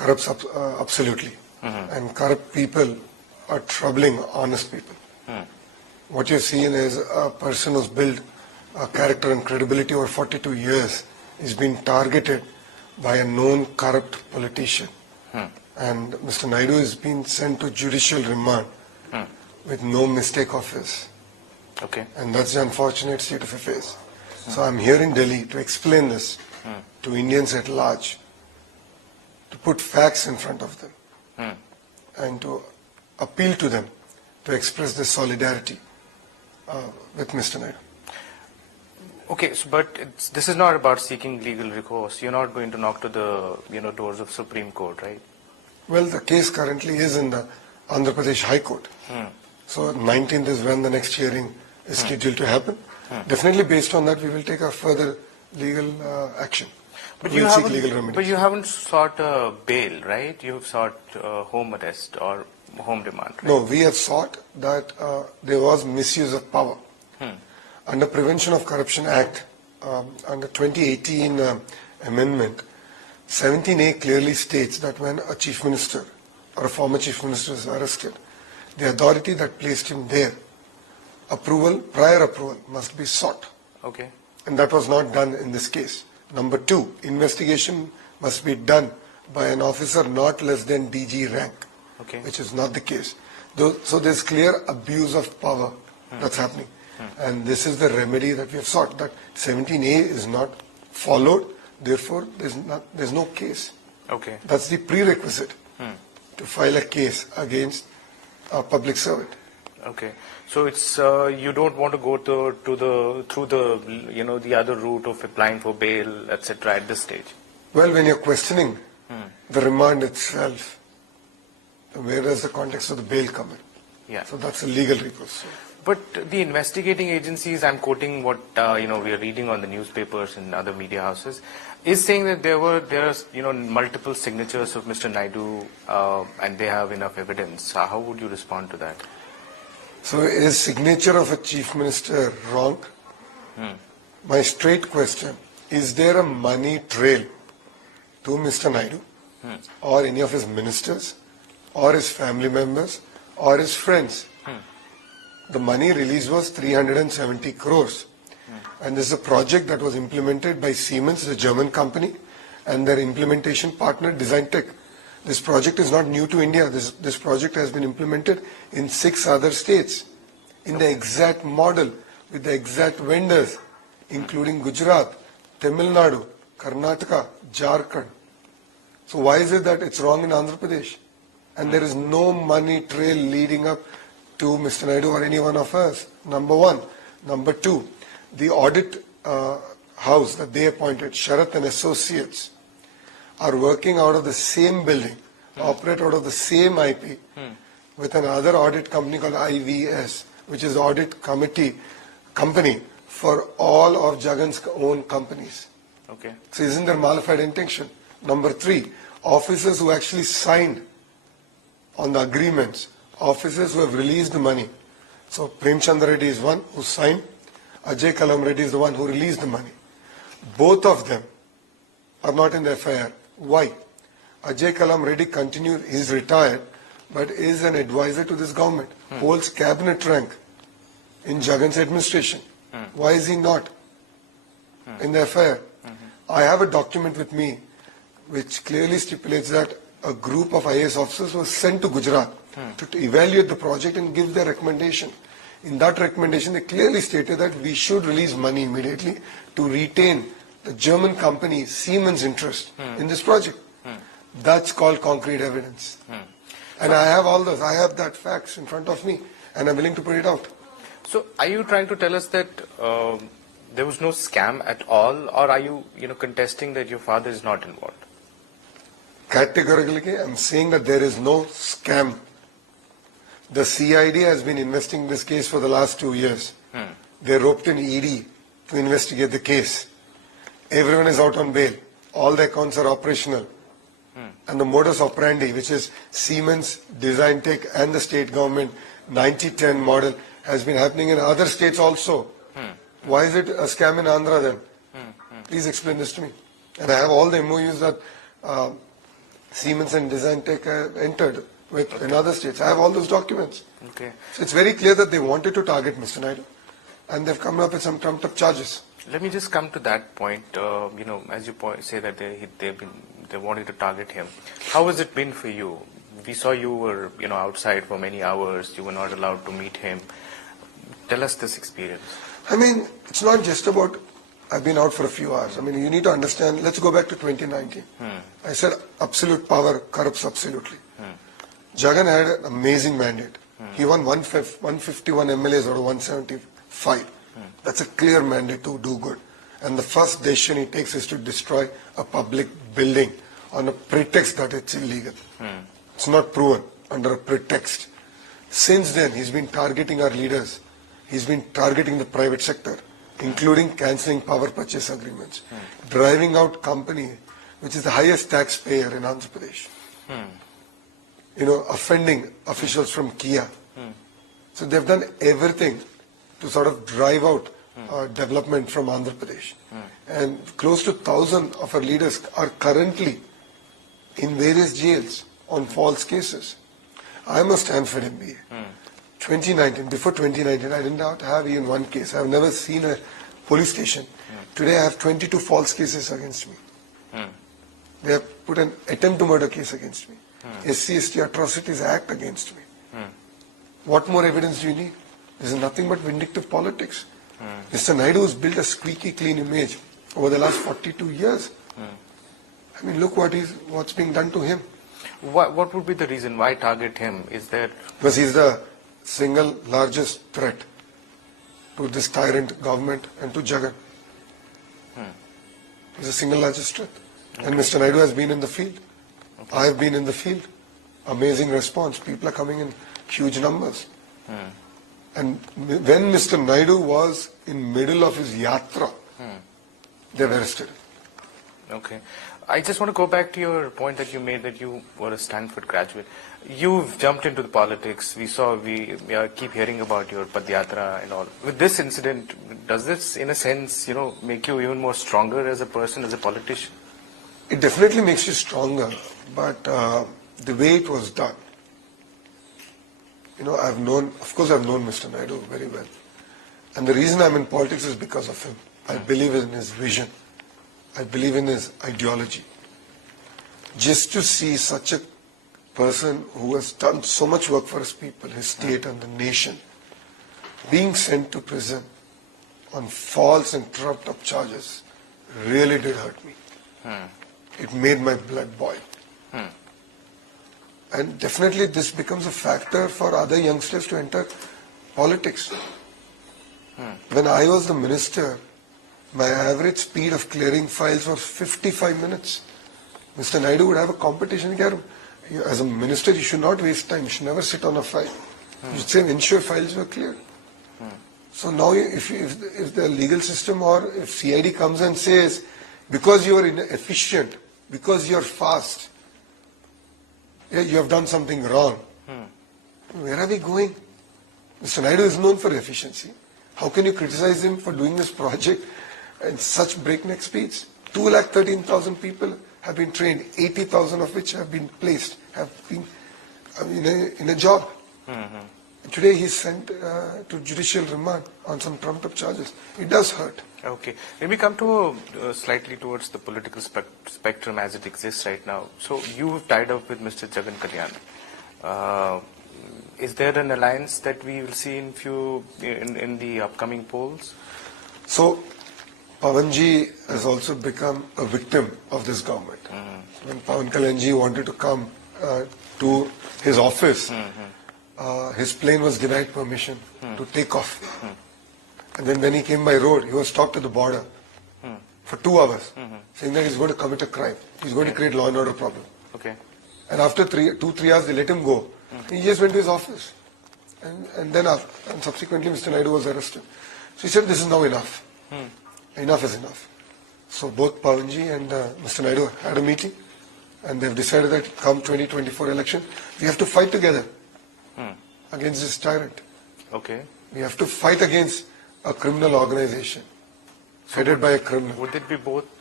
corrupts absolutely. And corrupt people are troubling honest people. What you're seeing is a person who's built a character and credibility over 42 years is being targeted by a known corrupt politician. And Mr. Naidu is being sent to judicial remand with no mistake of his. Okay. And that's the unfortunate state of affairs. So I'm here in Delhi to explain this to Indians at large, to put facts in front of them, and to appeal to them to express their solidarity with Mr. Naidu. Okay, so, but this is not about seeking legal recourse. You're not going to knock to the doors of Supreme Court, right? Well, the case currently is in the Andhra Pradesh High Court. So 19th is when the next hearing is scheduled to happen. Definitely based on that we will take a further legal action. But we'll seek legal remedies. But you haven't sought bail, right? You have sought home arrest or home remand, right? No, we have sought that there was misuse of power. Under Prevention of Corruption Act, under 2018 amendment, 17A clearly states that when a chief minister or a former chief minister is arrested, the authority that placed him there, prior approval must be sought. Okay. And that was not done in this case. Number two, investigation must be done by an officer not less than DG rank, which is not the case. So there's clear abuse of power that's happening. And this is the remedy that we have sought, that 17A is not followed, therefore there's no case. Okay. That's the prerequisite to file a case against a public servant. Okay. So it's you don't want to go through the other route of applying for bail, etc. at this stage. Well, when you're questioning the remand itself, where does the context of the bail come in? Yeah. So that's a legal recourse. But the investigating agencies, I'm quoting what we are reading on the newspapers and other media houses, is saying that there are multiple signatures of Mr. Naidu and they have enough evidence. How would you respond to that? So is signature of a chief minister wrong? My straight question, is there a money trail to Mr. Naidu or any of his ministers or his family members or his friends? The money release was 370 crores. And this is a project that was implemented by Siemens, the German company, and their implementation partner, Design Tech. This project is not new to India. This project has been implemented in 6 other states in the exact model with the exact vendors, including Gujarat, Tamil Nadu, Karnataka, Jharkhand. So why is it that it's wrong in Andhra Pradesh? And there is no money trail leading up to Mr. Naidu or any one of us, number one. Number two, the audit house that they appointed, Sharath and Associates, are working out of the same building, operate out of the same IP, with another audit company called IVS, which is audit company for all of Jagan's own companies. Okay. So isn't there malified intention? Number three, officers who actually signed on the agreements, officers who have released the money. So Prem Chandra Reddy is one who signed, Ajay Kalam Reddy is the one who released the money. Both of them are not in the FIR. Why? Ajay Kalam Reddy continued, he is retired, but is an advisor to this government, holds cabinet rank in Jagan's administration. Why is he not in the FIR? I have a document with me which clearly stipulates that a group of IAS officers was sent to Gujarat to evaluate the project and give their recommendation. In that recommendation, they clearly stated that we should release money immediately to retain the German company Siemens' interest in this project. That's called concrete evidence. And I have all those. I have that facts in front of me, and I'm willing to put it out. So, are you trying to tell us that there was no scam at all, or are you, contesting that your father is not involved? Categorically, I'm saying that there is no scam. The CID has been investigating this case for the last 2 years. They roped in ED to investigate the case. Everyone is out on bail. All the accounts are operational. And the modus operandi, which is Siemens, Design Tech and the state government 90-10 model, has been happening in other states also. Why is it a scam in Andhra then? Please explain this to me. And I have all the MOUs that Siemens and Design Tech entered with in other states. I have all those documents. Okay. So it's very clear that they wanted to target Mr. Naidu, and they've come up with some trumped up charges. Let me just come to that point. As you say that they wanted to target him. How has it been for you? We saw you were outside for many hours. You were not allowed to meet him. Tell us this experience. I mean, it's not just about I've been out for a few hours. I mean, you need to understand. Let's go back to 2019. I said absolute power corrupts absolutely. Jagan had an amazing mandate. He won 151 MLAs out of 175. That's a clear mandate to do good. And the first decision he takes is to destroy a public building on a pretext that it's illegal. It's not proven, under a pretext. Since then, he's been targeting our leaders. He's been targeting the private sector, including cancelling power purchase agreements, driving out company, which is the highest taxpayer in Andhra Pradesh. Offending officials from Kia. So they've done everything to sort of drive out development from Andhra Pradesh. And close to 1,000 of our leaders are currently in various jails on false cases. I must stand for MBA. 2019, before 2019, I did not have even one case. I've never seen a police station. Today I have 22 false cases against me. They have put an attempt to murder case against me. SC/ST Atrocities Act against me. What more evidence do you need? This is nothing but vindictive politics. Mr. Naidu has built a squeaky clean image over the last 42 years. I mean, look what's being done to him. What would be the reason why target him? Is there... Because he's the single largest threat to this tyrant government and to Jagan. He's the single largest threat. And Mr. Naidu has been in the field. I have been in the field. Amazing response. People are coming in huge numbers. And when Mr. Naidu was in middle of his yatra, they've arrested him. Okay. I just want to go back to your point that you made that you were a Stanford graduate. You've jumped into the politics. We keep hearing about your Padyatra and all. With this incident, does this, in a sense, make you even more stronger as a person, as a politician? It definitely makes you stronger, but the way it was done, I've known Mr. Naidu very well. And the reason I'm in politics is because of him. I believe in his vision. I believe in his ideology. Just to see such a person who has done so much work for his people, his state and the nation, being sent to prison on false and trumped up charges really did hurt me. It made my blood boil. And definitely this becomes a factor for other youngsters to enter politics. When I was the minister, my average speed of clearing files was 55 minutes. Mr. Naidu would have a competition here. As a minister, you should not waste time. You should never sit on a file. You should say, ensure files were cleared. So now if the legal system or if CID comes and says, because you are inefficient, because you are fast, you have done something wrong. Where are we going? Mr. Naidu is known for efficiency. How can you criticize him for doing this project at such breakneck speeds? 213,000 people have been trained, 80,000 of which have been placed, have been in a job. Today he's sent to judicial remand on some trumped up charges. It does hurt. Okay. Let me come to slightly towards the political spectrum as it exists right now. So you've tied up with Mr. Jagan Kalyan. Is there an alliance that we will see in the upcoming polls? So Pawanji has also become a victim of this government. When Pawan Kalyanji wanted to come to his office, his plane was denied permission to take off. And then when he came by road, he was stopped at the border for 2 hours, saying that he's going to commit a crime. He's going to create law and order problem. Okay. And after 2-3 hours, they let him go. He just went to his office. And then subsequently, Mr. Naidu was arrested. So he said, this is now enough. Enough is enough. So both Pawanji and Mr. Naidu had a meeting, and they've decided that come 2024 election, we have to fight together against this tyrant. Okay. We have to fight against a criminal organization headed by a criminal. Would it be both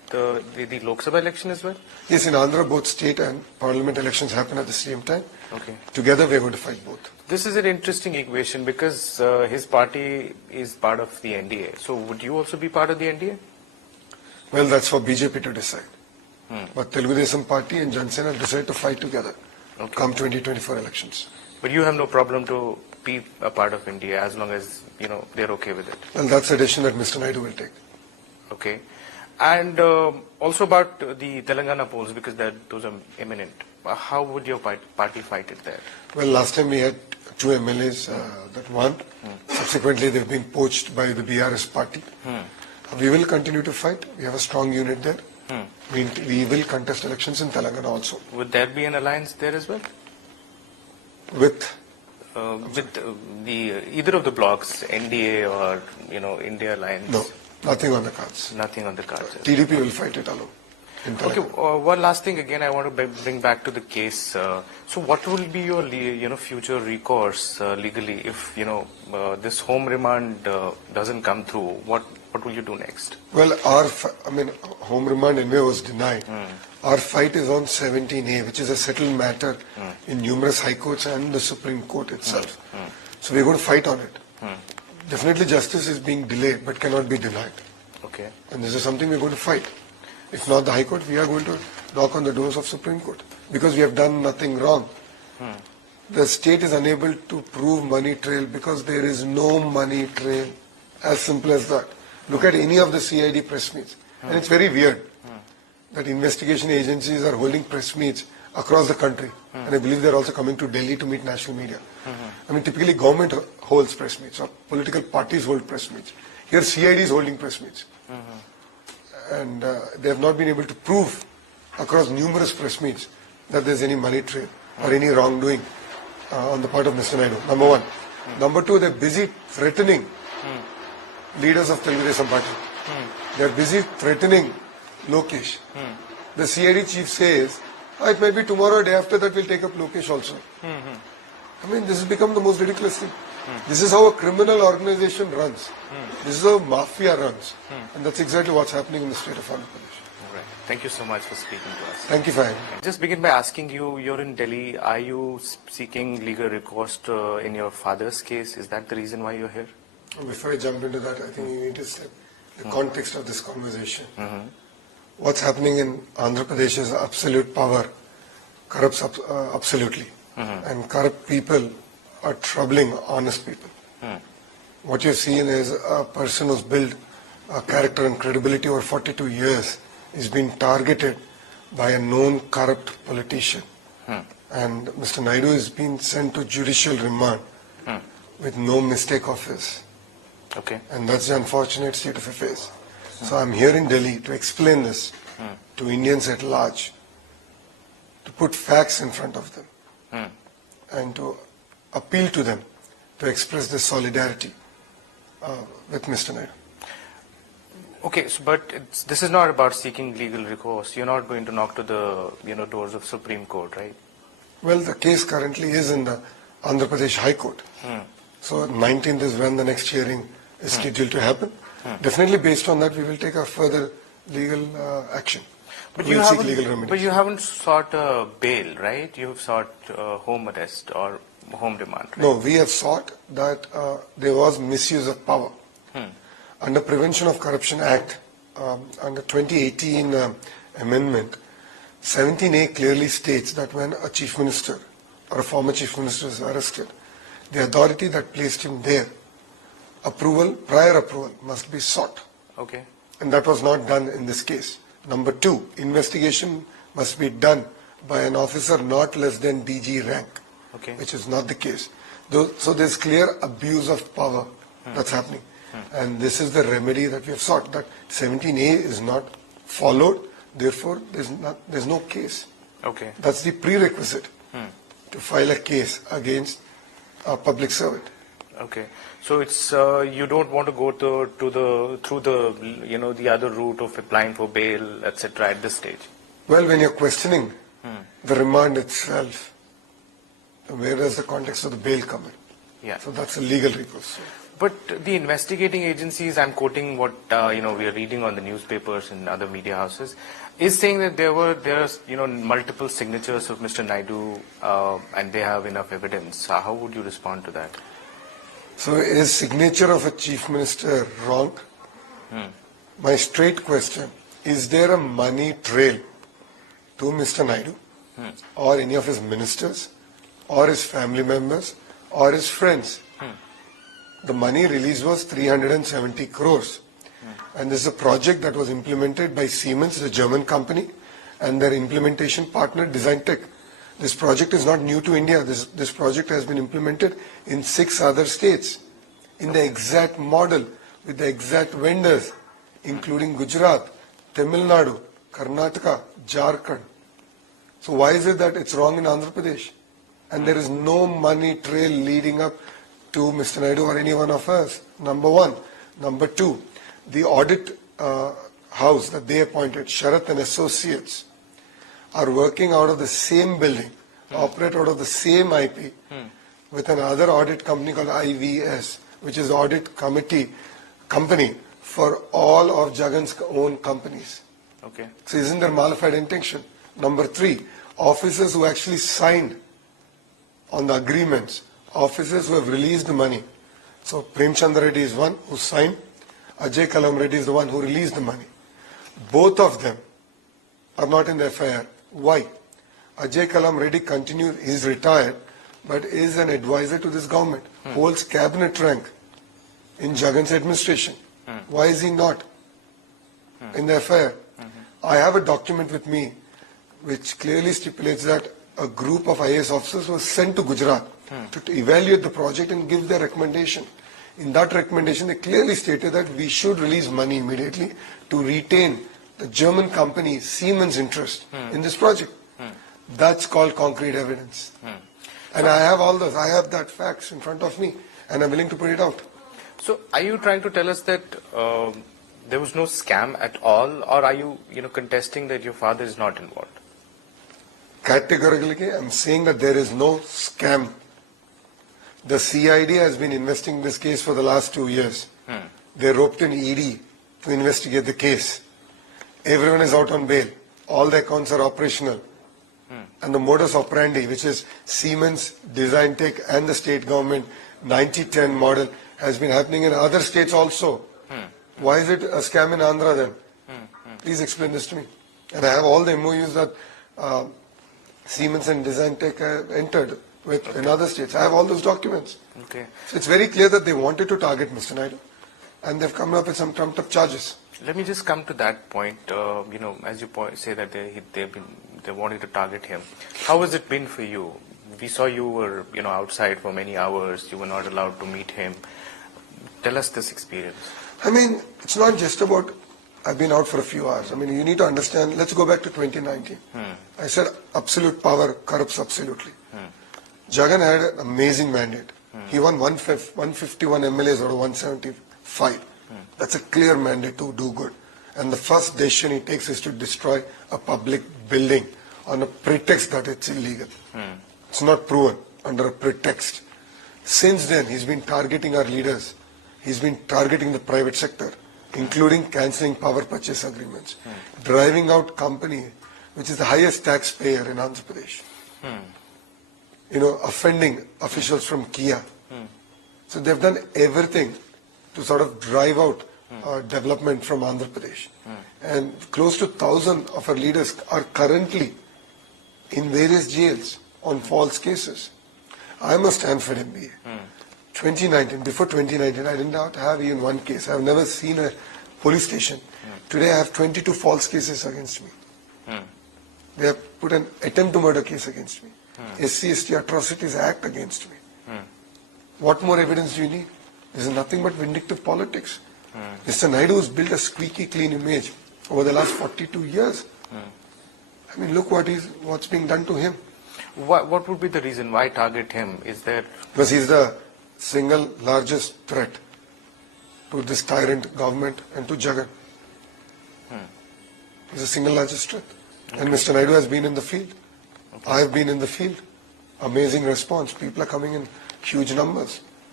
the Lok Sabha election as well? Yes, in Andhra, both state and parliament elections happen at the same time. Okay. Together, we are going to fight both. This is an interesting equation because his party is part of the NDA. So would you also be part of the NDA? Well, that's for BJP to decide. But Telugu Desam Party and Jansena have decided to fight together come 2024 elections. But you have no problem to be a part of India as long as, they're okay with it. Well, that's a decision that Mr. Naidu will take. Okay. And also about the Telangana polls, because those are imminent. How would your party fight it there? Well, last time we had 2 MLAs that won. Subsequently, they've been poached by the BRS party. We will continue to fight. We have a strong unit there. We will contest elections in Telangana also. Would there be an alliance there as well? With either of the blocks, NDA or India Alliance? No, nothing on the cards. Nothing on the cards. TDP will fight it alone. Okay, one last thing again I want to bring back to the case. So what will be your future recourse legally if this home remand doesn't come through? What will you do next? Well, home remand anyway was denied. Our fight is on 17A, which is a settled matter in numerous high courts and the Supreme Court itself. So we're going to fight on it. Definitely justice is being delayed but cannot be denied. Okay. And this is something we're going to fight. If not the High Court, we are going to knock on the doors of Supreme Court because we have done nothing wrong. The state is unable to prove money trail because there is no money trail. As simple as that. Look at any of the CID press meets. And it's very weird that investigation agencies are holding press meets across the country. And I believe they're also coming to Delhi to meet national media. Typically government holds press meets or political parties hold press meets. Here CID is holding press meets. And they have not been able to prove across numerous press meets that there's any money trail or any wrongdoing on the part of Mr. Naidu, number one. Number two, they're busy threatening leaders of Telugu Desam Party. They're busy threatening Lokesh. The CID chief says, it might be tomorrow or day after that we'll take up Lokesh also. This has become the most ridiculous thing. This is how a criminal organization runs. This is how mafia runs. And that's exactly what's happening in the state of Andhra Pradesh. All right. Thank you so much for speaking to us. Thank you for having me. Just begin by asking you, you're in Delhi. Are you seeking legal recourse in your father's case? Is that the reason why you're here? Before I jump into that, I think you need to set the context of this conversation. What's happening in Andhra Pradesh is absolute power corrupts absolutely. And corrupt people are troubling honest people. What you've seen is a person who's built a character and credibility over 42 years is being targeted by a known corrupt politician. And Mr. Naidu is being sent to judicial remand with no mistake of his. Okay. And that's the unfortunate state of affairs. So I'm here in Delhi to explain this to Indians at large, to put facts in front of them, and to appeal to them to express their solidarity with Mr. Naidu. Okay, but this is not about seeking legal recourse. You're not going to knock to the doors of Supreme Court, right? Well, the case currently is in the Andhra Pradesh High Court. So 19th is when the next hearing is scheduled to happen. Definitely based on that, we will take a further legal action. But we'll seek legal remedies. But you haven't sought bail, right? You have sought home arrest or home remand, right? No, we have sought that there was misuse of power. Under Prevention of Corruption Act, under 2018 amendment, 17A clearly states that when a chief minister or a former chief minister is arrested, the authority that placed him there, prior approval must be sought. Okay. And that was not done in this case. Number two, investigation must be done by an officer not less than DG rank, which is not the case. So there's clear abuse of power that's happening. And this is the remedy that we have sought, that 17A is not followed, therefore there's no case. Okay. That's the prerequisite to file a case against a public servant. Okay. So it's you don't want to go through the other route of applying for bail, etc. at this stage. Well, when you're questioning the remand itself, where does the context of the bail come in? Yeah. So that's a legal recourse. But the investigating agencies, I'm quoting what we are reading on the newspapers and other media houses, is saying that there are multiple signatures of Mr. Naidu, and they have enough evidence. How would you respond to that? So is signature of a chief minister wrong? My straight question, is there a money trail to Mr. Naidu or any of his ministers or his family members or his friends? The money released was 370 crores. And this is a project that was implemented by Siemens, the German company, and their implementation partner, Design Tech. This project is not new to India. This project has been implemented in 6 other states in the exact model with the exact vendors, including Gujarat, Tamil Nadu, Karnataka, Jharkhand. So why is it that it's wrong in Andhra Pradesh? And there is no money trail leading up to Mr. Naidu or any one of us, number one. Number two, the audit house that they appointed, Sharath and Associates, are working out of the same building, operate out of the same IP, with another audit company called IVS, which is the audit company for all of Jagan's own companies. Okay. So isn't there malified intention? Number three, officers who actually signed on the agreements, officers who have released the money. So Prem Chandra Reddy is one who signed, Ajay Kalam Reddy is the one who released the money. Both of them are not in the FIR. Why? Ajay Kalam Reddy continues, he is retired, but is an advisor to this government, holds cabinet rank in Jagan's administration. Why is he not in the FIR? I have a document with me which clearly stipulates that a group of IAS officers was sent to Gujarat to evaluate the project and give their recommendation. In that recommendation, they clearly stated that we should release money immediately to retain the German company Siemens' interest in this project. That's called concrete evidence. And I have all those. I have that facts in front of me, and I'm willing to put it out. So, are you trying to tell us that there was no scam at all, or are you, contesting that your father is not involved? Categorically, I'm saying that there is no scam. The CID has been investigating this case for the last 2 years. They roped in ED to investigate the case. Everyone is out on bail. All the accounts are operational. And the modus operandi, which is Siemens, Design Tech and the state government 90-10 model, has been happening in other states also. Why is it a scam in Andhra then? Please explain this to me. And I have all the MOUs that Siemens and Design Tech have entered with in other states. I have all those documents. Okay. So it's very clear that they wanted to target Mr. Naidu, and they've come up with some trumped up charges. Let me just come to that point. As you say that they wanted to target him. How has it been for you? We saw you were outside for many hours. You were not allowed to meet him. Tell us this experience. I mean, it's not just about I've been out for a few hours. I mean, you need to understand. Let's go back to 2019. I said absolute power corrupts absolutely. Jagan had an amazing mandate. He won 151 MLAs out of 175. That's a clear mandate to do good. And the first decision he takes is to destroy a public building on a pretext that it's illegal. It's not proven, under a pretext. Since then, he's been targeting our leaders. He's been targeting the private sector, including cancelling power purchase agreements, driving out company, which is the highest taxpayer in Andhra Pradesh. Offending officials from Kia. So they've done everything to sort of drive out development from Andhra Pradesh. And close to 1,000 of our leaders are currently in various jails on false cases. I'm a Stanford MBA. 2019, before 2019, I did not have even one case. I've never seen a police station. Today I have 22 false cases against me. They have put an attempt to murder case against me. SC/ST Atrocities Act against me. What more evidence do you need? This is nothing but vindictive politics. Mr. Naidu has built a squeaky clean image over the last 42 years. I mean, look what's being done to him. What would be the reason why target him? Is there... Because he's the single largest threat to this tyrant government and to Jagan. He's the single largest threat. And Mr. Naidu has been in the field. I have been in the field. Amazing response. People are coming in huge numbers.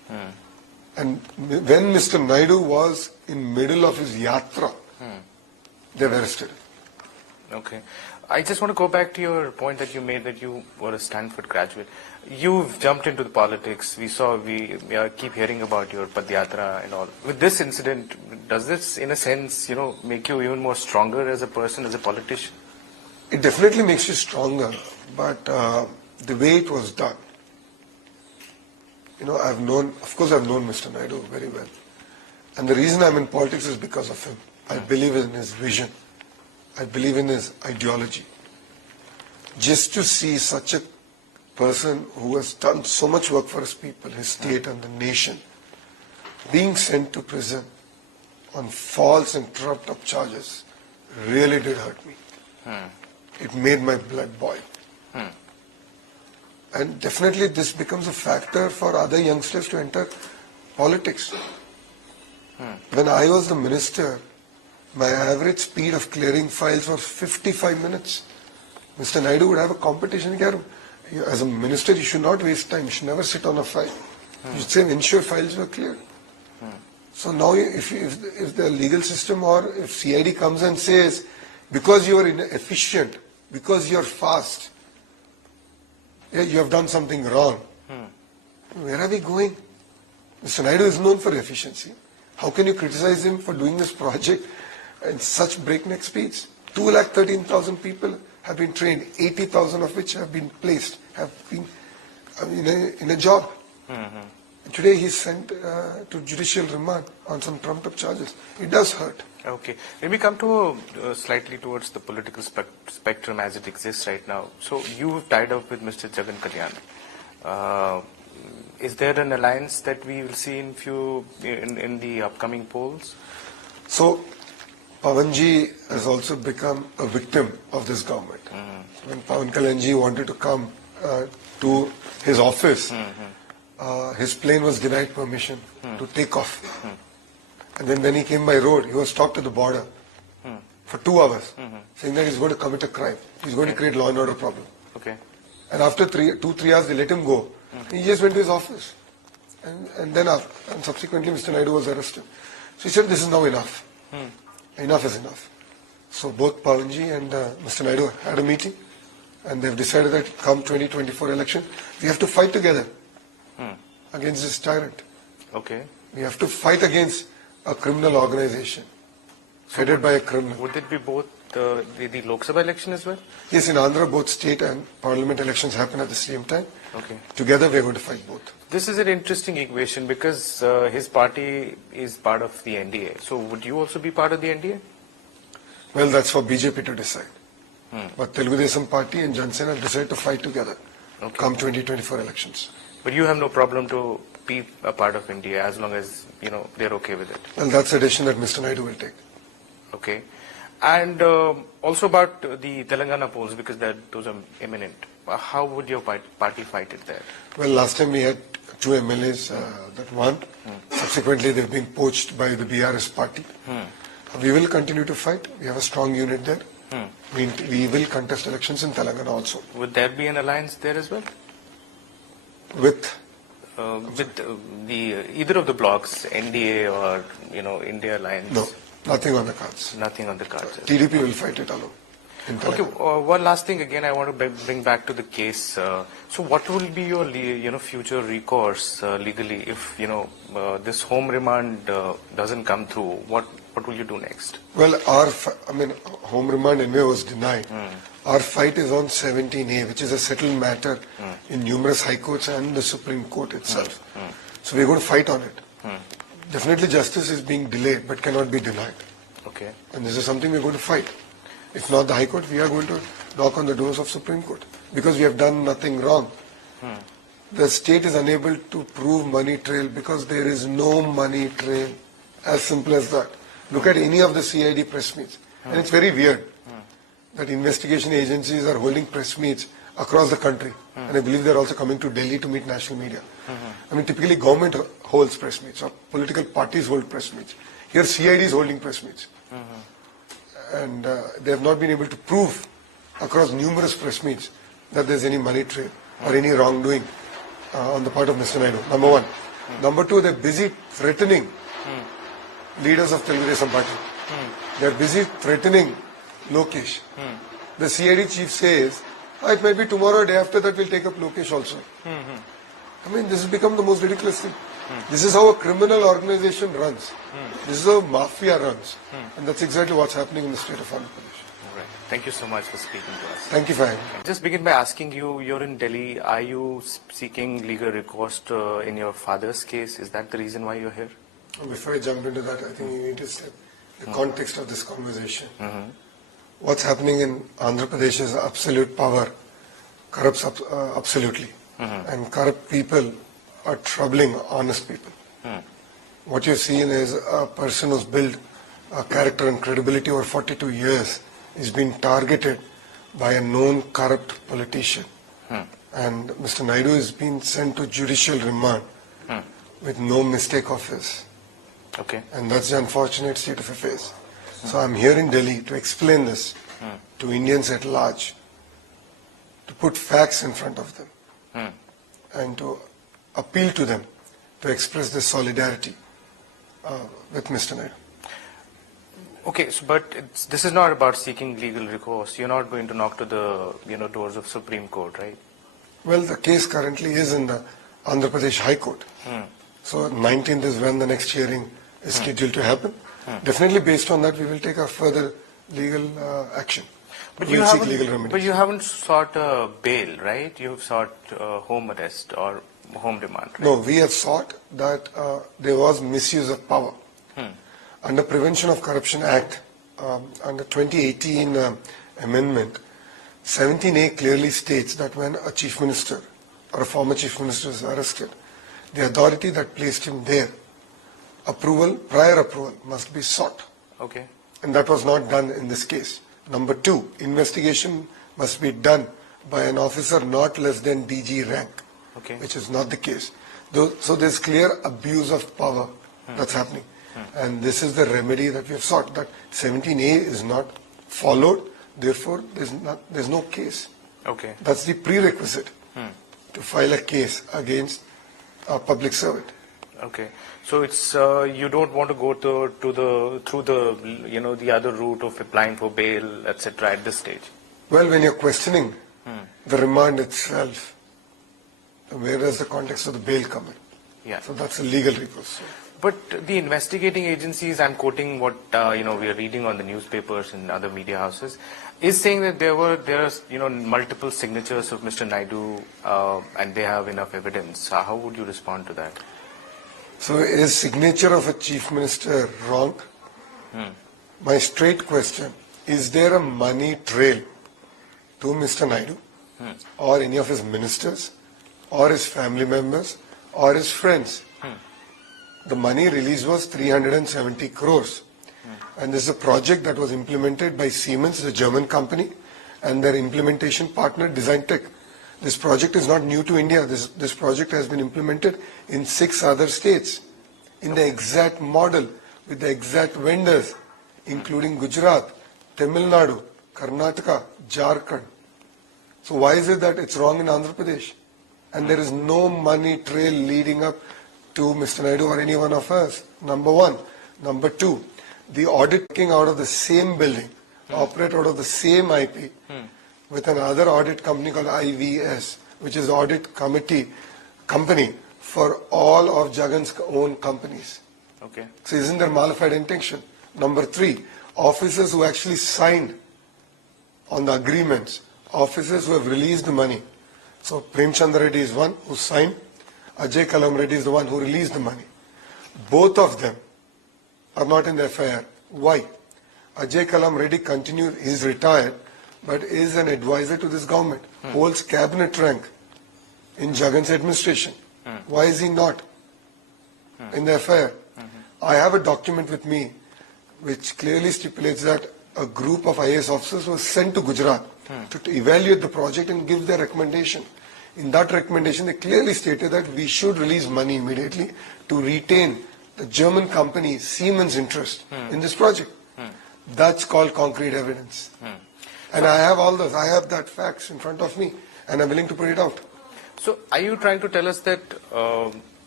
And when Mr. Naidu was in middle of his yatra, they've arrested him. Okay. I just want to go back to your point that you made that you were a Stanford graduate. You've jumped into the politics. We keep hearing about your Padyatra and all. With this incident, does this, in a sense, make you even more stronger as a person, as a politician? It definitely makes you stronger, but the way it was done, I've known Mr. Naidu very well. And the reason I'm in politics is because of him. I believe in his vision. I believe in his ideology. Just to see such a person who has done so much work for his people, his state and the nation, being sent to prison on false and trumped up charges really did hurt me. It made my blood boil. And definitely this becomes a factor for other youngsters to enter politics. When I was the minister, my average speed of clearing files was 55 minutes. Mr. Naidu would have a competition here. As a minister, you should not waste time. You should never sit on a file. You should say, ensure files were cleared. So now if the legal system or if CID comes and says, because you are inefficient, because you are fast, you have done something wrong. Where are we going? Mr. Naidu is known for efficiency. How can you criticize him for doing this project at such breakneck speeds? 213,000 people have been trained, 80,000 of which have been placed, have been in a job. Today he's sent to judicial remand on some trumped up charges. It does hurt. Okay. When we come to slightly towards the political spectrum as it exists right now, so you've tied up with Mr. Jagan Kalyan. Is there an alliance that we will see in the upcoming polls? So, Pawanji has also become a victim of this government. When Pawan Kalyanji wanted to come to his office, his plane was denied permission to take off. And then when he came by road, he was stopped at the border for 2 hours, saying that he's going to commit a crime. He's going to create law and order problem. Okay. And after 2-3 hours, they let him go. He just went to his office. And then subsequently, Mr. Naidu was arrested. So he said, this is now enough. Enough is enough. So both Pawanji and Mr. Naidu had a meeting. And they've decided that come 2024 election, we have to fight together against this tyrant. Okay. We have to fight against a criminal organization headed by a criminal. Would it be both the Lok Sabha election as well? Yes, in Andhra, both state and parliament elections happen at the same time. Okay. Together, we are going to fight both. This is an interesting equation because his party is part of the NDA. So would you also be part of the NDA? Well, that's for BJP to decide. But Telugu Desam Party and Jan Sena have decided to fight together come 2024 elections. But you have no problem to be a part of India as long as, they're okay with it. Well, that's a decision that Mr. Naidu will take. Okay. And also about the Telangana polls, because those are imminent. How would your party fight it there? Well, last time we had 2 MLAs that won. Subsequently, they've been poached by the BRS party. We will continue to fight. We have a strong unit there. We will contest elections in Telangana also. Would there be an alliance there as well? With either of the blocks, NDA or India Alliance? No, nothing on the cards. Nothing on the cards. TDP will fight it alone. Okay, one last thing again I want to bring back to the case. So what will be your future recourse legally if this home remand doesn't come through? What will you do next? Well, home remand anyway was denied. Our fight is on 17A, which is a settled matter in numerous high courts and the Supreme Court itself. So we're going to fight on it. Definitely justice is being delayed but cannot be denied. Okay. And this is something we're going to fight. If not the High Court, we are going to knock on the doors of Supreme Court because we have done nothing wrong. The state is unable to prove money trail because there is no money trail. As simple as that. Look at any of the CID press meets. And it's very weird that investigation agencies are holding press meets across the country. And I believe they're also coming to Delhi to meet national media. Typically government holds press meets or political parties hold press meets. Here CID is holding press meets. And they have not been able to prove across numerous press meets that there's any money trail or any wrongdoing on the part of Mr. Naidu. Number one. Number two, they're busy threatening leaders of Telugu Desam Party. They're busy threatening Lokesh. The CID chief says, it might be tomorrow or day after that we'll take up Lokesh also. I mean, this has become the most ridiculous thing. This is how a criminal organization runs. This is how mafia runs. And that's exactly what's happening in the state of Andhra Pradesh. Right. Thank you so much for speaking to us. Thank you for having me. Just begin by asking you, you're in Delhi. Are you seeking legal recourse in your father's case? Is that the reason why you're here? Before I jump into that, I think you need to set the context of this conversation. What's happening in Andhra Pradesh is absolute power corrupts absolutely. And corrupt people are troubling honest people. What you're seeing is a person who's built a character and credibility over 42 years is being targeted by a known corrupt politician. And Mr. Naidu is being sent to judicial remand with no mistake of his. Okay. And that's the unfortunate state of affairs. So I'm here in Delhi to explain this to Indians at large, to put facts in front of them, and to appeal to them to express their solidarity with Mr. Naidu. Okay, so, but this is not about seeking legal recourse. You're not going to knock to the doors of Supreme Court, right? Well, the case currently is in the Andhra Pradesh High Court. So 19th is when the next hearing is scheduled to happen. Definitely based on that, we will take a further legal action. But we'll seek legal remedies. But you haven't sought bail, right? You have sought home arrest or home remand, right? No, we have sought that there was misuse of power. Under Prevention of Corruption Act, under 2018 amendment, 17A clearly states that when a chief minister or a former chief minister is arrested, the authority that placed him there, prior approval must be sought. Okay. And that was not done in this case. Number two, investigation must be done by an officer not less than DG rank, which is not the case. So there's clear abuse of power that's happening. And this is the remedy that we have sought, that 17A is not followed, therefore there's no case. Okay. That's the prerequisite to file a case against a public servant. Okay. So it's you don't want to go through the other route of applying for bail, etc. at this stage. Well, when you're questioning the remand itself, where does the context of the bail come in? Yeah. So that's a legal recourse. But the investigating agencies, I'm quoting what we are reading on the newspapers and other media houses, is saying that there are multiple signatures of Mr. Naidu and they have enough evidence. How would you respond to that? So is signature of a chief minister wrong? My straight question, is there a money trail to Mr. Naidu or any of his ministers or his family members or his friends? The money released was 370 crores. And this is a project that was implemented by Siemens, the German company, and their implementation partner, Design Tech. This project is not new to India. This project has been implemented in 6 other states in the exact model with the exact vendors, including Gujarat, Tamil Nadu, Karnataka, Jharkhand. So why is it that it's wrong in Andhra Pradesh? And there is no money trail leading up to Mr. Naidu or any one of us. Number one. Number two, the audit came out of the same building, operate out of the same IP with another audit company called IVS, which is the audit company for all of Jagan's own companies. Okay. So isn't there malified intention? Number three, officers who actually signed on the agreements, officers who have released the money. So Prem Chandra Reddy is one who signed, Ajay Kalam Reddy is the one who released the money. Both of them are not in the FIR. Why? Ajay Kalam Reddy continued, he's retired, but is an advisor to this government, holds cabinet rank in Jagan's administration. Why is he not in the FIR? I have a document with me which clearly stipulates that a group of IAS officers was sent to Gujarat to evaluate the project and give their recommendation. In that recommendation, they clearly stated that we should release money immediately to retain the German company Siemens' interest in this project. That's called concrete evidence. And I have all those. I have that facts in front of me and I'm willing to put it out. So are you trying to tell us that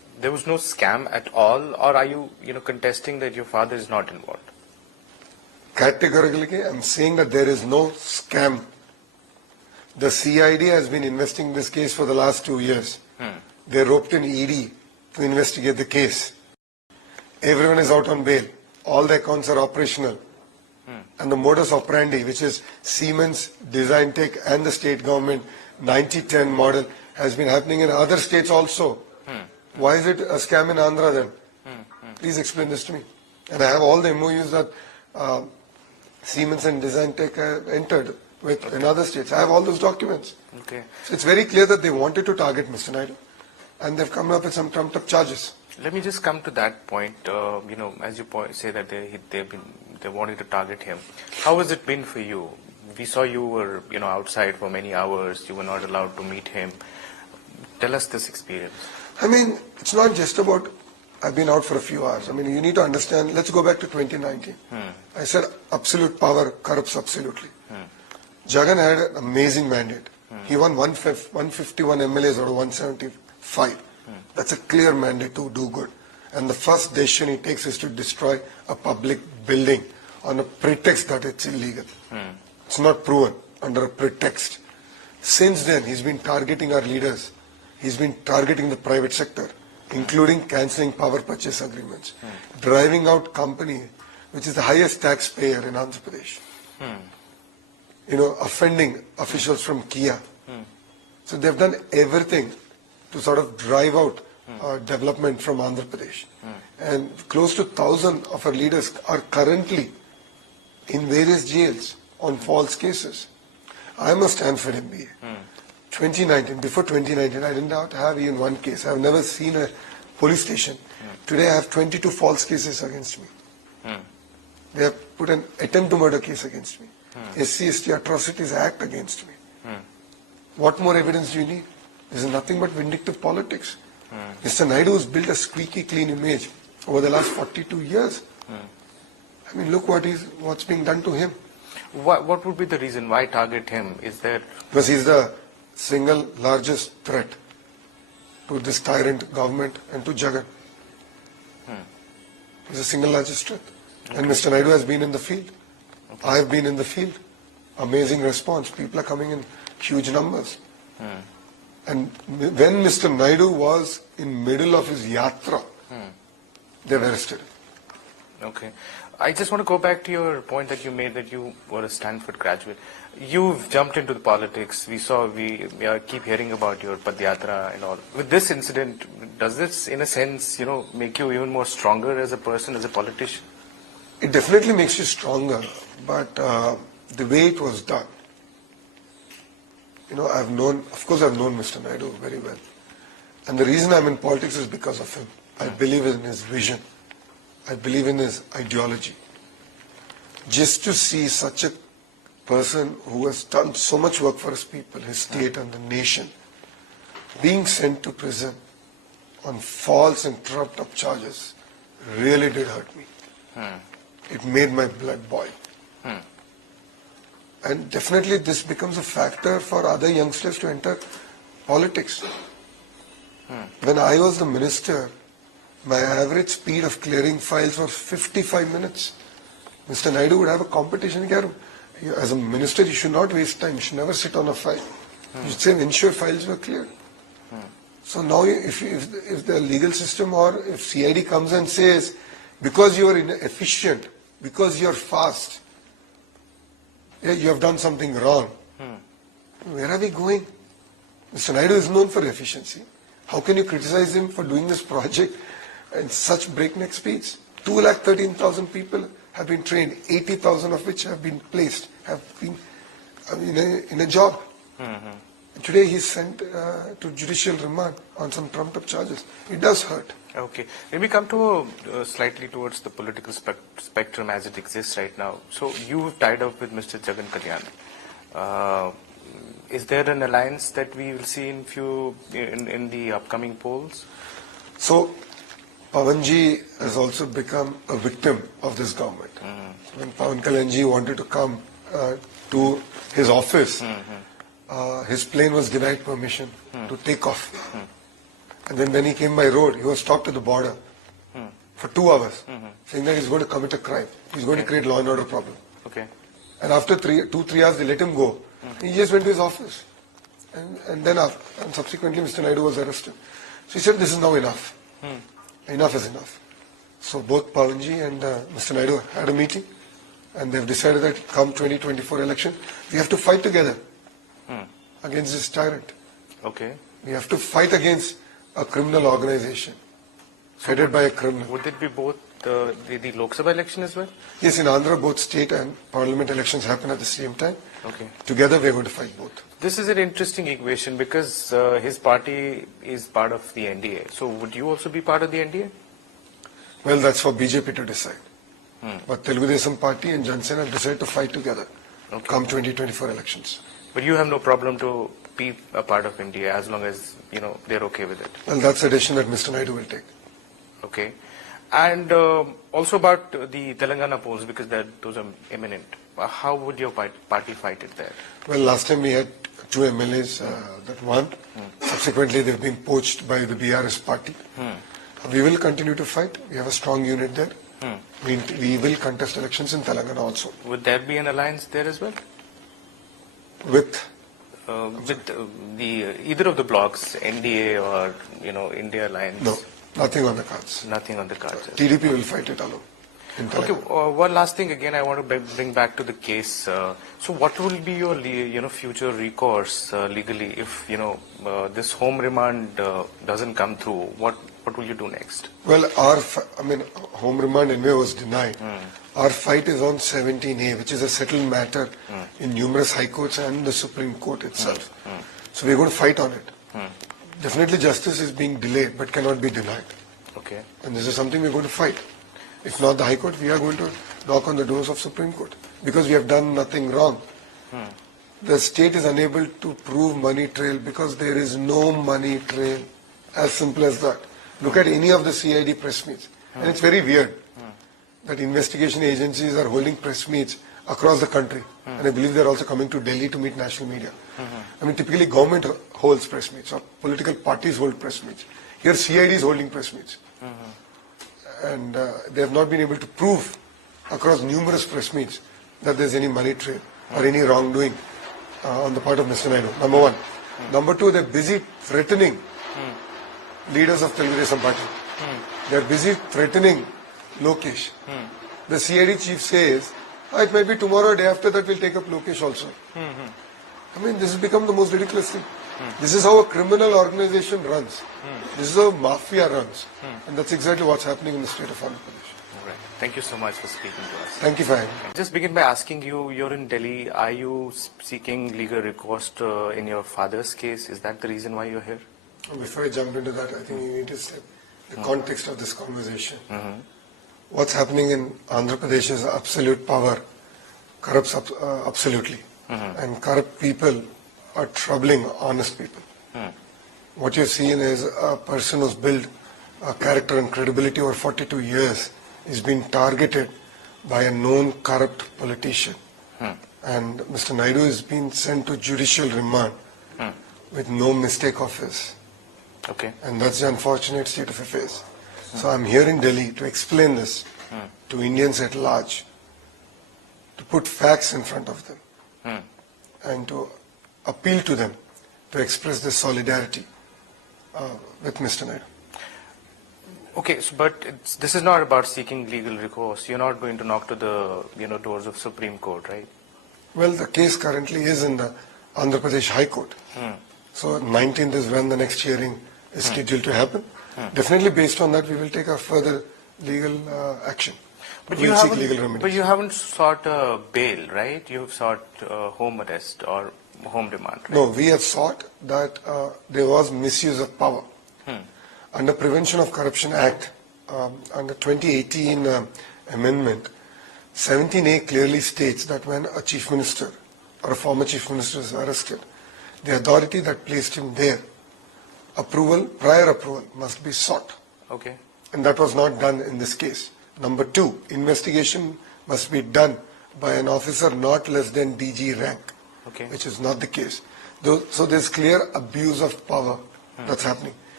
there was no scam at all, or are you, contesting that your father is not involved? Categorically, I'm saying that there is no scam. The CID has been investigating this case for the last 2 years. They roped in ED to investigate the case. Everyone is out on bail. All the accounts are operational. And the modus operandi, which is Siemens, Design Tech and the state government 90-10 model, has been happening in other states also. Why is it a scam in Andhra then? Please explain this to me. And I have all the MOUs that Siemens and Design Tech have entered with in other states. I have all those documents. Okay. So it's very clear that they wanted to target Mr. Naidu, and they've come up with some trumped-up charges. Let me just come to that point. As you say that they wanted to target him. How has it been for you? We saw you were outside for many hours. You were not allowed to meet him. Tell us this experience. I mean, it's not just about I've been out for a few hours. I mean, you need to understand. Let's go back to 2019. I said absolute power corrupts absolutely. Jagan had an amazing mandate. He won 151 MLAs out of 175. That's a clear mandate to do good. And the first decision he takes is to destroy a public building on a pretext that it's illegal. It's not proven, under a pretext. Since then, he's been targeting our leaders. He's been targeting the private sector, including cancelling power purchase agreements, driving out company, which is the highest taxpayer in Andhra Pradesh. Offending officials from Kia. So they've done everything to sort of drive out development from Andhra Pradesh. And close to 1,000 of our leaders are currently in various jails on false cases. I must stand for MBA. 2019, before 2019, I didn't have even one case. I've never seen a police station. Today I have 22 false cases against me. They have put an attempt to murder case against me. SC/ST Atrocities Act against me. What more evidence do you need? This is nothing but vindictive politics. Mr. Naidu has built a squeaky clean image over the last 42 years. I mean, look what's being done to him. What would be the reason why target him? Is there... Because he's the single largest threat to this tyrant government and to Jagan. He's the single largest threat. And Mr. Naidu has been in the field. I have been in the field. Amazing response. People are coming in huge numbers. And when Mr. Naidu was in middle of his yatra, they've arrested him. Okay. I just want to go back to your point that you made that you were a Stanford graduate. You've jumped into the politics. We keep hearing about your Padyatra and all. With this incident, does this, in a sense, make you even more stronger as a person, as a politician? It definitely makes you stronger, but the way it was done, I've known Mr. Naidu very well. And the reason I'm in politics is because of him. I believe in his vision. I believe in his ideology. Just to see such a person who has done so much work for his people, his state and the nation, being sent to prison on false and trumped-up charges really did hurt me. It made my blood boil. And definitely this becomes a factor for other youngsters to enter politics. When I was the minister, my average speed of clearing files was 55 minutes. Mr. Naidu would have a competition here. As a minister, you should not waste time. You should never sit on a file. You should say, ensure files were clear. So now if the legal system or if CID comes and says, because you are inefficient, because you are fast, you have done something wrong. Where are we going? Mr. Naidu is known for efficiency. How can you criticize him for doing this project at such breakneck speeds? 213,000 people have been trained, 80,000 of which have been placed, have been in a job. Today he's sent to judicial remand on some trumped-up charges. It does hurt. Okay. Let me come to slightly towards the political spectrum as it exists right now. So you've tied up with Mr. Jagan Kalyan. Is there an alliance that we will see in the upcoming polls? So Pawanji has also become a victim of this government. When Pawan Kalyanji wanted to come to his office, his plane was denied permission to take off. And then when he came by road, he was stopped at the border for 2 hours, saying that he's going to commit a crime. He's going to create law and order problem. Okay. And after 2-3 hours, they let him go. He just went to his office. And then and subsequently, Mr. Naidu was arrested. So he said, this is now enough. Enough is enough. So both Pawanji and Mr. Naidu had a meeting, and they've decided that come 2024 election, we have to fight together against this tyrant. Okay. We have to fight against a criminal organization headed by a criminal. Would it be both the Lok Sabha election as well? Yes, in Andhra, both state and parliament elections happen at the same time. Okay. Together, we're going to fight both. This is an interesting equation because his party is part of the NDA. So would you also be part of the NDA? Well, that's for BJP to decide. But Telugu Desam Party and Jan Sena have decided to fight together come 2024 elections. But you have no problem to be a part of India as long as, they're okay with it. Well, that's a decision that Mr. Naidu will take. Okay. And also about the Telangana polls, because those are imminent. How would your party fight it there? Well, last time we had 2 MLAs that won. Subsequently, they've been poached by the BRS party. We will continue to fight. We have a strong unit there. We will contest elections in Telangana also. Would there be an alliance there as well? With either of the blocks, NDA or India Alliance? No, nothing on the cards. Nothing on the cards. TDP will fight it alone. Okay, one last thing again I want to bring back to the case. So what will be your future recourse legally if this home remand doesn't come through? What will you do next? Well, home remand anyway was denied. Our fight is on 17A, which is a settled matter in numerous high courts and the Supreme Court itself. So we're going to fight on it. Definitely justice is being delayed but cannot be denied. Okay. And this is something we're going to fight. If not the High Court, we are going to knock on the doors of Supreme Court because we have done nothing wrong. The state is unable to prove money trail because there is no money trail. As simple as that. Look at any of the CID press meets. And it's very weird that investigation agencies are holding press meets across the country. And I believe they're also coming to Delhi to meet national media. Typically government holds press meets or political parties hold press meets. Here CID is holding press meets. And they have not been able to prove across numerous press meets that there's any money trail or any wrongdoing on the part of Mr. Naidu, number one. Number two, they're busy threatening leaders of Telugu Desam Party. They're busy threatening Lokesh. The CID chief says, it might be tomorrow or day after that we'll take up Lokesh also. This has become the most ridiculous thing. This is how a criminal organization runs. This is how mafia runs. And that's exactly what's happening in the state of Andhra Pradesh. All right. Thank you so much for speaking to us. Thank you for having me. Just begin by asking you, you're in Delhi. Are you seeking legal recourse in your father's case? Is that the reason why you're here? Before I jump into that, I think you need to set the context of this conversation. What's happening in Andhra Pradesh is absolute power corrupts absolutely. And corrupt people are troubling honest people. What you're seeing is a person who's built a character and credibility over 42 years is being targeted by a known corrupt politician. And Mr. Naidu is being sent to judicial remand with no mistake of his. Okay. And that's the unfortunate state of affairs. So I'm here in Delhi to explain this to Indians at large, to put facts in front of them, and to appeal to them to express their solidarity with Mr. Naidu. Okay, but this is not about seeking legal recourse. You're not going to knock to the doors of Supreme Court, right? Well, the case currently is in the Andhra Pradesh High Court. So 19th is when the next hearing is scheduled to happen. Definitely based on that we will take a further legal action. But we'll seek legal remedies. But you haven't sought bail, right? You have sought home arrest or home remand, right? No, we have sought that there was misuse of power. Under Prevention of Corruption Act, under 2018 amendment, 17A clearly states that when a chief minister or a former chief minister is arrested, the authority that placed him there, prior approval must be sought. Okay. And that was not done in this case. Number two, investigation must be done by an officer not less than DG rank, okay, which is not the case. So there's clear abuse of power that's happening.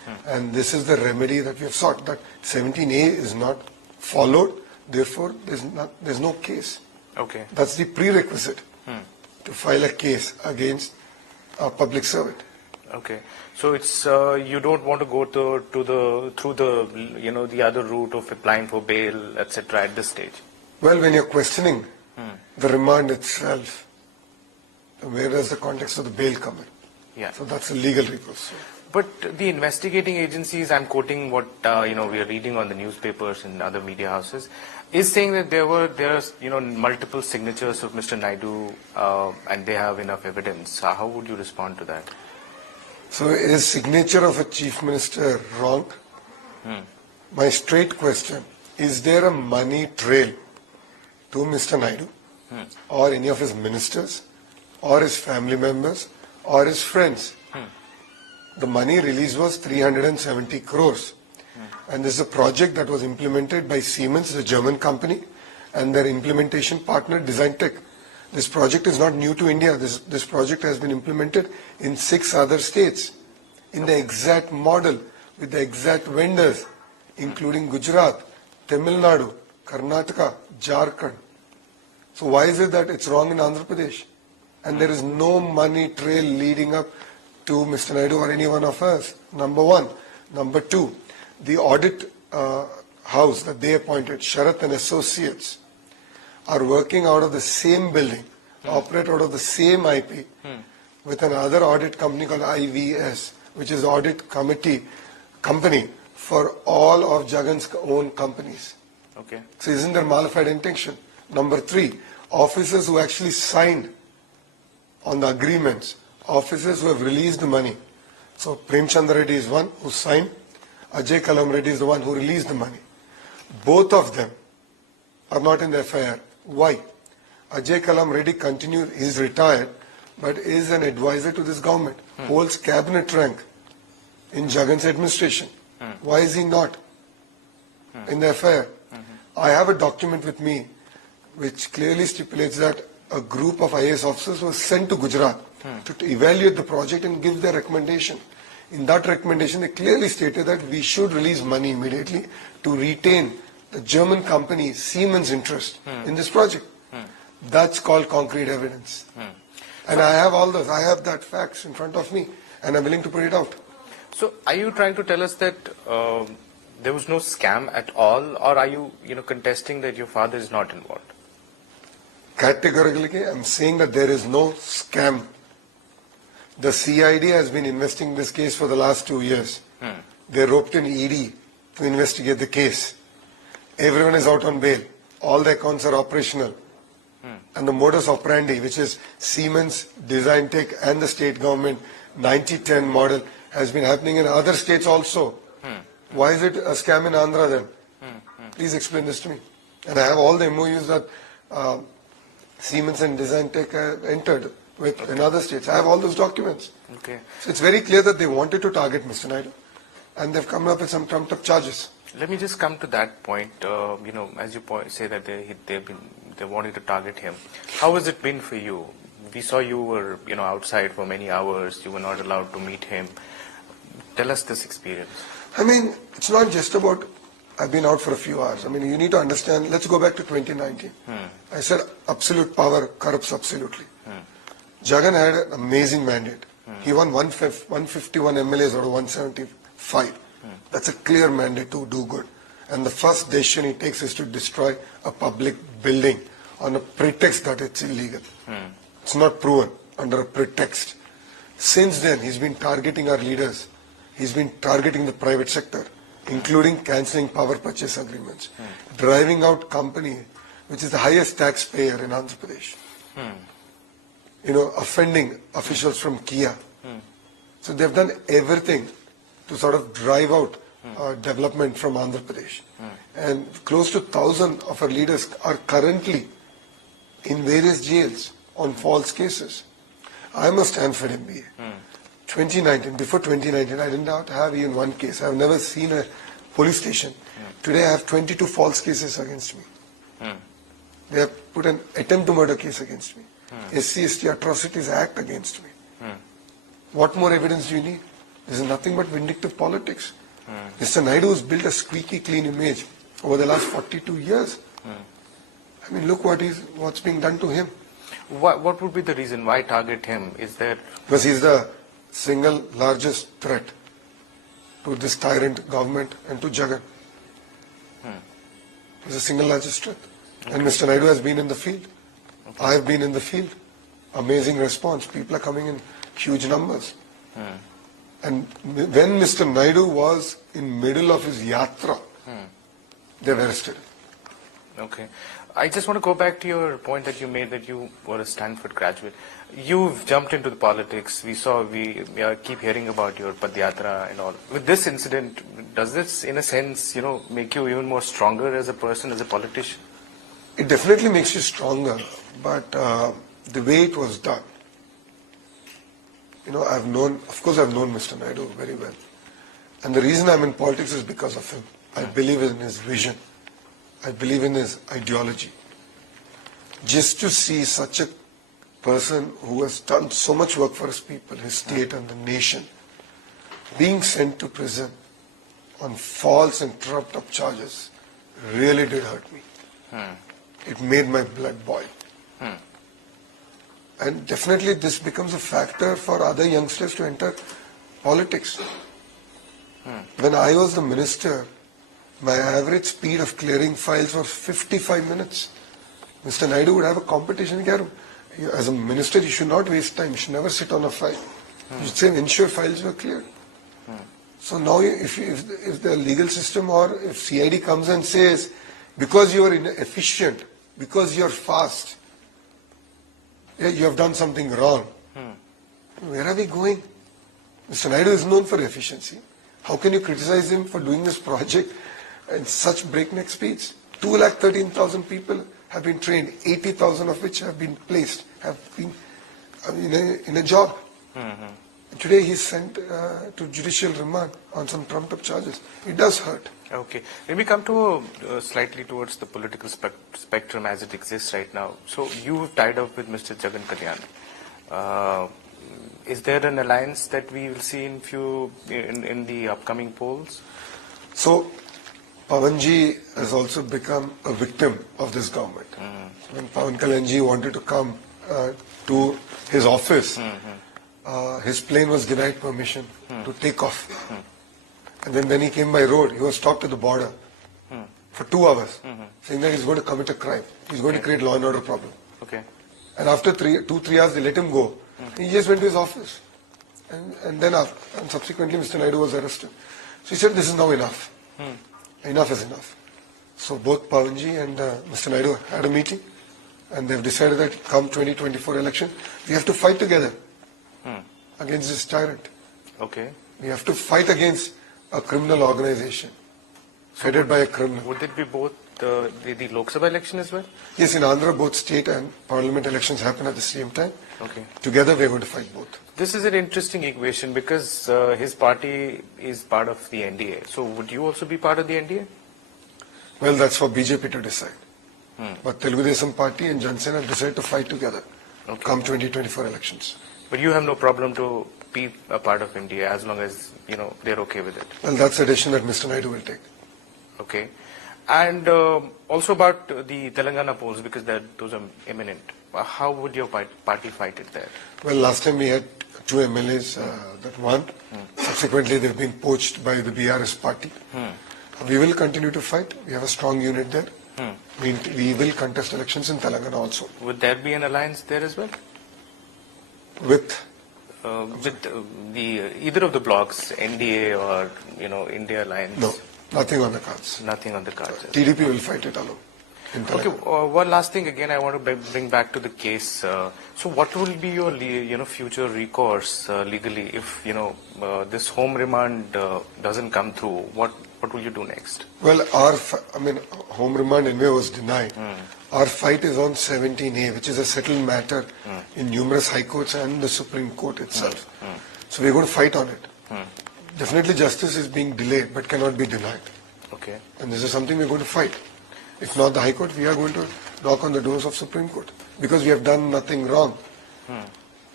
And this is the remedy that we have sought, that 17A is not followed, therefore there's no case. Okay. That's the prerequisite to file a case against a public servant. Okay. So it's you don't want to go through the other route of applying for bail, etc. at this stage. Well, when you're questioning the remand itself, where does the context of the bail come in? Yeah. So that's a legal recourse. But the investigating agencies, I'm quoting what we are reading on the newspapers and other media houses, is saying that there are multiple signatures of Mr. Naidu and they have enough evidence. How would you respond to that? So is signature of a chief minister wrong? My straight question, is there a money trail to Mr. Naidu or any of his ministers or his family members or his friends? The money release was 370 crores. And this is a project that was implemented by Siemens, the German company, and their implementation partner, Design Tech. This project is not new to India. This project has been implemented in 6 other states in the exact model with the exact vendors, including Gujarat, Tamil Nadu, Karnataka, Jharkhand. So why is it that it's wrong in Andhra Pradesh? And there is no money trail leading up to Mr. Naidu or any one of us, number one. Number two, the audit house that they appointed, Sharath and Associates, are working out of the same building, operate out of the same IP, with another audit company called IVS, which is audit company for all of Jagan's own companies. Okay. So isn't there malified intention? Number three, officers who actually signed on the agreements, officers who have released the money. So Prem Chandra Reddy is one who signed, Ajay Kalam Reddy is the one who released the money. Both of them are not in the FIR. Why? Ajay Kalam Reddy continues, he's retired, but is an advisor to this government, holds cabinet rank in Jagan's administration. Why is he not in the FIR? I have a document with me which clearly stipulates that a group of IAS officers was sent to Gujarat to evaluate the project and give their recommendation. In that recommendation, they clearly stated that we should release money immediately to retain the German company Siemens' interest in this project. That's called concrete evidence. And I have all those. I have that facts in front of me, and I'm willing to put it out. So, are you trying to tell us that there was no scam at all, or are you, contesting that your father is not involved? Categorically, I'm saying that there is no scam. The CID has been investigating this case for the last 2 years. They roped in ED to investigate the case. Everyone is out on bail. All the accounts are operational. And the modus operandi, which is Siemens, Design Tech and the state government 90-10 model, has been happening in other states also. Why is it a scam in Andhra then? Please explain this to me. And I have all the MOUs that Siemens and Design Tech entered with in other states. I have all those documents. Okay. So it's very clear that they wanted to target Mr. Naidu, and they've come up with some trumped up charges. Let me just come to that point. As you say that they wanted to target him. How has it been for you? We saw you were outside for many hours. You were not allowed to meet him. Tell us this experience. I mean, it's not just about I've been out for a few hours. I mean, you need to understand. Let's go back to 2019. I said absolute power corrupts absolutely. Jagan had an amazing mandate. He won 151 MLAs out of 175. That's a clear mandate to do good. And the first decision he takes is to destroy a public building on a pretext that it's illegal. It's not proven under a pretext. Since then, he's been targeting our leaders. He's been targeting the private sector, including cancelling power purchase agreements, driving out company, which is the highest taxpayer in Andhra Pradesh. Offending officials from Kia. So they've done everything to sort of drive out development from Andhra Pradesh. And close to 1,000 of our leaders are currently in various jails on false cases. I must stand for MBA. 2019, before 2019, I did not have even one case. I've never seen a police station. Today I have 22 false cases against me. They have put an attempt to murder case against me. SC/ST Atrocities Act against me. What more evidence do you need? This is nothing but vindictive politics. Mr. Naidu has built a squeaky clean image over the last 42 years. I mean, look what's being done to him. What would be the reason? Why target him? Is there... Because he's the single largest threat to this tyrant government and to Jagan. He's the single largest threat. And Mr. Naidu has been in the field. I have been in the field. Amazing response. People are coming in huge numbers. And when Mr. Naidu was in middle of his yatra, they've arrested him. Okay. I just want to go back to your point that you made that you were a Stanford graduate. You've jumped into the politics. We keep hearing about your Padyatra and all. With this incident, does this, in a sense, make you even more stronger as a person, as a politician? It definitely makes you stronger, but the way it was done, I've known Mr. Naidu very well. And the reason I'm in politics is because of him. I believe in his vision. I believe in his ideology. Just to see such a person who has done so much work for his people, his state and the nation, being sent to prison on false and trumped up charges really did hurt me. It made my blood boil. And definitely this becomes a factor for other youngsters to enter politics. When I was the minister, my average speed of clearing files was 55 minutes. Mr. Naidu would have a competition. As a minister, you should not waste time. You should never sit on a file. You should say, ensure files were cleared. So now if the legal system or if CID comes and says, because you are inefficient, because you are fast, you have done something wrong. Where are we going? Mr. Naidu is known for efficiency. How can you criticize him for doing this project at such breakneck speeds? 213,000 people have been trained, 80,000 of which have been placed, have been in a job. Today he's sent to judicial remand on some trumped up charges. It does hurt. Okay. Let me come to slightly towards the political spectrum as it exists right now. So you've tied up with Mr. Jagan Kalyan. Is there an alliance that we will see in the upcoming polls? So Pawanji has also become a victim of this government. When Pawan Kalyanji wanted to come to his office, his plane was denied permission to take off. And then when he came by road, he was stopped at the border for 2 hours, saying that he's going to commit a crime. He's going to create law and order problem. Okay. And after 2-3 hours, they let him go. He just went to his office. And subsequently, Mr. Naidu was arrested. So he said, this is now enough. Enough is enough. So both Pawanji and Mr. Naidu had a meeting, and they've decided that come 2024 election, we have to fight together against this tyrant. Okay. We have to fight against a criminal organization headed by a criminal. Would it be both the Lok Sabha election as well? Yes, in Andhra, both state and parliament elections happen at the same time. Okay. Together, we are going to fight both. This is an interesting equation because his party is part of the NDA. So would you also be part of the NDA? Well, that's for BJP to decide. But Telugu Desam Party and Jansen have decided to fight together come 2024 elections. But you have no problem to be a part of NDA as long as, they're okay with it. Well, that's a decision that Mr. Naidu will take. Okay. And also about the Telangana polls, because those are imminent. How would your party fight it there? Well, last time we had 2 MLAs that won. Subsequently, they've been poached by the BRS party. We will continue to fight. We have a strong unit there. We will contest elections in Telangana also. Would there be an alliance there as well? With either of the blocks, NDA or India Alliance? No, nothing on the cards. Nothing on the cards. TDP will fight it alone. Okay, one last thing again I want to bring back to the case. So what will be your future recourse legally if this home remand doesn't come through? What will you do next? Well, home remand anyway was denied. Our fight is on 17A, which is a settled matter in numerous high courts and the Supreme Court itself. So we're going to fight on it. Definitely justice is being delayed but cannot be denied. Okay. And this is something we're going to fight. If not the High Court, we are going to knock on the doors of Supreme Court because we have done nothing wrong.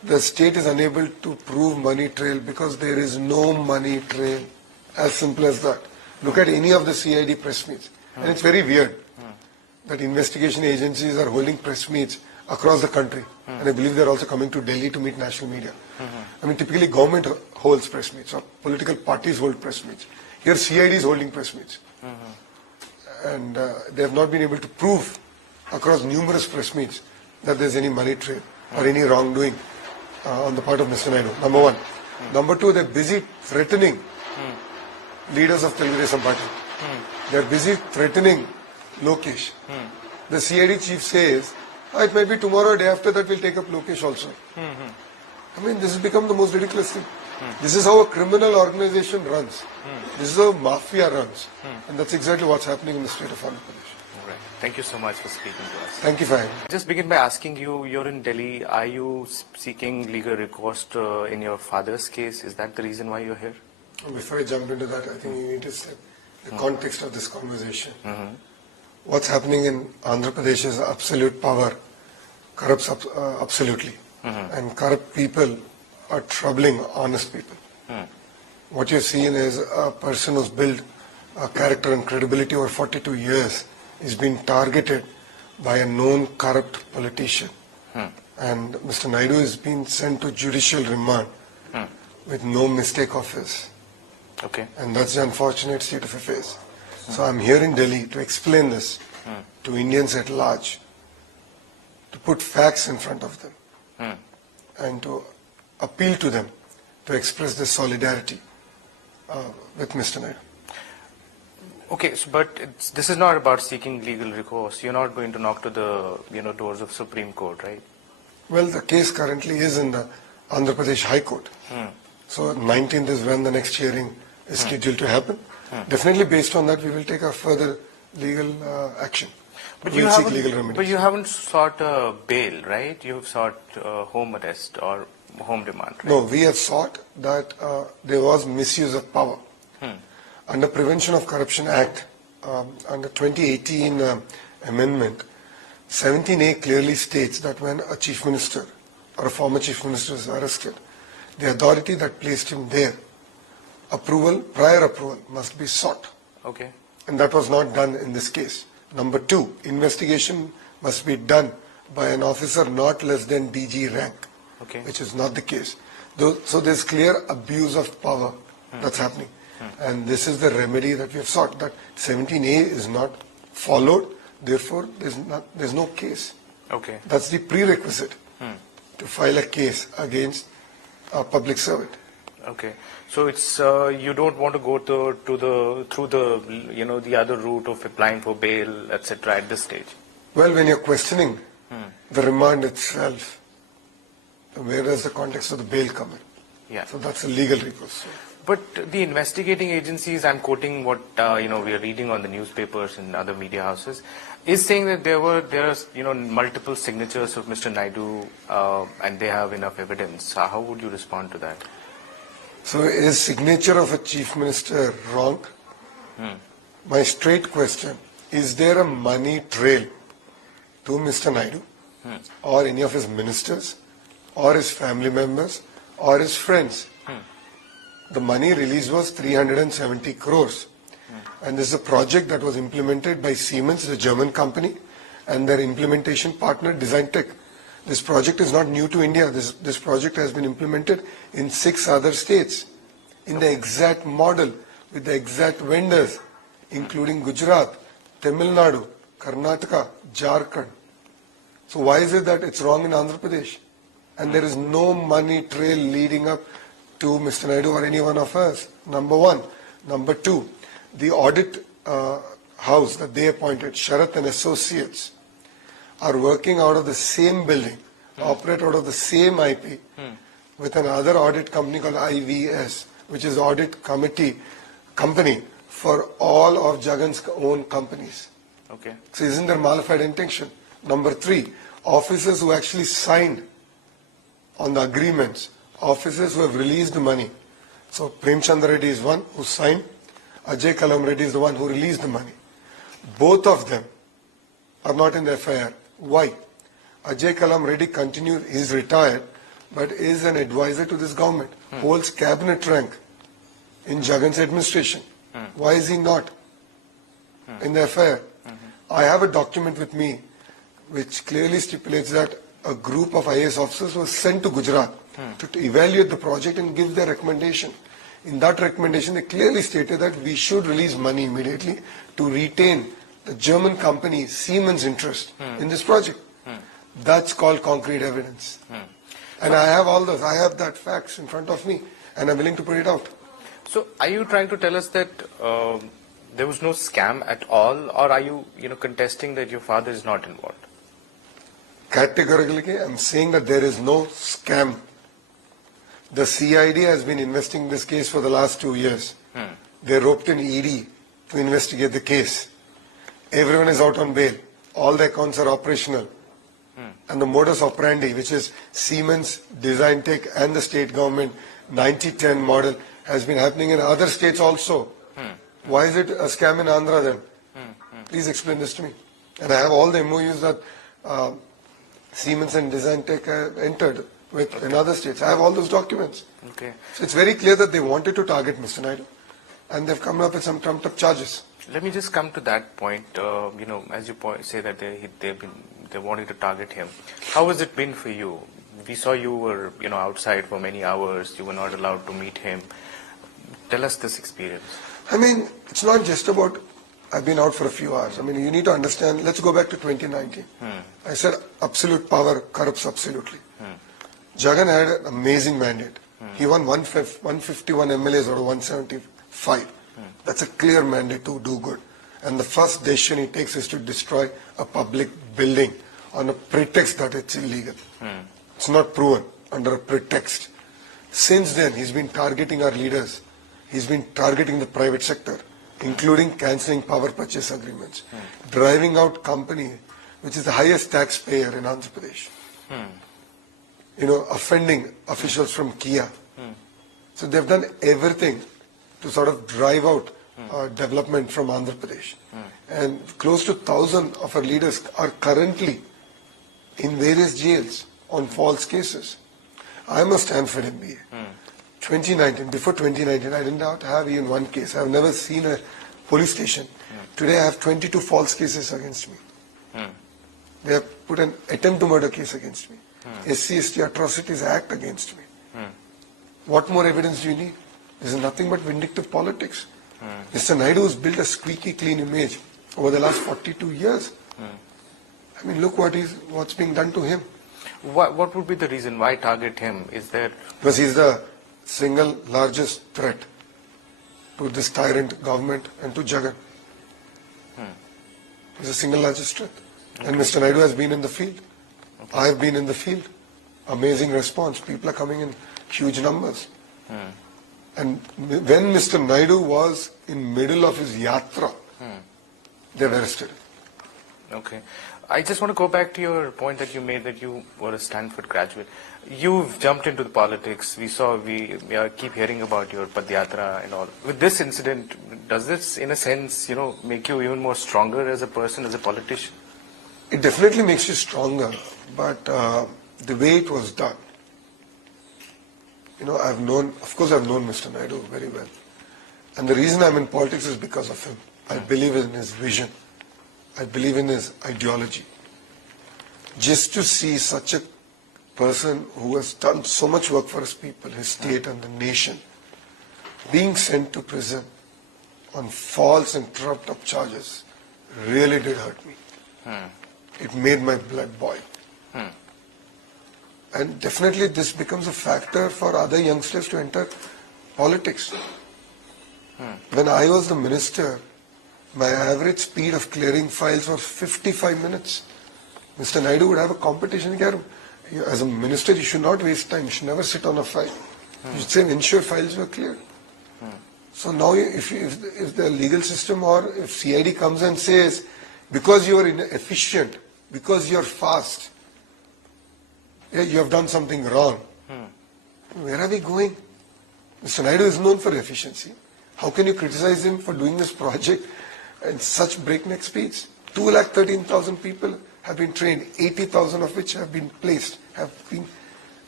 the state is unable to prove money trail because there is no money trail. As simple as that. Look at any of the CID press meets. And it's very weird that investigation agencies are holding press meets across the country. And I believe they're also coming to Delhi to meet national media. I mean, typically government holds press meets or political parties hold press meets. Here CID is holding press meets. And they have not been able to prove across numerous press meets that there's any money trail or any wrongdoing on the part of Mr. Naidu, number one. Number two, they're busy threatening leaders of Telugu Desam Party. They're busy threatening Lokesh. The CID chief says, it might be tomorrow or day after that we'll take up Lokesh also. I mean, this has become the most ridiculous thing. This is how a criminal organization runs. This is how mafia runs. And that's exactly what's happening in the state of Andhra Pradesh. All right. Thank you so much for speaking to us. Thank you for having me. Just begin by asking you, you're in Delhi. Are you seeking legal recourse in your father's case? Is that the reason why you're here? Before I jump into that, I think you need to set the context of this conversation. What's happening in Andhra Pradesh is absolute power corrupts absolutely. And corrupt people are troubling honest people. What you're seeing is a person who's built a character and credibility over 42 years is being targeted by a known corrupt politician. And Mr. Naidu is being sent to judicial remand with no mistake of his. Okay. And that's the unfortunate state of affairs. So I'm here in Delhi to explain this to Indians at large, to put facts in front of them, and to appeal to them to express their solidarity with Mr. Naidu. Okay, so, but this is not about seeking legal recourse. You're not going to knock to the doors of Supreme Court, right? Well, the case currently is in the Andhra Pradesh High Court. So 19th is when the next hearing is scheduled to happen. Definitely based on that, we will take a further legal action. But we'll seek legal remedies. But you haven't sought bail, right? You have sought home arrest or home remand, right? No, we have sought that there was misuse of power. Under Prevention of Corruption Act, under 2018 amendment, 17A clearly states that when a chief minister or a former chief minister is arrested, the authority that placed him there, prior approval must be sought. Okay. And that was not done in this case. Number two, investigation must be done by an officer not less than DG rank, which is not the case. So there's clear abuse of power that's happening. And this is the remedy that we have sought, that 17A is not followed, therefore there's no case. Okay. That's the prerequisite to file a case against a public servant. Okay. So it's you don't want to go through the other route of applying for bail, etc. at this stage. Well, when you're questioning the remand itself, where does the context of the bail come in? Yeah. So that's a legal recourse. But the investigating agencies, I'm quoting what we are reading on the newspapers and other media houses, is saying that there are multiple signatures of Mr. Naidu and they have enough evidence. How would you respond to that? So is signature of a chief minister wrong? My straight question, is there a money trail to Mr. Naidu or any of his ministers or his family members or his friends? The money released was 370 crores. And this is a project that was implemented by Siemens, the German company, and their implementation partner, Design Tech. This project is not new to India. This project has been implemented in 6 other states in the exact model with the exact vendors, including Gujarat, Tamil Nadu, Karnataka, Jharkhand. So why is it that it's wrong in Andhra Pradesh? And there is no money trail leading up to Mr. Naidu or any one of us, number one. Number two, the audit house that they appointed, Sharath and Associates, are working out of the same building, operate out of the same IP, with another audit company called IVS, which is audit company for all of Jagan's own companies. Okay. So isn't there malified intention? Number three, officers who actually signed on the agreements, officers who have released the money. So Prem Chandra Reddy is one who signed, Ajay Kalam Reddy is the one who released the money. Both of them are not in the FIR. Why? Ajay Kalam Reddy continued, he's retired, but is an advisor to this government, holds cabinet rank in Jagan's administration. Why is he not in the affair? I have a document with me which clearly stipulates that a group of IAS officers was sent to Gujarat to evaluate the project and give their recommendation. In that recommendation, they clearly stated that we should release money immediately to retain the German company Siemens' interest in this project. That's called concrete evidence. And I have all those. I have that facts in front of me, and I'm willing to put it out. So, are you trying to tell us that there was no scam at all, or are you, contesting that your father is not involved? Categorically, I'm saying that there is no scam. The CID has been investigating this case for the last 2 years. They roped in ED to investigate the case. Everyone is out on bail. All the accounts are operational. And the modus operandi, which is Siemens, Design Tech and the state government 90-10 model, has been happening in other states also. Why is it a scam in Andhra then? Please explain this to me. And I have all the MOUs that Siemens and Design Tech have entered with in other states. I have all those documents. Okay. So it's very clear that they wanted to target Mr. Naidu, and they've come up with some trumped up charges. Let me just come to that point. As you say that they wanted to target him. How has it been for you? We saw you were outside for many hours. You were not allowed to meet him. Tell us this experience. I mean, it's not just about I've been out for a few hours. I mean, you need to understand. Let's go back to 2019. I said absolute power corrupts absolutely. Jagan had an amazing mandate. He won 151 MLAs out of 175. That's a clear mandate to do good. And the first decision he takes is to destroy a public building on a pretext that it's illegal. It's not proven, under a pretext. Since then, he's been targeting our leaders. He's been targeting the private sector, including cancelling power purchase agreements, driving out company, which is the highest taxpayer in Andhra Pradesh. Offending officials from Kia. So they've done everything to sort of drive out development from Andhra Pradesh. And close to 1,000 of our leaders are currently in various jails on false cases. I'm a Stanford MBA. 2019, before 2019, I did not have even one case. I've never seen a police station. Today I have 22 false cases against me. They have put an attempt to murder case against me. SC/ST Atrocities Act against me. What more evidence do you need? This is nothing but vindictive politics. Mr. Naidu has built a squeaky clean image over the last 42 years. I mean, look what's being done to him. What would be the reason why target him? Is there... Because he's the single largest threat to this tyrant government and to Jagan. He's the single largest threat. And Mr. Naidu has been in the field. I have been in the field. Amazing response. People are coming in huge numbers. And when Mr. Naidu was in middle of his yatra, they've arrested him. Okay. I just want to go back to your point that you made that you were a Stanford graduate. You've jumped into the politics. We keep hearing about your Padyatra and all. With this incident, does this, in a sense, make you even more stronger as a person, as a politician? It definitely makes you stronger, but the way it was done, I've known Mr. Naidu very well. And the reason I'm in politics is because of him. I believe in his vision. I believe in his ideology. Just to see such a person who has done so much work for his people, his state and the nation, being sent to prison on false and trumped up charges really did hurt me. It made my blood boil. And definitely this becomes a factor for other youngsters to enter politics. When I was the minister, my average speed of clearing files was 55 minutes. Mr. Naidu would have a competition. As a minister, you should not waste time. You should never sit on a file. You should say, ensure files were cleared. So now if the legal system or if CID comes and says, because you are inefficient, because you are fast, you have done something wrong. Where are we going? Mr. Naidu is known for efficiency. How can you criticize him for doing this project at such breakneck speeds? 213,000 people have been trained, 80,000 of which have been placed, have been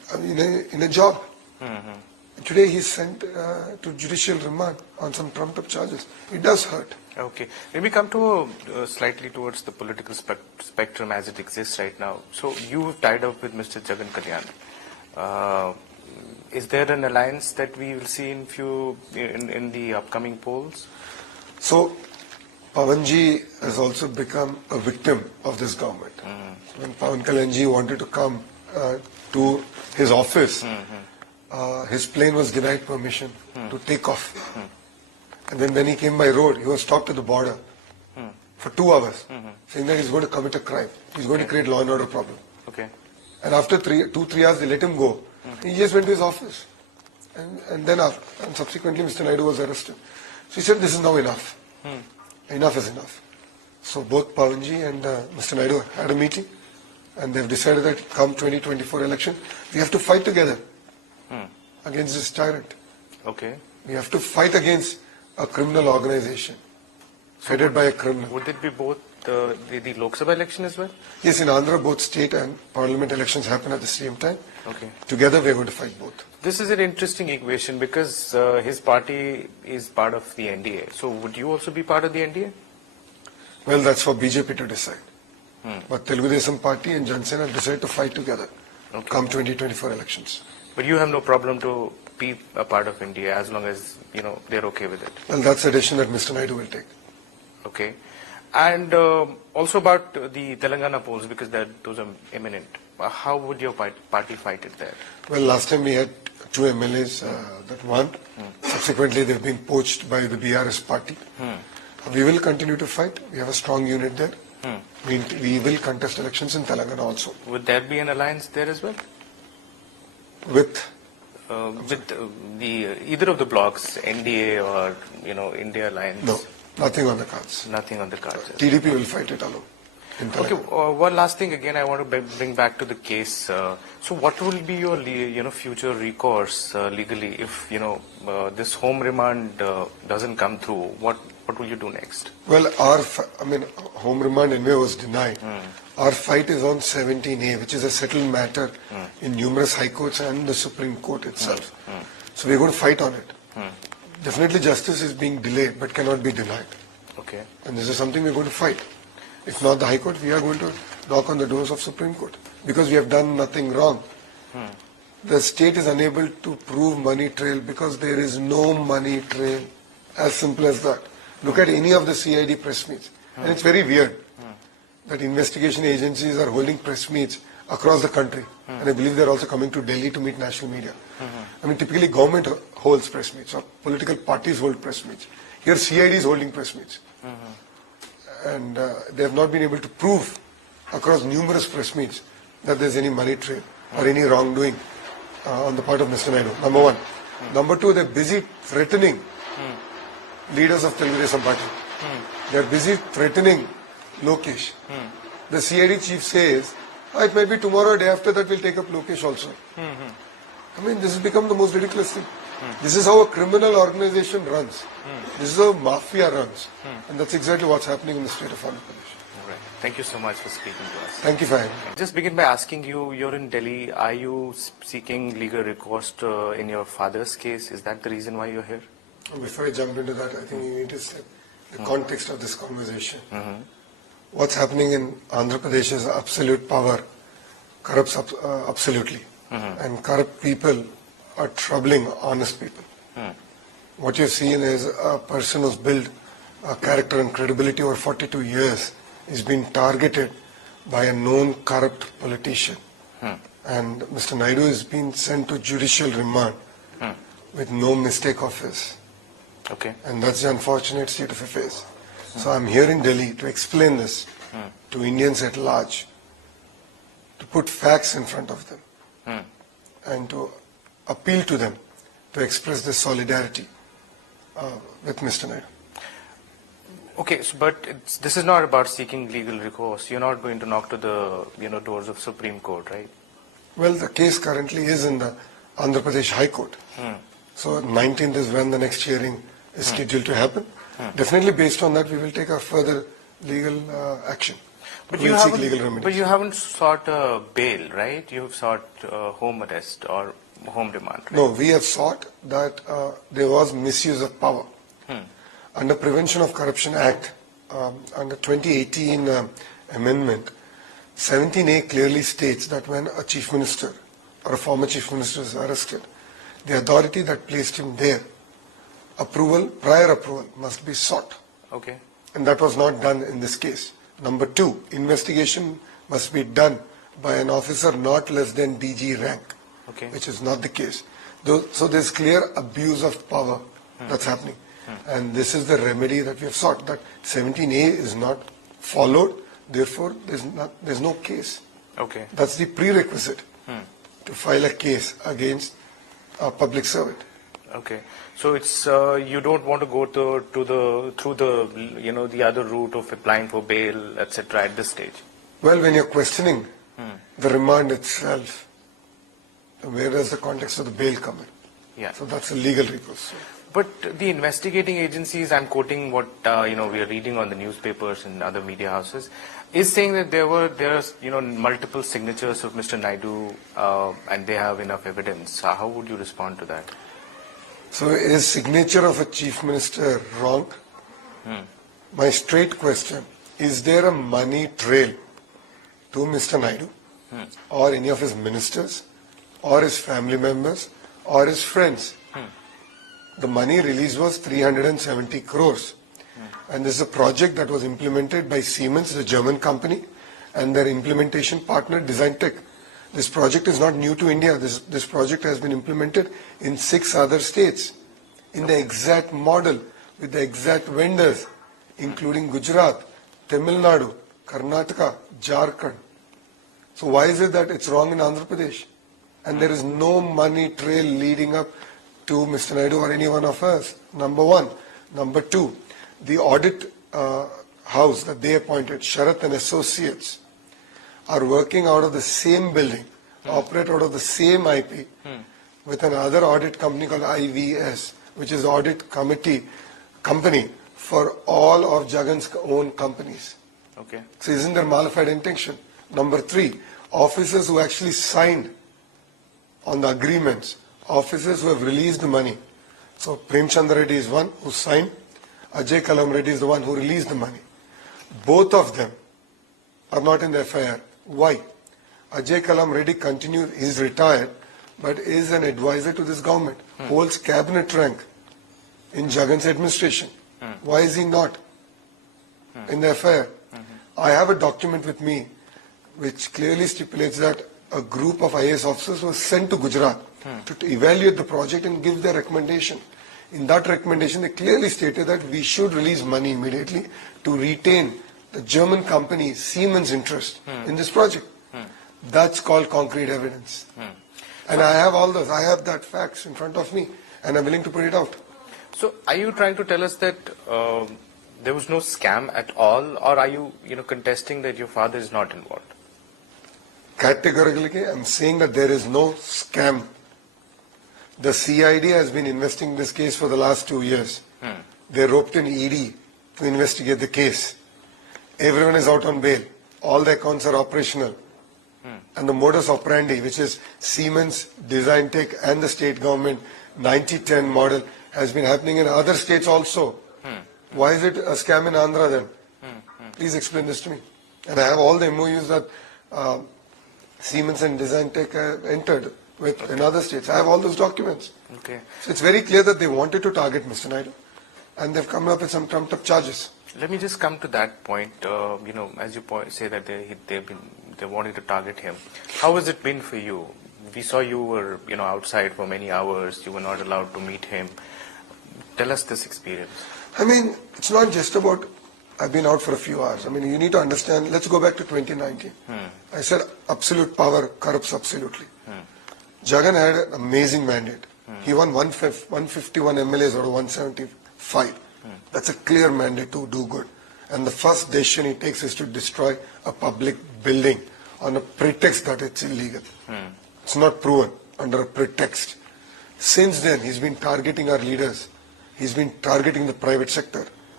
in a job. Today he's sent to judicial remand on some trumped up charges. It does hurt. Okay. When we come to slightly towards the political spectrum as it exists right now, so you've tied up with Mr. Jagan Kalyan. Is there an alliance that we will see in the upcoming polls? So, Pawanji has also become a victim of this government. When Pawan Kalyanji wanted to come to his office, his plane was denied permission to take off. And then when he came by road, he was stopped at the border for 2 hours, saying that he's going to commit a crime. He's going to create law and order problem. Okay. And after 2-3 hours, they let him go. He just went to his office. And then subsequently, Mr. Naidu was arrested. So he said, this is now enough. Enough is enough. So both Pawanji and Mr. Naidu had a meeting, and they've decided that come 2024 election, we have to fight together against this tyrant. Okay. We have to fight against a criminal organization headed by a criminal. Would it be both the Lok Sabha election as well? Yes, in Andhra, both state and parliament elections happen at the same time. Okay. Together, we are going to fight both. This is an interesting equation because his party is part of the NDA. So would you also be part of the NDA? Well, that's for BJP to decide. But Telugu Desam Party and Jansena have decided to fight together come 2024 elections. But you have no problem to be a part of India as long as, they're okay with it. Well, that's a decision that Mr. Naidu will take. Okay. And also about the Telangana polls, because those are imminent. How would your party fight it there? Well, last time we had 2 MLAs that won. Subsequently, they've been poached by the BRS party. We will continue to fight. We have a strong unit there. We will contest elections in Telangana also. Would there be an alliance there as well? With either of the blocks, NDA or India Alliance? No, nothing on the cards. Nothing on the cards. TDP will fight it alone. Okay, one last thing again I want to bring back to the case. So what will be your future recourse legally if this home remand doesn't come through? What will you do next? Well, home remand anyway was denied. Our fight is on 17A, which is a settled matter in numerous high courts and the Supreme Court itself. So we're going to fight on it. Definitely justice is being delayed but cannot be denied. Okay. And this is something we're going to fight. If not the High Court, we are going to knock on the doors of Supreme Court because we have done nothing wrong. The state is unable to prove money trail because there is no money trail. As simple as that. Look at any of the CID press meets. And it's very weird that investigation agencies are holding press meets across the country. And I believe they're also coming to Delhi to meet national media. Typically government holds press meets or political parties hold press meets. Here CID is holding press meets. And they have not been able to prove across numerous press meets that there's any money trail or any wrongdoing on the part of Mr. Naidu. Number one. Number two, they're busy threatening leaders of Telugu Desam Party. They're busy threatening Lokesh. The CID chief says, it might be tomorrow or day after that we'll take up Lokesh also. This has become the most ridiculous thing. This is how a criminal organization runs. This is how mafia runs. And that's exactly what's happening in the state of Andhra Pradesh. All right. Thank you so much for speaking to us. Thank you for having me. Just begin by asking you, you're in Delhi. Are you seeking legal recourse in your father's case? Is that the reason why you're here? Before I jump into that, I think you need to set the context of this conversation. What's happening in Andhra Pradesh is absolute power corrupts absolutely. And corrupt people are troubling honest people. What you've seen is a person who's built a character and credibility over 42 years is being targeted by a known corrupt politician. And Mr. Naidu is being sent to judicial remand with no mistake of his. Okay. And that's the unfortunate state of affairs. So I'm here in Delhi to explain this to Indians at large, to put facts in front of them, and to appeal to them to express their solidarity with Mr. Naidu. Okay, but this is not about seeking legal recourse. You're not going to knock to the doors of Supreme Court, right? Well, the case currently is in the Andhra Pradesh High Court. So 19th is when the next hearing is scheduled to happen. Definitely based on that, we will take a further legal action. But we'll seek legal remedies. But you haven't sought bail, right? You have sought home arrest or home remand. Right? No, we have sought that there was misuse of power. Under Prevention of Corruption Act, under 2018 amendment, 17A clearly states that when a chief minister or a former chief minister is arrested, the authority that placed him there, prior approval must be sought. Okay. And that was not done in this case. Number two, investigation must be done by an officer not less than DG rank, Okay. which is not the case. So there's clear abuse of power that's happening. And this is the remedy that we have sought, that 17A is not followed, therefore there's no case. Okay. That's the prerequisite to file a case against a public servant. Okay. So it's you don't want to go through the other route of applying for bail, etc. at this stage. Well, when you're questioning the remand itself, where does the context of the bail come in? Yeah. So that's a legal recourse. But the investigating agencies, I'm quoting what we are reading on the newspapers and other media houses, is saying that there are multiple signatures of Mr. Naidu and they have enough evidence. How would you respond to that? So is signature of a chief minister wrong? My straight question, is there a money trail to Mr. Naidu or any of his ministers or his family members or his friends? The money released was 370 crores. And this is a project that was implemented by Siemens, the German company, and their implementation partner, Design Tech. This project is not new to India. This project has been implemented in 6 other states in the exact model with the exact vendors, including Gujarat, Tamil Nadu, Karnataka, Jharkhand. So why is it that it's wrong in Andhra Pradesh? And there is no money trail leading up to Mr. Naidu or any one of us, number one. Number two, the audit house that they appointed, Sharath and Associates, are working out of the same building, operate out of the same IP, with another audit company called IVS, which is the audit company for all of Jagan's own companies. Okay. So isn't there malified intention? Number three, officers who actually signed on the agreements, officers who have released the money. So Prem Chandra Reddy is one who signed, Ajay Kalam Reddy is the one who released the money. Both of them are not in the FIR. Why? Ajay Kalam Reddy continues, he's retired, but is an advisor to this government, holds cabinet rank in Jagan's administration. Why is he not in the FIR? I have a document with me which clearly stipulates that a group of IAS officers was sent to Gujarat to evaluate the project and give their recommendation. In that recommendation, they clearly stated that we should release money immediately to retain the German company Siemens' interest in this project. That's called concrete evidence. And I have all those. I have that facts in front of me, and I'm willing to put it out. So are you trying to tell us that there was no scam at all, or are you contesting that your father is not involved? Categorically, I'm saying that there is no scam. The CID has been investigating this case for the last 2 years. They roped in ED to investigate the case. Everyone is out on bail. All the accounts are operational. And the modus operandi, which is Siemens, Design Tech and the state government 90-10 model, has been happening in other states also. Why is it a scam in Andhra then? Please explain this to me. And I have all the MOUs that Siemens and Design Tech entered with in other states. I have all those documents. Okay. So it's very clear that they wanted to target Mr. Naidu, and they've come up with some trumped up charges. Let me just come to that point. As you say that they wanted to target him. How has it been for you? We saw you were outside for many hours. You were not allowed to meet him. Tell us this experience. I mean, it's not just about I've been out for a few hours. I mean, you need to understand. Let's go back to 2019. I said absolute power corrupts absolutely. Jagan had an amazing mandate. He won 151 MLAs out of 175. That's a clear mandate to do good. And the first decision he takes is to destroy a public building on a pretext that it's illegal. It's not proven, under a pretext. Since then, he's been targeting our leaders. He's been targeting the private sector.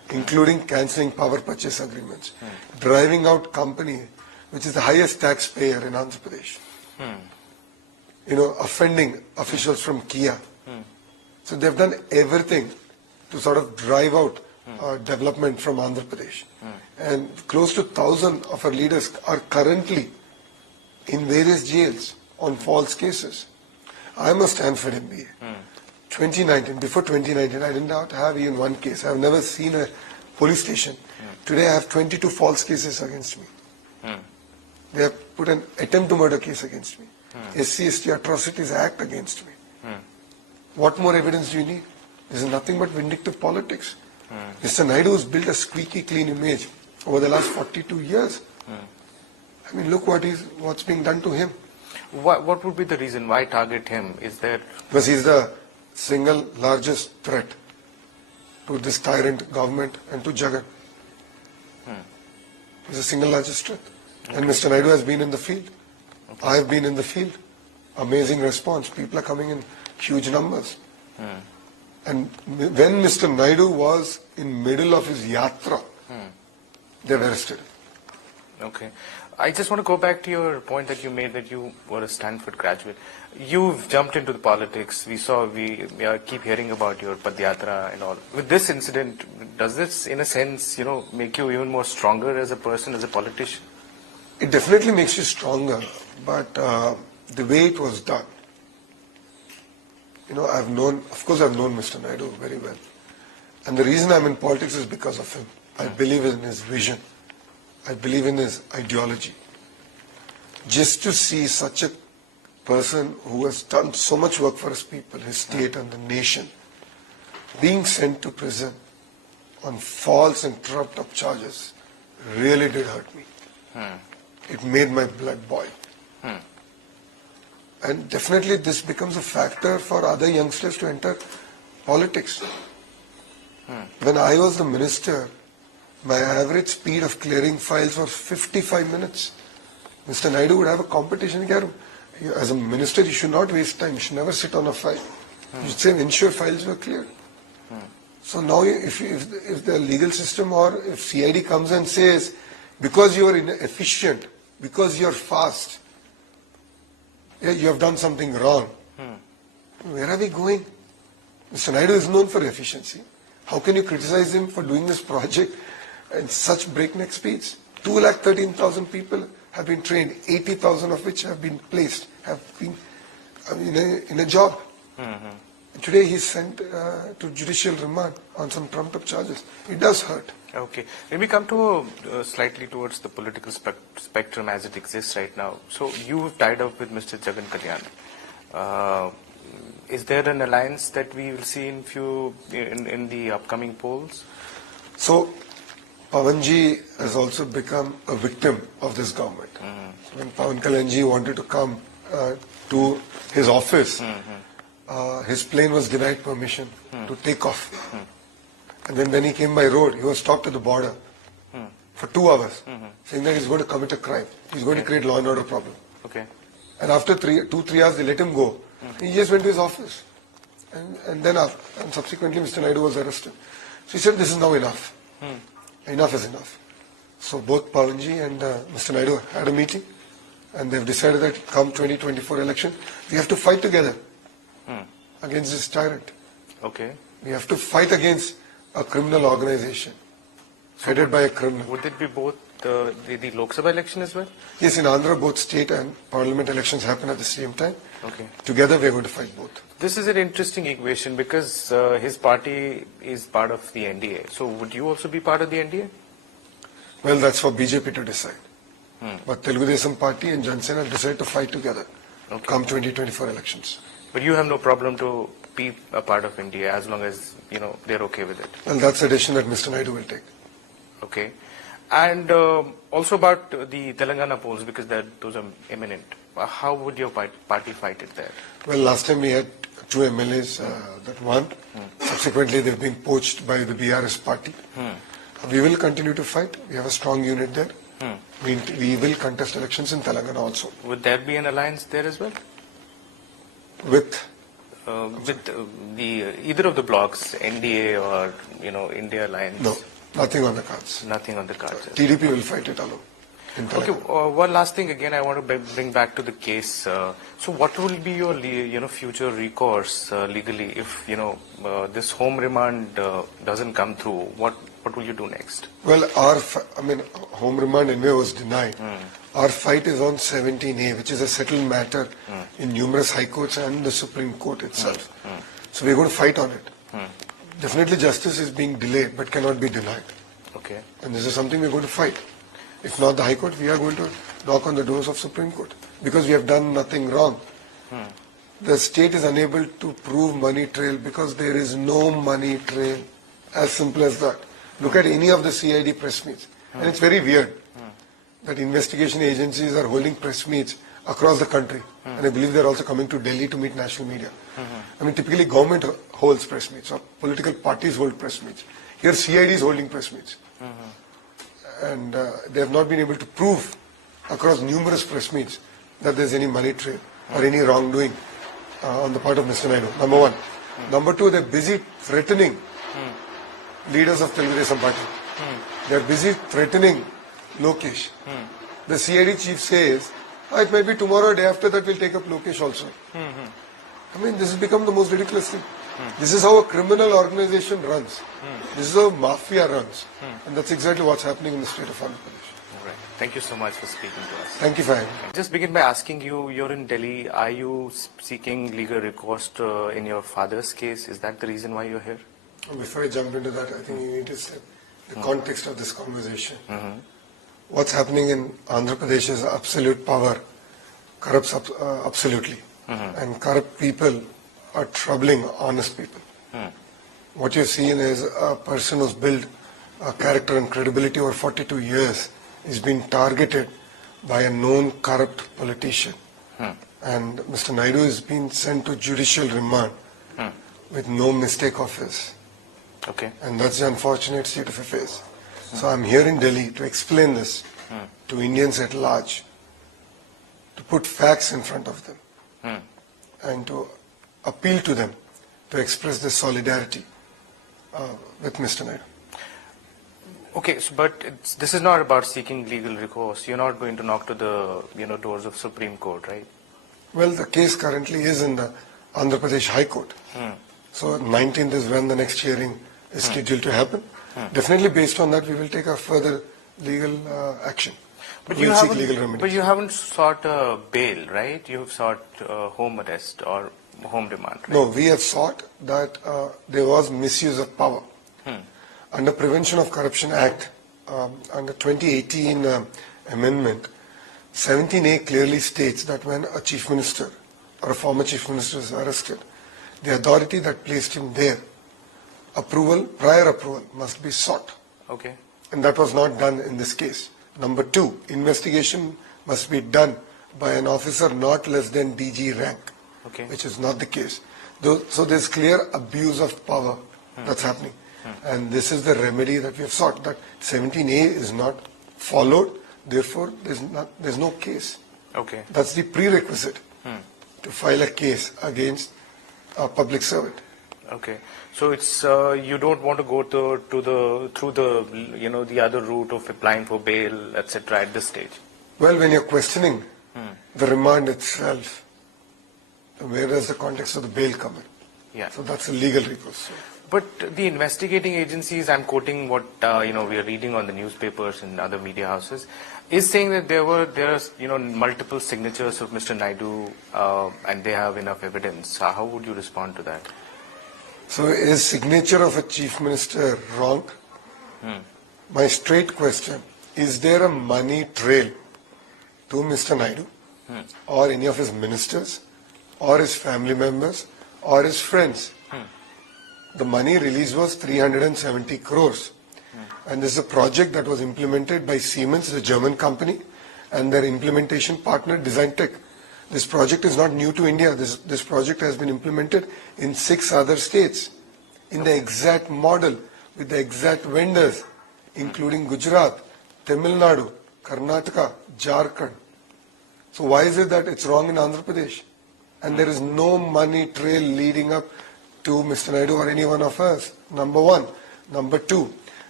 including cancelling power purchase agreements, driving out company, which is the highest taxpayer in Andhra Pradesh. Offending officials from Kia. So they've done everything to sort of drive out development from Andhra Pradesh. And close to 1,000 of our leaders are currently in various jails on false cases. I must stand for MBA. 2019, before 2019, I did not have even one case. I've never seen a police station. Today I have 22 false cases against me. They have put an attempt to murder case against me. SC/ST Atrocities Act against me. What more evidence do you need? This is nothing but vindictive politics. Mr. Naidu has built a squeaky clean image over the last 42 years. I mean, look what's being done to him. What would be the reason why target him? Is there... Because he's the single largest threat to this tyrant government and to Jagan. He's the single largest threat. And Mr. Naidu has been in the field. I have been in the field. Amazing response. People are coming in huge numbers. And when Mr. Naidu was in middle of his yatra, they've arrested him. Okay. I just want to go back to your point that you made that you were a Stanford graduate. You've jumped into the politics. We keep hearing about your Padyatra and all. With this incident, does this, in a sense, make you even more stronger as a person, as a politician? It definitely makes you stronger, but the way it was done, I've known Mr. Naidu very well. And the reason I'm in politics is because of him. I believe in his vision. I believe in his ideology. Just to see such a person who has done so much work for his people, his state and the nation, being sent to prison on false and trumped up charges really did hurt me. It made my blood boil. And definitely this becomes a factor for other youngsters to enter politics. When I was the minister, my average speed of clearing files was 55 minutes. Mr. Naidu would have a competition here. As a minister, you should not waste time. You should never sit on a file. You should say, ensure files were cleared. So now if the legal system or if CID comes and says, because you are inefficient, because you are fast, you have done something wrong. Where are we going? Mr. Naidu is known for efficiency. How can you criticize him for doing this project at such breakneck speeds? 213,000 people have been trained, 80,000 of which have been placed, have been in a job. Today he's sent to judicial remand on some trumped up charges. It does hurt. Okay. Let me come to slightly towards the political spectrum as it exists right now. So you've tied up with Mr. Jagan Kalyan. Is there an alliance that we will see in the upcoming polls? So Pawanji has also become a victim of this government. When Pawan Kalyanji wanted to come to his office, his plane was denied permission to take off. And then when he came by road, he was stopped at the border for 2 hours, saying that he's going to commit a crime. He's going to create law and order problem. Okay. And after 2-3 hours, they let him go. He just went to his office. And then subsequently, Mr. Naidu was arrested. So he said, this is now enough. Enough is enough. So both Pawanji and Mr. Naidu had a meeting, and they've decided that come 2024 election, we have to fight together against this tyrant. Okay. We have to fight against a criminal organization headed by a criminal. Would it be both the Lok Sabha election as well? Yes, in Andhra, both state and parliament elections happen at the same time. Okay. Together, we're going to fight both. This is an interesting equation because his party is part of the NDA. So would you also be part of the NDA? Well, that's for BJP to decide. But Telugu Desam Party and Jansena decide to fight together come 2024 elections. But you have no problem to be a part of India as long as, they're okay with it. Well, that's a decision that Mr. Naidu will take. Okay. And also about the Telangana polls, because those are imminent. How would your party fight it there? Well, last time we had 2 MLAs that won. Subsequently, they've been poached by the BRS party. We will continue to fight. We have a strong unit there. We will contest elections in Telangana also. Would there be an alliance there as well? With either of the blocks, NDA or India Alliance? No, Nothing on the cards. Nothing on the cards. TDP will fight it alone. Okay, one last thing again I want to bring back to the case. So what will be your future recourse legally if this home remand doesn't come through? What will you do next? Well, home remand anyway was denied. Our fight is on 17A, which is a settled matter in numerous high courts and the Supreme Court itself. So we're going to fight on it. Definitely justice is being delayed but cannot be denied. Okay. And this is something we're going to fight. If not the High Court, we are going to knock on the doors of Supreme Court because we have done nothing wrong. The state is unable to prove money trail because there is no money trail. As simple as that. Look at any of the CID press meets. And it's very weird that investigation agencies are holding press meets across the country. And I believe they're also coming to Delhi to meet national media. Typically government holds press meets or political parties hold press meets. Here CID is holding press meets. And they have not been able to prove across numerous press meets that there's any money trail or any wrongdoing on the part of Mr. Naidu, number one. Number two, they're busy threatening leaders of Telugu Desam Party. They're busy threatening Lokesh. The CID chief says, it might be tomorrow or day after that we'll take up Lokesh also. This has become the most ridiculous thing. This is how a criminal organization runs. This is how mafia runs. And that's exactly what's happening in the state of Andhra Pradesh. All right. Thank you so much for speaking to us. Thank you for having me. Just begin by asking you, you're in Delhi. Are you seeking legal recourse in your father's case? Is that the reason why you're here? Before I jump into that, I think you need to set the context of this conversation. What's happening in Andhra Pradesh is absolute power corrupts absolutely. And corrupt people are troubling honest people. What you're seeing is a person who's built a character and credibility over 42 years is being targeted by a known corrupt politician. And Mr. Naidu is being sent to judicial remand with no mistake of his. Okay. And that's the unfortunate state of affairs. So I'm here in Delhi to explain this to Indians at large, to put facts in front of them, and to appeal to them to express their solidarity with Mr. Naidu. Okay, but this is not about seeking legal recourse. You're not going to knock to the doors of Supreme Court, right? Well, the case currently is in the Andhra Pradesh High Court. So 19th is when the next hearing is scheduled to happen. Definitely based on that, we will take a further legal action. But we'll seek legal remedies. But you haven't sought bail, right? You have sought home arrest or home remand, right? No, we have sought that there was misuse of power. Under Prevention of Corruption Act, under 2018 amendment, 17A clearly states that when a chief minister or a former chief minister is arrested, the authority that placed him there, prior approval must be sought. Okay. And that was not done in this case. Number two, investigation must be done by an officer not less than DG rank, which is not the case. So there's clear abuse of power that's happening. And this is the remedy that we have sought, that 17A is not followed, therefore there's no case. Okay. That's the prerequisite to file a case against a public servant. Okay. So it's you don't want to go through the other route of applying for bail, etc. at this stage. Well, when you're questioning the remand itself, where does the context of the bail come in? Yeah. So that's a legal recourse. But the investigating agencies, I'm quoting what we are reading on the newspapers and other media houses, is saying that there are multiple signatures of Mr. Naidu and they have enough evidence. How would you respond to that? So is signature of a chief minister wrong? My straight question, is there a money trail to Mr. Naidu or any of his ministers or his family members or his friends? The money release was 370 crores. And this is a project that was implemented by Siemens, the German company, and their implementation partner, Design Tech. This project is not new to India. This project has been implemented in 6 other states in the exact model with the exact vendors, including Gujarat, Tamil Nadu, Karnataka, Jharkhand. So why is it that it's wrong in Andhra Pradesh? And there is no money trail leading up to Mr. Naidu or any one of us, number one. Number two,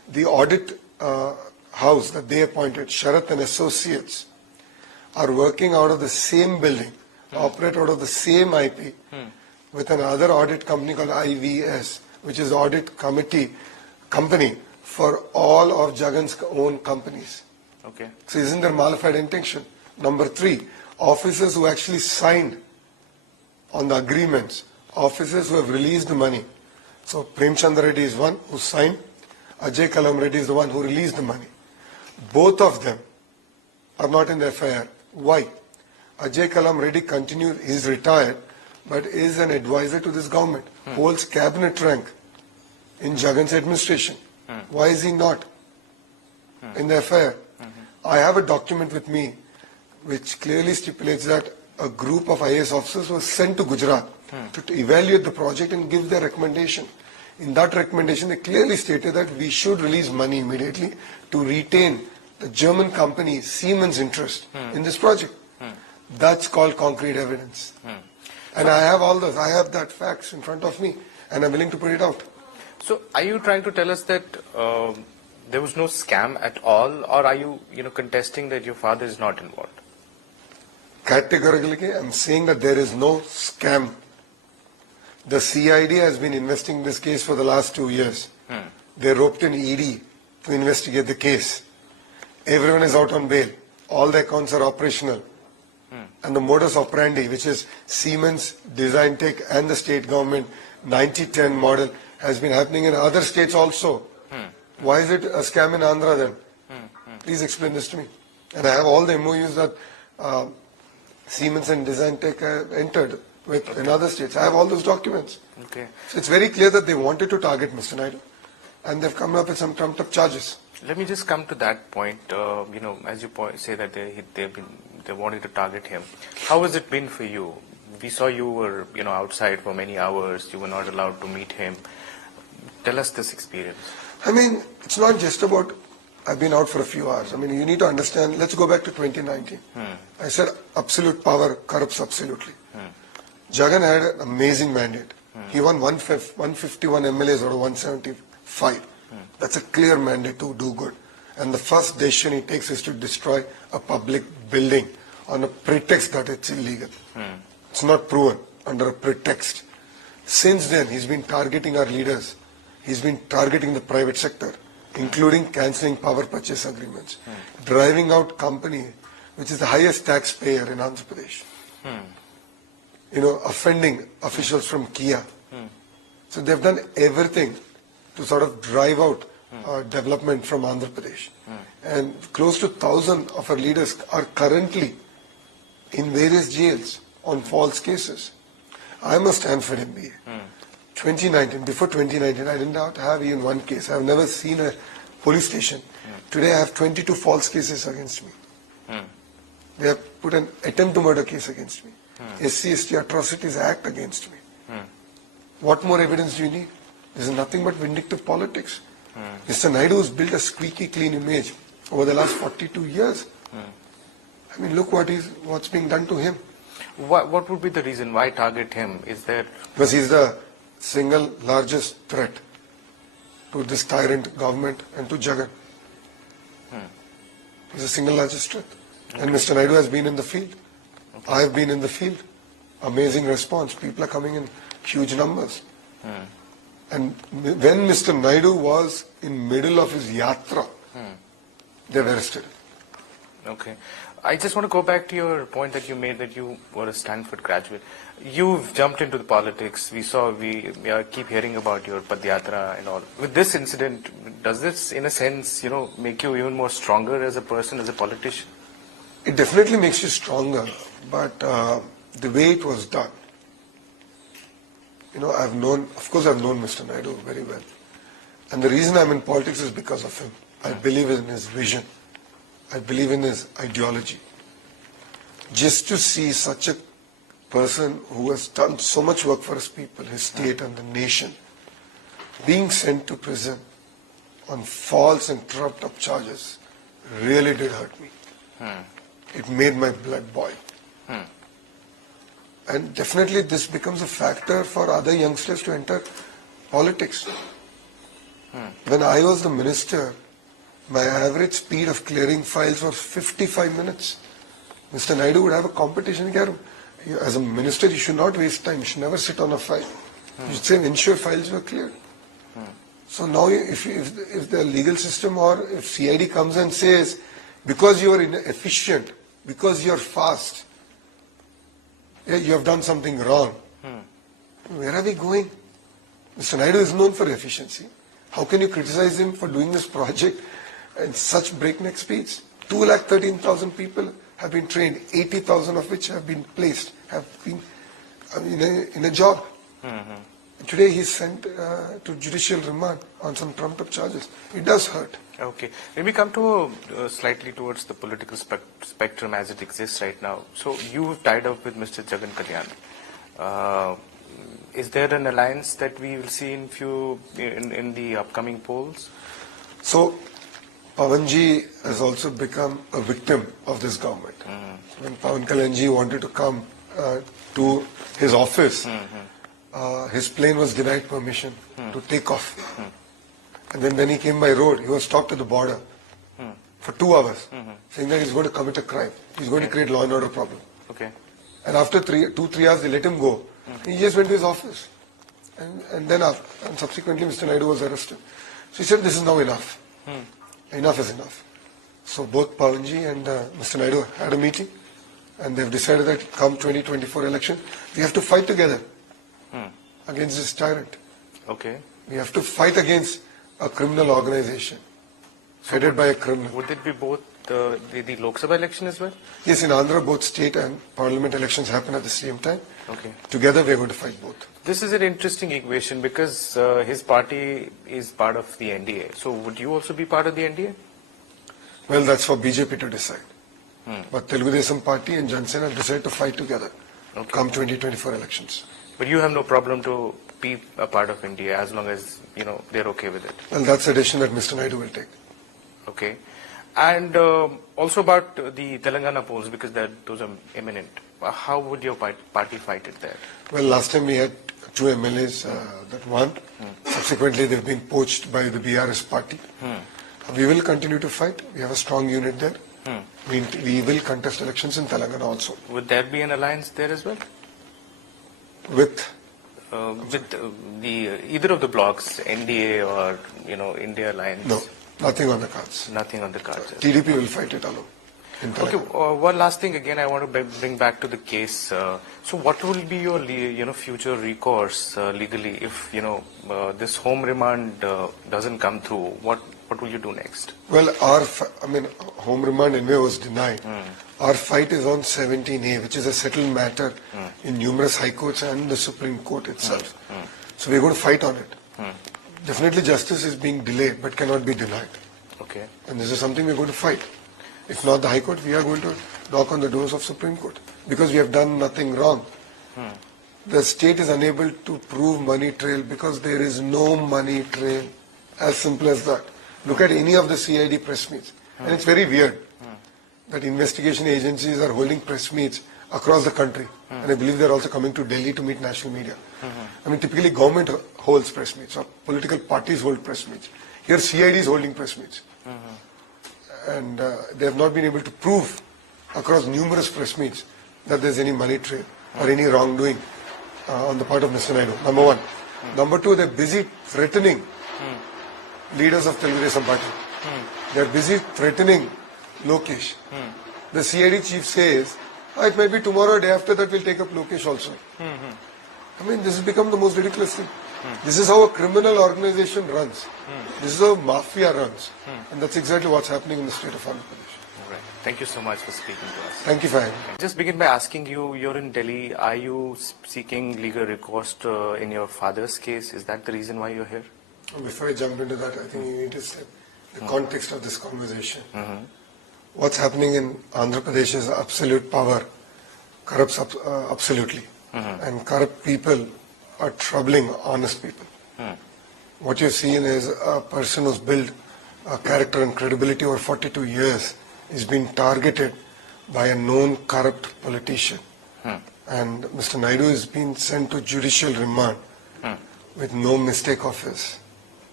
the audit house that they appointed, Sharath and Associates, are working out of the same building, operate out of the same IP, with another audit company called IVS, which is audit company for all of Jagan's own companies. Okay. So isn't there malified intention? Number 3, officers who actually signed on the agreements, officers who have released the money. So Premchandra Reddy is one who signed, Ajay Kalam Reddy is the one who released the money. Both of them are not in the FIR. Why? Ajay Kalam Reddy continued, he is retired, but is an advisor to this government, holds cabinet rank in Jagan's administration. Why is he not in the FIR? I have a document with me which clearly stipulates that a group of IAS officers was sent to Gujarat to evaluate the project and give their recommendation. In that recommendation, they clearly stated that we should release money immediately to retain the German company Siemens' interest in this project. That's called concrete evidence. And I have all those. I have that facts in front of me, and I'm willing to put it out. So, are you trying to tell us that there was no scam at all, or are you, contesting that your father is not involved? Categorically, I'm saying that there is no scam. The CID has been investigating this case for the last 2 years. They roped in ED to investigate the case. Everyone is out on bail. All the accounts are operational. And the modus operandi, which is Siemens, Design Tech and the state government 90-10 model, has been happening in other states also. Why is it a scam in Andhra then? Please explain this to me. And I have all the MOUs that Siemens and Design Tech have entered with in other states. I have all those documents. Okay. So it's very clear that they wanted to target Mr. Naidu, and they've come up with some trumped up charges. Let me just come to that point. As you say that they wanted to target him. How has it been for you? We saw you were outside for many hours. You were not allowed to meet him. Tell us this experience. I mean, it's not just about I've been out for a few hours. I mean, you need to understand. Let's go back to 2019. I said absolute power corrupts absolutely. Jagan had an amazing mandate. He won 151 MLAs out of 175. That's a clear mandate to do good. And the first decision he takes is to destroy a public building on a pretext that it's illegal. It's not proven under a pretext. Since then, he's been targeting our leaders. He's been targeting the private sector, including cancelling power purchase agreements, driving out company, which is the highest taxpayer in Andhra Pradesh. Offending officials from Kia. So they've done everything to sort of drive out development from Andhra Pradesh. And close to 1,000 of our leaders are currently in various jails on false cases. I'm a Stanford MBA. 2019, before 2019, I did not have even one case. I've never seen a police station. Today I have 22 false cases against me. They have put an attempt to murder case against me. SC/ST Atrocities Act against me. What more evidence do you need? This is nothing but vindictive politics. Mr. Naidu has built a squeaky clean image over the last 42 years. I mean, look what's being done to him. What would be the reason why target him? Is there... Because he's the single largest threat to this tyrant government and to Jagan. He's the single largest threat. And Mr. Naidu has been in the field. I have been in the field. Amazing response. People are coming in huge numbers. And when Mr. Naidu was in middle of his yatra, they've arrested him. Okay. I just want to go back to your point that you made that you were a Stanford graduate. You've jumped into the politics. We keep hearing about your Padyatra and all. With this incident, does this, in a sense, make you even more stronger as a person, as a politician? It definitely makes you stronger, but the way it was done, I've known Mr. Naidu very well. And the reason I'm in politics is because of him. I believe in his vision. I believe in his ideology. Just to see such a person who has done so much work for his people, his state and the nation, being sent to prison on false and trumped up charges really did hurt me. It made my blood boil. And definitely this becomes a factor for other youngsters to enter politics. When I was the minister, my average speed of clearing files was 55 minutes. Mr. Naidu would have a competition. As a minister, you should not waste time. You should never sit on a file. You should say, ensure files were cleared. So now, if the legal system or if CID comes and says, because you are inefficient, because you are fast, you have done something wrong, where are we going? Mr. Naidu is known for efficiency. How can you criticize him for doing this project at such breakneck speeds? 213,000 people have been trained, 80,000 of which have been placed, have been in a job. Today he's sent to judicial remand on some trumped up charges. It does hurt. Okay. When we come to slightly towards the political spectrum as it exists right now, so you've tied up with Mr. Jagan Kalyan. Is there an alliance that we will see in the upcoming polls? So, Pawanji has also become a victim of this government. When Pawan Kalyanji wanted to come to his office, his plane was denied permission to take off. And then when he came by road, he was stopped at the border for 2 hours, saying that he's going to commit a crime. He's going to create law and order problem. Okay. And after 2-3 hours, they let him go. He just went to his office. And then subsequently, Mr. Naidu was arrested. So he said, this is now enough. Enough is enough. So both Pawanji and Mr. Naidu had a meeting. And they've decided that come 2024 election, we have to fight together against this tyrant. Okay. We have to fight against a criminal organization headed by a criminal. Would it be both the Lok Sabha election as well? Yes, in Andhra, both state and parliament elections happen at the same time. Okay. Together, we are going to fight both. This is an interesting equation because his party is part of the NDA. So would you also be part of the NDA? Well, that's for BJP to decide. But Telugu Desam Party and Jansena decide to fight together come 2024 elections. But you have no problem to be a part of India as long as, they're okay with it. Well, that's a decision that Mr. Naidu will take. Okay. And also about the Telangana polls, because those are imminent. How would your party fight it there? Well, last time we had 2 MLAs that won. Subsequently, they've been poached by the BRS party. We will continue to fight. We have a strong unit there. We will contest elections in Telangana also. Would there be an alliance there as well? With either of the blocks, NDA or India Alliance? No, nothing on the cards. Nothing on the cards. TDP will fight it alone. Okay, one last thing again I want to bring back to the case. So what will be your future recourse legally if this home remand doesn't come through? What will you do next? Well, home remand anyway was denied. Our fight is on 17A, which is a settled matter in numerous high courts and the Supreme Court itself. So we're going to fight on it. Definitely justice is being delayed but cannot be denied. Okay. And this is something we're going to fight. If not the High Court, we are going to knock on the doors of Supreme Court because we have done nothing wrong. The state is unable to prove money trail because there is no money trail. As simple as that. Look at any of the CID press meets. And it's very weird that investigation agencies are holding press meets across the country. And I believe they're also coming to Delhi to meet national media. Typically government holds press meets or political parties hold press meets. Here CID is holding press meets. And they have not been able to prove across numerous press meets that there's any money trail or any wrongdoing on the part of Mr. Naidu, number one. Number two, they're busy threatening leaders of Telugu Desam Party. They're busy threatening Lokesh. The CID chief says, it might be tomorrow or day after that we'll take up Lokesh also. This has become the most ridiculous thing. This is how a criminal organization runs. This is how mafia runs. And that's exactly what's happening in the state of Andhra Pradesh. All right. Thank you so much for speaking to us. Thank you for having me. Just begin by asking you, you're in Delhi. Are you seeking legal recourse in your father's case? Is that the reason why you're here? Before I jump into that, I think you need to set the context of this conversation. What's happening in Andhra Pradesh is absolute power corrupts absolutely. And corrupt people are troubling honest people. What you've seen is a person who's built a character and credibility over 42 years is being targeted by a known corrupt politician. And Mr. Naidu is being sent to judicial remand with no mistake of his.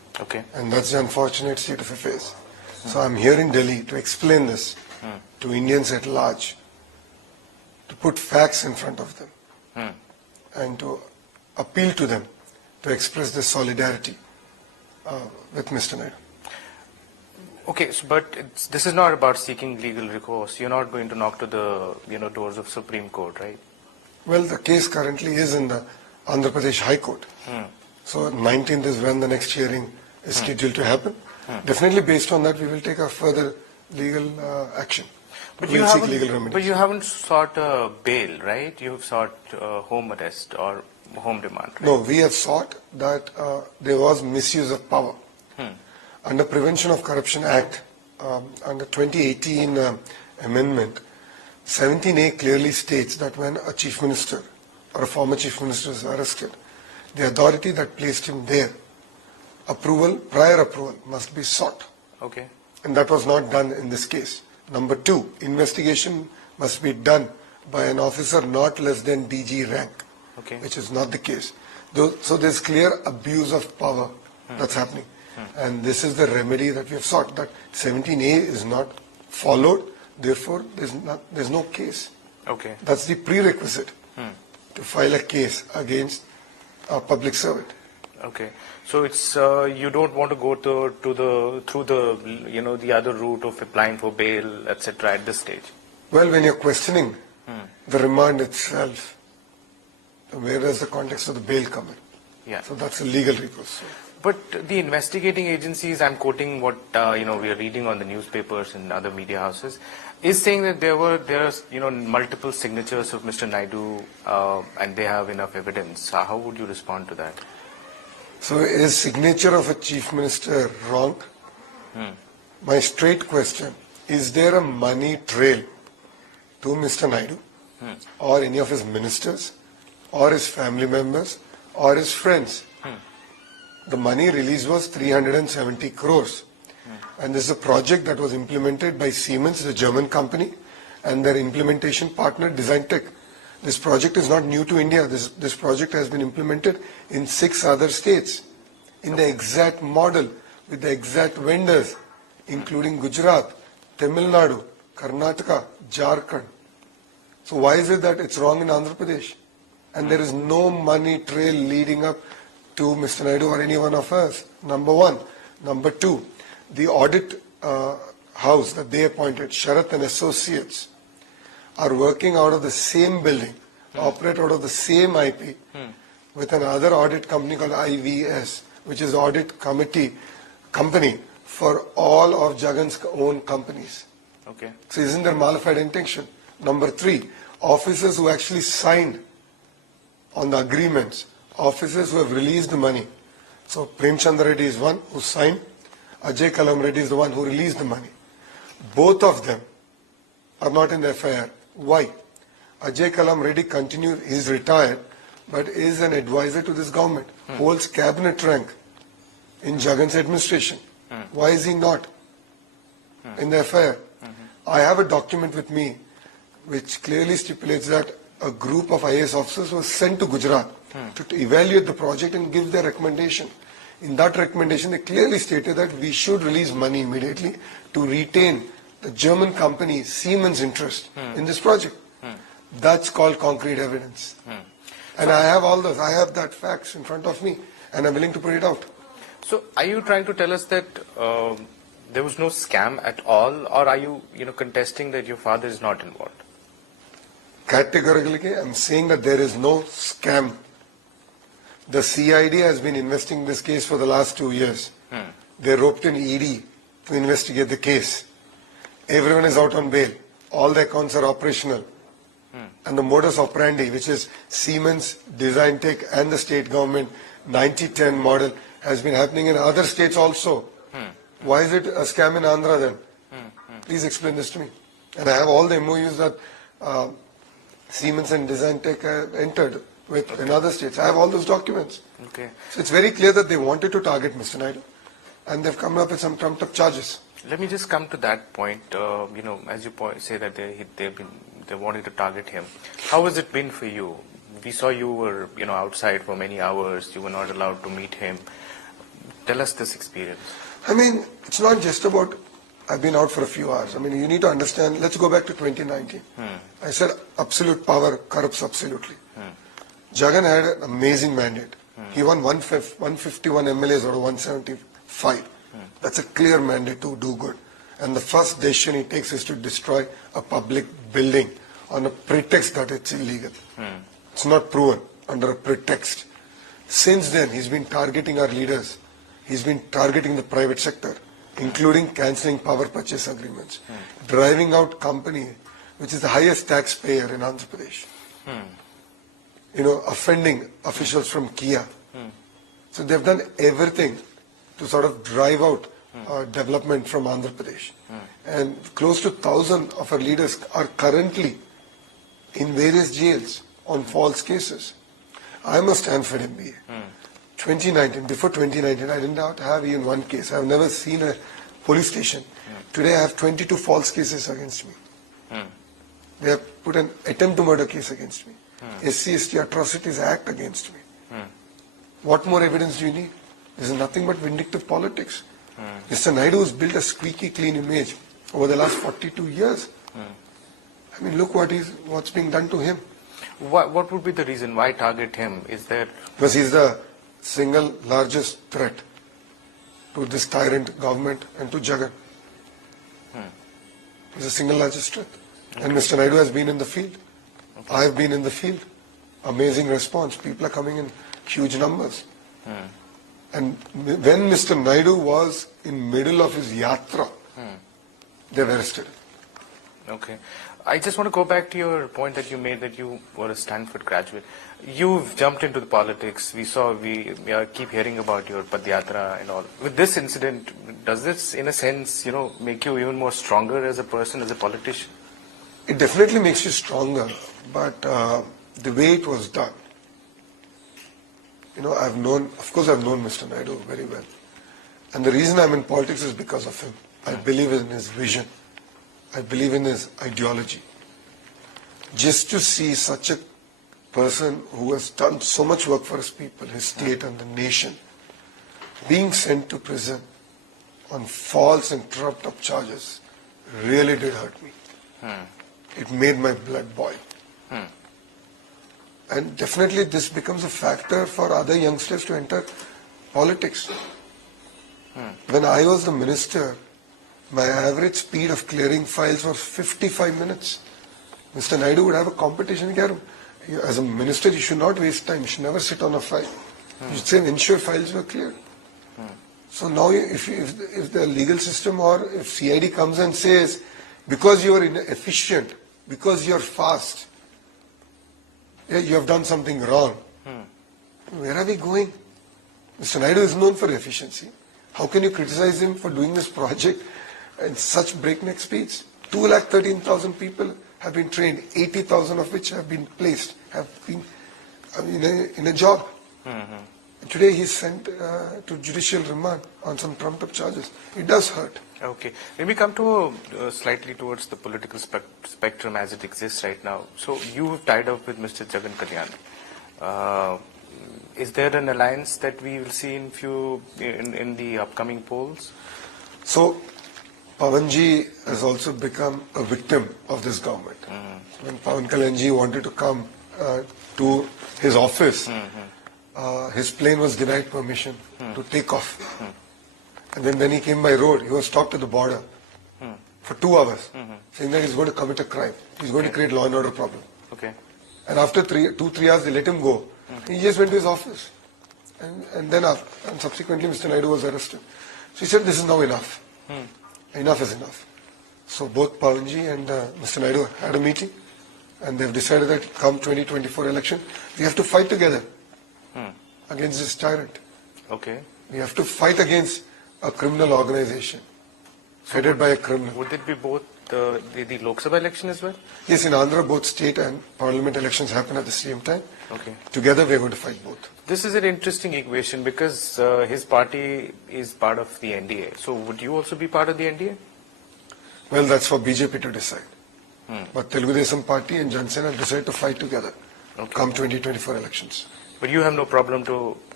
Okay. And that's the unfortunate state of affairs. So I'm here in Delhi to explain this to Indians at large, to put facts in front of them, and to appeal to them to express their solidarity with Mr. Naidu. Okay, so, but this is not about seeking legal recourse. You're not going to knock to the doors of Supreme Court, right? Well, the case currently is in the Andhra Pradesh High Court. So 19th is when the next hearing is scheduled to happen. Definitely based on that, we will take a further legal action. But we'll seek legal remedies. But you haven't sought bail, right? You have sought home arrest or home demand, right? No, we have sought that there was misuse of power. Under Prevention of Corruption Act, under 2018 amendment, 17A clearly states that when a chief minister or a former chief minister is arrested, the authority that placed him there, prior approval must be sought. Okay. And that was not done in this case. Number two, investigation must be done by an officer not less than DG rank, which is not the case. So there's clear abuse of power that's happening. And this is the remedy that we have sought, that 17A is not followed, therefore there's no case. Okay. That's the prerequisite to file a case against a public servant. Okay. So it's you don't want to go through the other route of applying for bail, etc. at this stage. Well, when you're questioning the remand itself, where does the context of the bail come in? Yeah. So that's a legal recourse. But the investigating agencies, I'm quoting what we are reading on the newspapers and other media houses, is saying that there are multiple signatures of Mr. Naidu and they have enough evidence. How would you respond to that? So is signature of a chief minister wrong? My straight question, is there a money trail to Mr. Naidu or any of his ministers or his family members or his friends? The money released was 370 crores. And this is a project that was implemented by Siemens, the German company, and their implementation partner, Design Tech. This project is not new to India. This project has been implemented in 6 other states in the exact model with the exact vendors, including Gujarat, Tamil Nadu, Karnataka, Jharkhand. So why is it that it's wrong in Andhra Pradesh? And there is no money trail leading up to Mr. Naidu or any one of us, number one. Number two, the audit house that they appointed, Sharath and Associates, are working out of the same building, operate out of the same IP, with another audit company called IVS, which is audit company for all of Jagan's own companies. Okay. So isn't there malified intention? Number three, officers who actually signed on the agreements, officers who have released the money. So Prem Chandra Reddy is one who signed, Ajay Kalam Reddy is the one who released the money. Both of them are not in the FIR. Why? Ajay Kalam Reddy continued, he's retired, but is an advisor to this government, holds cabinet rank in Jagan's administration. Why is he not in the FIR? I have a document with me which clearly stipulates that a group of IAS officers was sent to Gujarat to evaluate the project and give their recommendation. In that recommendation, they clearly stated that we should release money immediately to retain the German company Siemens' interest in this project. That's called concrete evidence. And I have all those. I have that facts in front of me, and I'm willing to put it out. So, are you trying to tell us that there was no scam at all, or are you, contesting that your father is not involved? Categorically, I'm saying that there is no scam. The CID has been investigating this case for the last 2 years. They roped in ED to investigate the case. Everyone is out on bail. All the accounts are operational. And the modus operandi, which is Siemens, Design Tech and the state government 90-10 model, has been happening in other states also. Why is it a scam in Andhra then? Please explain this to me. And I have all the MOUs that Siemens and Design Tech have entered with in other states. I have all those documents. Okay. So it's very clear that they wanted to target Mr. Naidu, and they've come up with some trumped up charges. Let me just come to that point. As you say that they wanted to target him. How has it been for you? We saw you were outside for many hours. You were not allowed to meet him. Tell us this experience. I mean, it's not just about, I've been out for a few hours. I mean, you need to understand, let's go back to 2019. I said absolute power corrupts absolutely. Jagan had an amazing mandate. He won 151 MLAs out of 175. That's a clear mandate to do good. And the first decision he takes is to destroy a public building on a pretext that it's illegal. It's not proven, under a pretext. Since then, he's been targeting our leaders. He's been targeting the private sector, including cancelling power purchase agreements, driving out company, which is the highest taxpayer in Andhra Pradesh. Offending officials from Kia. So they've done everything to sort of drive out development from Andhra Pradesh. And close to 1,000 of our leaders are currently in various jails on false cases. I must stand for MBA. 2019, before 2019, I did not have even one case. I've never seen a police station. Today I have 22 false cases against me. They have put an attempt to murder case against me. SC/ST Atrocities Act against me. What more evidence do you need? This is nothing but vindictive politics. Mr. Naidu has built a squeaky clean image over the last 42 years. I mean, look what's being done to him. What would be the reason? Why target him? Is there... Because he's the single largest threat to this tyrant government and to Jagan. He's the single largest threat. And Mr. Naidu has been in the field. I've been in the field. Amazing response. People are coming in huge numbers. And when Mr. Naidu was in middle of his yatra, they've arrested him. Okay. I just want to go back to your point that you made that you were a Stanford graduate. You've jumped into the politics. We keep hearing about your Padyatra and all. With this incident, does this, in a sense, make you even more stronger as a person, as a politician? It definitely makes you stronger, but the way it was done, I've known Mr. Naidu very well. And the reason I'm in politics is because of him. I believe in his vision. I believe in his ideology. Just to see such a person who has done so much work for his people, his state and the nation, being sent to prison on false and trumped up charges really did hurt me. It made my blood boil. And definitely this becomes a factor for other youngsters to enter politics. When I was the minister, my average speed of clearing files was 55 minutes. Mr. Naidu would have a competition here. As a minister, you should not waste time. You should never sit on a file. You should say, ensure files were cleared. So now if the legal system or if CID comes and says, because you are inefficient, because you are fast, you have done something wrong. Where are we going? Mr. Naidu is known for efficiency. How can you criticize him for doing this project at such breakneck speeds? 213,000 people have been trained, 80,000 of which have been placed, have been in a job. Today he's sent to judicial remand on some trumped up charges. It does hurt. Okay. Let me come to slightly towards the political spectrum as it exists right now. So you've tied up with Mr. Jagan Kalyan. Is there an alliance that we will see in the upcoming polls? So Pawanji has also become a victim of this government. When Pawan Kalyanji wanted to come to his office, his plane was denied permission to take off. And then when he came by road, he was stopped at the border for 2 hours, saying that he's going to commit a crime. He's going to create law and order problem. Okay. And after 2-3 hours, they let him go. He just went to his office. And then subsequently, Mr. Naidu was arrested. So he said, this is now enough. Enough is enough. So both Pawanji and Mr. Naidu had a meeting, and they've decided that come 2024 election, we have to fight together against this tyrant. Okay. We have to fight against a criminal organization headed by a criminal. Would it be both the Lok Sabha election as well? Yes, in Andhra, both state and parliament elections happen at the same time. Okay. Together, we are going to fight both. This is an interesting equation because his party is part of the NDA. So would you also be part of the NDA? Well, that's for BJP to decide. But Telugu Desam Party and Jan Sena have decided to fight together come 2024 elections. But you have no problem to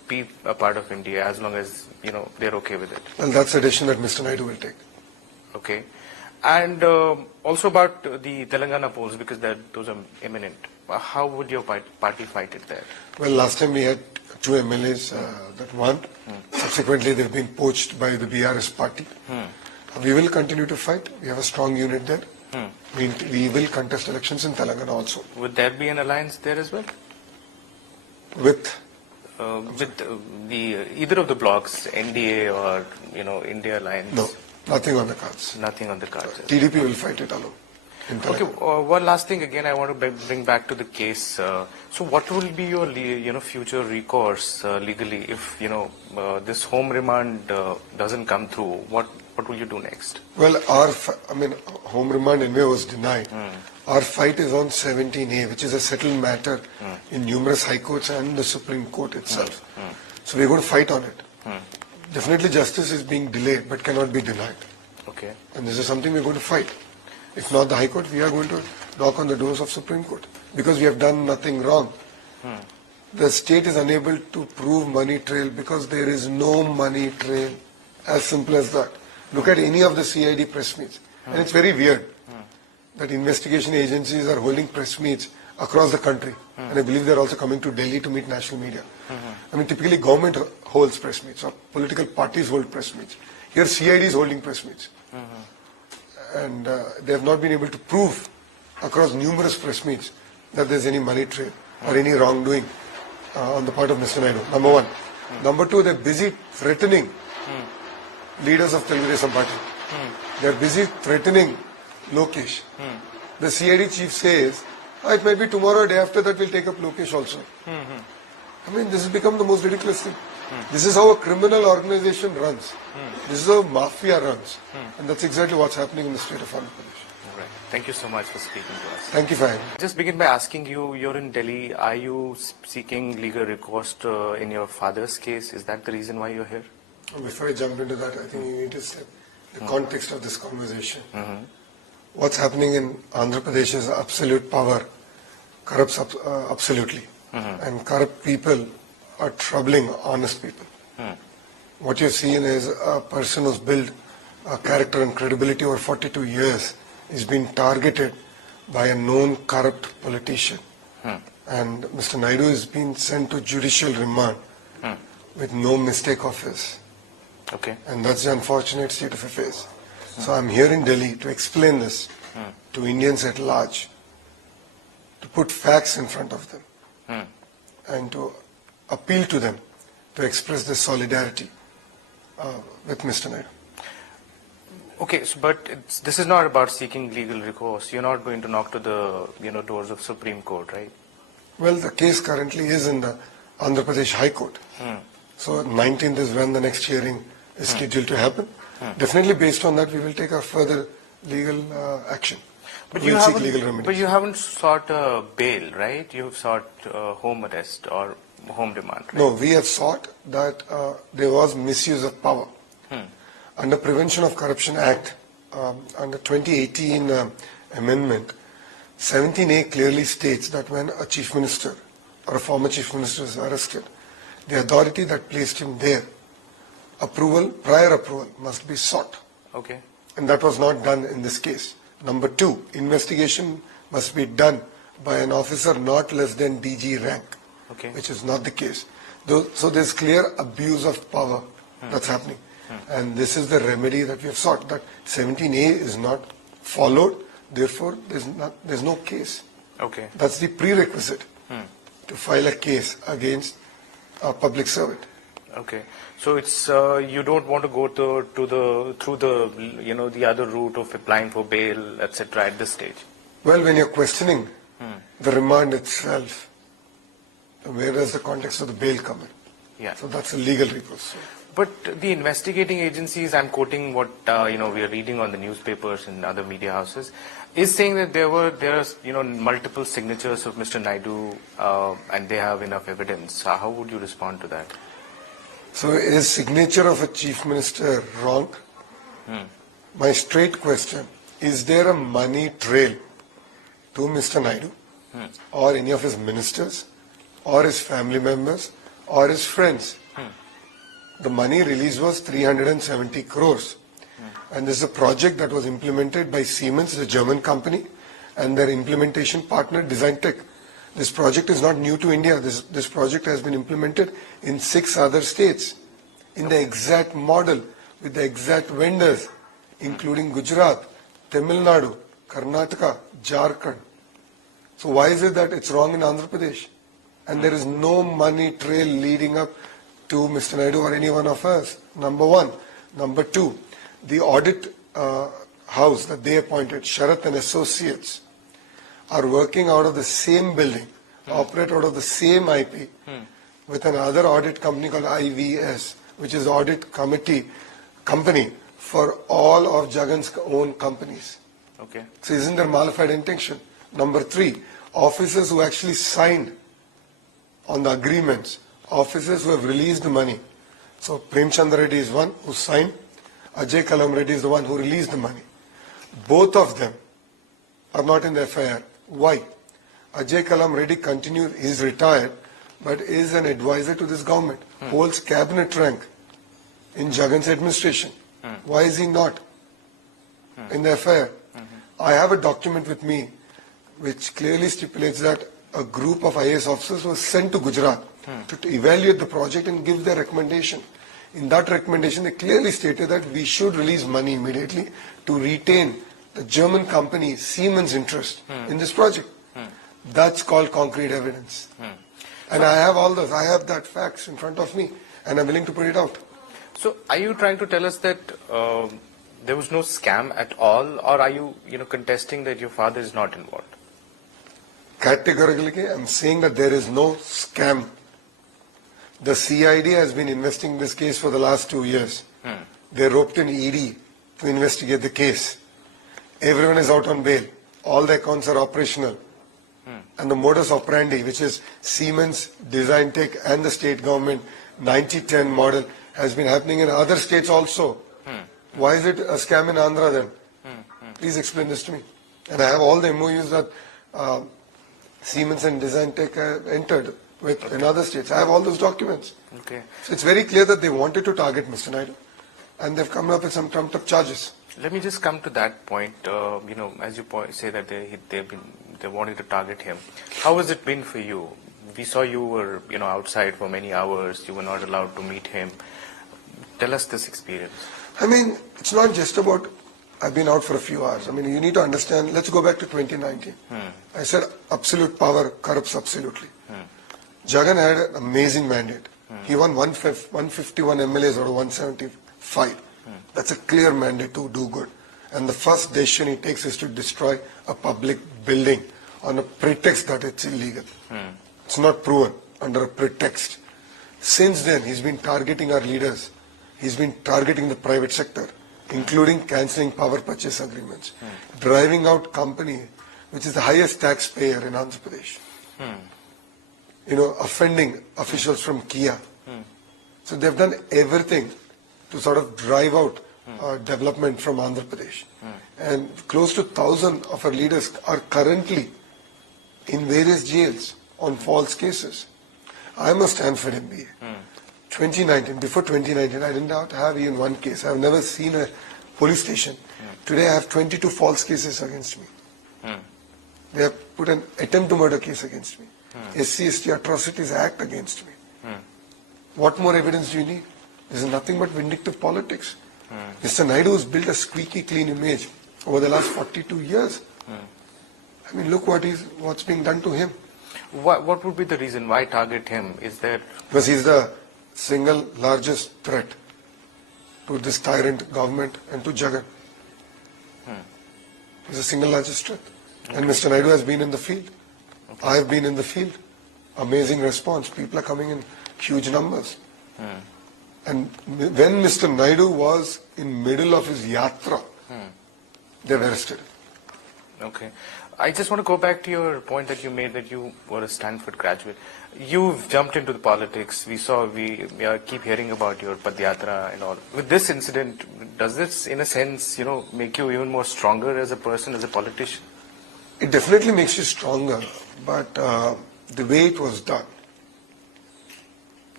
be a part of India as long as, they're okay with it. Well, that's a decision that Mr. Naidu will take. Okay. And also about the Telangana polls, because those are imminent. How would your party fight it there? Well, last time we had 2 MLAs that won. Subsequently, they've been poached by the BRS party. We will continue to fight. We have a strong unit there. We will contest elections in Telangana also. Would there be an alliance there as well? With either of the blocks, NDA or India Alliance? No, nothing on the cards. Nothing on the cards. TDP will fight it alone. Okay, one last thing again I want to bring back to the case. So what will be your future recourse legally if this home remand doesn't come through? What will you do next? Well, home remand anyway was denied. Our fight is on 17A, which is a settled matter in numerous high courts and the Supreme Court itself. So we're going to fight on it. Definitely justice is being delayed but cannot be denied. Okay. And this is something we're going to fight. If not the High Court, we are going to knock on the doors of Supreme Court because we have done nothing wrong. The state is unable to prove money trail because there is no money trail. As simple as that. Look at any of the CID press meets. And it's very weird that investigation agencies are holding press meets across the country. And I believe they're also coming to Delhi to meet national media. Typically government holds press meets or political parties hold press meets. Here CID is holding press meets. And they have not been able to prove across numerous press meets that there's any money trail or any wrongdoing on the part of Mr. Naidu, number one. Number two, they're busy threatening leaders of Telugu Desam Party. They're busy threatening Lokesh. The CID chief says, it might be tomorrow or day after that we'll take up Lokesh also. This has become the most ridiculous thing. This is how a criminal organization runs. This is how mafia runs. And that's exactly what's happening in the state of Andhra Pradesh. All right. Thank you so much for speaking to us. Thank you for having me. Just begin by asking you, you're in Delhi. Are you seeking legal recourse in your father's case? Is that the reason why you're here? Before I jump into that, I think you need to set the context of this conversation. What's happening in Andhra Pradesh is absolute power corrupts absolutely. And corrupt people are troubling honest people. What you're seeing is a person who's built a character and credibility over 42 years is being targeted by a known corrupt politician. And Mr. Naidu is being sent to judicial remand with no mistake of his. Okay. And that's the unfortunate state of affairs. So I'm here in Delhi to explain this to Indians at large, to put facts in front of them, and to appeal to them to express their solidarity with Mr. Naidu. Okay, but this is not about seeking legal recourse. You're not going to knock to the doors of Supreme Court, right? Well, the case currently is in the Andhra Pradesh High Court. So 19th is when the next hearing is scheduled to happen. Definitely based on that, we will take a further legal action. But we'll seek legal remedies. But you haven't sought bail, right? You have sought home arrest or home remand, right? No, we have sought that there was misuse of power. Under Prevention of Corruption Act, under 2018 amendment, 17A clearly states that when a chief minister or a former chief minister is arrested, the authority that placed him there, prior approval must be sought. Okay. And that was not done in this case. Number two, investigation must be done by an officer not less than DG rank, which is not the case. So there's clear abuse of power that's happening. And this is the remedy that we have sought, that 17A is not followed, therefore there's no case. Okay. That's the prerequisite to file a case against a public servant. Okay. So it's you don't want to go through the other route of applying for bail, etc. at this stage. Well, when you're questioning the remand itself, where does the context of the bail come in? Yeah. So that's a legal recourse. But the investigating agencies, I'm quoting what we are reading on the newspapers and other media houses, is saying that there are multiple signatures of Mr. Naidu and they have enough evidence. How would you respond to that? So is signature of a chief minister wrong? My straight question, is there a money trail to Mr. Naidu or any of his ministers or his family members or his friends. The money released was 370 crores. And this is a project that was implemented by Siemens, the German company, and their implementation partner, Design Tech. This project is not new to India. This project has been implemented in 6 other states in the exact model with the exact vendors, including Gujarat, Tamil Nadu, Karnataka, Jharkhand. So why is it that it's wrong in Andhra Pradesh? And there is no money trail leading up to Mr. Naidu or any one of us. Number one. Number two, the audit house that they appointed, Sharath and Associates, are working out of the same building, operate out of the same IP, with another audit company called IVS, which is audit company for all of Jagan's own companies. Okay. So isn't there malified intention? Number three, officers who actually signed on the agreements, officers who have released the money. So Premchandra Reddy is one who signed, Ajay Kalam Reddy is the one who released the money. Both of them are not in the FIR. Why? Ajay Kalam Reddy continues, he is retired, but is an advisor to this government, holds cabinet rank in Jagan's administration. Why is he not in the FIR? I have a document with me which clearly stipulates that a group of IAS officers was sent to Gujarat to evaluate the project and give their recommendation. In that recommendation, they clearly stated that we should release money immediately to retain the German company Siemens' interest in this project. That's called concrete evidence. And I have all those. I have that facts in front of me, and I'm willing to put it out. So, are you trying to tell us that there was no scam at all, or are you, contesting that your father is not involved? Categorically, I'm saying that there is no scam. The CID has been investigating this case for the last 2 years. They roped in ED to investigate the case. Everyone is out on bail. All the accounts are operational. And the modus operandi, which is Siemens, Design Tech and the state government 90-10 model, has been happening in other states also. Why is it a scam in Andhra then? Please explain this to me. And I have all the MOUs that Siemens and Design Tech entered with in other states. I have all those documents. Okay. So it's very clear that they wanted to target Mr. Naidu, and they've come up with some trumped up charges. Let me just come to that point. As you say that they wanted to target him. How has it been for you? We saw you were outside for many hours. You were not allowed to meet him. Tell us this experience. I mean, it's not just about I've been out for a few hours. I mean, you need to understand. Let's go back to 2019. I said absolute power corrupts absolutely. Jagan had an amazing mandate. He won 151 MLAs out of 175. That's a clear mandate to do good. And the first decision he takes is to destroy a public building on a pretext that it's illegal. It's not proven, under a pretext. Since then, he's been targeting our leaders. He's been targeting the private sector, including cancelling power purchase agreements, driving out company, which is the highest taxpayer in Andhra Pradesh. Offending officials from Kia. So they've done everything to sort of drive out development from Andhra Pradesh. And close to 1,000 of our leaders are currently in various jails on false cases. I must stand for MBA. 2019, before 2019, I did not have even one case. I've never seen a police station. Today I have 22 false cases against me. They have put an attempt to murder case against me. SC/ST Atrocities Act against me. What more evidence do you need? This is nothing but vindictive politics. Mr. Naidu has built a squeaky clean image over the last 42 years. I mean, look what's being done to him. What would be the reason why target him? Is there... Because he's the single largest threat to this tyrant government and to Jagan. He's the single largest threat. And Mr. Naidu has been in the field. I have been in the field. Amazing response. People are coming in huge numbers. And when Mr. Naidu was in middle of his yatra, they've arrested him. Okay. I just want to go back to your point that you made that you were a Stanford graduate. You've jumped into the politics. We keep hearing about your Padyatra and all. With this incident, does this, in a sense, make you even more stronger as a person, as a politician? It definitely makes you stronger, but the way it was done,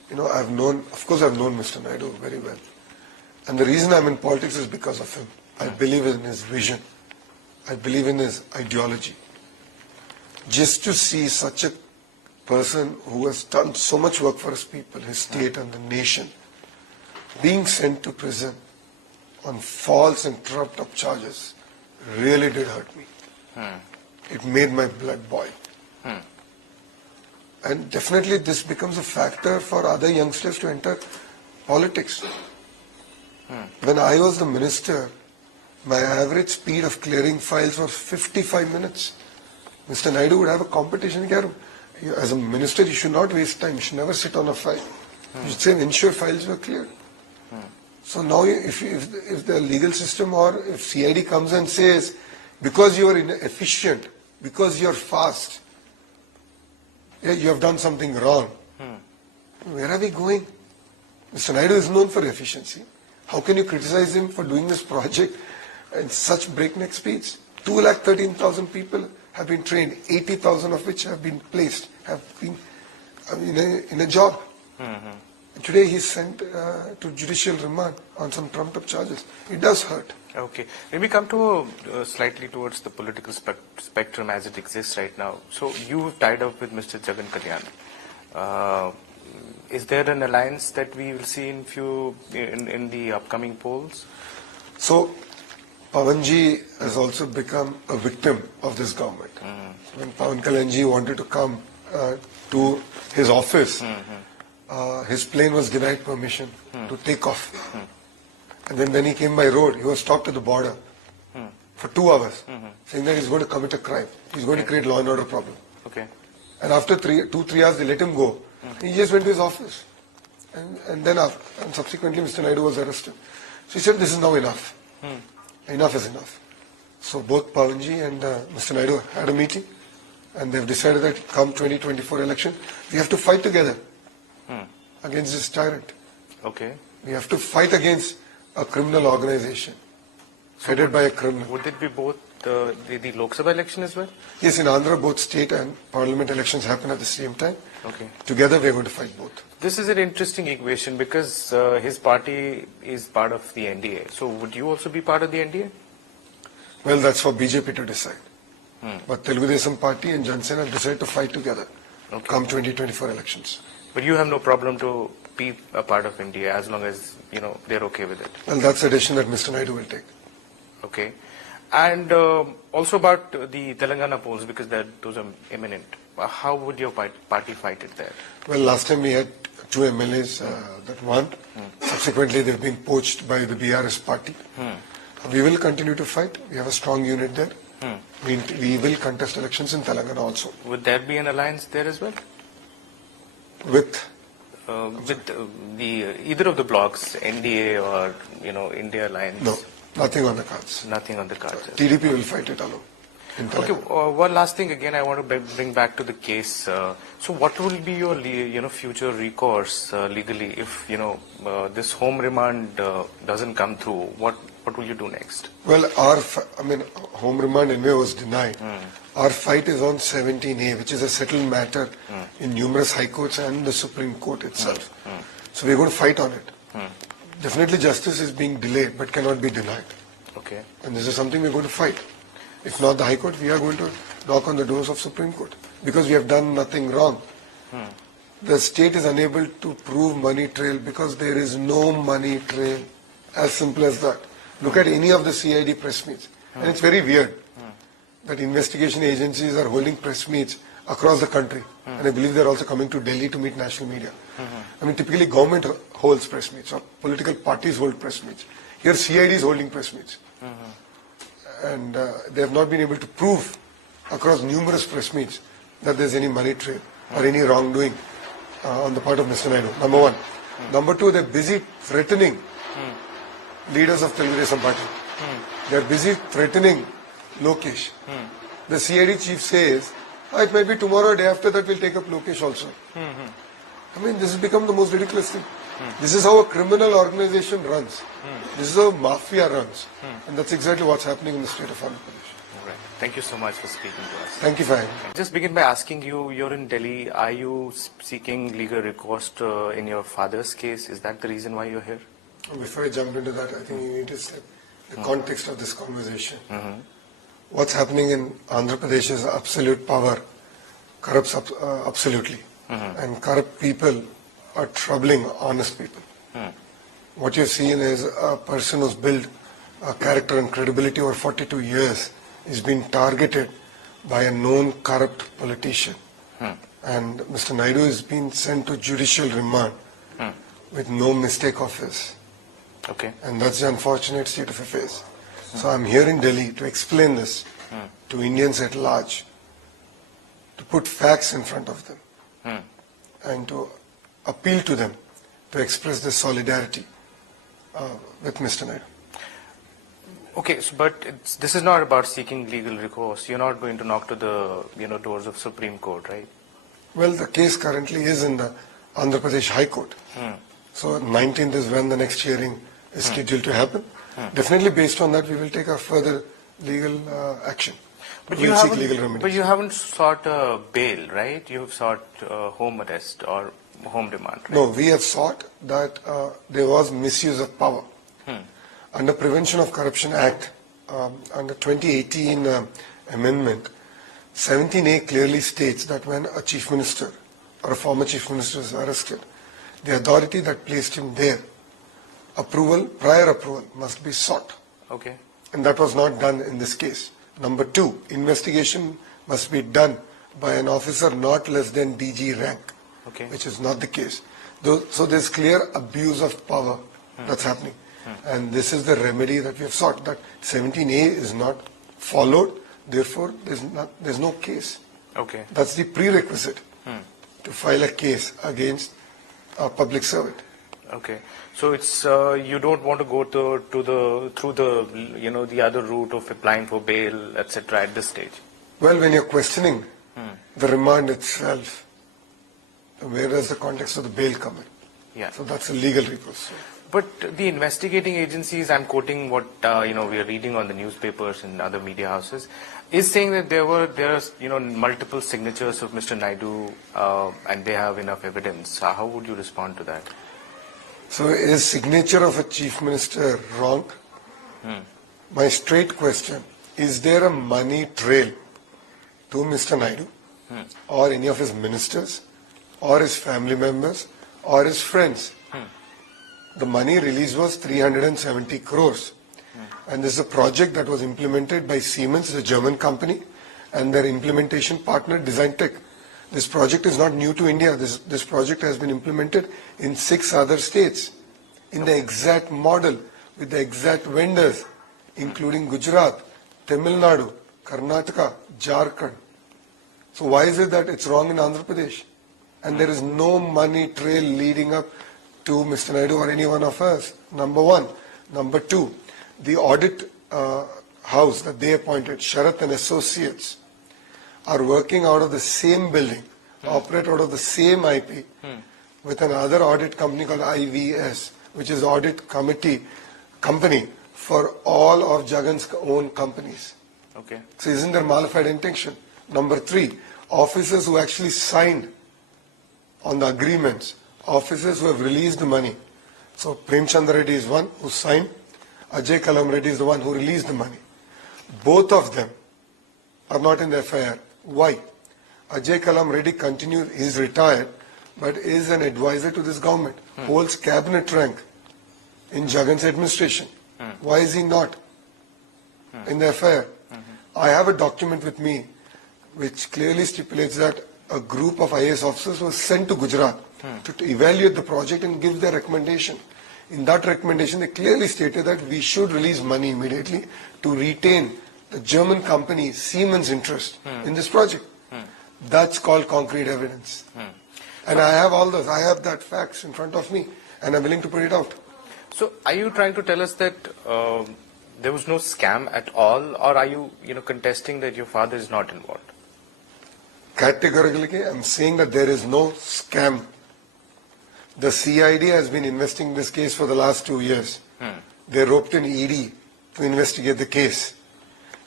I've known Mr. Naidu very well. And the reason I'm in politics is because of him. I believe in his vision. I believe in his ideology. Just to see such a person who has done so much work for his people, his state and the nation, being sent to prison on false and trumped up charges really did hurt me. It made my blood boil. And definitely this becomes a factor for other youngsters to enter politics. When I was the minister, my average speed of clearing files was 55 minutes. Mr. Naidu would have a competition here. As a minister, you should not waste time. You should never sit on a file. You should say, ensure files were cleared. So now if the legal system or if CID comes and says, because you are inefficient, because you are fast, you have done something wrong. Where are we going? Mr. Naidu is known for efficiency. How can you criticize him for doing this project at such breakneck speeds? 213,000 people have been trained, 80,000 of which have been placed, have been in a job. Today he's sent to judicial remand on some trumped up charges. It does hurt. Okay. Let me come to slightly towards the political spectrum as it exists right now. So you've tied up with Mr. Jagan Kalyan. Is there an alliance that we will see in the upcoming polls? So Pawanji has also become a victim of this government. When Pawan Kalyanji wanted to come to his office, his plane was denied permission to take off. And then when he came by road, he was stopped at the border for 2 hours, saying that he's going to commit a crime. He's going to create law and order problem. Okay. And after 2-3 hours, they let him go. He just went to his office. And then subsequently, Mr. Naidu was arrested. So he said, this is now enough. Enough is enough. So both Pawanji and Mr. Naidu had a meeting, and they've decided that come 2024 election, we have to fight together against this tyrant. Okay. We have to fight against a criminal organization, headed by a criminal. Would it be both the Lok Sabha election as well? Yes, in Andhra, both state and parliament elections happen at the same time. Okay. Together, we are going to fight both. This is an interesting equation because his party is part of the NDA. So would you also be part of the NDA? Well, that's for BJP to decide. But Telugu Desam Party and Jansena have decided to fight together come 2024 elections. But you have no problem to be a part of NDA as long as, they're okay with it. Well, that's a decision that Mr. Naidu will take. Okay. And also about the Telangana polls, because those are imminent. How would your party fight it there? Well, last time we had 2 MLAs that won. Subsequently, they've been poached by the BRS party. We will continue to fight. We have a strong unit there. We will contest elections in Telangana also. Would there be an alliance there as well? With either of the blocks, NDA or India Alliance? No, nothing on the cards. Nothing on the cards. TDP will fight it alone. Okay, one last thing again I want to bring back to the case. So what will be your future recourse legally if this home remand doesn't come through? What will you do next? Well, home remand anyway was denied. Our fight is on 17A, which is a settled matter in numerous high courts and the Supreme Court itself. So we're going to fight on it. Definitely justice is being delayed but cannot be denied. Okay. And this is something we're going to fight. If not the High Court, we are going to knock on the doors of Supreme Court because we have done nothing wrong. The state is unable to prove money trail because there is no money trail. As simple as that. Look at any of the CID press meets. And it's very weird that investigation agencies are holding press meets across the country. And I believe they're also coming to Delhi to meet national media. Typically government holds press meets or political parties hold press meets. Here CID is holding press meets. And they have not been able to prove across numerous press meets that there's any money trail or any wrongdoing on the part of Mr. Naidu, number one. Number two, they're busy threatening leaders of Telugu Desam Party. They're busy threatening Lokesh. The CID chief says, it might be tomorrow or day after that we'll take up Lokesh also. This has become the most ridiculous thing. This is how a criminal organization runs. This is how mafia runs. And that's exactly what's happening in the state of Andhra Pradesh. Right. Thank you so much for speaking to us. Thank you for having me. Just begin by asking you, you're in Delhi. Are you seeking legal recourse in your father's case? Is that the reason why you're here? Before I jump into that, I think you need to set the context of this conversation. What's happening in Andhra Pradesh is absolute power corrupts absolutely. And corrupt people are troubling honest people. What you've seen is a person who's built a character and credibility over 42 years is being targeted by a known corrupt politician. And Mr. Naidu is being sent to judicial remand with no mistake of his. Okay. And that's the unfortunate state of affairs. So I'm here in Delhi to explain this to Indians at large, to put facts in front of them, and to appeal to them to express their solidarity with Mr. Naidu. Okay, so, but this is not about seeking legal recourse. You're not going to knock to the doors of Supreme Court, right? Well, the case currently is in the Andhra Pradesh High Court. So 19th is when the next hearing is scheduled to happen. Definitely based on that, we will take a further legal action. But We'll seek legal remedies. But you haven't sought bail, right? You have sought home arrest or home remand, right? No, we have sought that there was misuse of power. Under Prevention of Corruption Act, under 2018 amendment, 17A clearly states that when a chief minister or a former chief minister is arrested, the authority that placed him there, prior approval must be sought. Okay. And that was not done in this case. Number two, investigation must be done by an officer not less than DG rank, which is not the case. So there's clear abuse of power that's happening. And this is the remedy that we have sought, that 17A is not followed, therefore there's no case. Okay. That's the prerequisite to file a case against a public servant. Okay. So it's you don't want to go through the other route of applying for bail, etc. at this stage. Well, when you're questioning the remand itself, where does the context of the bail come in? Yeah. So that's a legal recourse. But the investigating agencies, I'm quoting what we are reading on the newspapers and other media houses, is saying that there are multiple signatures of Mr. Naidu and they have enough evidence. How would you respond to that? So is signature of a chief minister wrong? My straight question, is there a money trail to Mr. Naidu or any of his ministers or his family members or his friends? The money release was 370 crores. And this is a project that was implemented by Siemens, the German company, and their implementation partner, Design Tech. This project is not new to India. This project has been implemented in 6 other states in the exact model with the exact vendors, including Gujarat, Tamil Nadu, Karnataka, Jharkhand. So why is it that it's wrong in Andhra Pradesh? And there is no money trail leading up to Mr. Naidu or any one of us, number one. Number two, the audit house that they appointed, Sharath and Associates, are working out of the same building, operate out of the same IP, with another audit company called IVS, which is audit company for all of Jagan's own companies. Okay. So isn't there malified intention? Number three, officers who actually signed on the agreements, officers who have released the money. So Prem Chandra Reddy is one who signed, Ajay Kalam Reddy is the one who released the money. Both of them are not in the FIR. Why? Ajay Kalam Reddy continues, he's retired, but is an advisor to this government, holds cabinet rank in Jagan's administration. Why is he not in the FIR? I have a document with me which clearly stipulates that a group of IAS officers was sent to Gujarat to evaluate the project and give their recommendation. In that recommendation, they clearly stated that we should release money immediately to retain the German company Siemens' interest in this project. That's called concrete evidence. And I have all those. I have that facts in front of me, and I'm willing to put it out. So, are you trying to tell us that there was no scam at all, or are you, contesting that your father is not involved? Categorically, I'm saying that there is no scam. The CID has been investigating this case for the last 2 years. They roped in ED to investigate the case.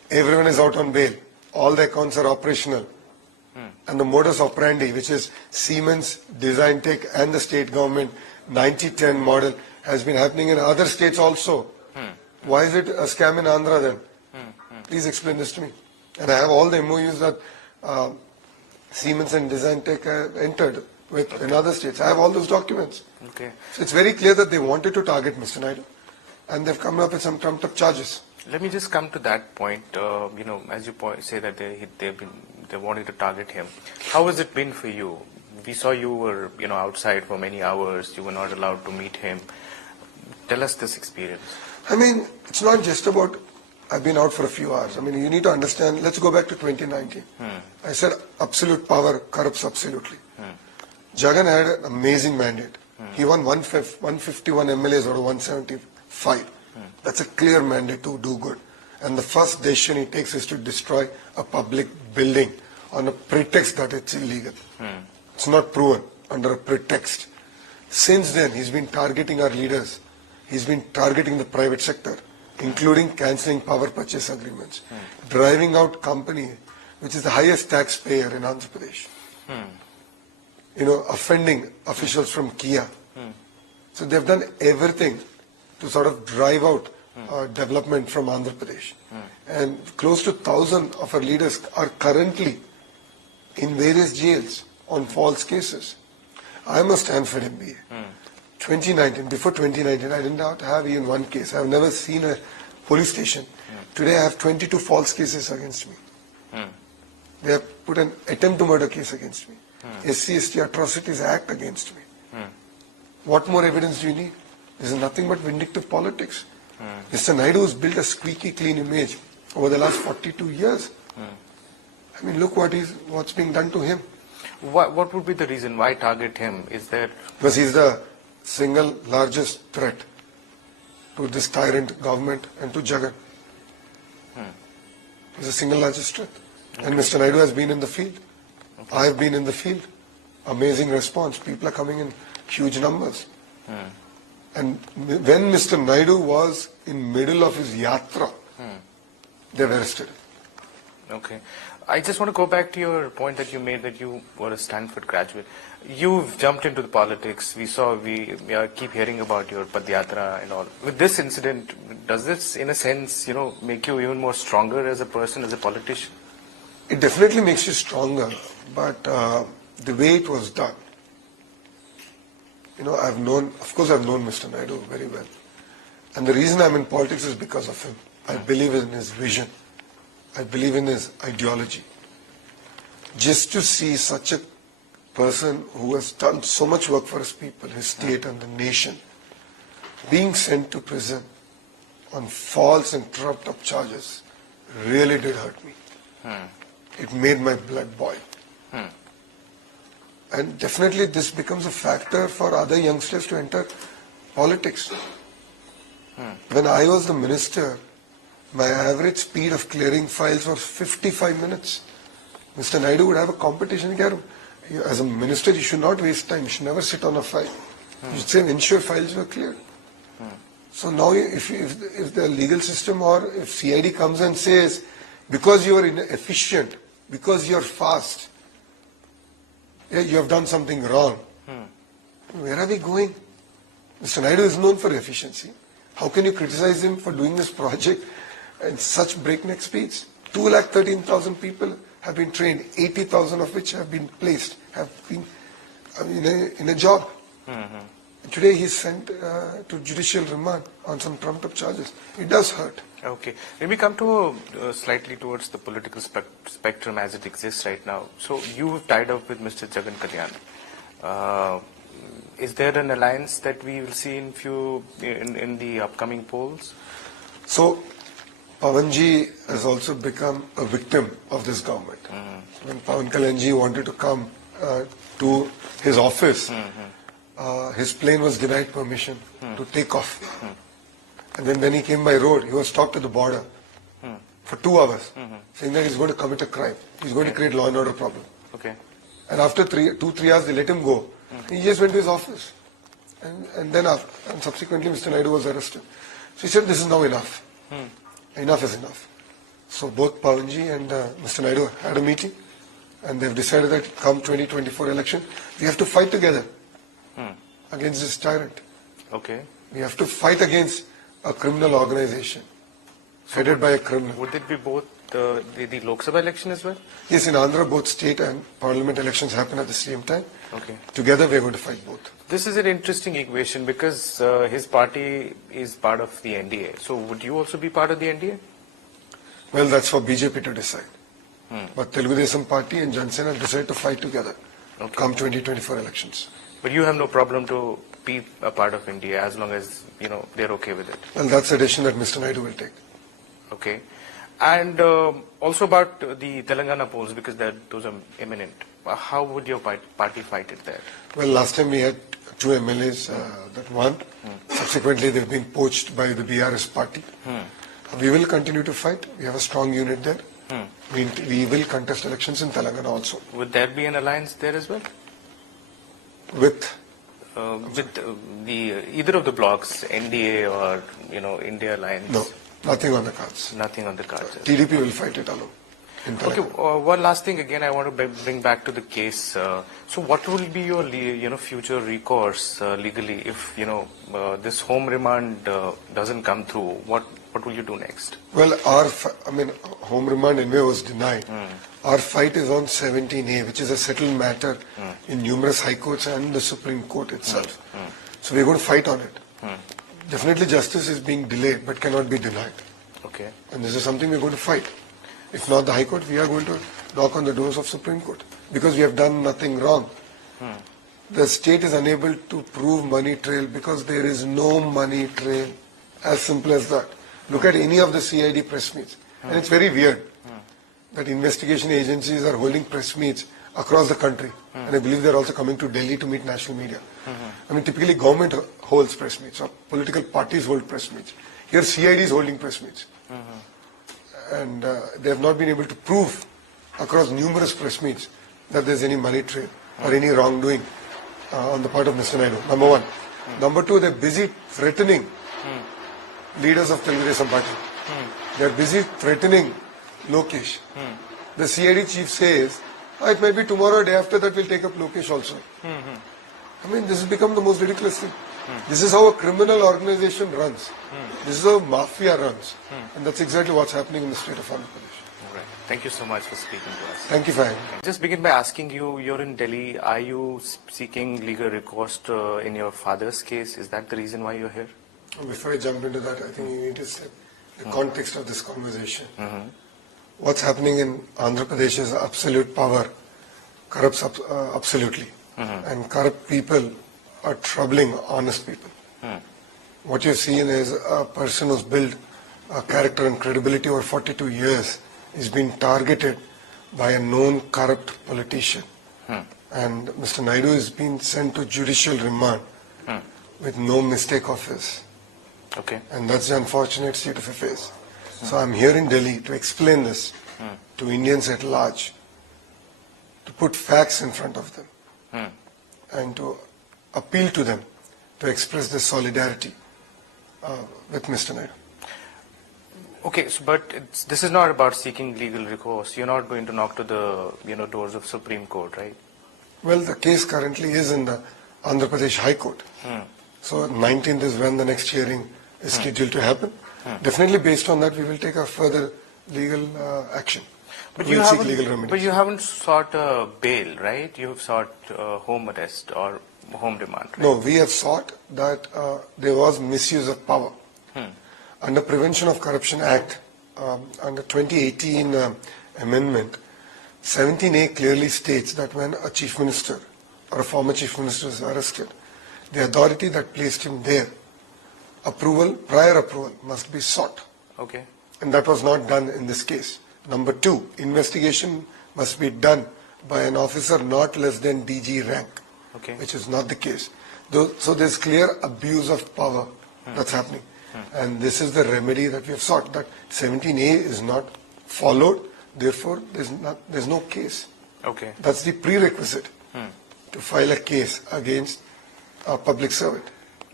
Everyone is out on bail. All the accounts are operational. And the modus operandi, which is Siemens, Design Tech and the state government 90-10 model, has been happening in other states also. Why is it a scam in Andhra then? Please explain this to me. And I have all the MOUs that Siemens and Design Tech have entered with in other states. I have all those documents. Okay. So it's very clear that they wanted to target Mr. Naidu. And they've come up with some trumped up charges. Let me just come to that point. As you say that they wanted to target him. How has it been for you? We saw you were, outside for many hours. You were not allowed to meet him. Tell us this experience. I mean, it's not just about I've been out for a few hours. I mean, you need to understand. Let's go back to 2019. I said absolute power corrupts absolutely. Jagan had an amazing mandate. He won 151 MLAs out of 175. That's a clear mandate to do good. And the first decision he takes is to destroy a public building on a pretext that it's illegal. It's not proven under a pretext. Since then, he's been targeting our leaders. He's been targeting the private sector, including cancelling power purchase agreements, driving out company, which is the highest taxpayer in Andhra Pradesh. Offending officials from Kia. So they've done everything to sort of drive out development from Andhra Pradesh. And close to 1,000 of our leaders are currently in various jails on false cases. I must stand for MBA. 2019, before 2019, I didn't have even one case. I've never seen a police station. Today I have 22 false cases against me. They have put an attempt to murder case against me. SC/ST Atrocities Act against me. What more evidence do you need? This is nothing but vindictive politics. Mr. Naidu has built a squeaky clean image over the last 42 years. I mean, look what's being done to him. What would be the reason why target him? Is there... Because he's the single largest threat to this tyrant government and to Jagan. He's the single largest threat. And Mr. Naidu has been in the field. I have been in the field. Amazing response. People are coming in huge numbers. And when Mr. Naidu was in middle of his yatra, they've arrested him. Okay. I just want to go back to your point that you made that you were a Stanford graduate. You've jumped into the politics. We keep hearing about your Padyatra and all. With this incident, does this, in a sense, make you even more stronger as a person, as a politician? It definitely makes you stronger, but the way it was done, I've known Mr. Naidu very well. And the reason I'm in politics is because of him. I believe in his vision. I believe in his ideology. Just to see such a person who has done so much work for his people, his state and the nation, being sent to prison on false and trumped up charges really did hurt me. It made my blood boil. And definitely this becomes a factor for other youngsters to enter politics. When I was the minister, my average speed of clearing files was 55 minutes. Mr. Naidu would have a competition. As a minister, you should not waste time. You should never sit on a file. You should say, ensure files were cleared. So now if the legal system or if CID comes and says, because you are inefficient, because you are fast, you have done something wrong. Where are we going? Mr. Naidu is known for efficiency. How can you criticize him for doing this project at such breakneck speeds? 213,000 people have been trained, 80,000 of which have been placed, have been in a job. Today he's sent to judicial remand on some trumped up charges. It does hurt. Okay. Let me come to slightly towards the political spectrum as it exists right now. So you've tied up with Mr. Jagan Kalyan. Is there an alliance that we will see in the upcoming polls? So Pawanji has also become a victim of this government. When Pawan Kalyanji wanted to come to his office, his plane was denied permission to take off. And then when he came by road, he was stopped at the border for 2 hours, saying that he's going to commit a crime. He's going to create law and order problem. Okay. And after 2-3 hours, they let him go. He just went to his office. And then subsequently, Mr. Naidu was arrested. So he said, this is now enough. Enough is enough. So both Pawanji and Mr. Naidu had a meeting, and they've decided that come 2024 election, we have to fight together against this tyrant. Okay. We have to fight against a criminal organization headed by a criminal. Would it be both the Lok Sabha election as well? Yes, in Andhra, both state and parliament elections happen at the same time. Okay. Together, we are going to fight both. This is an interesting equation because his party is part of the NDA. So would you also be part of the NDA? Well, that's for BJP to decide. But Telugu Desam Party and Jansena have decided to fight together come 2024 elections. But you have no problem to be a part of India as long as, they're okay with it. Well, that's a decision that Mr. Naidu will take. Okay. And also about the Telangana polls, because those are imminent. How would your party fight it there? Well, last time we had 2 MLAs that won. Subsequently, they've been poached by the BRS party. We will continue to fight. We have a strong unit there. We will contest elections in Telangana also. Would there be an alliance there as well? With either of the blocks, NDA or India Alliance? No, nothing on the cards. Nothing on the cards. TDP will fight it alone. Okay, one last thing again I want to bring back to the case. So what will be your future recourse legally if this home remand doesn't come through? What will you do next? Well, home remand anyway was denied. Our fight is on 17A, which is a settled matter in numerous high courts and the Supreme Court itself. So we're going to fight on it. Definitely justice is being delayed but cannot be denied. Okay. And this is something we're going to fight. If not the High Court, we are going to knock on the doors of Supreme Court because we have done nothing wrong. The state is unable to prove money trail because there is no money trail. As simple as that. Look at any of the CID press meets. And it's very weird that investigation agencies are holding press meets across the country. And I believe they're also coming to Delhi to meet national media. Typically government holds press meets or political parties hold press meets. Here CID is holding press meets. And they have not been able to prove across numerous press meets that there's any money trail or any wrongdoing on the part of Mr. Naidu. Number one. Number two, they're busy threatening leaders of Telugu Desam Party. They're busy threatening Lokesh. The CID chief says, it might be tomorrow or day after that we'll take up Lokesh also. This has become the most ridiculous thing. This is how a criminal organization runs. This is how mafia runs. And that's exactly what's happening in the state of Andhra Pradesh. Right. Thank you so much for speaking to us. Thank you for having me. Just begin by asking you, you're in Delhi. Are you seeking legal recourse in your father's case? Is that the reason why you're here? Before I jump into that, I think you need to set the context of this conversation. What's happening in Andhra Pradesh is absolute power corrupts absolutely. And corrupt people are troubling honest people. What you're seeing is a person who's built a character and credibility over 42 years is being targeted by a known corrupt politician. And Mr. Naidu is being sent to judicial remand with no mistake of his. Okay. And that's the unfortunate state of affairs. So I'm here in Delhi to explain this to Indians at large, to put facts in front of them, and to appeal to them to express their solidarity with Mr. Naidu. Okay, but this is not about seeking legal recourse. You're not going to knock to the doors of Supreme Court, right? Well, the case currently is in the Andhra Pradesh High Court. So 19th is when the next hearing is scheduled to happen. Definitely based on that, we will take a further legal action. But we'll seek legal remedies. But you haven't sought bail, right? You have sought home arrest or home remand, right? No, we have sought that there was misuse of power. Under Prevention of Corruption Act, under 2018 amendment, 17A clearly states that when a chief minister or a former chief minister is arrested, the authority that placed him there, prior approval must be sought. Okay. And that was not done in this case. Number two, investigation must be done by an officer not less than DG rank, which is not the case. So there's clear abuse of power that's happening. And this is the remedy that we have sought, that 17A is not followed, therefore there's no case. Okay. That's the prerequisite to file a case against a public servant.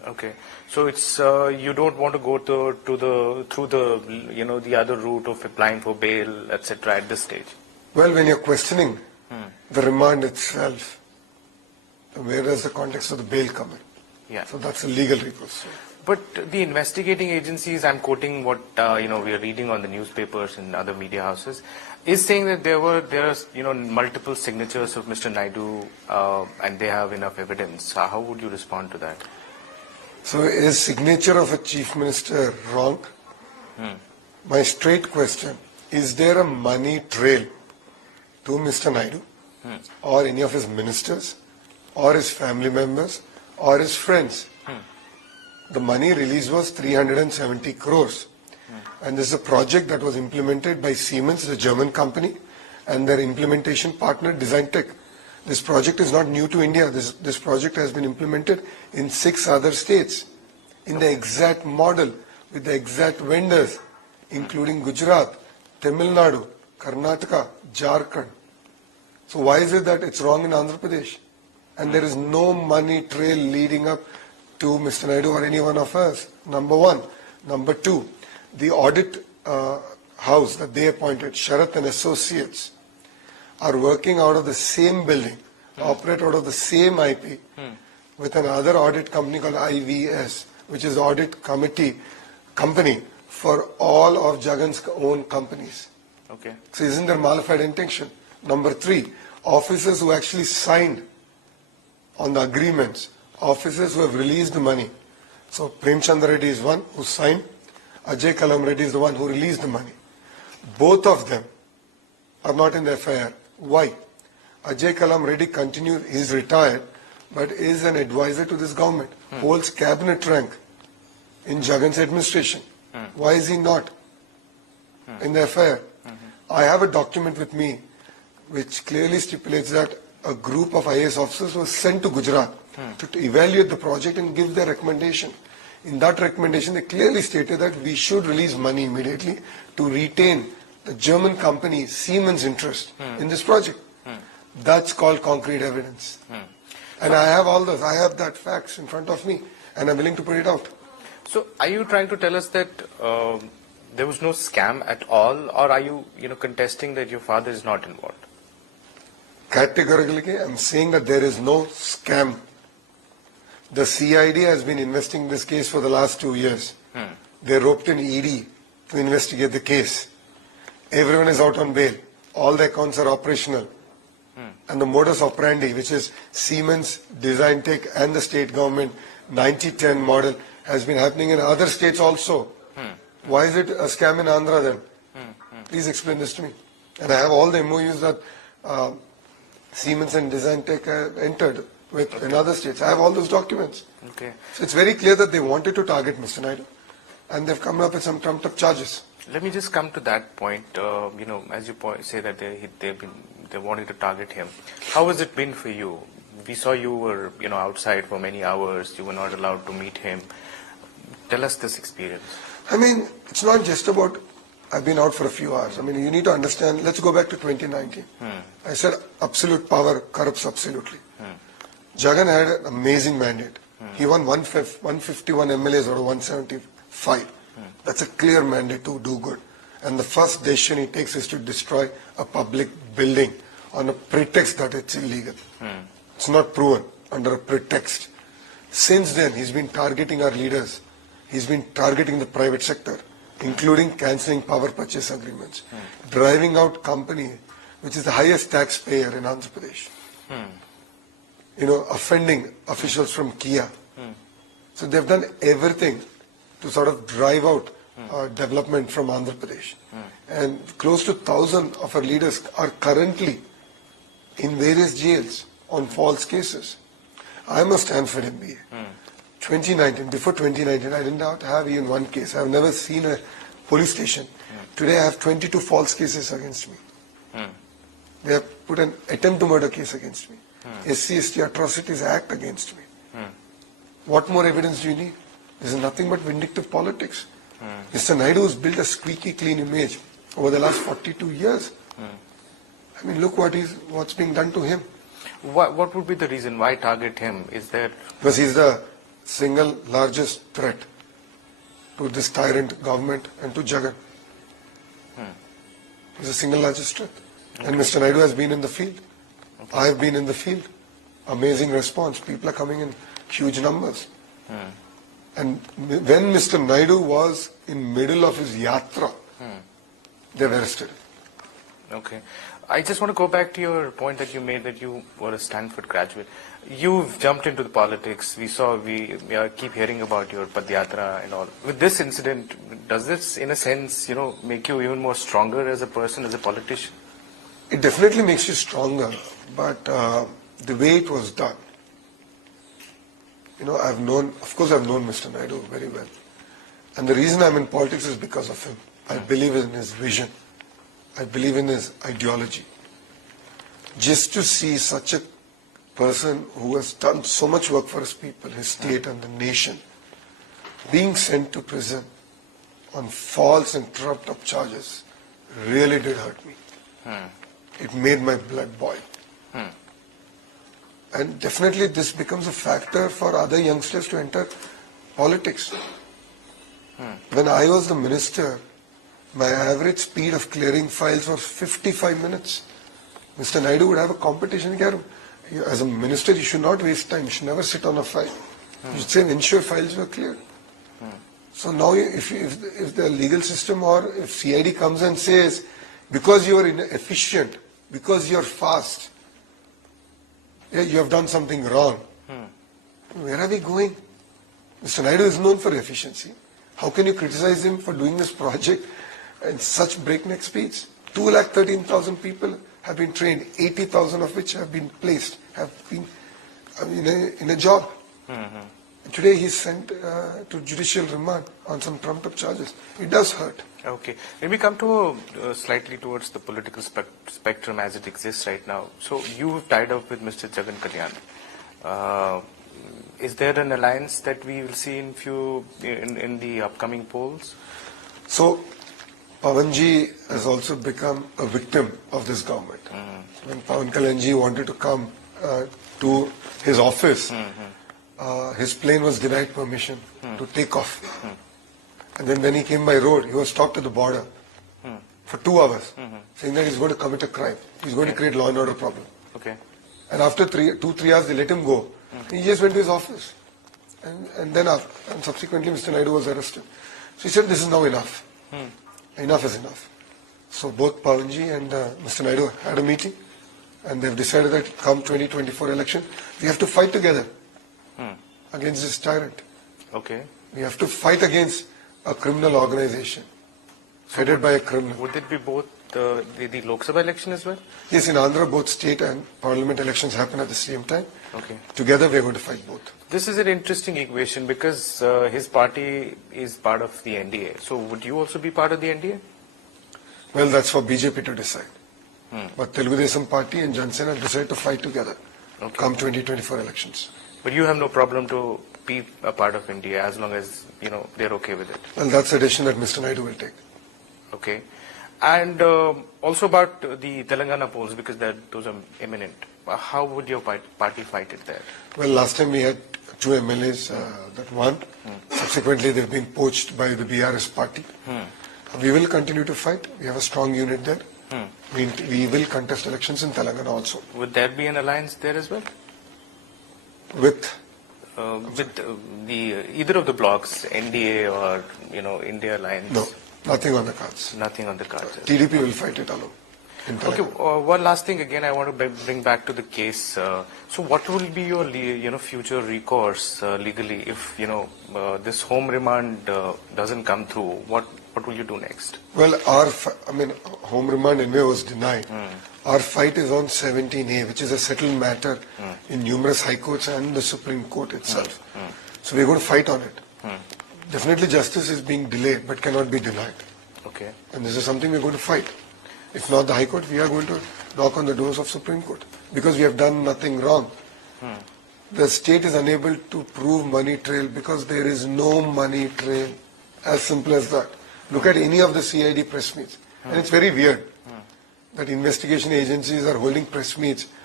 Okay, so it's you don't want to go through the other route of applying for bail, etc. at this stage. Well, when you're questioning the remand itself, where does the context of the bail come in? Yeah. So that's a legal recourse. But the investigating agencies, I'm quoting what we are reading on the newspapers and other media houses, is saying that there are multiple signatures of Mr. Naidu and they have enough evidence. How would you respond to that? So is signature of a chief minister wrong? My straight question, is there a money trail to Mr. Naidu or any of his ministers or his family members or his friends? The money released was 370 crores. And this is a project that was implemented by Siemens, the German company, and their implementation partner, Design Tech. This project is not new to India. This project has been implemented in 6 other states in the exact model with the exact vendors, including Gujarat, Tamil Nadu, Karnataka, Jharkhand. So why is it that it's wrong in Andhra Pradesh? And there is no money trail leading up to Mr. Naidu or any one of us, number one. Number two, the audit house that they appointed, Sharath and Associates, are working out of the same building, operate out of the same IP with another audit company called IVS, which is the audit company for all of Jagan's own companies. Okay. So isn't there malified intention? Number three, officers who actually signed on the agreements, officers who have released the money. So Prem Chandra Reddy is one who signed, Ajay Kalam Reddy is the one who released the money. Both of them are not in the FIR. Why? Ajay Kalam Reddy continues, he is retired, but is an advisor to this government, holds cabinet rank in Jagan's administration. Why is he not in the FIR? I have a document with me which clearly stipulates that a group of IAS officers was sent to Gujarat to evaluate the project and give their recommendation. In that recommendation, they clearly stated that we should release money immediately to retain the German company Siemens' interest in this project. That's called concrete evidence. And I have all those. I have that facts in front of me, and I'm willing to put it out. So, are you trying to tell us that there was no scam at all, or are you, contesting that your father is not involved? Categorically, I'm saying that there is no scam. The CID has been investigating this case for the last 2 years. They roped in ED to investigate the case. Everyone is out on bail. All the accounts are operational. And the modus operandi, which is Siemens, Design Tech and the state government 90-10 model, has been happening in other states also. Why is it a scam in Andhra then? Please explain this to me. And I have all the MOUs that Siemens and Design Tech entered with in other states. I have all those documents. Okay. So it's very clear that they wanted to target Mr. Naidu, and they've come up with some trumped up charges. Let me just come to that point. As you say that they wanted to target him. How has it been for you? We saw you were outside for many hours. You were not allowed to meet him. Tell us this experience. I mean, it's not just about I've been out for a few hours. I mean, you need to understand. Let's go back to 2019. I said absolute power corrupts absolutely. Jagan had an amazing mandate. He won 151 MLAs out of 175. That's a clear mandate to do good. And the first decision he takes is to destroy a public building on a pretext that it's illegal. It's not proven, under a pretext. Since then, he's been targeting our leaders. He's been targeting the private sector, including cancelling power purchase agreements, driving out company, which is the highest taxpayer in Andhra Pradesh. Offending officials from Kia. So they've done everything to sort of drive out development from Andhra Pradesh. And close to 1,000 of our leaders are currently in various jails on false cases. I must stand for MBA. 2019, before 2019, I did not have even one case. I've never seen a police station. Today I have 22 false cases against me. They have put an attempt to murder case against me. SC/ST Atrocities Act against me. What more evidence do you need? This is nothing but vindictive politics. Mr. Naidu has built a squeaky clean image over the last 42 years. I mean, look what's being done to him. What would be the reason? Why target him? Is there... Because he's the single largest threat to this tyrant government and to Jagan. He's the single largest threat. And Mr. Naidu has been in the field. I have been in the field. Amazing response. People are coming in huge numbers. And when Mr. Naidu was in middle of his yatra, they were arrested. Okay. I just want to go back to your point that you made that you were a Stanford graduate. You've jumped into the politics. We keep hearing about your Padyatra and all. With this incident, does this, in a sense, make you even more stronger as a person, as a politician? It definitely makes you stronger, but the way it was done, I've known Mr. Naidu very well. And the reason I'm in politics is because of him. I believe in his vision. I believe in his ideology. Just to see such a person who has done so much work for his people, his state and the nation, being sent to prison on false and trumped up charges really did hurt me. It made my blood boil. And definitely this becomes a factor for other youngsters to enter politics. When I was the minister, my average speed of clearing files was 55 minutes. Mr. Naidu would have a competition here. As a minister, you should not waste time. You should never sit on a file. You should say, ensure files were cleared. So now if the legal system or if CID comes and says, because you are inefficient, because you are fast, you have done something wrong. Where are we going? Mr. Naidu is known for efficiency. How can you criticize him for doing this project at such breakneck speeds? 213,000 people have been trained, 80,000 of which have been placed, have been in a job. Today he's sent to judicial remand on some trumped up charges. It does hurt. Okay. When we come to slightly towards the political spectrum as it exists right now, so you've tied up with Mr. Jagan Kalyan. Is there an alliance that we will see in the upcoming polls? So, Pawanji has also become a victim of this government. When Pawan Kalyanji wanted to come to his office, his plane was denied permission to take off. And then when he came by road, he was stopped at the border for 2 hours, saying that he's going to commit a crime. He's going to create law and order problem. Okay. And after 2-3 hours, they let him go. He just went to his office. And subsequently, Mr. Naidu was arrested. So he said, this is now enough. Enough is enough. So both Pawanji and Mr. Naidu had a meeting, and they've decided that come 2024 election, we have to fight together against this tyrant. Okay. We have to fight against a criminal organization headed by a criminal. Would it be both the Lok Sabha election as well? Yes, in Andhra, both state and parliament elections happen at the same time. Okay. Together, we are going to fight both. This is an interesting equation because his party is part of the NDA. So would you also be part of the NDA? Well, that's for BJP to decide. But Telugu Desam Party and Jansena decided to fight together come 2024 elections. But you have no problem to be a part of India as long as, they're okay with it. Well, that's a decision that Mr. Naidu will take. Okay. And also about the Telangana polls, because those are imminent. How would your party fight it there? Well, last time we had 2 MLAs that won. Subsequently, they've been poached by the BRS party. We will continue to fight. We have a strong unit there. We will contest elections in Telangana also. Would there be an alliance there as well? With either of the blocks, NDA or India Alliance? No, nothing on the cards. Nothing on the cards. TDP will fight it alone. Okay, one last thing again I want to bring back to the case. So what will be your future recourse legally if this home remand doesn't come through? What will you do next? Well, home remand anyway was denied. Our fight is on 17A, which is a settled matter in numerous high courts and the Supreme Court itself. So we're going to fight on it. Definitely justice is being delayed but cannot be denied. Okay. And this is something we're going to fight. If not the High Court, we are going to knock on the doors of Supreme Court because we have done nothing wrong. The state is unable to prove money trail because there is no money trail. As simple as that. Look at any of the CID press meets. And it's very weird that investigation agencies are holding press meets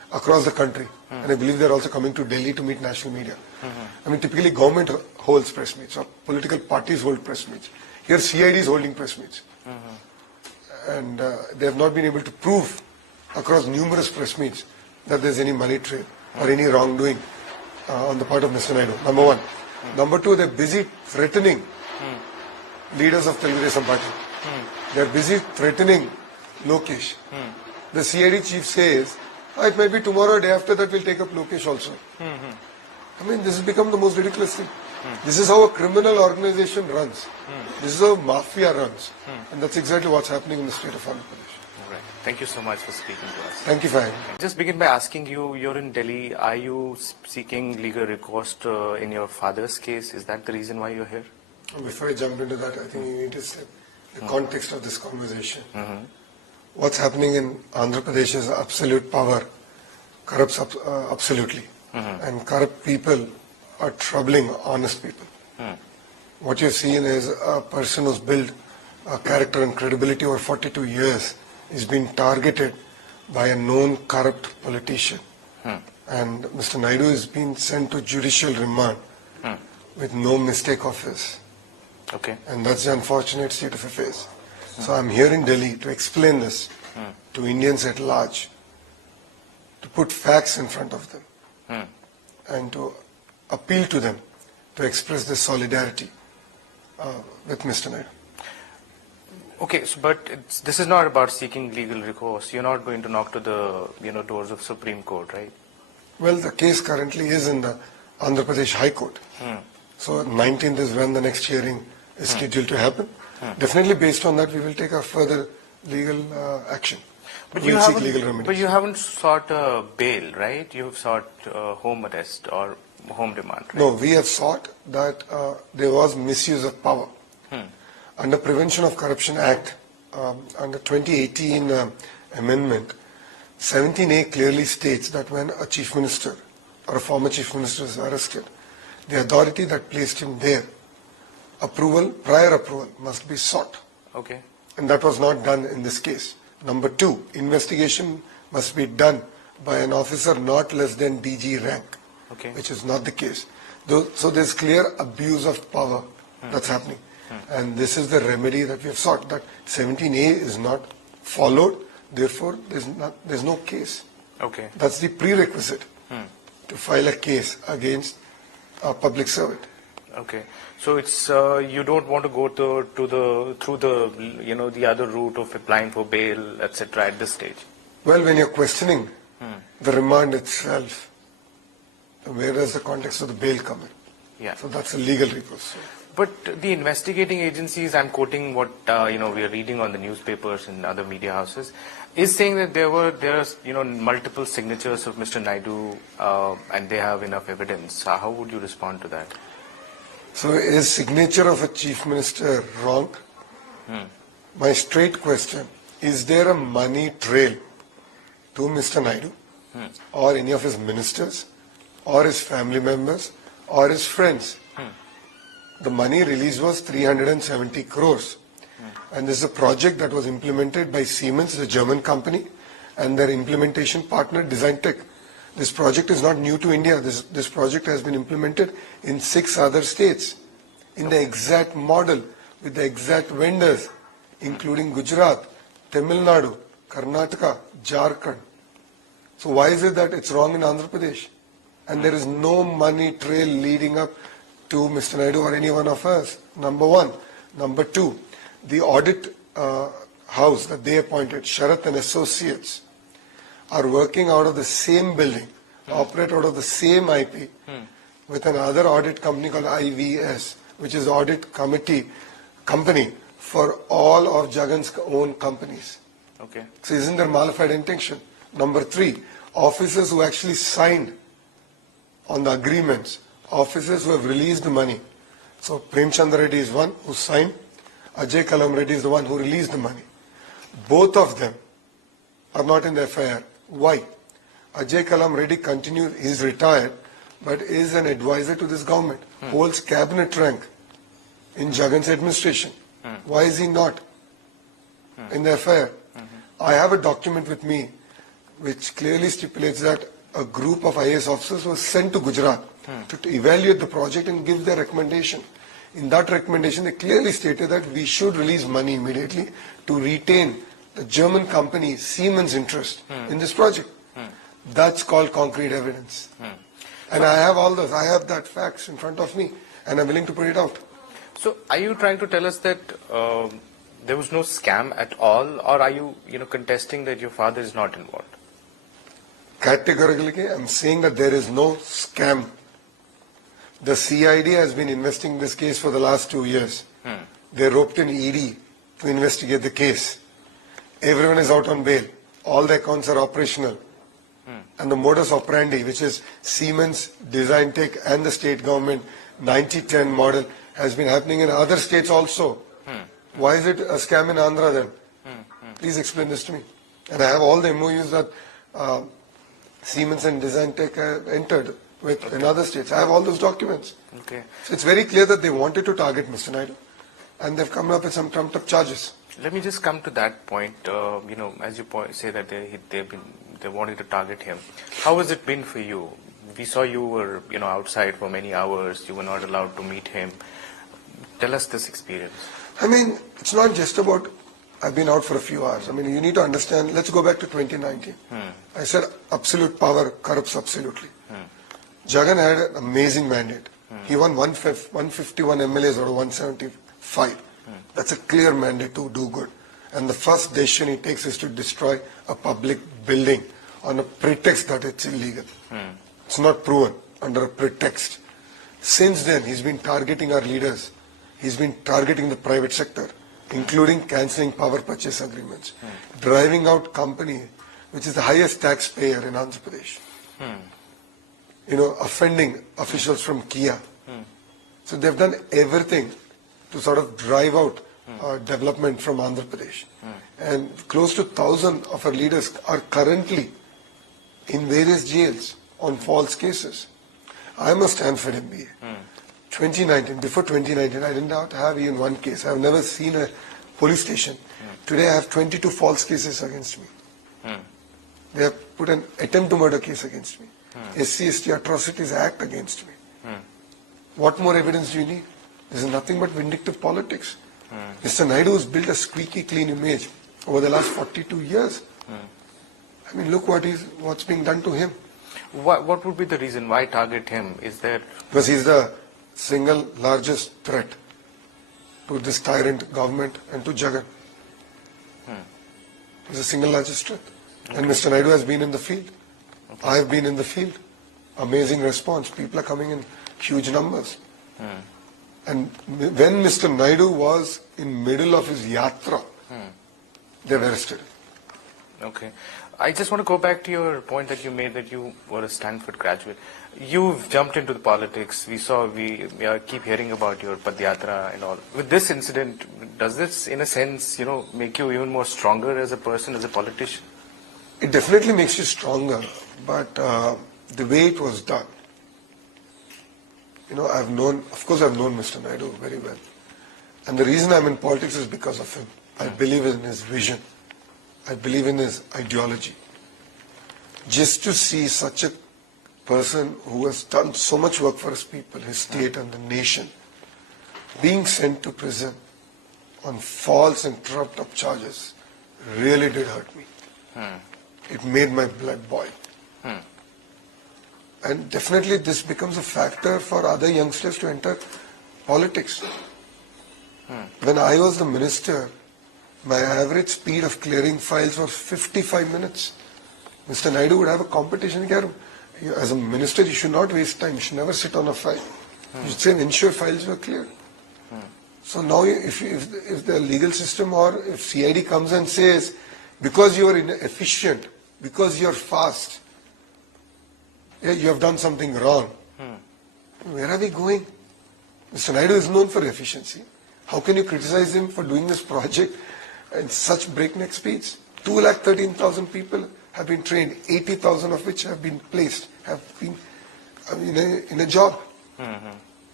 across the country. And I believe they're also coming to Delhi to meet national media. I mean, typically government holds press meets or political parties hold press meets. Here CID is holding press meets. And they have not been able to prove across numerous press meets that there's any money trail or any wrongdoing on the part of Mr. Naidu, number one. Number two, they're busy threatening leaders of Telugu Desam Party. They're busy threatening Lokesh. The CID chief says, it might be tomorrow or day after that we'll take up Lokesh also. I mean, this has become the most ridiculous thing. This is how a criminal organization runs. This is how mafia runs. And that's exactly what's happening in the state of Andhra Pradesh. All right. Thank you so much for speaking to us. Thank you for having me. Just begin by asking you, you're in Delhi. Are you seeking legal recourse in your father's case? Is that the reason why you're here? Before I jump into that, I think you need to set the context of this conversation. What's happening in Andhra Pradesh is absolute power corrupts absolutely. And corrupt people are troubling honest people. What you've seen is a person who's built a character and credibility over 42 years is being targeted by a known corrupt politician. And Mr. Naidu is being sent to judicial remand with no mistake of his. Okay. And that's the unfortunate state of affairs. So I'm here in Delhi to explain this to Indians at large, to put facts in front of them, and to appeal to them to express their solidarity with Mr. Naidu. Okay, so, but this is not about seeking legal recourse. You're not going to knock to the doors of Supreme Court, right? Well, the case currently is in the Andhra Pradesh High Court. So 19th is when the next hearing is scheduled to happen. Definitely based on that, we will take a further legal action. But we'll seek legal remedies. But you haven't sought bail, right? You have sought home arrest or home remand, right? No, we have sought that there was misuse of power. Under Prevention of Corruption Act, under 2018 amendment, 17A clearly states that when a chief minister or a former chief minister is arrested, the authority that placed him there, prior approval must be sought. Okay. And that was not done in this case. Number two, investigation must be done by an officer not less than DG rank, which is not the case. So there's clear abuse of power that's happening. And this is the remedy that we have sought, that 17A is not followed, therefore there's no case. Okay. That's the prerequisite to file a case against a public servant. Okay. So it's you don't want to go through the other route of applying for bail, etc. at this stage. Well, when you're questioning the remand itself, where does the context of the bail come in? Yeah. So that's a legal recourse. But the investigating agencies, I'm quoting what we are reading on the newspapers and other media houses, is saying that there are multiple signatures of Mr. Naidu and they have enough evidence. How would you respond to that? So is signature of a chief minister wrong? My straight question, is there a money trail to Mr. Naidu or any of his ministers or his family members or his friends? The money released was 370 crores. And this is a project that was implemented by Siemens, the German company, and their implementation partner, Design Tech. This project is not new to India. This project has been implemented in 6 other states in the exact model with the exact vendors, including Gujarat, Tamil Nadu, Karnataka, Jharkhand. So why is it that it's wrong in Andhra Pradesh? And there is no money trail leading up to Mr. Naidu or any one of us, number one. Number two, the audit house that they appointed, Sharath and Associates, are working out of the same building, operate out of the same IP with another audit company called IVS, which is audit company for all of Jagan's own companies. Okay. So isn't there malified intention? Number three, officers who actually signed on the agreements, officers who have released the money. So Prem Chandra Reddy is one who signed, Ajay Kalam Reddy is the one who released the money. Both of them are not in the FIR. Why? Ajay Kalam Reddy continues, he's retired, but is an advisor to this government, holds cabinet rank in Jagan's administration. Why is he not in the FIR? I have a document with me which clearly stipulates that a group of IAS officers was sent to Gujarat to evaluate the project and give their recommendation. In that recommendation, they clearly stated that we should release money immediately to retain the German company Siemens' interest in this project. That's called concrete evidence. And I have all those. I have that facts in front of me, and I'm willing to put it out. So, are you trying to tell us that there was no scam at all, or are you, contesting that your father is not involved? Categorically, I'm saying that there is no scam. The CID has been investigating this case for the last 2 years. They roped in ED to investigate the case. Everyone is out on bail. All the accounts are operational. And the modus operandi, which is Siemens, Design Tech and the state government 90-10 model, has been happening in other states also. Why is it a scam in Andhra then? Please explain this to me. And I have all the MOUs that Siemens and Design Tech have entered with in other states. I have all those documents. Okay. So it's very clear that they wanted to target Mr. Naidu, and they've come up with some trumped up charges. Let me just come to that point. As you say that they wanted to target him. How has it been for you? We saw you were outside for many hours. You were not allowed to meet him. Tell us this experience. I mean, it's not just about I've been out for a few hours. I mean, you need to understand. Let's go back to 2019. I said absolute power corrupts absolutely. Jagan had an amazing mandate. He won 151 MLAs out of 175. That's a clear mandate to do good. And the first decision he takes is to destroy a public building on a pretext that it's illegal. It's not proven, under a pretext. Since then, he's been targeting our leaders. He's been targeting the private sector, including cancelling power purchase agreements, driving out company, which is the highest taxpayer in Andhra Pradesh. Offending officials from Kia. So they've done everything to sort of drive out development from Andhra Pradesh. And close to 1,000 of our leaders are currently in various jails on false cases. I'm a Stanford MBA. 2019, before 2019, I didn't have even one case. I've never seen a police station. Today I have 22 false cases against me. They have put an attempt to murder case against me. SC/ST Atrocities Act against me. What more evidence do you need? This is nothing but vindictive politics. Mr. Naidu has built a squeaky clean image over the last 42 years. I mean, look what's being done to him. What would be the reason why target him? Is there... Because he's the single largest threat to this tyrant government and to Jagan. He's the single largest threat. And Mr. Naidu has been in the field. I have been in the field. Amazing response. People are coming in huge numbers. And when Mr. Naidu was in middle of his yatra, they've arrested him. Okay. I just want to go back to your point that you made that you were a Stanford graduate. You've jumped into the politics. We keep hearing about your Padyatra and all. With this incident, does this, in a sense, make you even more stronger as a person, as a politician? It definitely makes you stronger, but the way it was done, I've known Mr. Naidu very well. And the reason I'm in politics is because of him. I believe in his vision. I believe in his ideology. Just to see such a person who has done so much work for his people, his state and the nation, being sent to prison on false and trumped up charges really did hurt me. It made my blood boil. And definitely this becomes a factor for other youngsters to enter politics. When I was the minister, my average speed of clearing files was 55 minutes. Mr. Naidu would have a competition here. As a minister, you should not waste time. You should never sit on a file. You should say, ensure files were cleared. So now if the legal system or if CID comes and says, because you are inefficient, because you are fast, you have done something wrong. Where are we going? Mr. Naidu is known for efficiency. How can you criticize him for doing this project at such breakneck speeds? 213,000 people have been trained, 80,000 of which have been placed, have been in a job.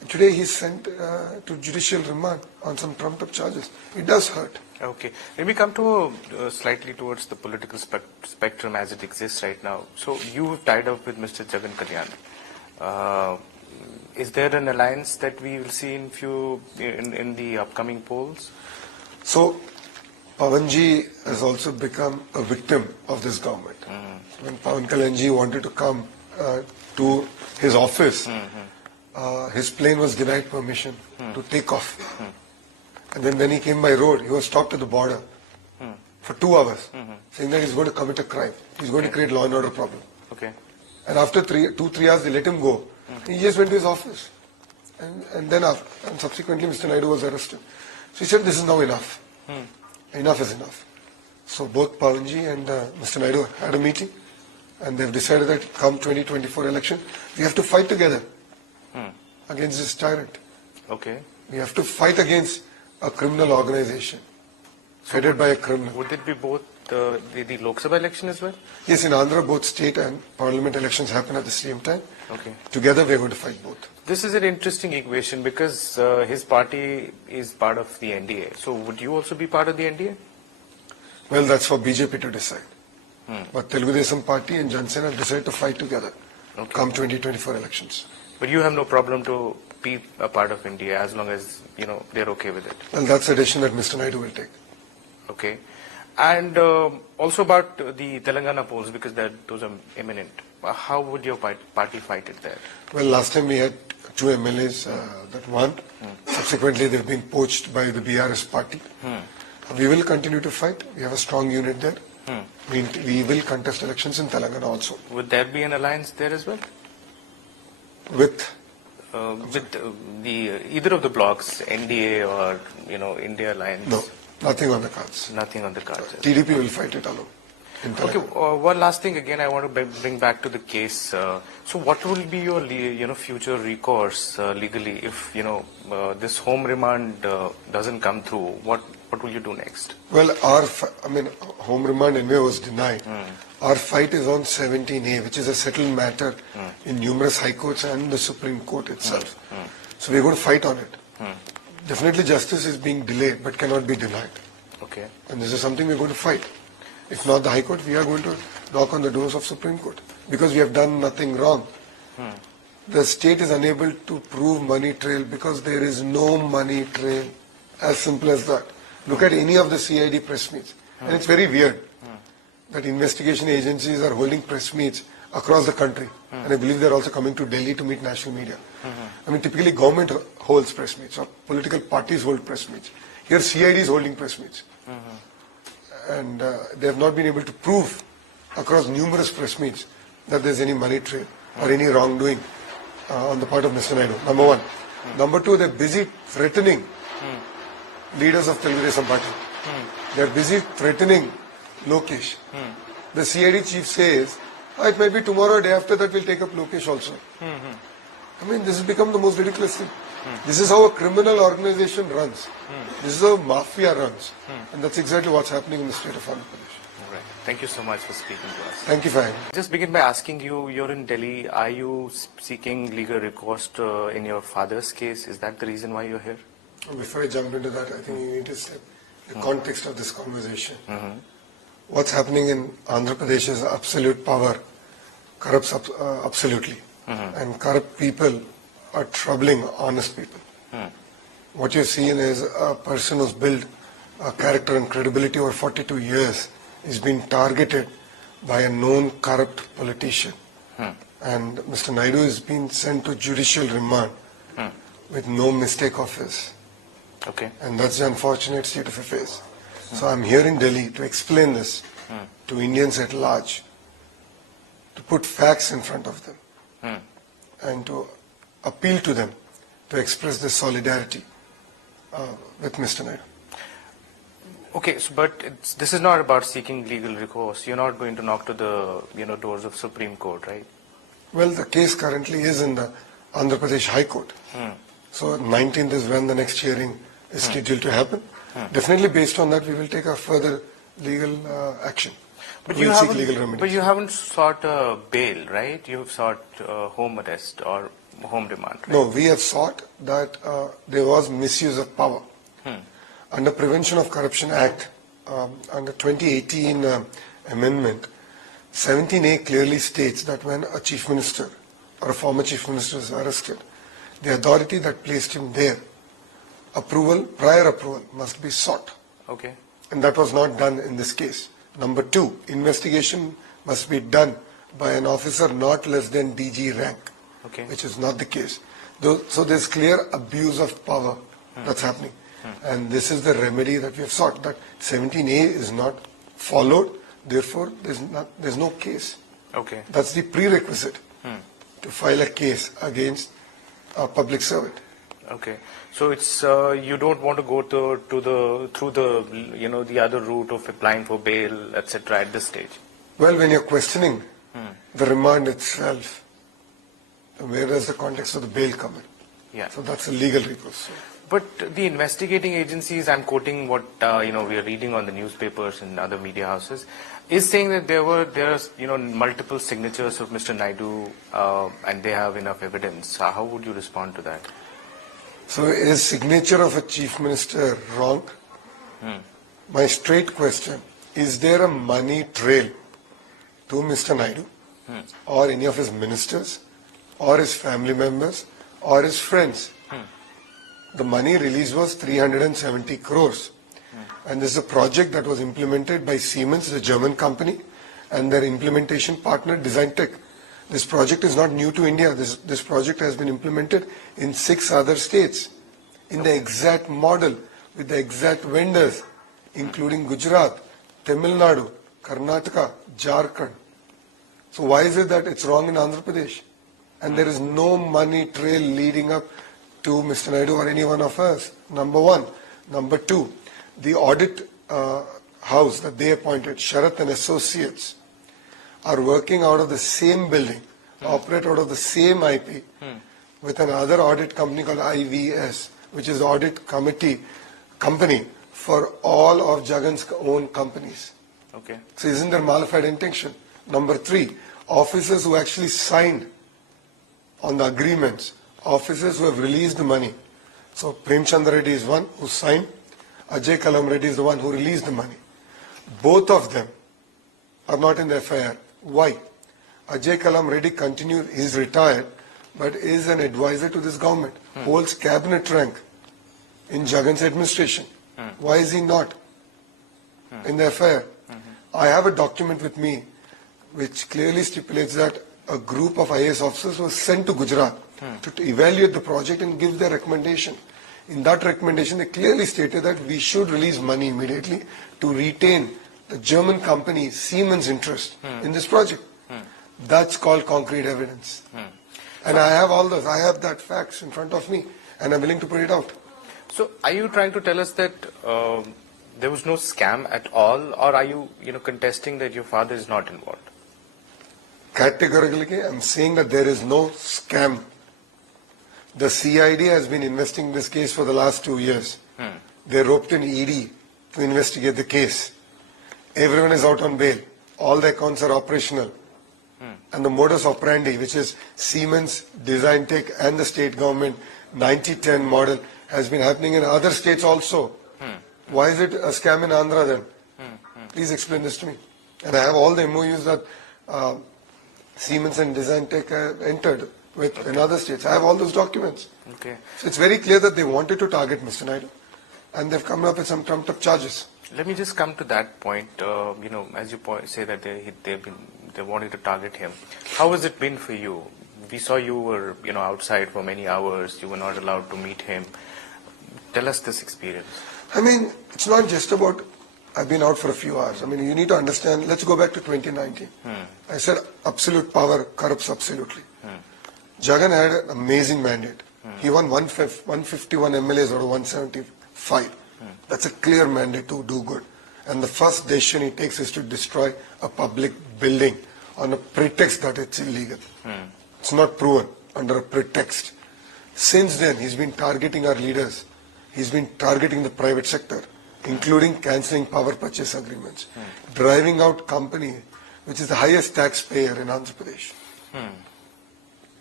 Today he's sent to judicial remand on some trumped up charges. It does hurt. Okay. When we come to slightly towards the political spectrum as it exists right now, so you've tied up with Mr. Jagan Kalyan. Is there an alliance that we will see in the upcoming polls? So, Pawanji has also become a victim of this government. When Pawan Kalyanji wanted to come to his office, his plane was denied permission to take off. And then when he came by road, he was stopped at the border for 2 hours, saying that he's going to commit a crime. He's going to create law and order problem. Okay. And after 2-3 hours, they let him go. He just went to his office. And then and subsequently, Mr. Naidu was arrested. So he said, this is now enough. Enough is enough. So both Pawanji and Mr. Naidu had a meeting, and they've decided that come 2024 election, we have to fight together against this tyrant. Okay. We have to fight against a criminal organization headed by a criminal. Would it be both the Lok Sabha election as well? Yes, in Andhra, both state and parliament elections happen at the same time. Okay. Together, we are going to fight both. This is an interesting equation because his party is part of the NDA. So would you also be part of the NDA? Well, that's for BJP to decide. But Telugu Desam Party and Jansena have decided to fight together come 2024 elections. But you have no problem to be a part of India as long as, they're okay with it. Well, that's a decision that Mr. Naidu will take. Okay. And also about the Telangana polls, because those are imminent. How would your party fight it there? Well, last time we had 2 MLAs that won. Subsequently, they've been poached by the BRS party. We will continue to fight. We have a strong unit there. We will contest elections in Telangana also. Would there be an alliance there as well? With either of the blocks, NDA or India Alliance? No, nothing on the cards. Nothing on the cards. TDP will fight it alone. Okay, one last thing again I want to bring back to the case. So what will be your future recourse legally if this home remand doesn't come through? What will you do next? Well, home remand anyway was denied. Our fight is on 17A, which is a settled matter in numerous high courts and the Supreme Court itself. So we're going to fight on it. Definitely justice is being delayed but cannot be denied. Okay. And this is something we're going to fight. If not the High Court, we are going to knock on the doors of Supreme Court because we have done nothing wrong. The state is unable to prove money trail because there is no money trail. As simple as that. Look at any of the CID press meets. And it's very weird that investigation agencies are holding press meets across the country. And I believe they're also coming to Delhi to meet national media. Typically government holds press meets or political parties hold press meets. Here CID is holding press meets. And they have not been able to prove across numerous press meets that there's any money trail or any wrongdoing on the part of Mr. Naidu. Number one. Number two, they're busy threatening leaders of Telugu Desam Party. They're busy threatening Lokesh. The CID chief says, it might be tomorrow or day after that we'll take up Lokesh also. This has become the most ridiculous thing. This is how a criminal organization runs. This is how mafia runs. And that's exactly what's happening in the state of Andhra Pradesh. Right. Thank you so much for speaking to us. Thank you for having me. Just begin by asking you, you're in Delhi. Are you seeking legal recourse in your father's case? Is that the reason why you're here? Before I jump into that, I think you need to set the context of this conversation. What's happening in Andhra Pradesh is absolute power corrupts absolutely. And corrupt people are troubling honest people. What you're seeing is a person who's built a character and credibility over 42 years is being targeted by a known corrupt politician. And Mr. Naidu is being sent to judicial remand with no mistake of his. Okay. And that's the unfortunate state of affairs. So I'm here in Delhi to explain this to Indians at large, to put facts in front of them, and to appeal to them to express their solidarity with Mr. Naidu. Okay, but this is not about seeking legal recourse. You're not going to knock to the doors of Supreme Court, right? Well, the case currently is in the Andhra Pradesh High Court. So 19th is when the next hearing is scheduled to happen. Definitely based on that, we will take a further legal action. But we'll seek legal remedies. But you haven't sought bail, right? You've sought home arrest, or home remand. Right? No, we have sought that there was misuse of power. Under Prevention of Corruption Act, under 2018 amendment, 17A clearly states that when a chief minister or a former chief minister is arrested, the authority that placed him there, prior approval must be sought. Okay. And that was not done in this case. Number two, investigation must be done by an officer not less than DG rank, Okay. which is not the case. So there's clear abuse of power that's happening. And this is the remedy that we have sought, that 17A is not followed, therefore there's no case. Okay. That's the prerequisite to file a case against a public servant. Okay. So it's you don't want to go through the other route of applying for bail, etc. at this stage. Well, when you're questioning the remand itself, where does the context of the bail come in? Yeah. So that's a legal recourse. But the investigating agencies, I'm quoting what we are reading on the newspapers and other media houses, is saying that there are multiple signatures of Mr. Naidu and they have enough evidence. How would you respond to that? So is signature of a chief minister wrong? My straight question, is there a money trail to Mr. Naidu or any of his ministers or his family members or his friends? The money released was 370 crores. And this is a project that was implemented by Siemens, the German company, and their implementation partner, Design Tech. This project is not new to India. This project has been implemented in 6 other states in the exact model with the exact vendors, including Gujarat, Tamil Nadu, Karnataka, Jharkhand. So why is it that it's wrong in Andhra Pradesh? And there is no money trail leading up to Mr. Naidu or any one of us, number one. Number two, the audit house that they appointed, Sharath and Associates, are working out of the same building, operate out of the same IP, with another audit company called IVS, which is audit company for all of Jagan's own companies. Okay. So isn't there malified intention? Number three, officers who actually signed on the agreements, officers who have released the money. So Prem Chandra Reddy is one who signed, Ajay Kalam Reddy is the one who released the money. Both of them are not in the FIR. Why? Ajay Kalam Reddy continued, he's retired, but is an advisor to this government, holds cabinet rank in Jagan's administration. Why is he not in the FIR? I have a document with me which clearly stipulates that a group of IAS officers was sent to Gujarat to evaluate the project and give their recommendation. In that recommendation, they clearly stated that we should release money immediately to retain the German company Siemens' interest in this project. That's called concrete evidence. And I have all those. I have that facts in front of me, and I'm willing to put it out. So are you trying to tell us that there was no scam at all, or are you contesting that your father is not involved? Categorically, I'm saying that there is no scam. The CID has been investigating this case for the last 2 years. They roped in ED to investigate the case. Everyone is out on bail. All the accounts are operational. And the modus operandi, which is Siemens, Design Tech and the state government 90-10 model, has been happening in other states also. Why is it a scam in Andhra then? Please explain this to me. And I have all the MOUs that Siemens and Design Tech entered with in other states. I have all those documents. Okay. So it's very clear that they wanted to target Mr. Naidu, and they've come up with some trumped-up charges. Let me just come to that point. As you say that they wanted to target him. How has it been for you? We saw you were outside for many hours. You were not allowed to meet him. Tell us this experience. I mean, it's not just about I've been out for a few hours. I mean, you need to understand. Let's go back to 2019. I said absolute power corrupts absolutely. Jagan had an amazing mandate. He won 151 MLAs out of 175. That's a clear mandate to do good. And the first decision he takes is to destroy a public building on a pretext that it's illegal. It's not proven, under a pretext. Since then, he's been targeting our leaders. He's been targeting the private sector, including cancelling power purchase agreements, driving out company, which is the highest taxpayer in Andhra Pradesh.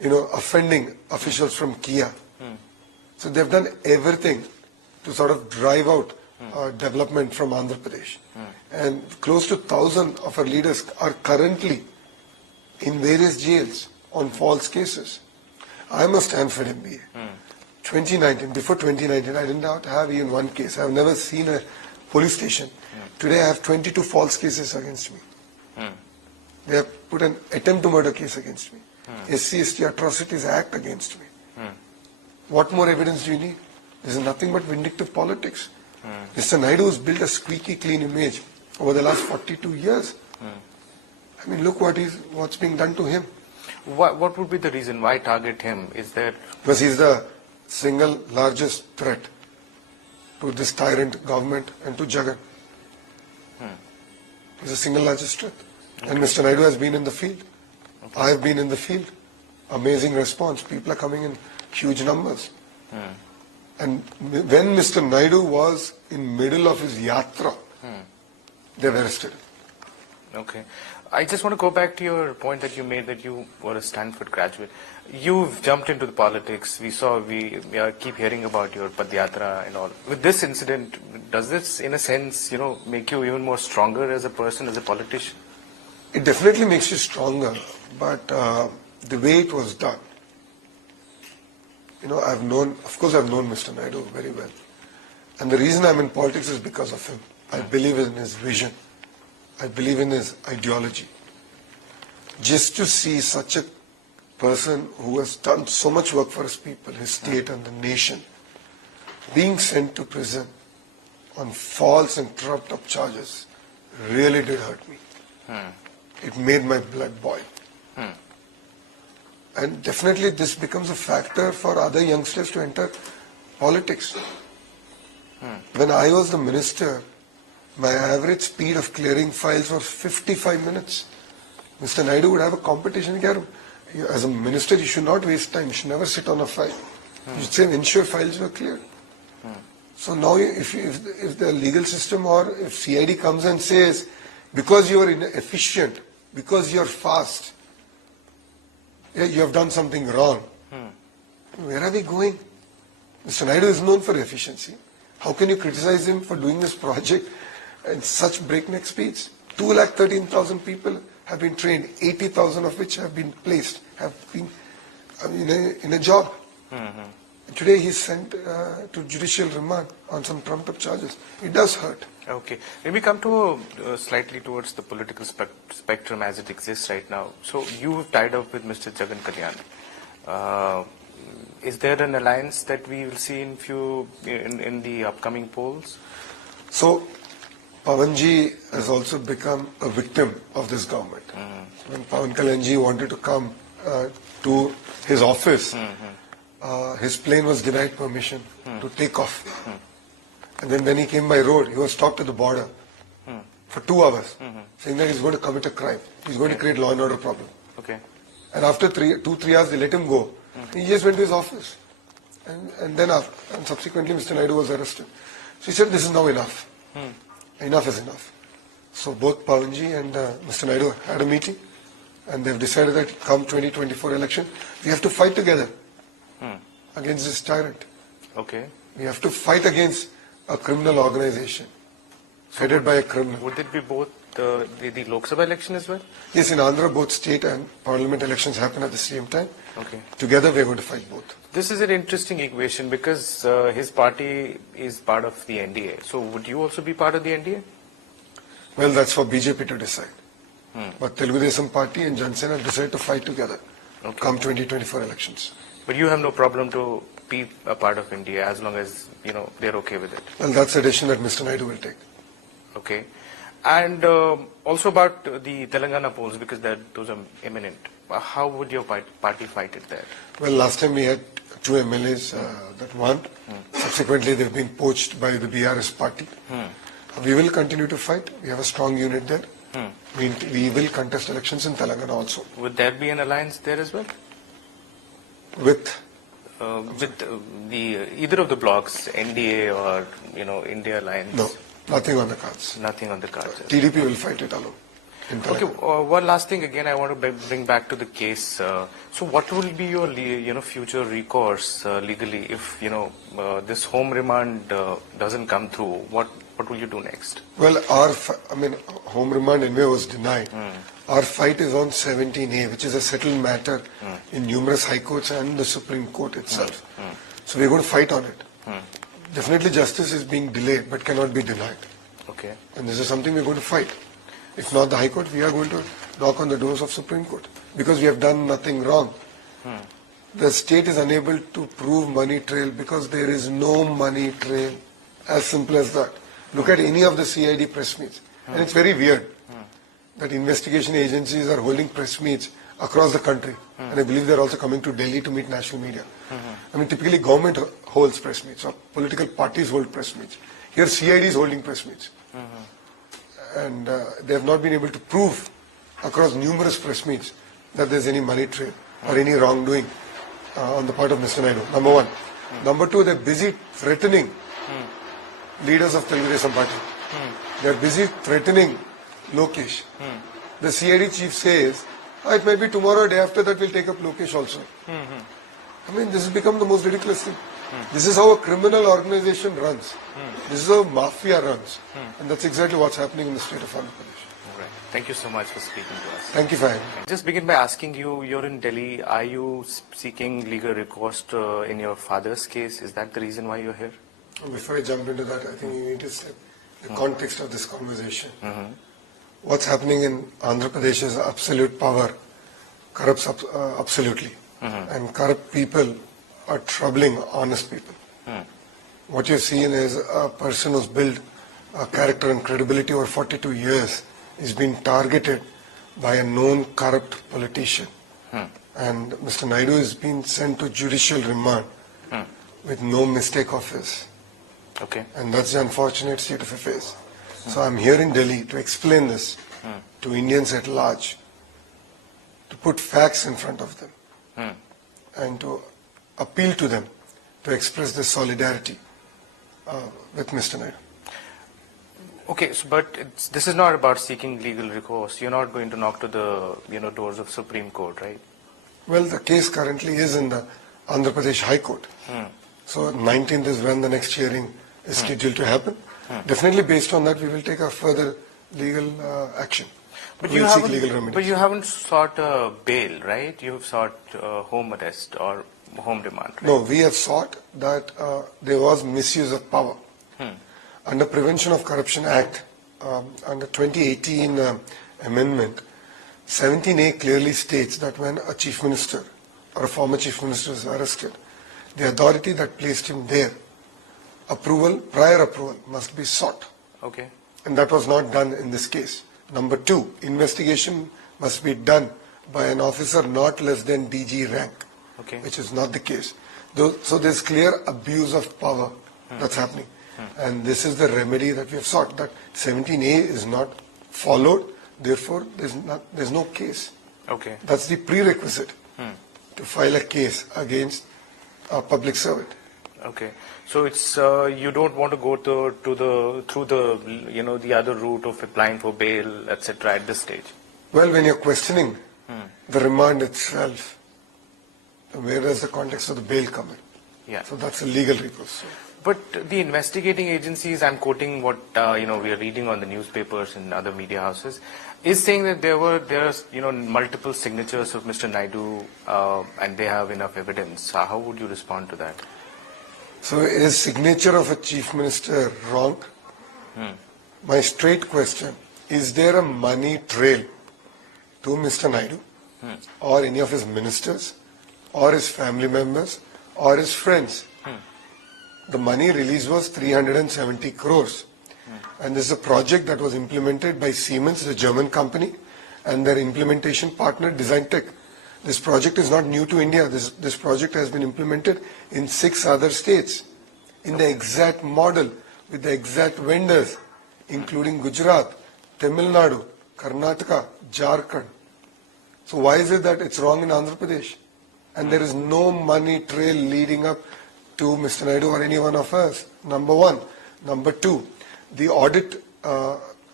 offending officials from Kia. So they've done everything to sort of drive out development from Andhra Pradesh. And close to 1,000 of our leaders are currently in various jails on false cases. I'm a Stanford MBA. 2019, before 2019, I did not have even one case. I've never seen a police station. Today I have 22 false cases against me. They have put an attempt to murder case against me. SC/ST Atrocities Act against me. What more evidence do you need? This is nothing but vindictive politics. Mr. Naidu has built a squeaky clean image over the last 42 years. I mean, look what's being done to him. What would be the reason? Why target him? Is there... Because he's the single largest threat to this tyrant government and to Jagan. He's the single largest threat. And Mr. Naidu has been in the field. I have been in the field. Amazing response. People are coming in huge numbers. And when Mr. Naidu was in middle of his yatra, they've arrested him. Okay. I just want to go back to your point that you made that you were a Stanford graduate. You've jumped into the politics. We keep hearing about your Padyatra and all. With this incident, does this, in a sense, make you even more stronger as a person, as a politician? It definitely makes you stronger, but the way it was done, I've known Mr. Naidu very well. And the reason I'm in politics is because of him. I believe in his vision. I believe in his ideology. Just to see such a person who has done so much work for his people, his state and the nation, being sent to prison on false and trumped up charges really did hurt me. It made my blood boil. And definitely this becomes a factor for other youngsters to enter politics. When I was the minister, my average speed of clearing files was 55 minutes. Mr. Naidu would have a competition here. As a minister, you should not waste time. You should never sit on a file. You should say, ensure files were cleared. So now if the legal system or if CID comes and says, because you are inefficient, because you are fast, you have done something wrong. Where are we going? Mr. Naidu is known for efficiency. How can you criticize him for doing this project at such breakneck speeds? 213,000 people have been trained, 80,000 of which have been placed, have been in a job. Today he's sent to judicial remand on some trumped up charges. It does hurt. Okay. Let me come to slightly towards the political spectrum as it exists right now. So you've tied up with Mr. Jagan Kalyan. Is there an alliance that we will see in the upcoming polls? So Pawanji has also become a victim of this government. When Pawan Kalyanji wanted to come to his office, his plane was denied permission to take off. And then when he came by road, he was stopped at the border for 2 hours, saying that he's going to commit a crime. He's going to create law and order problem. Okay. And after 2-3 hours, they let him go. He just went to his office. And then subsequently, Mr. Naidu was arrested. So he said, this is now enough. Enough is enough. So both Pawanji and Mr. Naidu had a meeting. And they've decided that come 2024 election, we have to fight together against this tyrant. Okay. We have to fight against a criminal organization headed by a criminal. Would it be both the Lok Sabha election as well? Yes, in Andhra, both state and parliament elections happen at the same time. Okay. Together, we're going to fight both. This is an interesting equation because his party is part of the NDA. So would you also be part of the NDA? Well, that's for BJP to decide. But Telugu Desam Party and Jansena decided to fight together come 2024 elections. But you have no problem to be a part of India as long as, they're okay with it. Well, that's a decision that Mr. Naidu will take. Okay. And also about the Telangana polls, because those are imminent. How would your party fight it there? Well, last time we had 2 MLAs that won. Subsequently, they've been poached by the BRS party. We will continue to fight. We have a strong unit there. We will contest elections in Telangana also. Would there be an alliance there as well? With either of the blocks, NDA or India Alliance? No, nothing on the cards. Nothing on the cards. TDP will fight it alone. Okay, one last thing again I want to bring back to the case. So what will be your future recourse legally if this home remand doesn't come through? What will you do next? Well, home remand anyway was denied. Our fight is on 17A, which is a settled matter in numerous high courts and the Supreme Court itself. So we're going to fight on it. Definitely justice is being delayed but cannot be denied. Okay. And this is something we're going to fight. If not the High Court, we are going to knock on the doors of Supreme Court because we have done nothing wrong. The state is unable to prove money trail because there is no money trail. As simple as that. Look at any of the CID press meets. And it's very weird that investigation agencies are holding press meets across the country. And I believe they're also coming to Delhi to meet national media. I mean, typically government holds press meets or political parties hold press meets. Here CID is holding press meets. And they have not been able to prove across numerous press meets that there's any money trail or any wrongdoing on the part of Mr. Naidu, number one. Number two, they're busy threatening leaders of Telugu Desam Party. They're busy threatening Lokesh. The CID chief says, it might be tomorrow or day after that we'll take up Lokesh also. I mean, this has become the most ridiculous thing. This is how a criminal organization runs. This is how mafia runs. And that's exactly what's happening in the state of Andhra Pradesh. All right. Thank you so much for speaking to us. Thank you for having me. Just begin by asking you, you're in Delhi. Are you seeking legal recourse in your father's case? Is that the reason why you're here? Before I jump into that, I think you need to set the context of this conversation. What's happening in Andhra Pradesh is absolute power corrupts absolutely. And corrupt people are troubling honest people. What you're seeing is a person who's built a character and credibility over 42 years is being targeted by a known corrupt politician. And Mr. Naidu is being sent to judicial remand with no mistake of his. Okay. And that's the unfortunate state of affairs. So I'm here in Delhi to explain this to Indians at large, to put facts in front of them, and to appeal to them to express their solidarity with Mr. Naidu. Okay, so, but this is not about seeking legal recourse. You're not going to knock to the doors of Supreme Court, right? Well, the case currently is in the Andhra Pradesh High Court. So 19th is when the next hearing is scheduled to happen. Definitely based on that we will take a further legal action. But we'll seek legal remedies. But you haven't sought bail, right? You have sought home arrest or home remand, right? No, we have sought that there was misuse of power. Under Prevention of Corruption Act, under 2018 amendment, 17A clearly states that when a chief minister or a former chief minister is arrested, the authority that placed him there, prior approval must be sought. Okay. And that was not done in this case. Number two, investigation must be done by an officer not less than DG rank, which is not the case. So there's clear abuse of power that's happening. And this is the remedy that we have sought, that 17A is not followed, therefore there's no case. Okay. That's the prerequisite to file a case against a public servant. Okay. So it's you don't want to go through the other route of applying for bail, etc. at this stage. Well, when you're questioning the remand itself, where does the context of the bail come in? Yeah. So that's a legal recourse. But the investigating agencies, I'm quoting what we are reading on the newspapers and other media houses, is saying that there are multiple signatures of Mr. Naidu and they have enough evidence. How would you respond to that? So is signature of a chief minister wrong? My straight question, is there a money trail to Mr. Naidu or any of his ministers or his family members or his friends? The money release was 370 crores. And this is a project that was implemented by Siemens, the German company, and their implementation partner Design Tech. This project is not new to India. This project has been implemented in 6 other states in the exact model with the exact vendors, including Gujarat, Tamil Nadu, Karnataka, Jharkhand. So why is it that it's wrong in Andhra Pradesh? And there is no money trail leading up to Mr. Naidu or any one of us, number one. Number two, the audit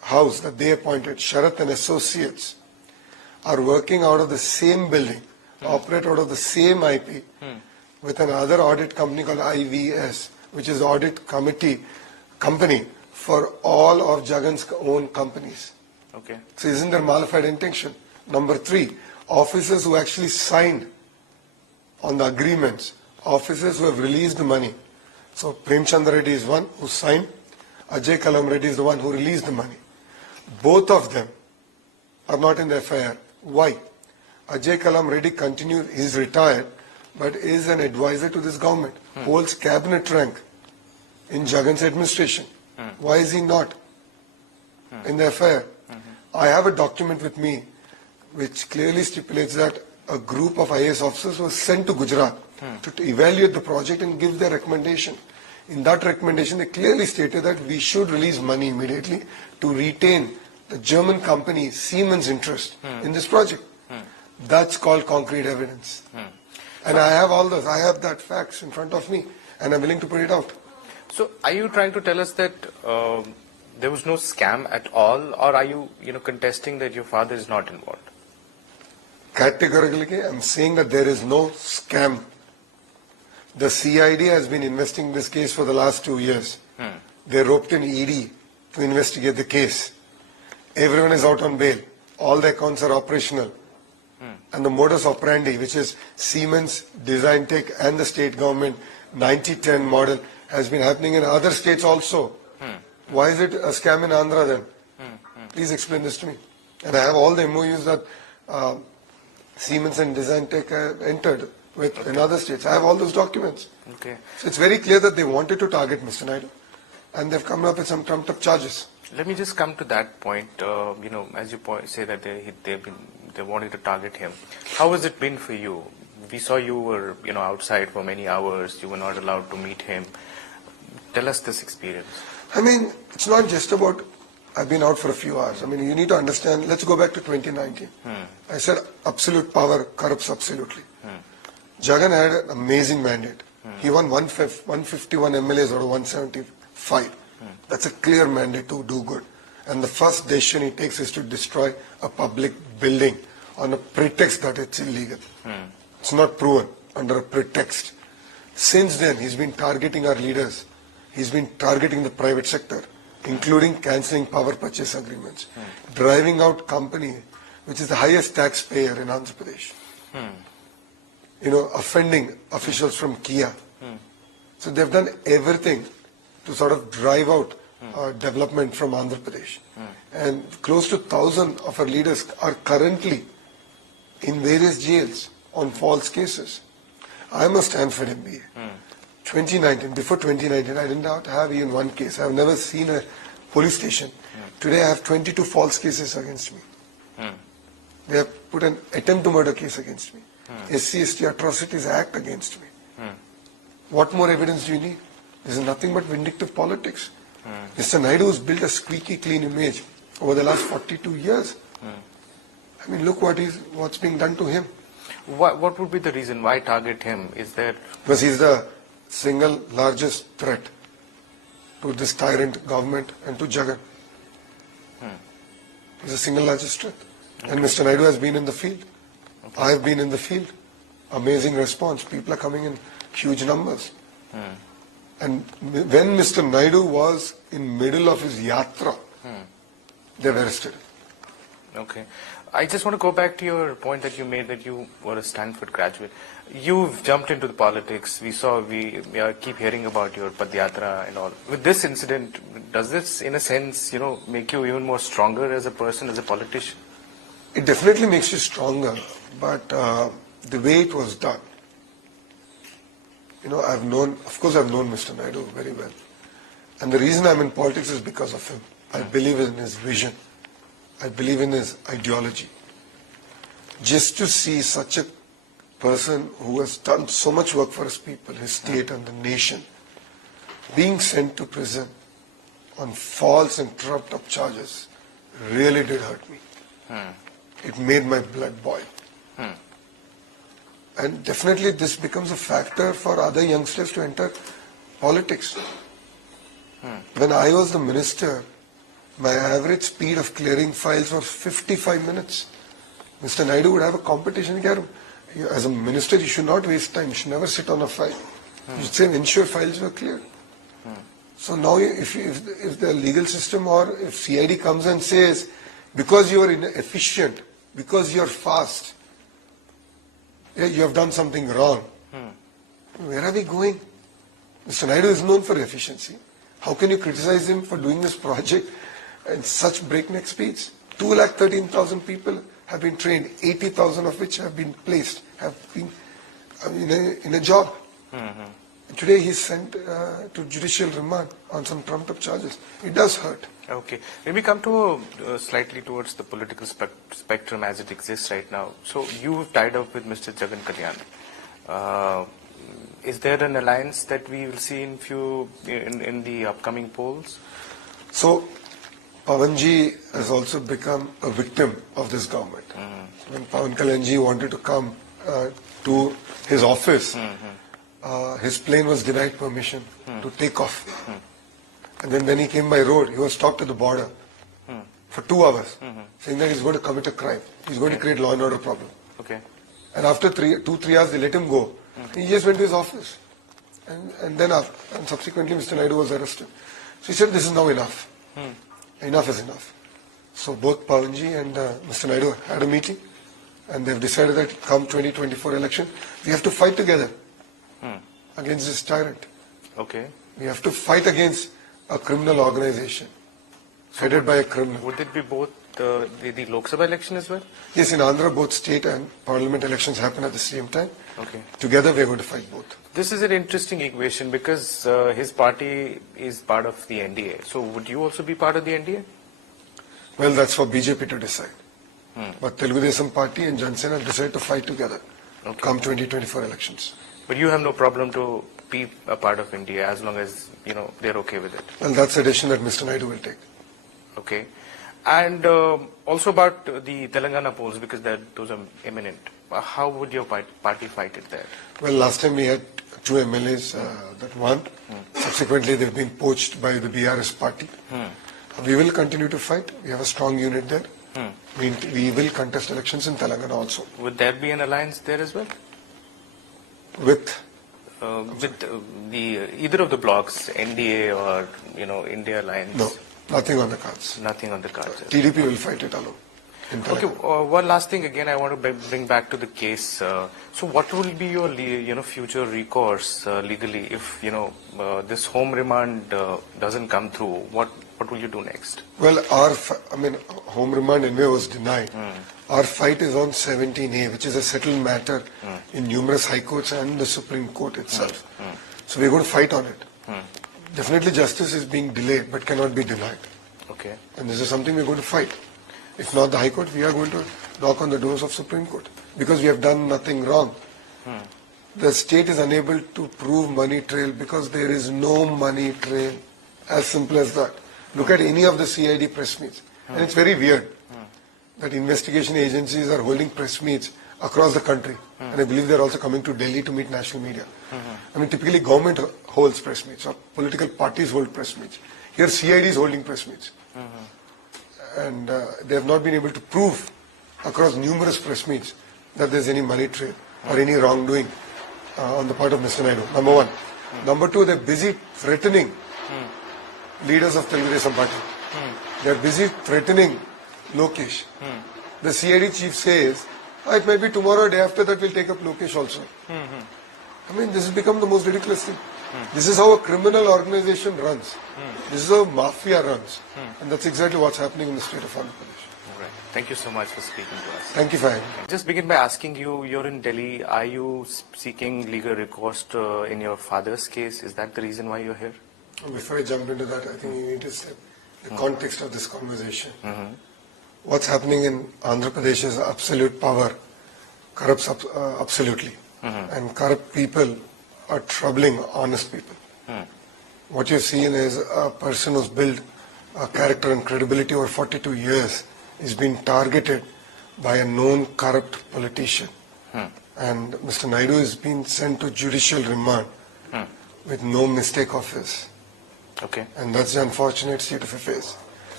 house that they appointed, Sharath and Associates, are working out of the same building, operate out of the same IP, with another audit company called IVS, which is audit company for all of Jagan's own companies. Okay. So isn't there malified intention? Number 3, officers who actually signed on the agreements, officers who have released the money. So Prem Chandra Reddy is one who signed, Ajay Kalam Reddy is the one who released the money. Both of them are not in the FIR. Why? Ajay Kalam Reddy continued, he is retired, but is an advisor to this government, holds cabinet rank in Jagan's administration. Why is he not in the FIR? I have a document with me which clearly stipulates that a group of IAS officers was sent to Gujarat to evaluate the project and give their recommendation. In that recommendation, they clearly stated that we should release money immediately to retain the German company Siemens' interest in this project. That's called concrete evidence. And I have all those. I have that facts in front of me, and I'm willing to put it out. So, are you trying to tell us that there was no scam at all, or are you, contesting that your father is not involved? Categorically, I'm saying that there is no scam. The CID has been investigating this case for the last 2 years. They roped in ED to investigate the case. Everyone is out on bail. All the accounts are operational. And the modus operandi, which is Siemens, Design Tech and the state government 90-10 model, has been happening in other states also. Why is it a scam in Andhra then? Please explain this to me. And I have all the MOUs that Siemens and Design Tech entered with in other states. I have all those documents. Okay. So it's very clear that they wanted to target Mr. Naidu, and they've come up with some trumped up charges. Let me just come to that point. As you say that they wanted to target him. How has it been for you? We saw you were outside for many hours. You were not allowed to meet him. Tell us this experience. I mean, it's not just about I've been out for a few hours. I mean, you need to understand. Let's go back to 2019. I said absolute power corrupts absolutely. Jagan had an amazing mandate. He won 151 MLAs out of 175. That's a clear mandate to do good. And the first decision he takes is to destroy a public building on a pretext that it's illegal. It's not proven, under a pretext. Since then, he's been targeting our leaders. He's been targeting the private sector, including cancelling power purchase agreements, driving out company, which is the highest taxpayer in Andhra Pradesh. Offending officials from Kia. So they've done everything to sort of drive out development from Andhra Pradesh. And close to 1,000 of our leaders are currently in various jails on false cases. I'm a Stanford MBA. 2019, before 2019, I did not have even one case. I've never seen a police station. Today I have 22 false cases against me. They have put an attempt to murder case against me. SC/ST Atrocities Act against me. What more evidence do you need? This is nothing but vindictive politics. Mr. Naidu has built a squeaky clean image over the last 42 years. I mean, look what's being done to him. What would be the reason why target him? Is there... Because he's the single largest threat to this tyrant government and to Jagan. He's the single largest threat. And Mr. Naidu has been in the field. I have been in the field. Amazing response. People are coming in huge numbers. And when Mr. Naidu was in middle of his yatra, they've arrested him. Okay. I just want to go back to your point that you made that you were a Stanford graduate. You've jumped into the politics. We keep hearing about your Padyatra and all. With this incident, does this, in a sense, make you even more stronger as a person, as a politician? It definitely makes you stronger, but the way it was done, I've known Mr. Naidu very well. And the reason I'm in politics is because of him. I believe in his vision. I believe in his ideology. Just to see such a person who has done so much work for his people, his state and the nation, being sent to prison on false and trumped up charges really did hurt me. It made my blood boil. And definitely this becomes a factor for other youngsters to enter politics. When I was the minister, My average speed of clearing files was 55 minutes. Mr. Naidu would have a competition. As a minister, you should not waste time. You should never sit on a file. You should say, ensure files were cleared. So now, if the legal system or if CID comes and says, because you are inefficient, because you are fast, you have done something wrong, where are we going? Mr. Naidu is known for efficiency. How can you criticize him for doing this project at such breakneck speeds? 213,000 people have been trained, 80,000 of which have been placed, have been in a job. Today he's sent to judicial remand on some trumped up charges. It does hurt. Okay. When we come to slightly towards the political spectrum as it exists right now, so you've tied up with Mr. Jagan Kalyan. Is there an alliance that we will see in the upcoming polls? So, Pawanji has also become a victim of this government. When Pawan Kalyanji wanted to come to his office, his plane was denied permission to take off. And then when he came by road, he was stopped at the border for 2 hours, saying that he's going to commit a crime. He's going to create law and order problem. Okay. And after 2-3 hours, they let him go. He just went to his office. And subsequently, Mr. Naidu was arrested. So he said, this is now enough. Enough is enough. So both Pawanji and Mr. Naidu had a meeting, and they've decided that come 2024 election, we have to fight together against this tyrant. Okay. We have to fight against a criminal organization headed by a criminal. Would it be both the Lok Sabha election as well? Yes, in Andhra, both state and parliament elections happen at the same time. Okay. Together, we are going to fight both. This is an interesting equation because his party is part of the NDA. So would you also be part of the NDA? Well, that's for BJP to decide. But Telugu Desam Party and Jansen have decided to fight together come 2024 elections. But you have no problem to be a part of India as long as, they're okay with it. Well, that's a decision that Mr. Naidu will take. Okay. And also about the Telangana polls, because those are imminent. How would your party fight it there? Well, last time we had 2 MLAs that won. Subsequently, they've been poached by the BRS party. We will continue to fight. We have a strong unit there. We will contest elections in Telangana also. Would there be an alliance there as well? With either of the blocks, NDA or India Alliance? No, nothing on the cards. Nothing on the cards. TDP will fight it alone. Okay, one last thing again I want to bring back to the case. So what will be your future recourse legally if this home remand doesn't come through? What will you do next? Well, home remand anyway was denied. Our fight is on 17A, which is a settled matter in numerous high courts and the Supreme Court itself. So we're going to fight on it. Definitely justice is being delayed but cannot be denied. Okay. And this is something we're going to fight. If not the High Court, we are going to knock on the doors of Supreme Court because we have done nothing wrong. The state is unable to prove money trail because there is no money trail. As simple as that. Look at any of the CID press meets. And it's very weird that investigation agencies are holding press meets across the country. And I believe they're also coming to Delhi to meet national media. Typically government holds press meets or political parties hold press meets. Here CID is holding press meets. And they have not been able to prove across numerous press meets that there's any money trail or any wrongdoing on the part of Mr. Naidu, number one. Number two, they're busy threatening leaders of Telugu Desam Party. They're busy threatening Lokesh. The CID chief says, it might be tomorrow or day after that we'll take up Lokesh also. This has become the most ridiculous thing. This is how a criminal organization runs. This is how mafia runs. And that's exactly what's happening in the state of Andhra Pradesh. All right. Thank you so much for speaking to us. Thank you for having me. Just begin by asking you, you're in Delhi. Are you seeking legal recourse in your father's case? Is that the reason why you're here? Before I jump into that, I think you need to set the context of this conversation. What's happening in Andhra Pradesh is absolute power corrupts absolutely. And corrupt people are troubling honest people. What you've seen is a person who's built a character and credibility over 42 years is being targeted by a known corrupt politician. And Mr. Naidu is being sent to judicial remand with no mistake of his. Okay. And that's the unfortunate state of affairs.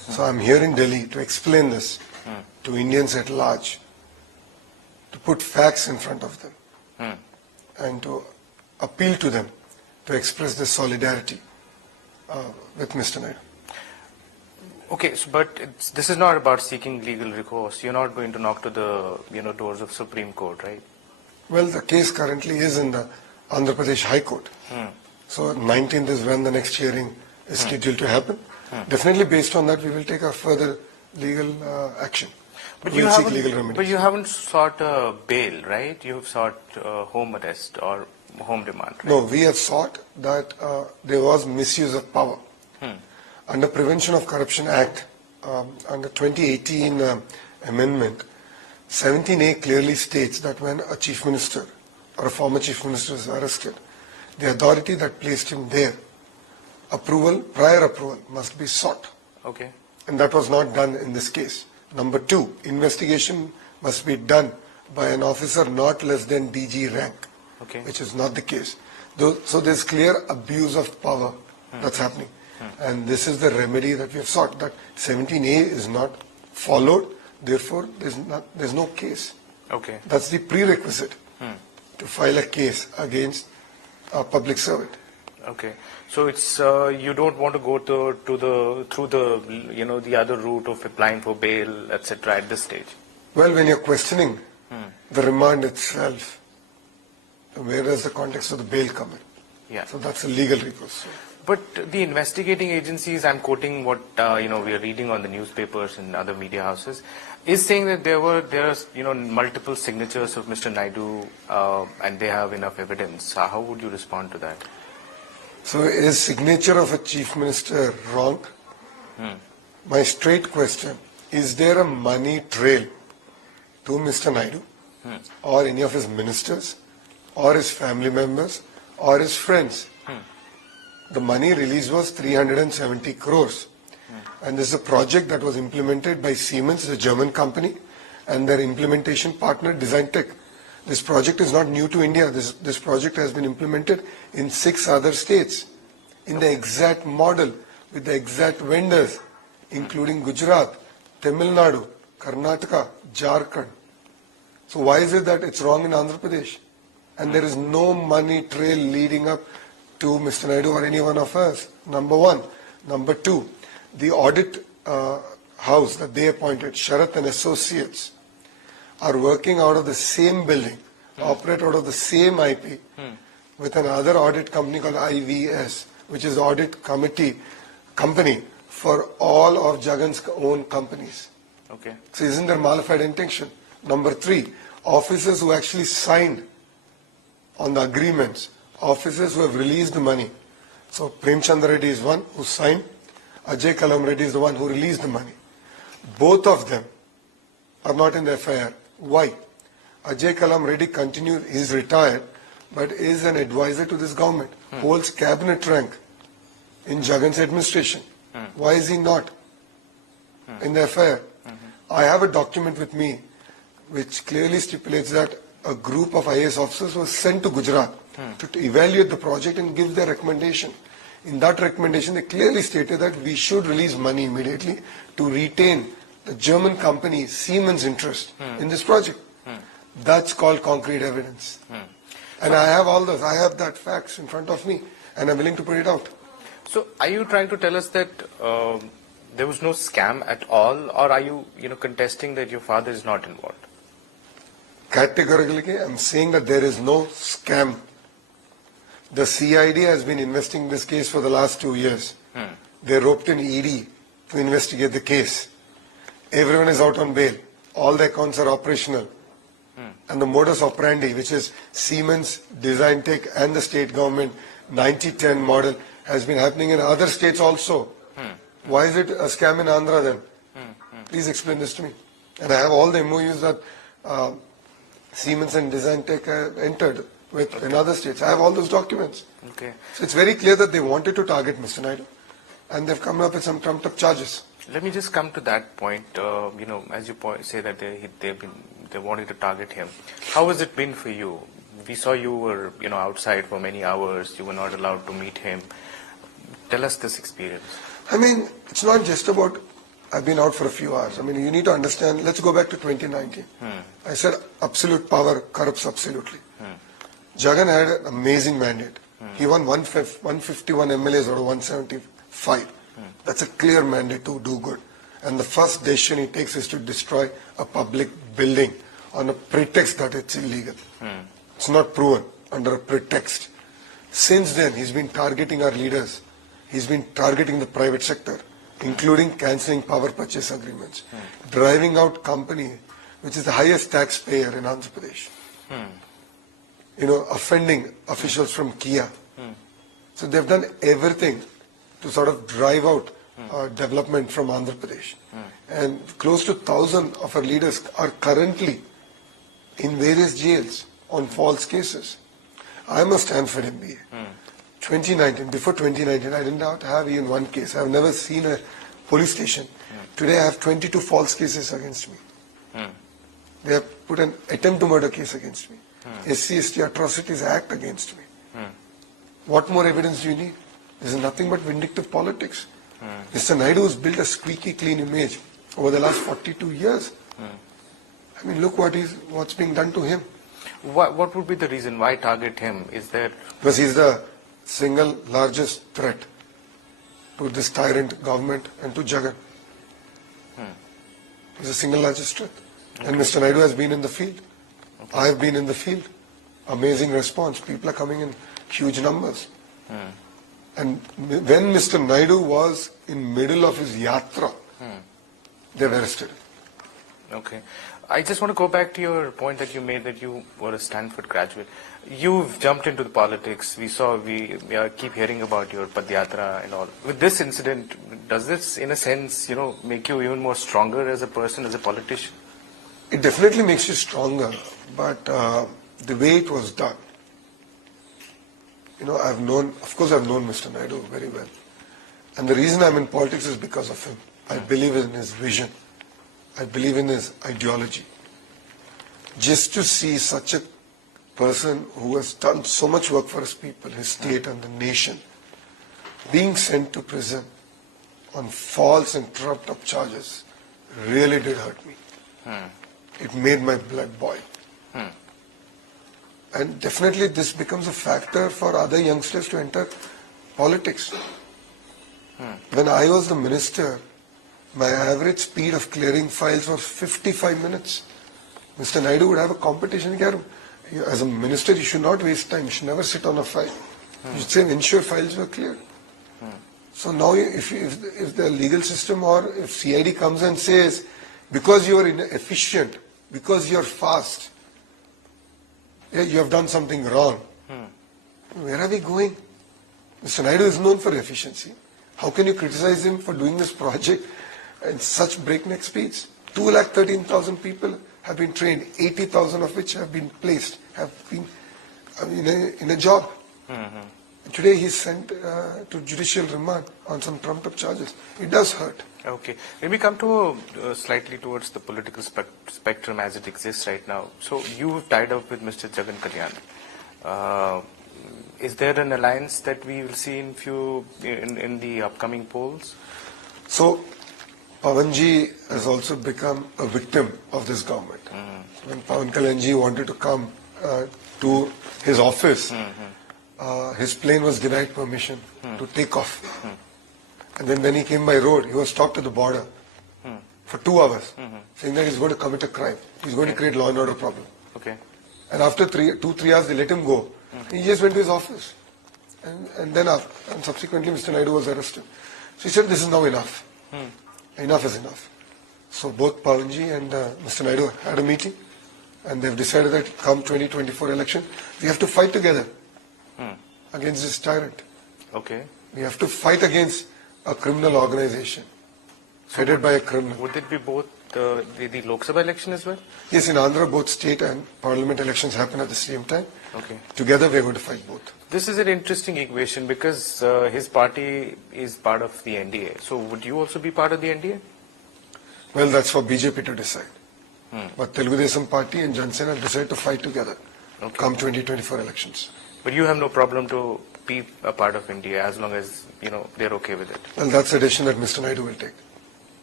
So I'm here in Delhi to explain this to Indians at large, to put facts in front of them, and to appeal to them to express their solidarity with Mr. Naidu. Okay, so, but this is not about seeking legal recourse. You're not going to knock to the doors of Supreme Court, right? Well, the case currently is in the Andhra Pradesh High Court. So 19th is when the next hearing is scheduled to happen. Definitely based on that, we will take a further legal action. But We'll seek legal remedies. But you haven't sought bail, right? You have sought home arrest or home remand, right? No, we have sought that there was misuse of power. Under Prevention of Corruption Act, under 2018 amendment, 17A clearly states that when a chief minister or a former chief minister is arrested, the authority that placed him there, prior approval must be sought. Okay. And that was not done in this case. Number two, investigation must be done by an officer not less than DG rank, which is not the case. So there's clear abuse of power that's happening. And this is the remedy that we have sought, that 17A is not followed, therefore there's no case. Okay. That's the prerequisite to file a case against a public servant. Okay. So it's you don't want to go through the other route of applying for bail, etc. at this stage. Well, when you're questioning the remand itself, where does the context of the bail come in? Yeah. So that's a legal recourse. But the investigating agencies, I'm quoting what we are reading on the newspapers and other media houses, is saying that there are multiple signatures of Mr. Naidu and they have enough evidence. How would you respond to that? So is signature of a chief minister wrong? My straight question, is there a money trail to Mr. Naidu or any of his ministers or his family members or his friends? The money released was 370 crores. And this is a project that was implemented by Siemens, the German company, and their implementation partner, Design Tech. This project is not new to India. This project has been implemented in 6 other states in the exact model with the exact vendors, including Gujarat, Tamil Nadu, Karnataka, Jharkhand. So why is it that it's wrong in Andhra Pradesh? And there is no money trail leading up to Mr. Naidu or any one of us, number one. Number two, the audit house that they appointed, Sharath and Associates, are working out of the same building, operate out of the same IP, with another audit company called IVS, which is audit company for all of Jagan's own companies. Okay. So isn't there malified intention? Number three, officers who actually signed on the agreements, officers who have released the money. So Prem Chandra Reddy is one who signed, Ajay Kalam Reddy is the one who released the money. Both of them are not in the FIR. Why? Ajay Kalam Reddy continued, he's retired, but is an advisor to this government, holds cabinet rank in Jagan's administration. Why is he not in the FIR? I have a document with me which clearly stipulates that a group of IAS officers was sent to Gujarat to evaluate the project and give their recommendation. In that recommendation, they clearly stated that we should release money immediately to retain the German company Siemens' interest in this project. That's called concrete evidence. And I have all those. I have that facts in front of me, and I'm willing to put it out. So, are you trying to tell us that there was no scam at all, or are you, contesting that your father is not involved? Categorically, I'm saying that there is no scam. The CID has been investigating this case for the last 2 years. They roped in ED to investigate the case. Everyone is out on bail. All the accounts are operational. And the modus operandi, which is Siemens, Design Tech and the state government 90-10 model, has been happening in other states also. Why is it a scam in Andhra then? Please explain this to me. And I have all the MOUs that Siemens and Design Tech entered with in other states. I have all those documents. Okay. So it's very clear that they wanted to target Mr. Naidu, and they've come up with some trumped up charges. Let me just come to that point. As you say that they wanted to target him. How has it been for you? We saw you were outside for many hours. You were not allowed to meet him. Tell us this experience. I mean, it's not just about I've been out for a few hours. I mean, you need to understand, let's go back to 2019. I said absolute power corrupts absolutely. Jagan had an amazing mandate. He won 151 MLAs out of 175. That's a clear mandate to do good. And the first decision he takes is to destroy a public building on a pretext that it's illegal. It's not proven, under a pretext. Since then, he's been targeting our leaders. He's been targeting the private sector, including cancelling power purchase agreements, driving out company, which is the highest taxpayer in Andhra Pradesh. Offending officials from Kia. So they've done everything to sort of drive out development from Andhra Pradesh. And close to 1,000 of our leaders are currently in various jails on false cases. I'm a Stanford MBA. 2019, before 2019, I did not have even one case. I've never seen a police station. Today I have 22 false cases against me. They have put an attempt to murder case against me. SC/ST Atrocities Act against me. What more evidence do you need? This is nothing but vindictive politics. Mr. Naidu has built a squeaky clean image over the last 42 years. I mean, look what's being done to him. What would be the reason why target him? Is there... Because he's the single largest threat to this tyrant government and to Jagan. He's the single largest threat. And Mr. Naidu has been in the field. I have been in the field. Amazing response. People are coming in huge numbers. And when Mr. Naidu was in middle of his yatra, they've arrested him. Okay. I just want to go back to your point that you made that you were a Stanford graduate. You've jumped into the politics. We keep hearing about your Padyatra and all. With this incident, does this, in a sense, make you even more stronger as a person, as a politician? It definitely makes you stronger, but the way it was done, I've known Mr. Naidu very well. And the reason I'm in politics is because of him. I believe in his vision. I believe in his ideology. Just to see such a person who has done so much work for his people, his state and the nation, being sent to prison on false and trumped up charges really did hurt me. It made my blood boil. And definitely this becomes a factor for other youngsters to enter politics. When I was the minister, my average speed of clearing files was 55 minutes. Mr. Naidu would have a competition here. As a minister, you should not waste time. You should never sit on a file. You should say, ensure files were cleared. So now if the legal system or if CID comes and says, because you are inefficient, because you are fast, you have done something wrong. Where are we going? Mr. Naidu is known for efficiency. How can you criticize him for doing this project at such breakneck speeds? 213,000 people have been trained, 80,000 of which have been placed, have been in a job. Today he's sent to judicial remand on some trumped up charges. It does hurt. Okay. Let me come to slightly towards the political spectrum as it exists right now. So you've tied up with Mr. Jagan Kalyan. Is there an alliance that we will see in the upcoming polls? So Pawanji has also become a victim of this government. When Pawan Kalyanji wanted to come to his office, his plane was denied permission to take off. And then when he came by road, he was stopped at the border for 2 hours, saying that he's going to commit a crime. He's going to create law and order problem. Okay. And after 2-3 hours, they let him go. He just went to his office. And then subsequently, Mr. Naidu was arrested. So he said, this is now enough. Enough is enough. So both Pawanji and Mr. Naidu had a meeting. And they've decided that come 2024 election, we have to fight together against this tyrant. Okay. We have to fight against a criminal organization headed by a criminal. Would it be both the Lok Sabha election as well? Yes, in Andhra, both state and parliament elections happen at the same time. Okay. Together, we're going to fight both. This is an interesting equation because his party is part of the NDA. So would you also be part of the NDA? Well, that's for BJP to decide. But Telugu Desam Party and Jansena decide to fight together come 2024 elections. But you have no problem to be a part of India as long as, they're okay with it. Well, that's a decision that Mr. Naidu will take.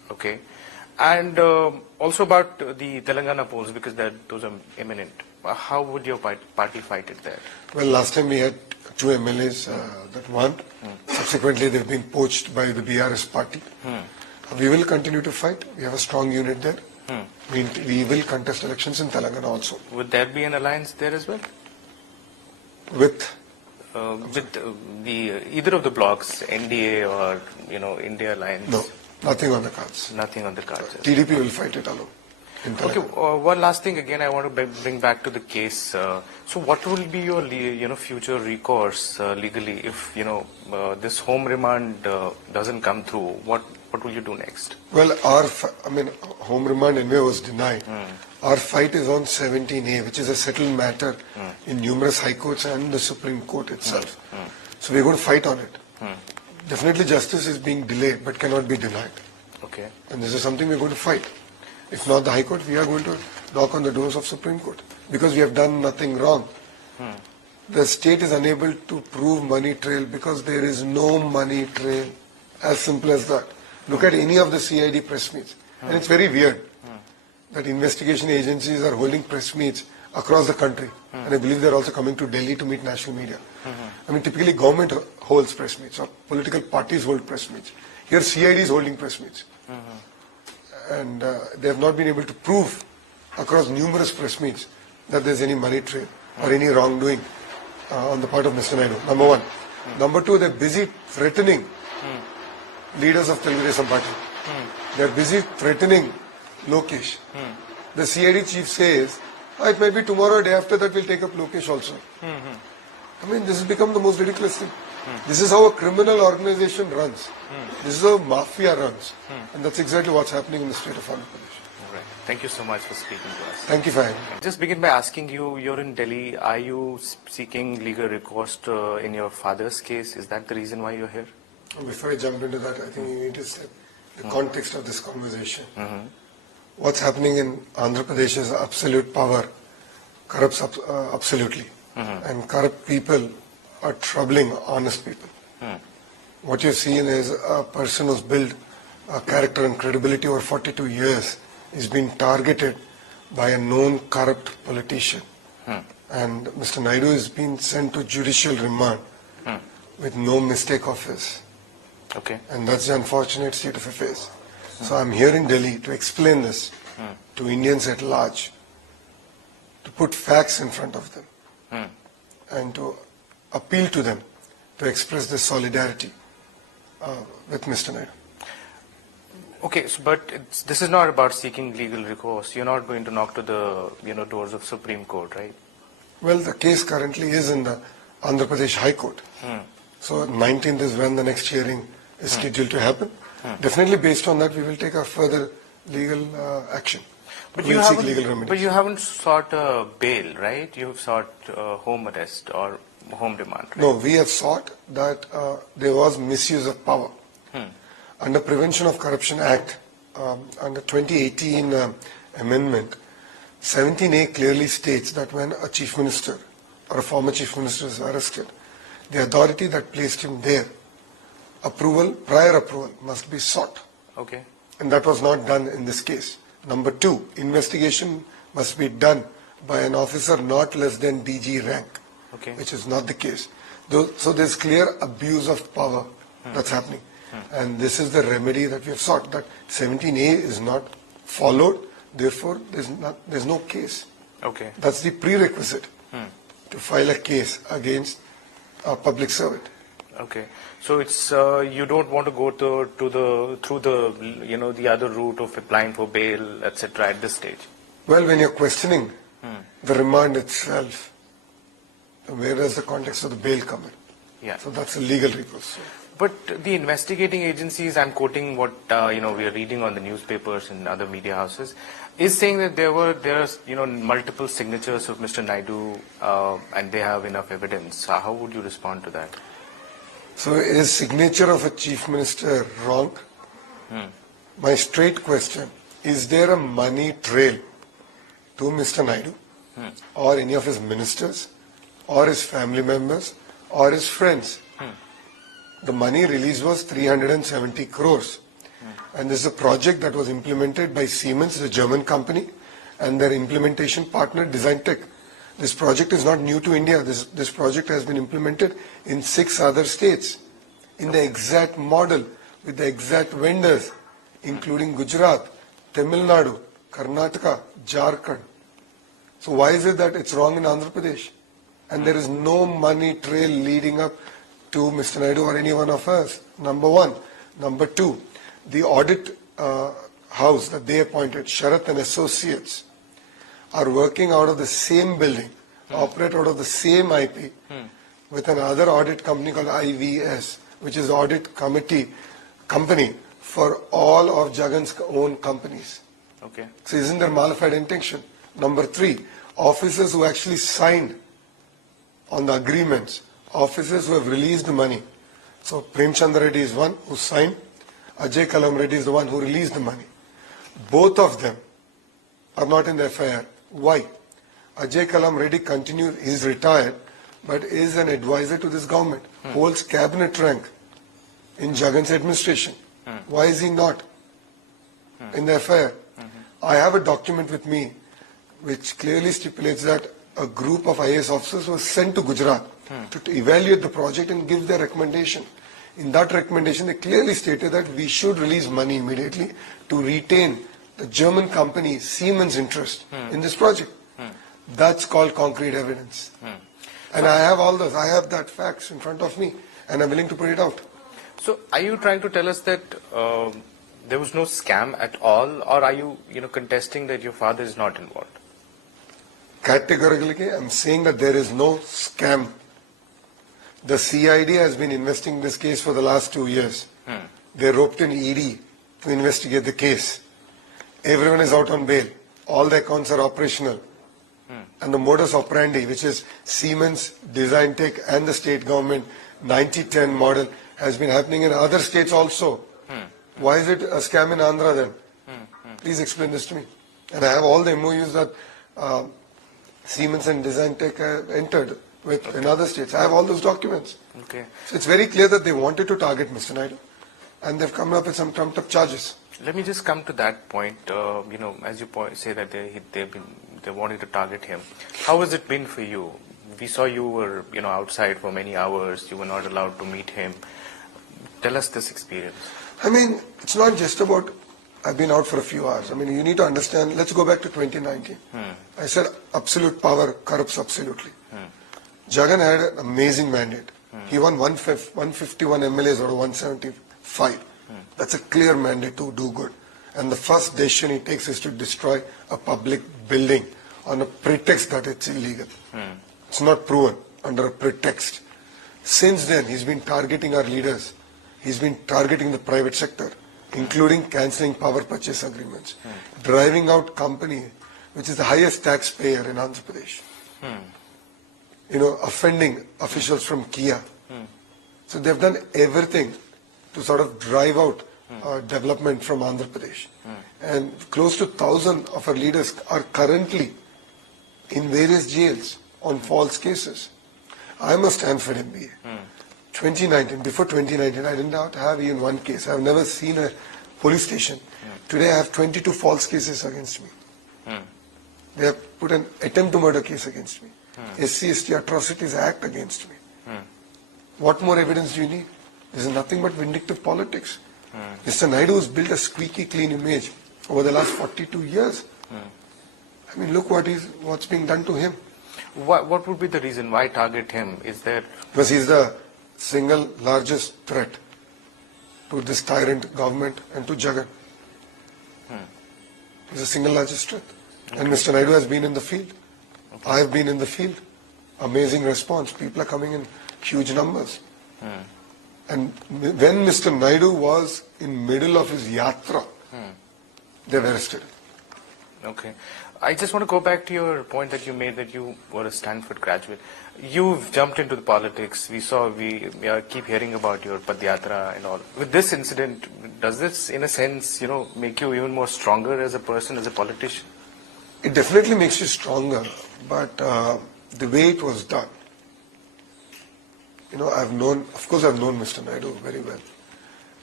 Okay. And also about the Telangana polls, because those are imminent. How would your party fight it there? Well, last time we had two MLAs that won. Subsequently, they've been poached by the BRS party. We will continue to fight. We have a strong unit there. We will contest elections in Telangana also. Would there be an alliance there as well? With the either of the blocks, NDA or India Alliance? No, nothing on the cards. Nothing on the cards. TDP will fight it alone. Okay, one last thing again I want to bring back to the case. So what will be your future recourse legally if this home remand doesn't come through? What will you do next? Well, home remand anyway was denied. Our fight is on 17A, which is a settled matter in numerous high courts and the Supreme Court itself. So we're going to fight on it. Definitely justice is being delayed but cannot be denied. Okay. And this is something we're going to fight. If not the High Court, we are going to knock on the doors of Supreme Court because we have done nothing wrong. The state is unable to prove money trail because there is no money trail. As simple as that. Look at any of the CID press meets. And it's very weird that investigation agencies are holding press meets across the country. And I believe they're also coming to Delhi to meet national media. Typically government holds press meets or political parties hold press meets. Here CID is holding press meets. And they have not been able to prove across numerous press meets that there's any money trail or any wrongdoing on the part of Mr. Naidu, number one. Number two, they're busy threatening leaders of Telugu Desam Party. They're busy threatening Lokesh. The CID chief says, it might be tomorrow or day after that we'll take up Lokesh also. This has become the most ridiculous thing. This is how a criminal organization runs. This is how mafia runs. And that's exactly what's happening in the state of Andhra Pradesh. All right. Thank you so much for speaking to us. Thank you for having me. Just begin by asking you, you're in Delhi. Are you seeking legal recourse in your father's case? Is that the reason why you're here? Before I jump into that, I think you need to set the context of this conversation. What's happening in Andhra Pradesh is absolute power corrupts absolutely. And corrupt people are troubling honest people. What you're seeing is a person who's built a character and credibility over 42 years is being targeted by a known corrupt politician. And Mr. Naidu is being sent to judicial remand with no mistake of his. Okay. And that's the unfortunate state of affairs. So I'm here in Delhi to explain this to Indians at large, to put facts in front of them, and to appeal to them to express their solidarity with Mr. Naidu. Okay, but this is not about seeking legal recourse. You're not going to knock to the doors of Supreme Court, right? Well, the case currently is in the Andhra Pradesh High Court. So 19th is when the next hearing is scheduled to happen. Definitely based on that we will take a further legal action. But we'll seek legal remedies. But you haven't sought bail, right? You have sought home arrest or home remand, right? No, we have sought that there was misuse of power. Under Prevention of Corruption Act, under 2018 amendment, 17A clearly states that when a chief minister or a former chief minister is arrested, the authority that placed him there, prior approval must be sought. Okay. And that was not done in this case. Number two, investigation must be done by an officer not less than DG rank, which is not the case. So there's clear abuse of power that's happening. And this is the remedy that we have sought, that 17A is not followed, therefore there's no case. Okay. That's the prerequisite to file a case against a public servant. Okay. So it's you don't want to go through the other route of applying for bail, etc. at this stage. Well, when you're questioning the remand itself, where does the context of the bail come in? Yeah. So that's a legal recourse. But the investigating agencies, I'm quoting what we are reading on the newspapers and other media houses, is saying that there are multiple signatures of Mr. Naidu and they have enough evidence. How would you respond to that? So is signature of a chief minister wrong? My straight question, is there a money trail to Mr. Naidu or any of his ministers or his family members or his friends? The money release was 370 crores. And this is a project that was implemented by Siemens, the German company, and their implementation partner, Design Tech. This project is not new to India. This project has been implemented in 6 other states in the exact model with the exact vendors, including Gujarat, Tamil Nadu, Karnataka, Jharkhand. So why is it that it's wrong in Andhra Pradesh? And there is no money trail leading up to Mr. Naidu or any one of us. Number one. Number two, the audit house that they appointed, Sharath and Associates, are working out of the same building, operate out of the same IP, with another audit company called IVS, which is audit company for all of Jagan's own companies. Okay. So isn't there malified intention? Number three, officers who actually signed on the agreements, officers who have released the money. So Prem Chandra Reddy is one who signed, Ajay Kalam Reddy is the one who released the money. Both of them are not in the FIR. Why? Ajay Kalam Reddy continues, he is retired, but is an advisor to this government, holds cabinet rank in Jagan's administration. Why is he not in the FIR? I have a document with me which clearly stipulates that a group of IAS officers was sent to Gujarat to evaluate the project and give their recommendation. In that recommendation, they clearly stated that we should release money immediately to retain the German company Siemens' interest in this project. That's called concrete evidence. And I have all those. I have that facts in front of me, and I'm willing to put it out. So, are you trying to tell us that there was no scam at all, or are you, contesting that your father is not involved? Categorically, I'm saying that there is no scam. The CID has been investigating this case for the last 2 years. They roped in ED to investigate the case. Everyone is out on bail. All the accounts are operational. And the modus operandi, which is Siemens, Design Tech and the state government 90-10 model, has been happening in other states also. Why is it a scam in Andhra then? Please explain this to me. And I have all the MOUs that Siemens and Design Tech entered with in other states. I have all those documents. Okay. So it's very clear that they wanted to target Mr. Naidu, and they've come up with some trumped up charges. Let me just come to that point. As you say that they wanted to target him. How has it been for you? We saw you were outside for many hours. You were not allowed to meet him. Tell us this experience. I mean, it's not just about I've been out for a few hours. I mean, you need to understand. Let's go back to 2019. I said absolute power corrupts absolutely. Jagan had an amazing mandate. He won 151 MLAs out of 175. That's a clear mandate to do good. And the first decision he takes is to destroy a public building on a pretext that it's illegal. It's not proven under a pretext. Since then, he's been targeting our leaders. He's been targeting the private sector, including cancelling power purchase agreements, driving out company, which is the highest taxpayer in Andhra Pradesh. Offending officials from Kia. So they've done everything to sort of drive out development from Andhra Pradesh. And close to 1,000 of our leaders are currently in various jails on false cases. I'm a Stanford MBA. 2019, before 2019, I did not have even one case. I've never seen a police station. Today I have 22 false cases against me. They have put an attempt to murder case against me. SC/ST Atrocities Act against me. What more evidence do you need? This is nothing but vindictive politics. Mr. Naidu has built a squeaky clean image over the last 42 years. I mean, look what's being done to him. What would be the reason why target him? Is there... Because he's the single largest threat to this tyrant government and to Jagan. He's the single largest threat. And Mr. Naidu has been in the field. I have been in the field. Amazing response. People are coming in huge numbers. And when Mr. Naidu was in middle of his yatra, they've arrested him. Okay. I just want to go back to your point that you made that you were a Stanford graduate. You've jumped into the politics. We keep hearing about your Padyatra and all. With this incident, does this, in a sense, make you even more stronger as a person, as a politician? It definitely makes you stronger, but the way it was done, I've known Mr. Naidu very well.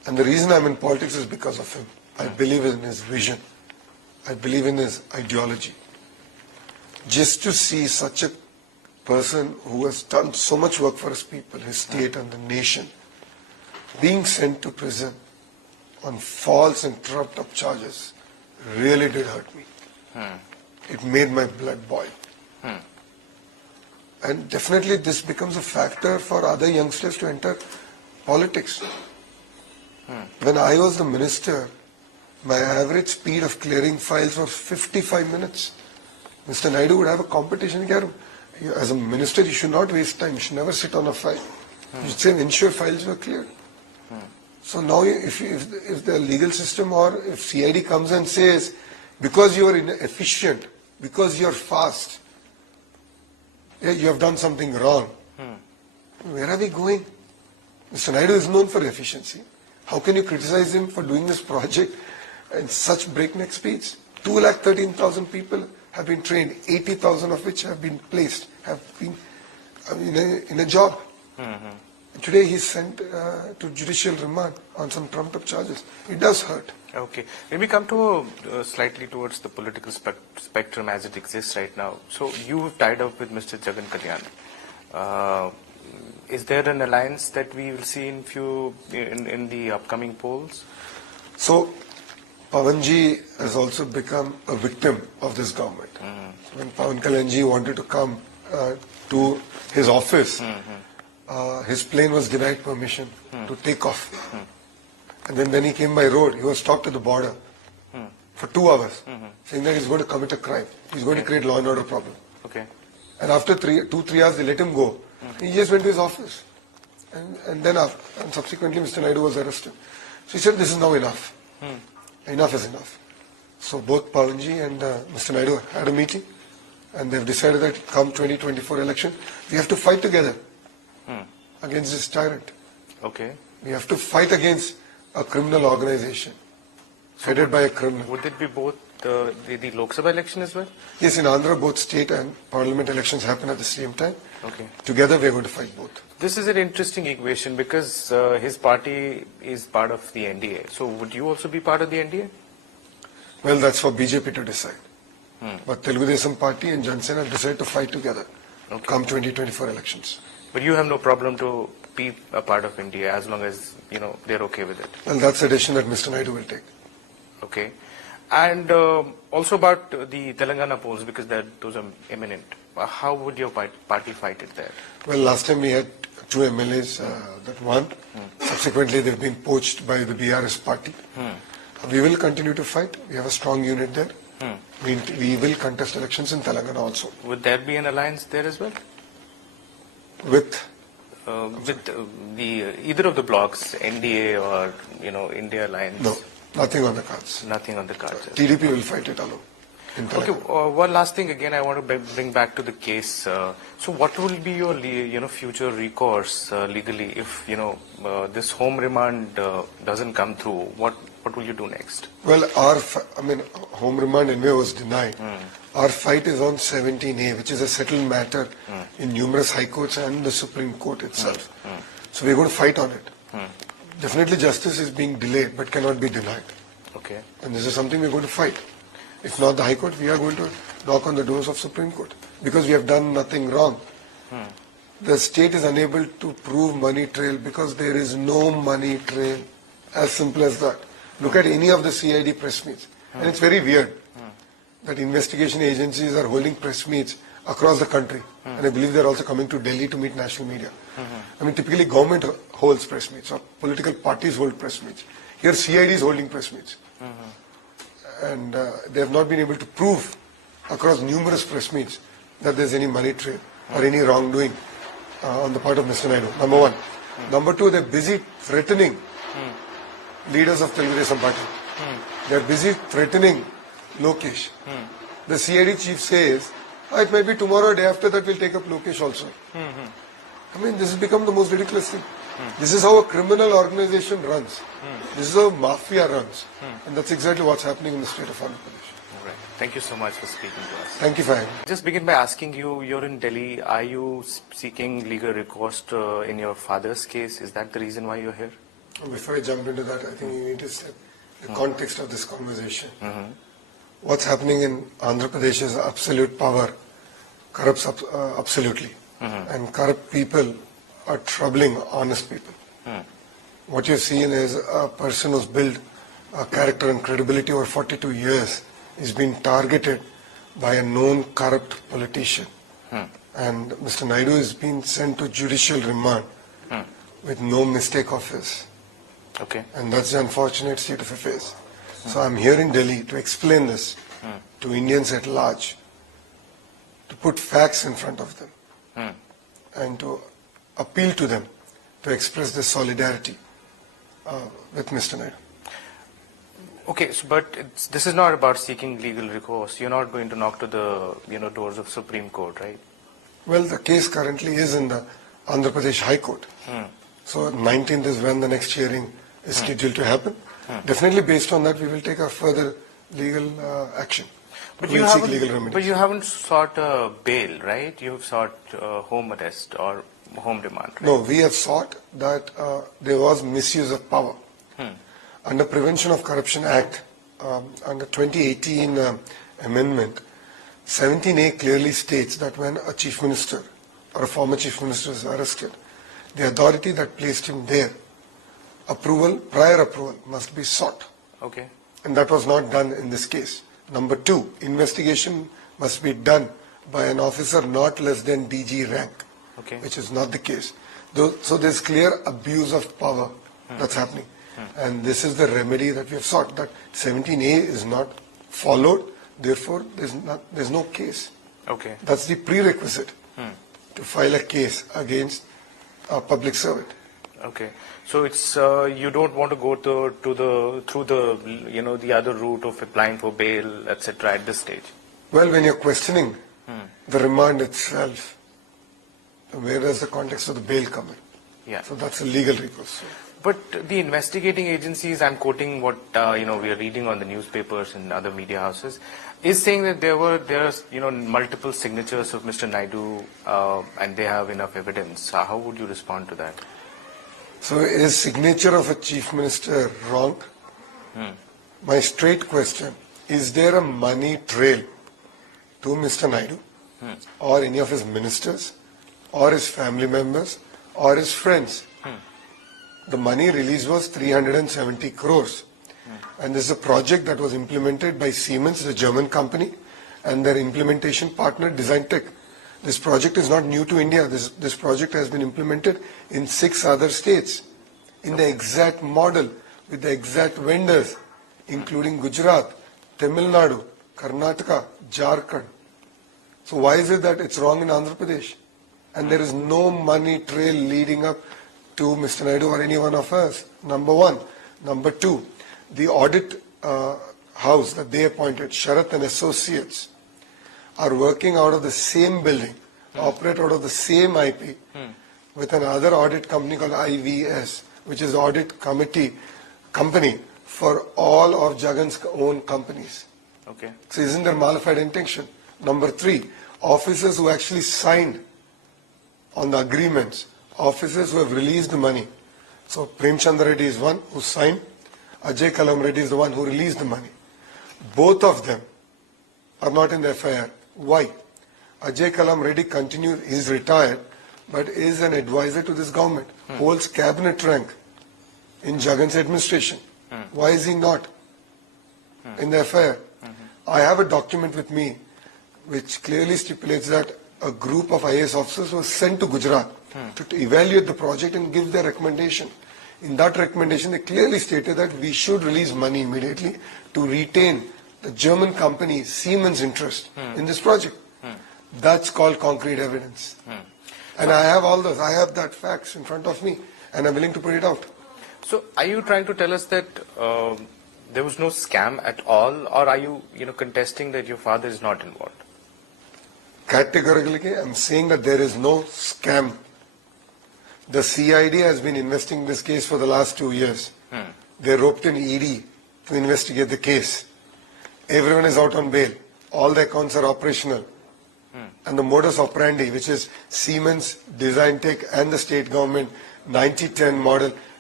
And the reason I'm in politics is because of him. I believe in his vision. I believe in his ideology. Just to see such a person who has done so much work for his people, his state and the nation, being sent to prison on false and trumped up charges really did hurt me. It made my blood boil. And definitely this becomes a factor for other youngsters to enter politics. When I was the minister, my average speed of clearing files was 55 minutes. Mr. Naidu would have a competition here. As a minister, you should not waste time. You should never sit on a file. You should say, ensure files were cleared. So now if the legal system or if CID comes and says, because you are inefficient, because you are fast, you have done something wrong. Where are we going? Mr. Naidu is known for efficiency. How can you criticize him for doing this project at such breakneck speeds? 213,000 people have been trained, 80,000 of which have been placed, have been in a job. Today he's sent to judicial remand on some trumped up charges. It does hurt. Okay. When we come to slightly towards the political spectrum as it exists right now, so you've tied up with Mr. Jagan Kalyan. Is there an alliance that we will see in the upcoming polls? So, Pawanji has also become a victim of this government. When Pawan Kalyanji wanted to come to his office, his plane was denied permission to take off. And then when he came by road, he was stopped at the border for 2 hours, saying that he's going to commit a crime. He's going to create law and order problem. Okay. And after 2-3 hours, they let him go. He just went to his office. And then subsequently, Mr. Naidu was arrested. So he said, this is now enough. Enough is enough. So both Pawanji and Mr. Naidu had a meeting, and they've decided that come 2024 election, we have to fight together against this tyrant. Okay. We have to fight against a criminal organization headed by a criminal. Would it be both the Lok Sabha election as well? Yes, in Andhra, both state and parliament elections happen at the same time. Okay. Together, we are going to fight both. This is an interesting equation because his party is part of the NDA. So would you also be part of the NDA? Well, that's for BJP to decide. But Telugu Desam Party and Jansena decided to fight together come 2024 elections. But you have no problem to be a part of NDA as long as, they're okay with it. Well, that's a decision that Mr. Naidu will take. Okay. And also about the Telangana polls, because those are imminent. How would your party fight it there? Well, last time we had 2 MLAs that won. Subsequently, they've been poached by the BRS party. We will continue to fight. We have a strong unit there. We will contest elections in Telangana also. Would there be an alliance there as well? With either of the blocks, NDA or India Alliance? No, nothing on the cards. Nothing on the cards. TDP will fight it alone. Okay, one last thing again I want to bring back to the case. So what will be your future recourse legally if this home remand doesn't come through? What will you do next? Well, home remand anyway was denied. Our fight is on 17A, which is a settled matter in numerous high courts and the Supreme Court itself. So we're going to fight on it. Definitely justice is being delayed but cannot be denied. Okay. And this is something we're going to fight. If not the High Court, we are going to knock on the doors of Supreme Court because we have done nothing wrong. The state is unable to prove money trail because there is no money trail. As simple as that. Look at any of the CID press meets. And it's very weird that investigation agencies are holding press meets across the country. And I believe they're also coming to Delhi to meet national media. Typically government holds press meets or political parties hold press meets. Here CID is holding press meets. And they have not been able to prove across numerous press meets that there's any money trail or any wrongdoing on the part of Mr. Naidu, number one. Number two, they're busy threatening leaders of Telugu Desam Party. They're busy threatening Lokesh. The CID chief says, it might be tomorrow or day after that we'll take up Lokesh also. This has become the most ridiculous thing. This is how a criminal organization runs. This is how mafia runs. And that's exactly what's happening in the state of Andhra Pradesh. All right. Thank you so much for speaking to us. Thank you for having me. Just begin by asking you, you're in Delhi. Are you seeking legal recourse in your father's case? Is that the reason why you're here? Before I jump into that, I think you need to set the context of this conversation. What's happening in Andhra Pradesh is absolute power corrupts absolutely. And corrupt people are troubling honest people. What you're seeing is a person who's built a character and credibility over 42 years is being targeted by a known corrupt politician. And Mr. Naidu is being sent to judicial remand with no mistake of his. Okay. And that's the unfortunate state of affairs. So I'm here in Delhi to explain this to Indians at large, to put facts in front of them, and to appeal to them to express their solidarity with Mr. Naidu. Okay, so, but this is not about seeking legal recourse. You're not going to knock to the doors of Supreme Court, right? Well, the case currently is in the Andhra Pradesh High Court. So 19th is when the next hearing is scheduled to happen. Definitely based on that, we will take a further legal action. But we'll seek legal remedies. But you haven't sought bail, right? You've sought home arrest or home remand, right? No, we have sought that there was misuse of power. Under Prevention of Corruption Act, under 2018 amendment, 17A clearly states that when a chief minister or a former chief minister is arrested, the authority that placed him there, prior approval must be sought. Okay. And that was not done in this case. Number two, investigation must be done by an officer not less than DG rank, Okay. which is not the case. So there's clear abuse of power that's happening. And this is the remedy that we have sought, that 17A is not followed, therefore there's no case. Okay. That's the prerequisite to file a case against a public servant. Okay. So it's you don't want to go through the other route of applying for bail, etc. at this stage. Well, when you're questioning the remand itself, where does the context of the bail come in? Yeah. So that's a legal recourse. But the investigating agencies, I'm quoting what we are reading on the newspapers and other media houses, is saying that there are multiple signatures of Mr. Naidu and they have enough evidence. How would you respond to that? So is signature of a chief minister wrong? My straight question, is there a money trail to Mr. Naidu or any of his ministers or his family members or his friends? The money release was 370 crores. And this is a project that was implemented by Siemens, the German company, and their implementation partner, Design Tech. This project is not new to India. This project has been implemented in 6 other states in the exact model with the exact vendors, including Gujarat, Tamil Nadu, Karnataka, Jharkhand. So why is it that it's wrong in Andhra Pradesh? And there is no money trail leading up to Mr. Naidu or any one of us, number one. Number two, the audit house that they appointed, Sharath and Associates, are working out of the same building, operate out of the same IP, with another audit company called IVS, which is audit company for all of Jagan's own companies. Okay. So isn't there malified intention? Number three, officers who actually signed on the agreements, officers who have released the money. So Prem Chandra Reddy is one who signed, Ajay Kalam Reddy is the one who released the money. Both of them are not in the FIR. Why? Ajay Kalam Reddy continued, he's retired, but is an advisor to this government, holds cabinet rank in Jagan's administration. Why is he not in the FIR? I have a document with me which clearly stipulates that a group of IAS officers was sent to Gujarat to evaluate the project and give their recommendation. In that recommendation, they clearly stated that we should release money immediately to retain the German company Siemens' interest in this project. That's called concrete evidence. And I have all those. I have that facts in front of me, and I'm willing to put it out. So are you trying to tell us that there was no scam at all, or are you contesting that your father is not involved? Categorically, I'm saying that there is no scam. The CID has been investigating this case for the last 2 years. They roped in ED to investigate the case. Everyone is out on bail. All the accounts are operational. And the modus operandi, which is Siemens, Design Tech and the state government 90-10 model,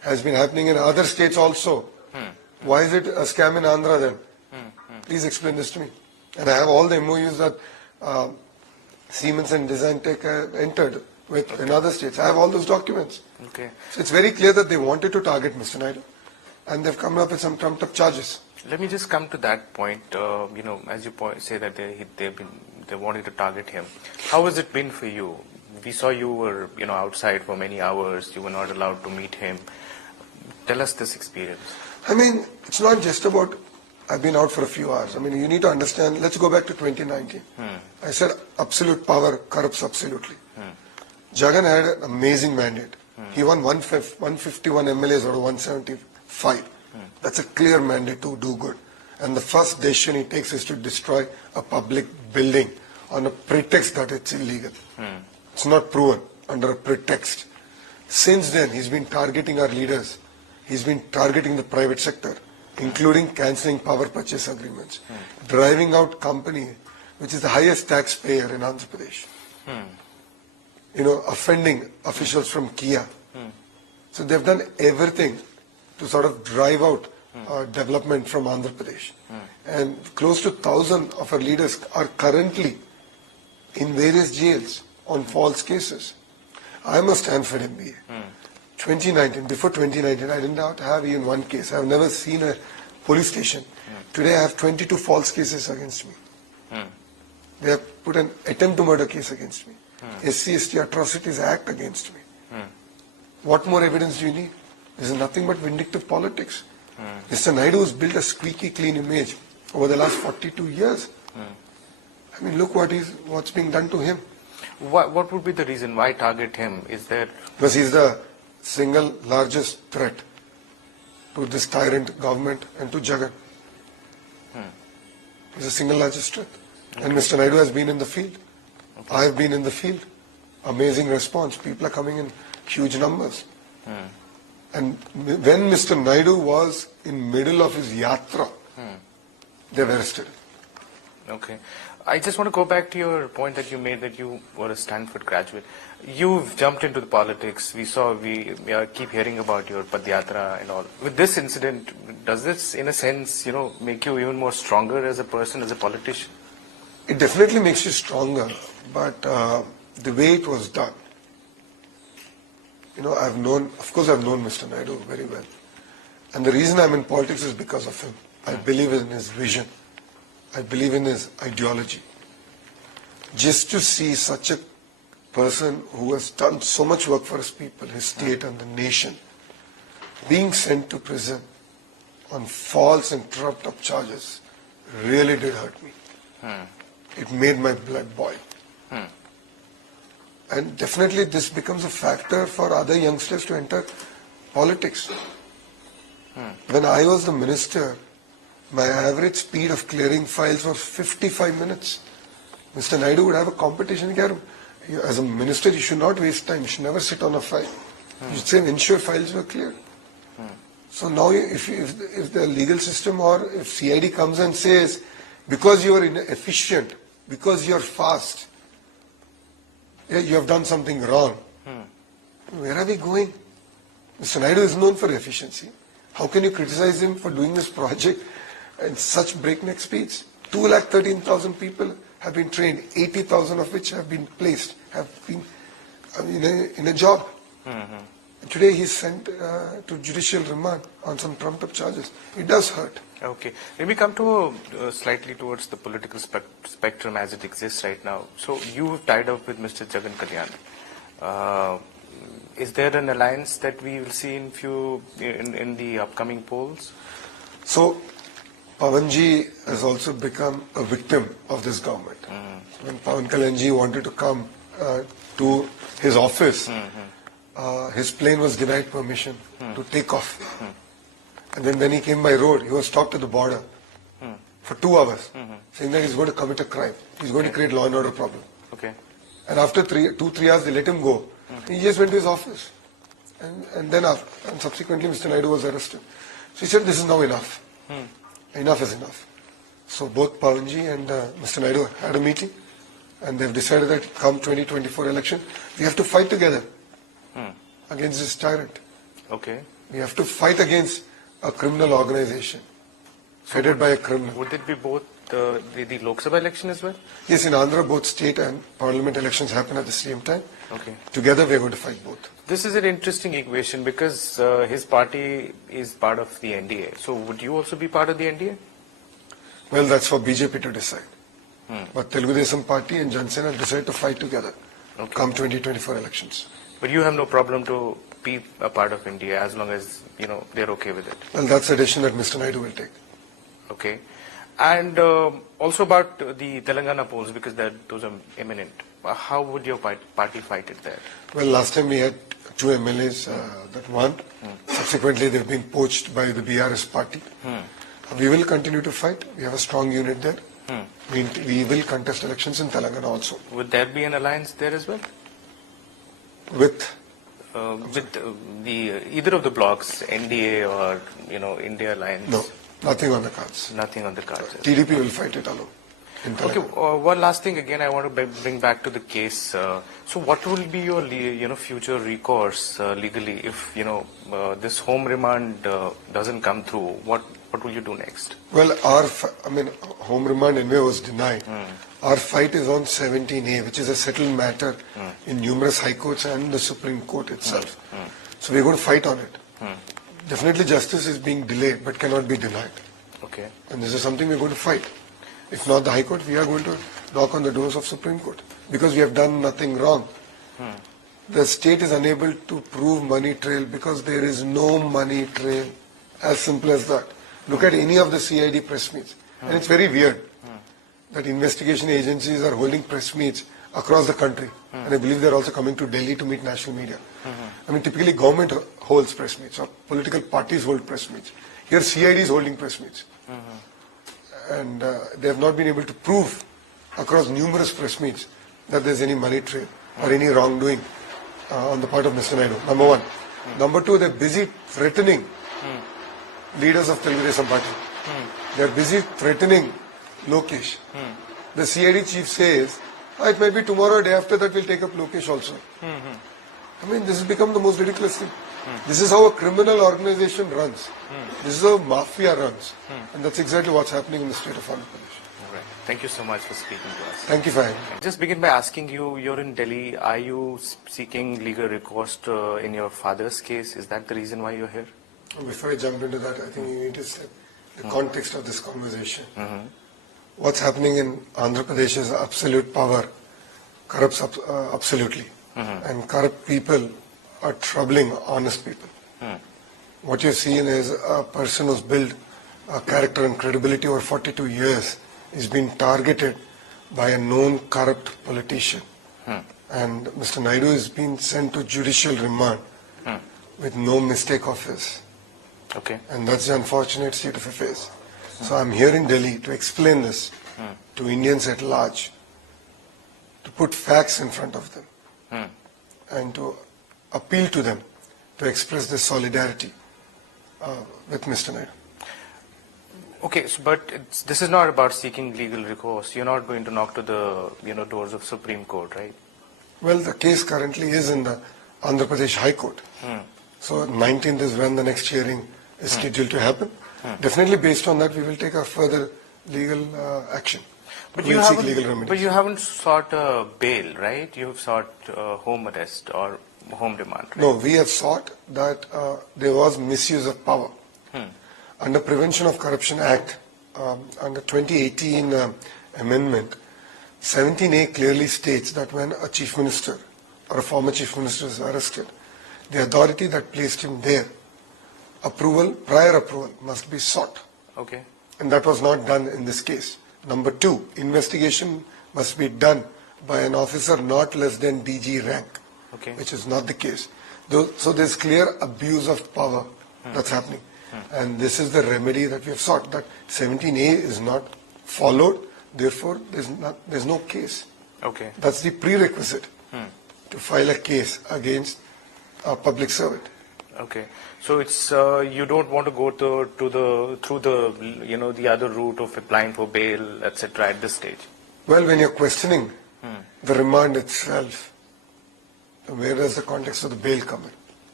has been happening in other states also. Why is it a scam in Andhra then? Please explain this to me. And I have all the MOUs that Siemens and Design Tech have entered with in other states. I have all those documents. Okay. So it's very clear that they wanted to target Mr. Naidu, and they've come up with some trumped up charges. Let me just come to that point. As you say that they wanted to target him. How has it been for you? We saw you were outside for many hours. You were not allowed to meet him. Tell us this experience. I mean, it's not just about I've been out for a few hours. I mean, you need to understand. Let's go back to 2019. I said absolute power corrupts absolutely. Jagan had an amazing mandate. He won 151 MLAs out of 175. That's a clear mandate to do good. And the first decision he takes is to destroy a public building on a pretext that it's illegal. It's not proven under a pretext. Since then, he's been targeting our leaders. He's been targeting the private sector, including cancelling power purchase agreements, driving out company, which is the highest taxpayer in Andhra Pradesh. Offending officials from Kia. So they've done everything to sort of drive out development from Andhra Pradesh. And close to 1,000 of our leaders are currently in various jails on false cases. I am a Stanford MBA. 2019, before 2019, I did not have even one case. I have never seen a police station. Today I have 22 false cases against me. They have put an attempt to murder case against me. SC/ST Atrocities Act against me. What more evidence do you need? This is nothing but vindictive politics. Mr. Naidu has built a squeaky clean image over the last 42 years. I mean, look what's being done to him. What would be the reason why target him? Is there... Because he's the single largest threat to this tyrant government and to Jagan. He's the single largest threat. And Mr. Naidu has been in the field. I have been in the field. Amazing response. People are coming in huge numbers. And when Mr. Naidu was in middle of his yatra, they've arrested him. Okay. I just want to go back to your point that you made that you were a Stanford graduate. You've jumped into the politics. We keep hearing about your Padyatra and all. With this incident, does this, in a sense, make you even more stronger as a person, as a politician? It definitely makes you stronger, but the way it was done, I've known Mr. Naidu very well. And the reason I'm in politics is because of him. I believe in his vision. I believe in his ideology. Just to see such a person who has done so much work for his people, his state and the nation, being sent to prison on false and trumped up charges really did hurt me. It made my blood boil. And definitely this becomes a factor for other youngsters to enter politics. When I was the minister, my average speed of clearing files was 55 minutes. Mr. Naidu would have a competition. As a minister, you should not waste time. You should never sit on a file. You should say, ensure files were cleared. So now if the legal system or if CID comes and says, because you are inefficient, because you are fast, you have done something wrong. Where are we going? Mr. Naidu is known for efficiency. How can you criticize him for doing this project at such breakneck speeds? 213,000 people have been trained, 80,000 of which have been placed, have been in a job. Today he's sent to judicial remand on some trumped up charges. It does hurt. Okay. Let me come to slightly towards the political spectrum as it exists right now. So you've tied up with Mr. Jagan Kalyan. Is there an alliance that we will see in the upcoming polls? So Pawanji has also become a victim of this government. When Pawan Kalyanji wanted to come to his office, his plane was denied permission to take off. And then when he came by road, he was stopped at the border for 2 hours, saying that he's going to commit a crime. He's going to create law and order problem. Okay. And after 2-3 hours, they let him go. He just went to his office. And then subsequently, Mr. Naidu was arrested. So he said, this is now enough. Enough is enough. So both Pawanji and Mr. Naidu had a meeting, and they've decided that come 2024 election, we have to fight together against this tyrant. Okay. We have to fight against a criminal organization headed by a criminal. Would it be both the Lok Sabha election as well? Yes, in Andhra, both state and parliament elections happen at the same time. Okay. Together, we are going to fight both. This is an interesting equation because his party is part of the NDA. So would you also be part of the NDA? Well, that's for BJP to decide. But Telugu Desam Party and Jansena have decided to fight together come 2024 elections. But you have no problem to be a part of India as long as, they're okay with it. Well, that's a decision that Mr. Naidu will take. Okay. And also about the Telangana polls, because those are imminent. How would your party fight it there? Well, last time we had 2 MLAs that won. Subsequently, they've been poached by the BRS party. We will continue to fight. We have a strong unit there. We will contest elections in Telangana also. Would there be an alliance there as well? With either of the blocks, NDA or India Alliance? No, nothing on the cards. Nothing on the cards. TDP will fight it alone. Okay, one last thing again I want to bring back to the case. So what will be your future recourse legally if this home remand doesn't come through? What will you do next? Well, home remand anyway was denied. Our fight is on 17A, which is a settled matter in numerous high courts and the Supreme Court itself. So we're going to fight on it. Definitely justice is being delayed but cannot be denied. Okay. And this is something we're going to fight. If not the High Court, we are going to knock on the doors of Supreme Court because we have done nothing wrong. The state is unable to prove money trail because there is no money trail. As simple as that. Look at any of the CID press meets. And it's very weird that investigation agencies are holding press meets across the country. And I believe they're also coming to Delhi to meet national media. Typically government holds press meets or political parties hold press meets. Here CID is holding press meets. And they have not been able to prove across numerous press meets that there's any money trail or any wrongdoing on the part of Mr. Naidu, number one. Number two, they're busy threatening leaders of Telugu Desam Party. They're busy threatening Lokesh. The CID chief says, it might be tomorrow or day after that we'll take up Lokesh also. This has become the most ridiculous thing. This is how a criminal organization runs. This is how mafia runs. And that's exactly what's happening in the state of Andhra Pradesh. All right. Thank you so much for speaking to us. Thank you for having me. Just begin by asking you, you're in Delhi. Are you seeking legal recourse in your father's case? Is that the reason why you're here? Before I jump into that, I think you need to set the context of this conversation. What's happening in Andhra Pradesh is absolute power corrupts absolutely. And corrupt people are troubling honest people. What you've seen is a person who's built a character and credibility over 42 years is being targeted by a known corrupt politician. And Mr. Naidu is being sent to judicial remand with no mistake of his. Okay. And that's the unfortunate state of affairs. So I'm here in Delhi to explain this to Indians at large, to put facts in front of them, and to appeal to them to express their solidarity with Mr. Naidu. Okay, but this is not about seeking legal recourse. You're not going to knock to the doors of Supreme Court, right? Well, the case currently is in the Andhra Pradesh High Court. So 19th is when the next hearing is scheduled to happen. Definitely based on that, we will take a further legal action. But we'll seek legal remedies. But you haven't sought bail, right? You have sought home arrest or home remand, right? No, we have sought that there was misuse of power. Under Prevention of Corruption Act, under 2018 amendment, 17A clearly states that when a chief minister or a former chief minister is arrested, the authority that placed him there, prior approval must be sought. Okay. And that was not done in this case. Number two, investigation must be done by an officer not less than DG rank, which is not the case. So there's clear abuse of power that's happening. And this is the remedy that we have sought, that 17A is not followed, therefore there's no case. Okay. That's the prerequisite to file a case against a public servant. Okay. So it's you don't want to go through the other route of applying for bail, etc. at this stage. Well, when you're questioning the remand itself, where does the context of the bail come in?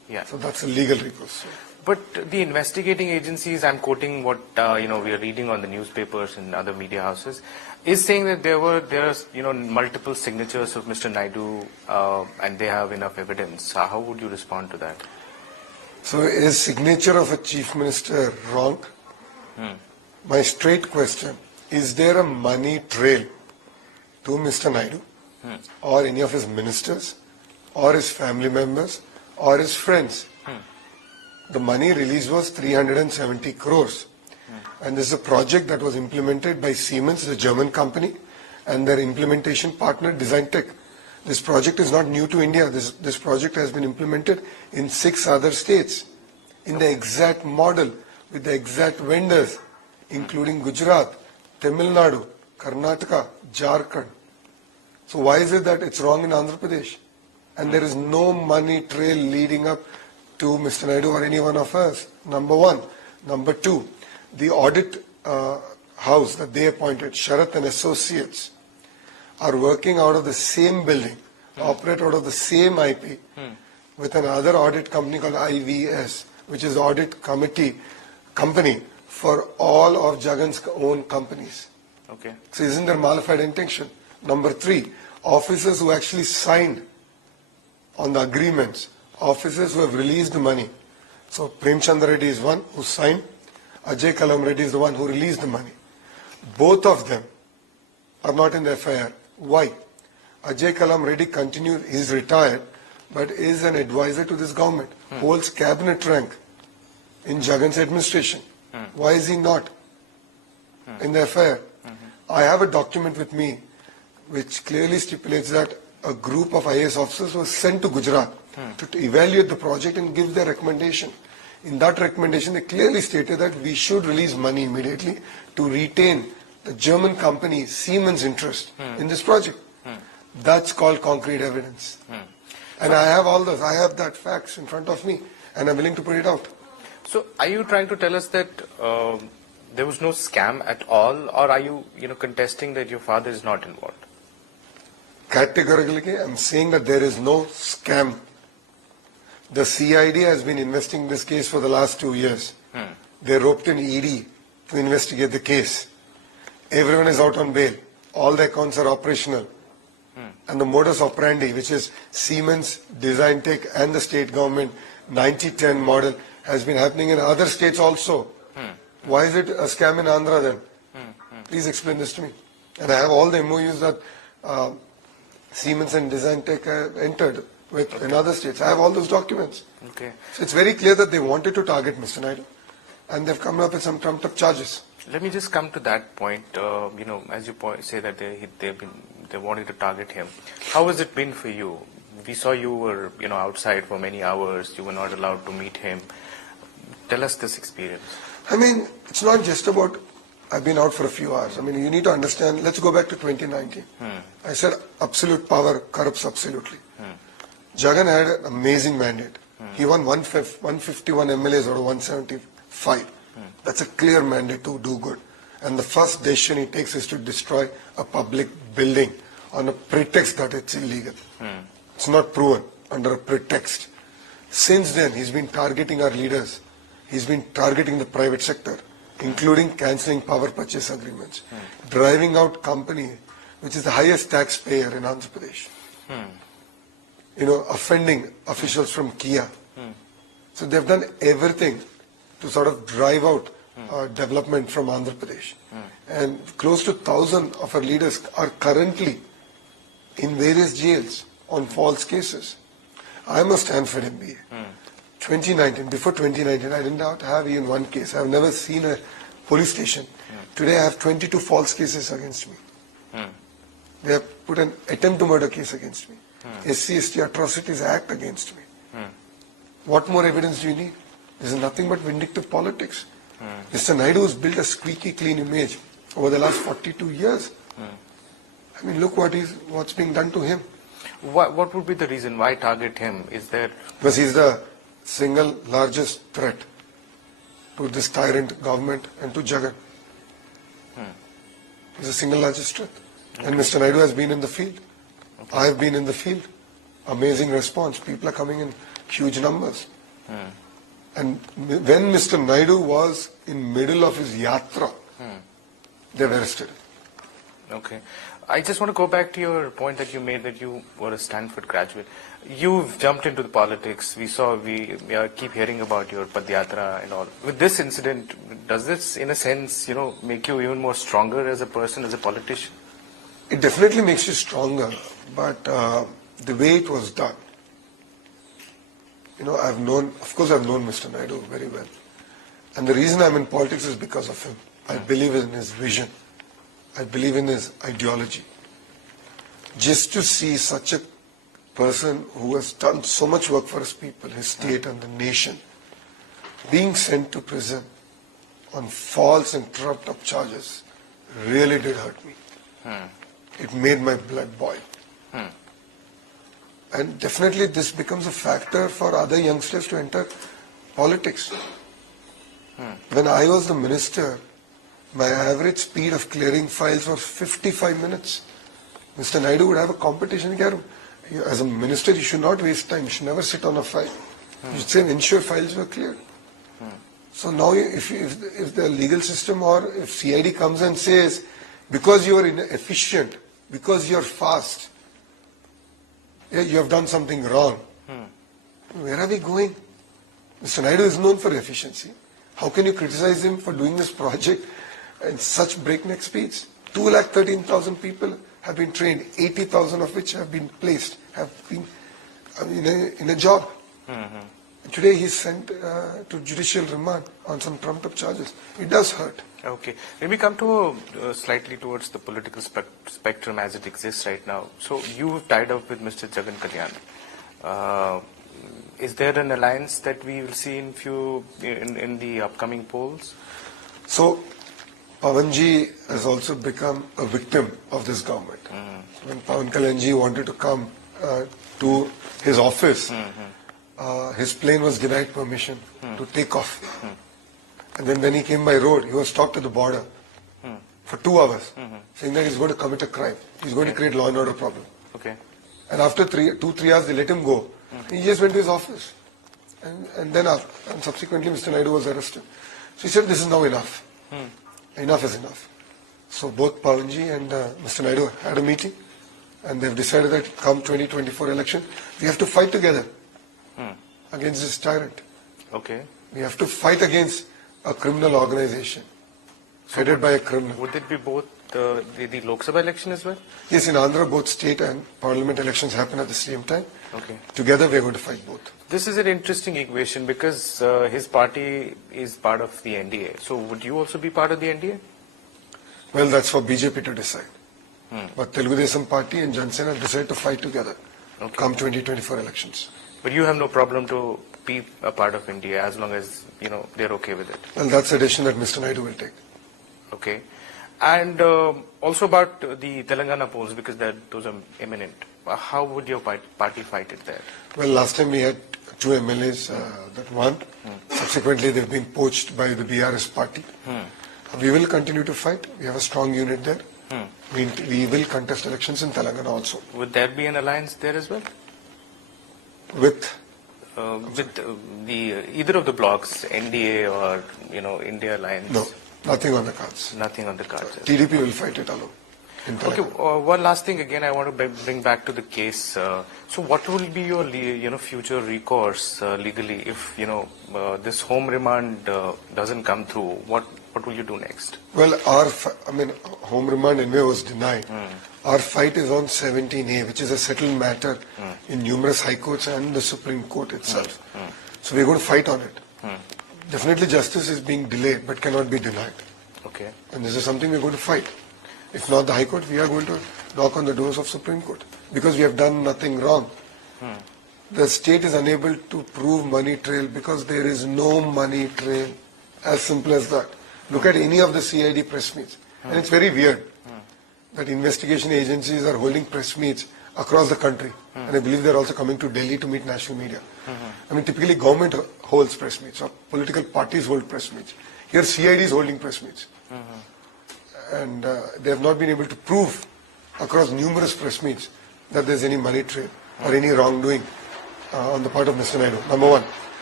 Yeah. So that's a legal recourse. But the investigating agencies, I'm quoting what we are reading on the newspapers and other media houses, is saying that there are multiple signatures of Mr. Naidu, and they have enough evidence. How would you respond to that? So is signature of a chief minister wrong? My straight question, is there a money trail to Mr. Naidu or any of his ministers or his family members or his friends? The money released was 370 crores. And this is a project that was implemented by Siemens, the German company, and their implementation partner, Design Tech. This project is not new to India. This project has been implemented in 6 other states in the exact model with the exact vendors, including Gujarat, Tamil Nadu, Karnataka, Jharkhand. So why is it that it's wrong in Andhra Pradesh? And there is no money trail leading up to Mr. Naidu or any one of us, number one. Number two, the audit house that they appointed, Sharath and Associates, are working out of the same building, operate out of the same IP, with another audit company called IVS, which is the audit company for all of Jagan's own companies. Okay. So isn't there malified intention? Number three, officers who actually signed on the agreements, officers who have released the money. So Prem Chandra Reddy is one who signed, Ajay Kalam Reddy is the one who released the money. Both of them are not in the FIR. Why? Ajay Kalam Reddy continued, he is retired, but is an advisor to this government, holds cabinet rank in Jagan's administration. Why is he not in the FIR? I have a document with me which clearly stipulates that a group of IAS officers was sent to Gujarat to evaluate the project and give their recommendation. In that recommendation, they clearly stated that we should release money immediately to retain the German company Siemens' interest in this project. That's called concrete evidence. And I have all those. I have that facts in front of me, and I'm willing to put it out. So are you trying to tell us that there was no scam at all, or are you contesting that your father is not involved? Categorically, I'm saying that there is no scam. The CID has been investigating this case for the last 2 years. They roped in ED to investigate the case. Everyone is out on bail. All the accounts are operational. And the modus operandi, which is Siemens, Design Tech and the state government 90-10 model, has been happening in other states also. Why is it a scam in Andhra then? Please explain this to me. And I have all the MOUs that Siemens and Design Tech have entered with in other states. I have all those documents. Okay. So it's very clear that they wanted to target Mr. Naidu, and they've come up with some trumped up charges. Let me just come to that point. As you say that they wanted to target him. How has it been for you? We saw you were outside for many hours. You were not allowed to meet him. Tell us this experience. I mean, it's not just about I've been out for a few hours. I mean, you need to understand. Let's go back to 2019. I said absolute power corrupts absolutely. Jagan had an amazing mandate. He won 151 MLAs out of 175. That's a clear mandate to do good. And the first decision he takes is to destroy a public building on a pretext that it's illegal. It's not proven, under a pretext. Since then, he's been targeting our leaders. He's been targeting the private sector, including cancelling power purchase agreements, driving out company, which is the highest taxpayer in Andhra Pradesh. Offending officials from Kia. So they've done everything to sort of drive out development from Andhra Pradesh. And close to 1,000 of our leaders are currently in various jails on false cases. I must stand for MBA. 2019, before 2019, I did not have even one case. I've never seen a police station. Today I have 22 false cases against me. They have put an attempt to murder case against me. SC/ST Atrocities Act against me. What more evidence do you need? This is nothing but vindictive politics. Mr. Naidu has built a squeaky clean image over the last 42 years. I mean, look what's being done to him. What would be the reason why target him? Because he's the single largest threat to this tyrant government and to Jagan. He's the single largest threat. And Mr. Naidu has been in the field. I have been in the field. Amazing response. People are coming in huge numbers. And when Mr. Naidu was in middle of his yatra, they arrested him. Okay. I just want to go back to your point that you made that you were a Stanford graduate. You've jumped into the politics. We keep hearing about your Padyatra and all. With this incident, does this, in a sense, make you even more stronger as a person, as a politician? It definitely makes you stronger, but the way it was done, I've known Mr. Naidu very well. And the reason I'm in politics is because of him. I believe in his vision. I believe in his ideology. Just to see such a person who has done so much work for his people, his state and the nation, being sent to prison on false and trumped up charges really did hurt me. It made my blood boil. And definitely this becomes a factor for other youngsters to enter politics. When I was the minister, my average speed of clearing files was 55 minutes. Mr. Naidu would have a competition here. As a minister, you should not waste time. You should never sit on a file. You should say, ensure files were cleared. So now if the legal system or if CID comes and says, because you are inefficient, because you are fast, you have done something wrong, where are we going? Mr. Naidu is known for efficiency. How can you criticize him for doing this project at such breakneck speeds? 213,000 people have been trained, 80,000 of which have been placed, have been in a job. Today he's sent to judicial remand on some trumped up charges. It does hurt. Okay. Let me come to slightly towards the political spectrum as it exists right now. So you've tied up with Mr. Jagan Kalyan. Is there an alliance that we will see in the upcoming polls? So Pawanji has also become a victim of this government. When Pawan Kalyanji wanted to come to his office, his plane was denied permission to take off. And then when he came by road, he was stopped at the border for 2 hours, saying that he's going to commit a crime. He's going to create law and order problem. Okay. And after 2-3 hours, they let him go. He just went to his office. And then subsequently, Mr. Naidu was arrested. So he said, this is now enough. Enough is enough. So both Pawanji and Mr. Naidu had a meeting, and they've decided that come 2024 election, we have to fight together against this tyrant. Okay. We have to fight against a criminal organization headed by a criminal. Would it be both the Lok Sabha election as well? Yes, in Andhra, both state and parliament elections happen at the same time. Okay. Together, we are going to fight both. This is an interesting equation because his party is part of the NDA. So would you also be part of the NDA? Well, that's for BJP to decide. But Telugu Desam Party and Jan Sena decide to fight together come 2024 elections. But you have no problem to be a part of India as long as, they're okay with it. Well, that's a decision that Mr. Naidu will take. Okay. And also about the Telangana polls, because those are imminent. How would your party fight it there? Well, last time we had 2 MLAs that won. Subsequently, they've been poached by the BRS party. We will continue to fight. We have a strong unit there. We will contest elections in Telangana also. Would there be an alliance there as well? With either of the blocks, NDA or India Alliance? No, nothing on the cards. Nothing on the cards. TDP will fight it alone. Okay, one last thing again I want to bring back to the case. So what will be your future recourse legally if this home remand doesn't come through? What will you do next? Well, home remand anyway was denied. Our fight is on 17A, which is a settled matter in numerous high courts and the Supreme Court itself. So we're going to fight on it. Definitely justice is being delayed but cannot be denied. Okay. And this is something we're going to fight. If not the High Court, we are going to knock on the doors of Supreme Court because we have done nothing wrong. The state is unable to prove money trail because there is no money trail. As simple as that. Look at any of the CID press meets. And it's very weird that investigation agencies are holding press meets across the country. And I believe they're also coming to Delhi to meet national media. Typically government holds press meets or political parties hold press meets. Here CID is holding press meets. And they have not been able to prove across numerous press meets that there's any money trail or any wrongdoing on the part of Mr. Naidu, number one.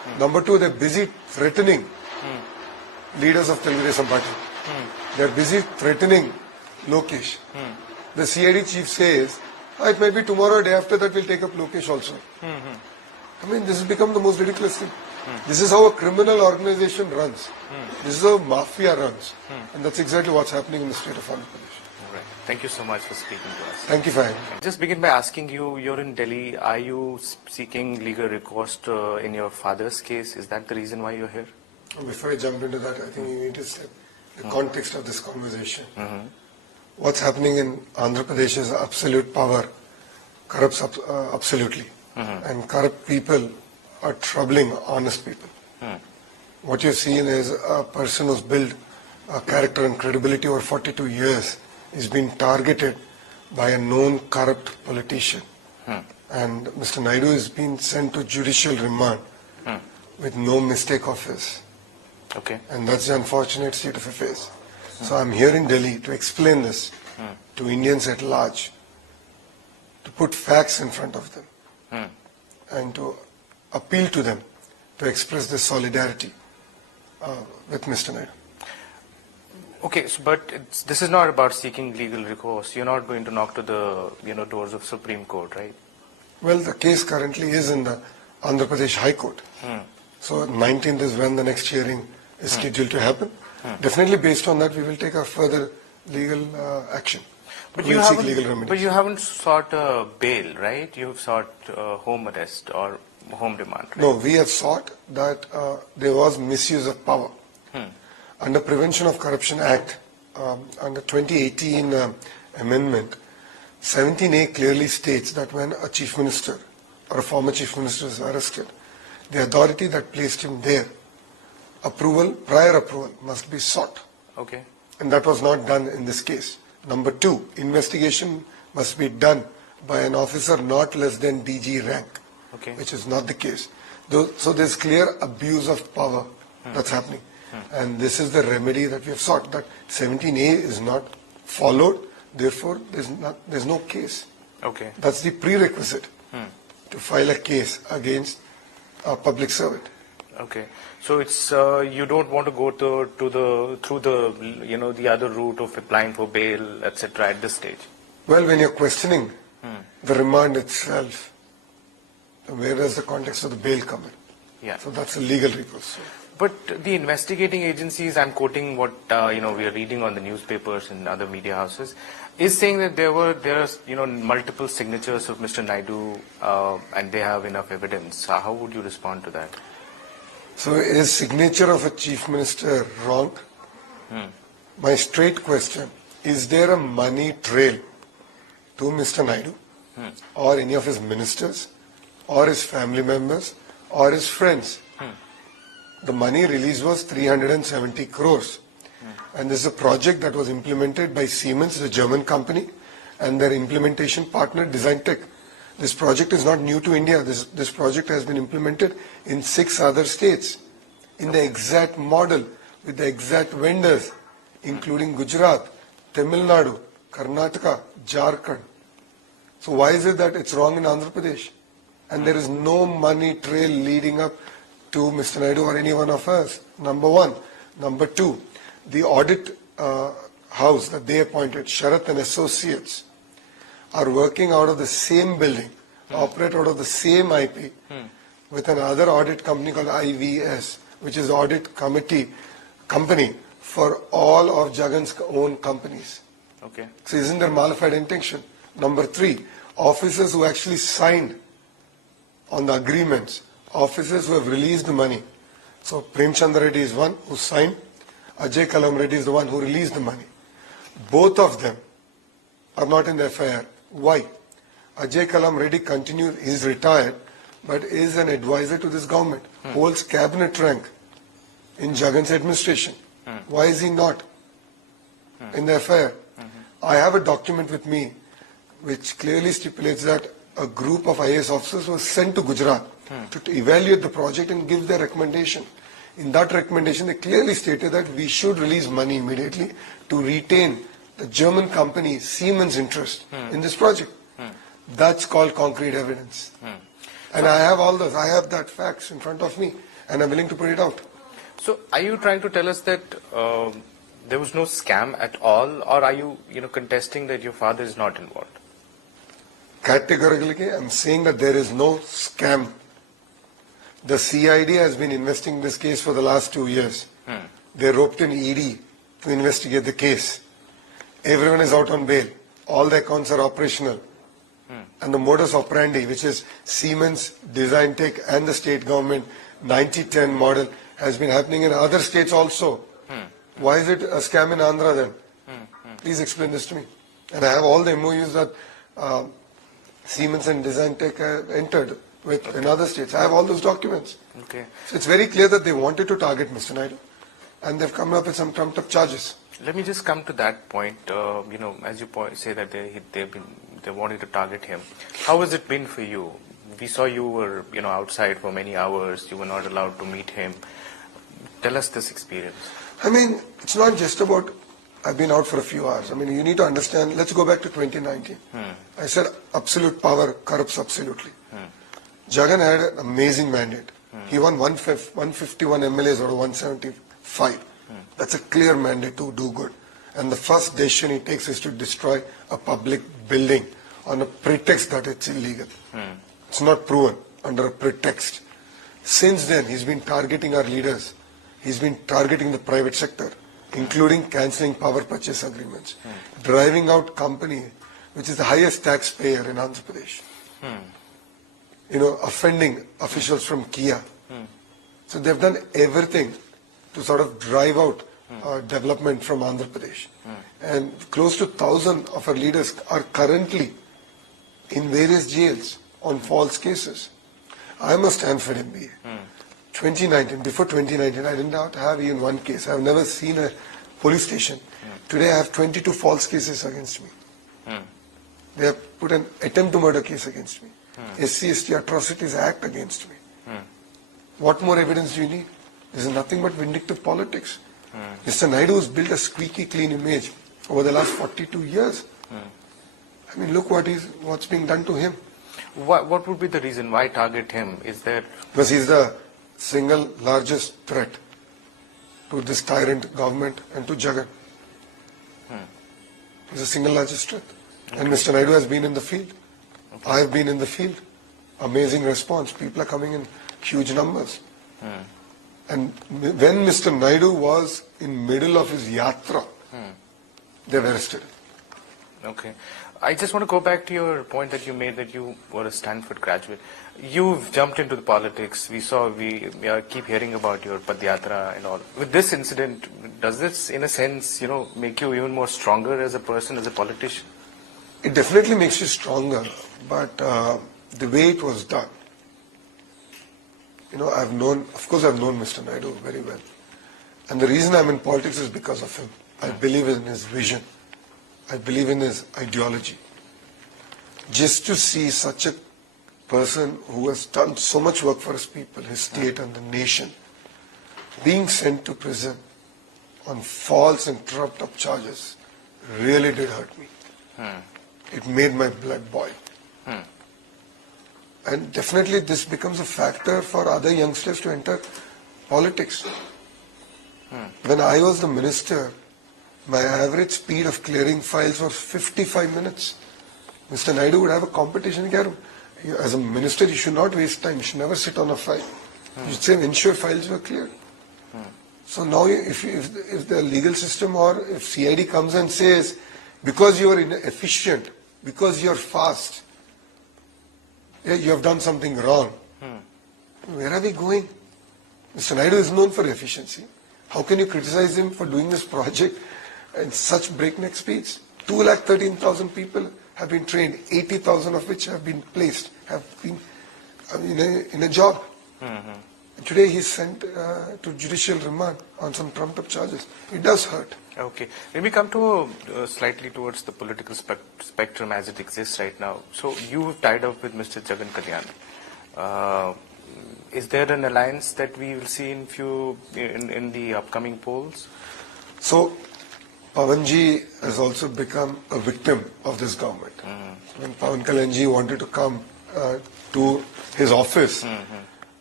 Number two, they're busy threatening leaders of Telugu Desam Party. They're busy threatening Lokesh. The CID chief says, "Oh, it might be tomorrow or day after that we'll take up Lokesh also." I mean, this has become the most ridiculous thing. This is how a criminal organization runs. This is how mafia runs. And that's exactly what's happening in the state of Andhra Pradesh. All right. Thank you so much for speaking to us. Thank you for having me. Just begin by asking you, you're in Delhi. Are you seeking legal recourse in your father's case? Is that the reason why you're here? Before I jump into that, I think you need to set the context of this conversation. What's happening in Andhra Pradesh is absolute power corrupts absolutely. And corrupt people are troubling honest people. What you're seeing is a person who's built a character and credibility over 42 years is being targeted by a known corrupt politician. And Mr. Naidu is being sent to judicial remand with no mistake of his. Okay. And that's the unfortunate state of affairs. So I'm here in Delhi to explain this to Indians at large, to put facts in front of them, and to appeal to them to express their solidarity with Mr. Naidu. Okay, so, but this is not about seeking legal recourse. You're not going to knock to the doors of Supreme Court, right? Well, the case currently is in the Andhra Pradesh High Court. So 19th is when the next hearing is scheduled to happen. Definitely based on that, we will take a further legal action. But we'll seek legal remedies. But you haven't sought bail, right? You've sought home arrest or home demand, right? No, we have sought that there was misuse of power. Under Prevention of Corruption Act, under 2018 amendment, 17A clearly states that when a chief minister or a former chief minister is arrested, the authority that placed him there, prior approval must be sought. Okay. And that was not done in this case. Number two, investigation must be done by an officer not less than DG rank, which is not the case. So there's clear abuse of power that's happening. And this is the remedy that we have sought, that 17A is not followed, therefore there's no case. Okay. That's the prerequisite to file a case against a public servant. Okay. So it's you don't want to go through the other route of applying for bail, etc. at this stage. Well, when you're questioning the remand itself, where does the context of the bail come in? Yeah. So that's a legal recourse. But the investigating agencies, I'm quoting what we are reading on the newspapers and other media houses, is saying that there are multiple signatures of Mr. Naidu and they have enough evidence. How would you respond to that? So is signature of a chief minister wrong? My straight question, is there a money trail to Mr. Naidu or any of his ministers or his family members or his friends? The money release was 370 crores. And this is a project that was implemented by Siemens, the German company, and their implementation partner, Design Tech. This project is not new to India. This project has been implemented in 6 other states in the exact model with the exact vendors, including Gujarat, Tamil Nadu, Karnataka, Jharkhand. So why is it that it's wrong in Andhra Pradesh? And there is no money trail leading up to Mr. Naidu or any one of us, number one. Number two, the audit house that they appointed, Sharath and Associates, are working out of the same building, operate out of the same IP, with another audit company called IVS, which is the audit company for all of Jagan's own companies. Okay. So isn't there malified intention? Number three, officers who actually signed on the agreements, officers who have released the money. So Prem Chandra Reddy is one who signed, Ajay Kalam Reddy is the one who released the money. Both of them are not in the FIR. Why? Ajay Kalam Reddy continued, he's retired, but is an advisor to this government, holds cabinet rank in Jagan's administration. Why is he not in the FIR? I have a document with me which clearly stipulates that a group of IAS officers was sent to Gujarat to evaluate the project and give their recommendation. In that recommendation, they clearly stated that we should release money immediately to retain the German company Siemens' interest in this project. That's called concrete evidence. And I have all those. I have that facts in front of me. and I'm willing to put it out. So, are you trying to tell us that there was no scam at all, or are you, contesting that your father is not involved? Categorically, I'm saying that there is no scam. The CID has been investigating this case for the last 2 years. They roped in ED to investigate the case. Everyone is out on bail. All the accounts are operational. And the modus operandi, which is Siemens, Design Tech and the state government 90-10 model, has been happening in other states also. Why is it a scam in Andhra then? Please explain this to me. And I have all the MOUs that Siemens and Design Tech have entered with in other states. I have all those documents. Okay. So it's very clear that they wanted to target Mr. Naidu, and they've come up with some trumped up charges. Let me just come to that point. As you say that they wanted to target him. How has it been for you? We saw you were outside for many hours. You were not allowed to meet him. Tell us this experience. I mean, it's not just about I've been out for a few hours. I mean, you need to understand. Let's go back to 2019. I said absolute power corrupts absolutely. Jagan had an amazing mandate. He won 151 MLAs out of 175. That's a clear mandate to do good. And the first decision he takes is to destroy a public building on a pretext that it's illegal. It's not proven under a pretext. Since then, he's been targeting our leaders. He's been targeting the private sector, including cancelling power purchase agreements, driving out company, which is the highest taxpayer in Andhra Pradesh. Offending officials from Kia. So they've done everything to sort of drive out development from Andhra Pradesh. And close to 1,000 of our leaders are currently in various jails on false cases. I'm a Stanford MBA. 2019, before 2019, I did not have even one case. I've never seen a police station. Today I have 22 false cases against me. They have put an attempt to murder case against me. SC/ST Atrocities Act against me. What more evidence do you need? This is nothing but vindictive politics. Mr. Naidu has built a squeaky clean image over the last 42 years. I mean, look what's being done to him. What would be the reason why target him? Is there... Because he's the single largest threat to this tyrant government and to Jagan. He's the single largest threat. And Mr. Naidu has been in the field. I have been in the field. Amazing response. People are coming in huge numbers. And when Mr. Naidu was in middle of his yatra, they've arrested him. Okay. I just want to go back to your point that you made that you were a Stanford graduate. You've jumped into the politics. We keep hearing about your Padyatra and all. With this incident, does this, in a sense, make you even more stronger as a person, as a politician? It definitely makes you stronger, but the way it was done, I've known Mr. Naidu very well. And the reason I'm in politics is because of him. I believe in his vision. I believe in his ideology. Just to see such a person who has done so much work for his people, his state and the nation, being sent to prison on false and trumped up charges really did hurt me. It made my blood boil. And definitely this becomes a factor for other youngsters to enter politics. When I was the minister, my average speed of clearing files was 55 minutes. Mr. Naidu would have a competition. As a minister, you should not waste time. You should never sit on a file. You should say, ensure files were cleared. So now if the legal system or if CID comes and says, because you are inefficient, because you are fast, you have done something wrong. Where are we going? Mr. Naidu is known for efficiency. How can you criticize him for doing this project at such breakneck speeds? 213,000 people have been trained, 80,000 of which have been placed, have been in a job. Today he's sent to judicial remand on some trumped up charges. It does hurt. Okay. Let me come to slightly towards the political spectrum as it exists right now. So you've tied up with Mr. Jagan Kalyan. Is there an alliance that we will see in the upcoming polls? So Pawanji has also become a victim of this government. When Pawan Kalyanji wanted to come to his office,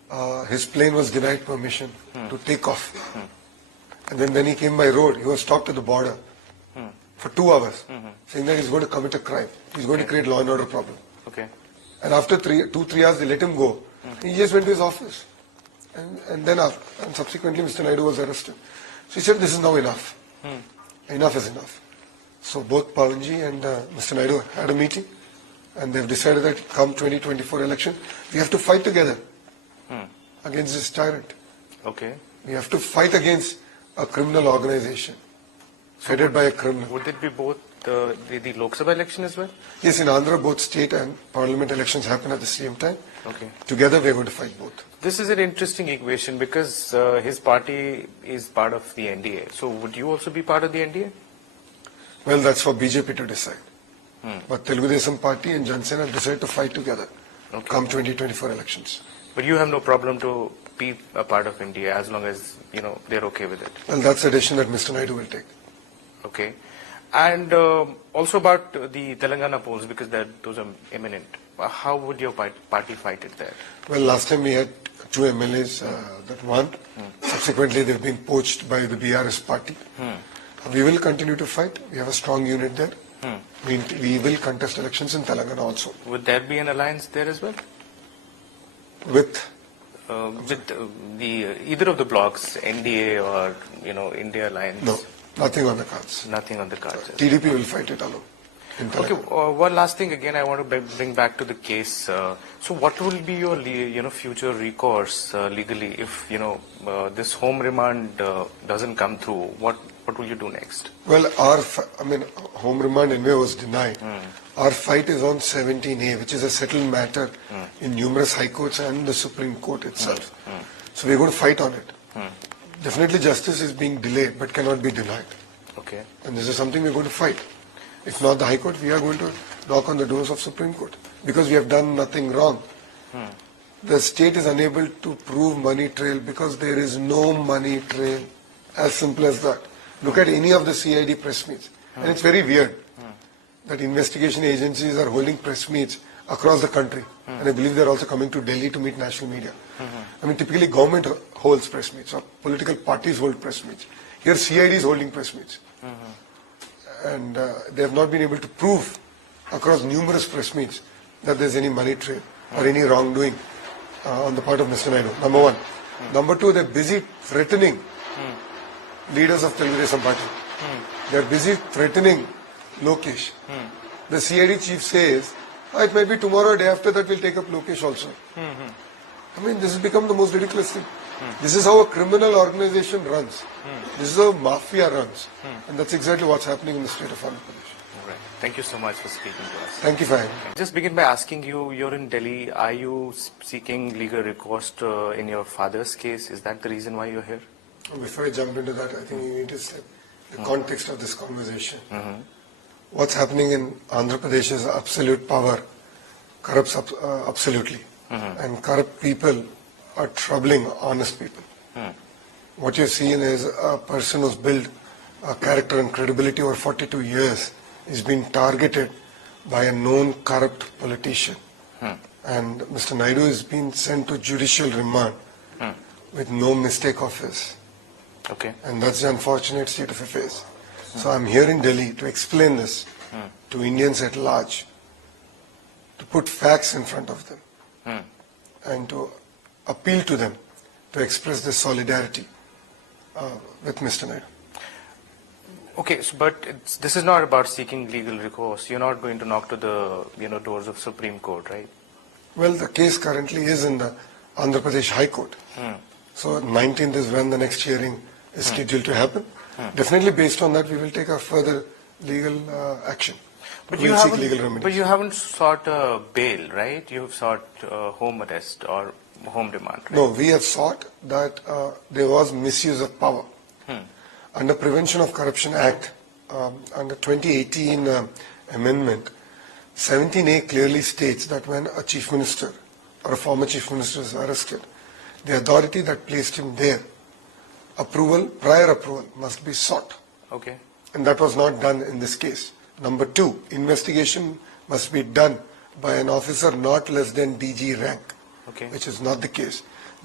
his plane was denied permission to take off. And then when he came by road, he was stopped at the border for 2 hours, saying that he's going to commit a crime. He's going to create law and order problem. Okay. And after 2-3 hours, they let him go. He just went to his office. And then and subsequently, Mr. Naidu was arrested. So he said, this is now enough. Enough is enough. So both Pawanji and Mr. Naidu had a meeting, and they've decided that come 2024 election, we have to fight together against this tyrant. Okay. We have to fight against a criminal organization headed by a criminal. Would it be both the Lok Sabha election as well? Yes, in Andhra, both state and parliament elections happen at the same time. Okay. Together, we are going to fight both. This is an interesting equation because his party is part of the NDA. So would you also be part of the NDA? Well, that's for BJP to decide. But Telugu Desam Party and Jan Sena have decided to fight together come 2024 elections. But you have no problem to be a part of India as long as, they're okay with it. Well, that's a decision that Mr. Naidu will take. Okay. And also about the Telangana polls, because those are imminent. How would your party fight it there? Well, last time we had 2 MLAs that won. Subsequently, they've been poached by the BRS party. We will continue to fight. We have a strong unit there. We will contest elections in Telangana also. Would there be an alliance there as well? With either of the blocks, NDA or India Alliance? No, nothing on the cards. Nothing on the cards. TDP will fight it alone. Okay, one last thing again I want to bring back to the case. So what will be your future recourse legally if this home remand doesn't come through? What will you do next? Well, home remand anyway was denied. Our fight is on 17A, which is a settled matter in numerous high courts and the Supreme Court itself. So we're going to fight on it. Definitely justice is being delayed but cannot be denied. Okay. And this is something we're going to fight. If not the High Court, we are going to knock on the doors of Supreme Court because we have done nothing wrong. The state is unable to prove money trail because there is no money trail. As simple as that. Look at any of the CID press meets. And it's very weird that investigation agencies are holding press meets across the country. And I believe they're also coming to Delhi to meet national media. Typically government holds press meets or political parties hold press meets. Here CID is holding press meets. And they have not been able to prove across numerous press meets that there's any money trail or any wrongdoing on the part of Mr. Naidu, number one. Number two, they're busy threatening leaders of Telugu Desam Party. They're busy threatening Lokesh. The CID chief says, it might be tomorrow or day after that we'll take up Lokesh also. This has become the most ridiculous thing. This is how a criminal organization runs. This is how mafia runs. And that's exactly what's happening in the state of Andhra Pradesh. All right. Thank you so much for speaking to us. Thank you for having me. Just begin by asking you, you're in Delhi. Are you seeking legal recourse in your father's case? Is that the reason why you're here? Before I jump into that, I think you need to set the context of this conversation. What's happening in Andhra Pradesh is absolute power corrupts absolutely. And corrupt people are troubling honest people. What you're seeing is a person who's built a character and credibility over 42 years is being targeted by a known corrupt politician. And Mr. Naidu is being sent to judicial remand with no mistake of his. Okay. And that's the unfortunate state of affairs. So I'm here in Delhi to explain this to Indians at large, to put facts in front of them, and to appeal to them to express their solidarity with Mr. Naidu. Okay, but this is not about seeking legal recourse. You're not going to knock to the doors of Supreme Court, right? Well, the case currently is in the Andhra Pradesh High Court. So 19th is when the next hearing is scheduled to happen. Definitely based on that we will take a further legal action. But we'll seek legal remedies. But you haven't sought bail, right? You have sought home arrest or home remand, right? No, we have sought that there was misuse of power. Under Prevention of Corruption Act, under 2018 amendment, 17A clearly states that when a chief minister or a former chief minister is arrested, the authority that placed him there, prior approval must be sought. Okay. And that was not done in this case. Number two, investigation must be done by an officer not less than DG rank, Okay. which is not the case.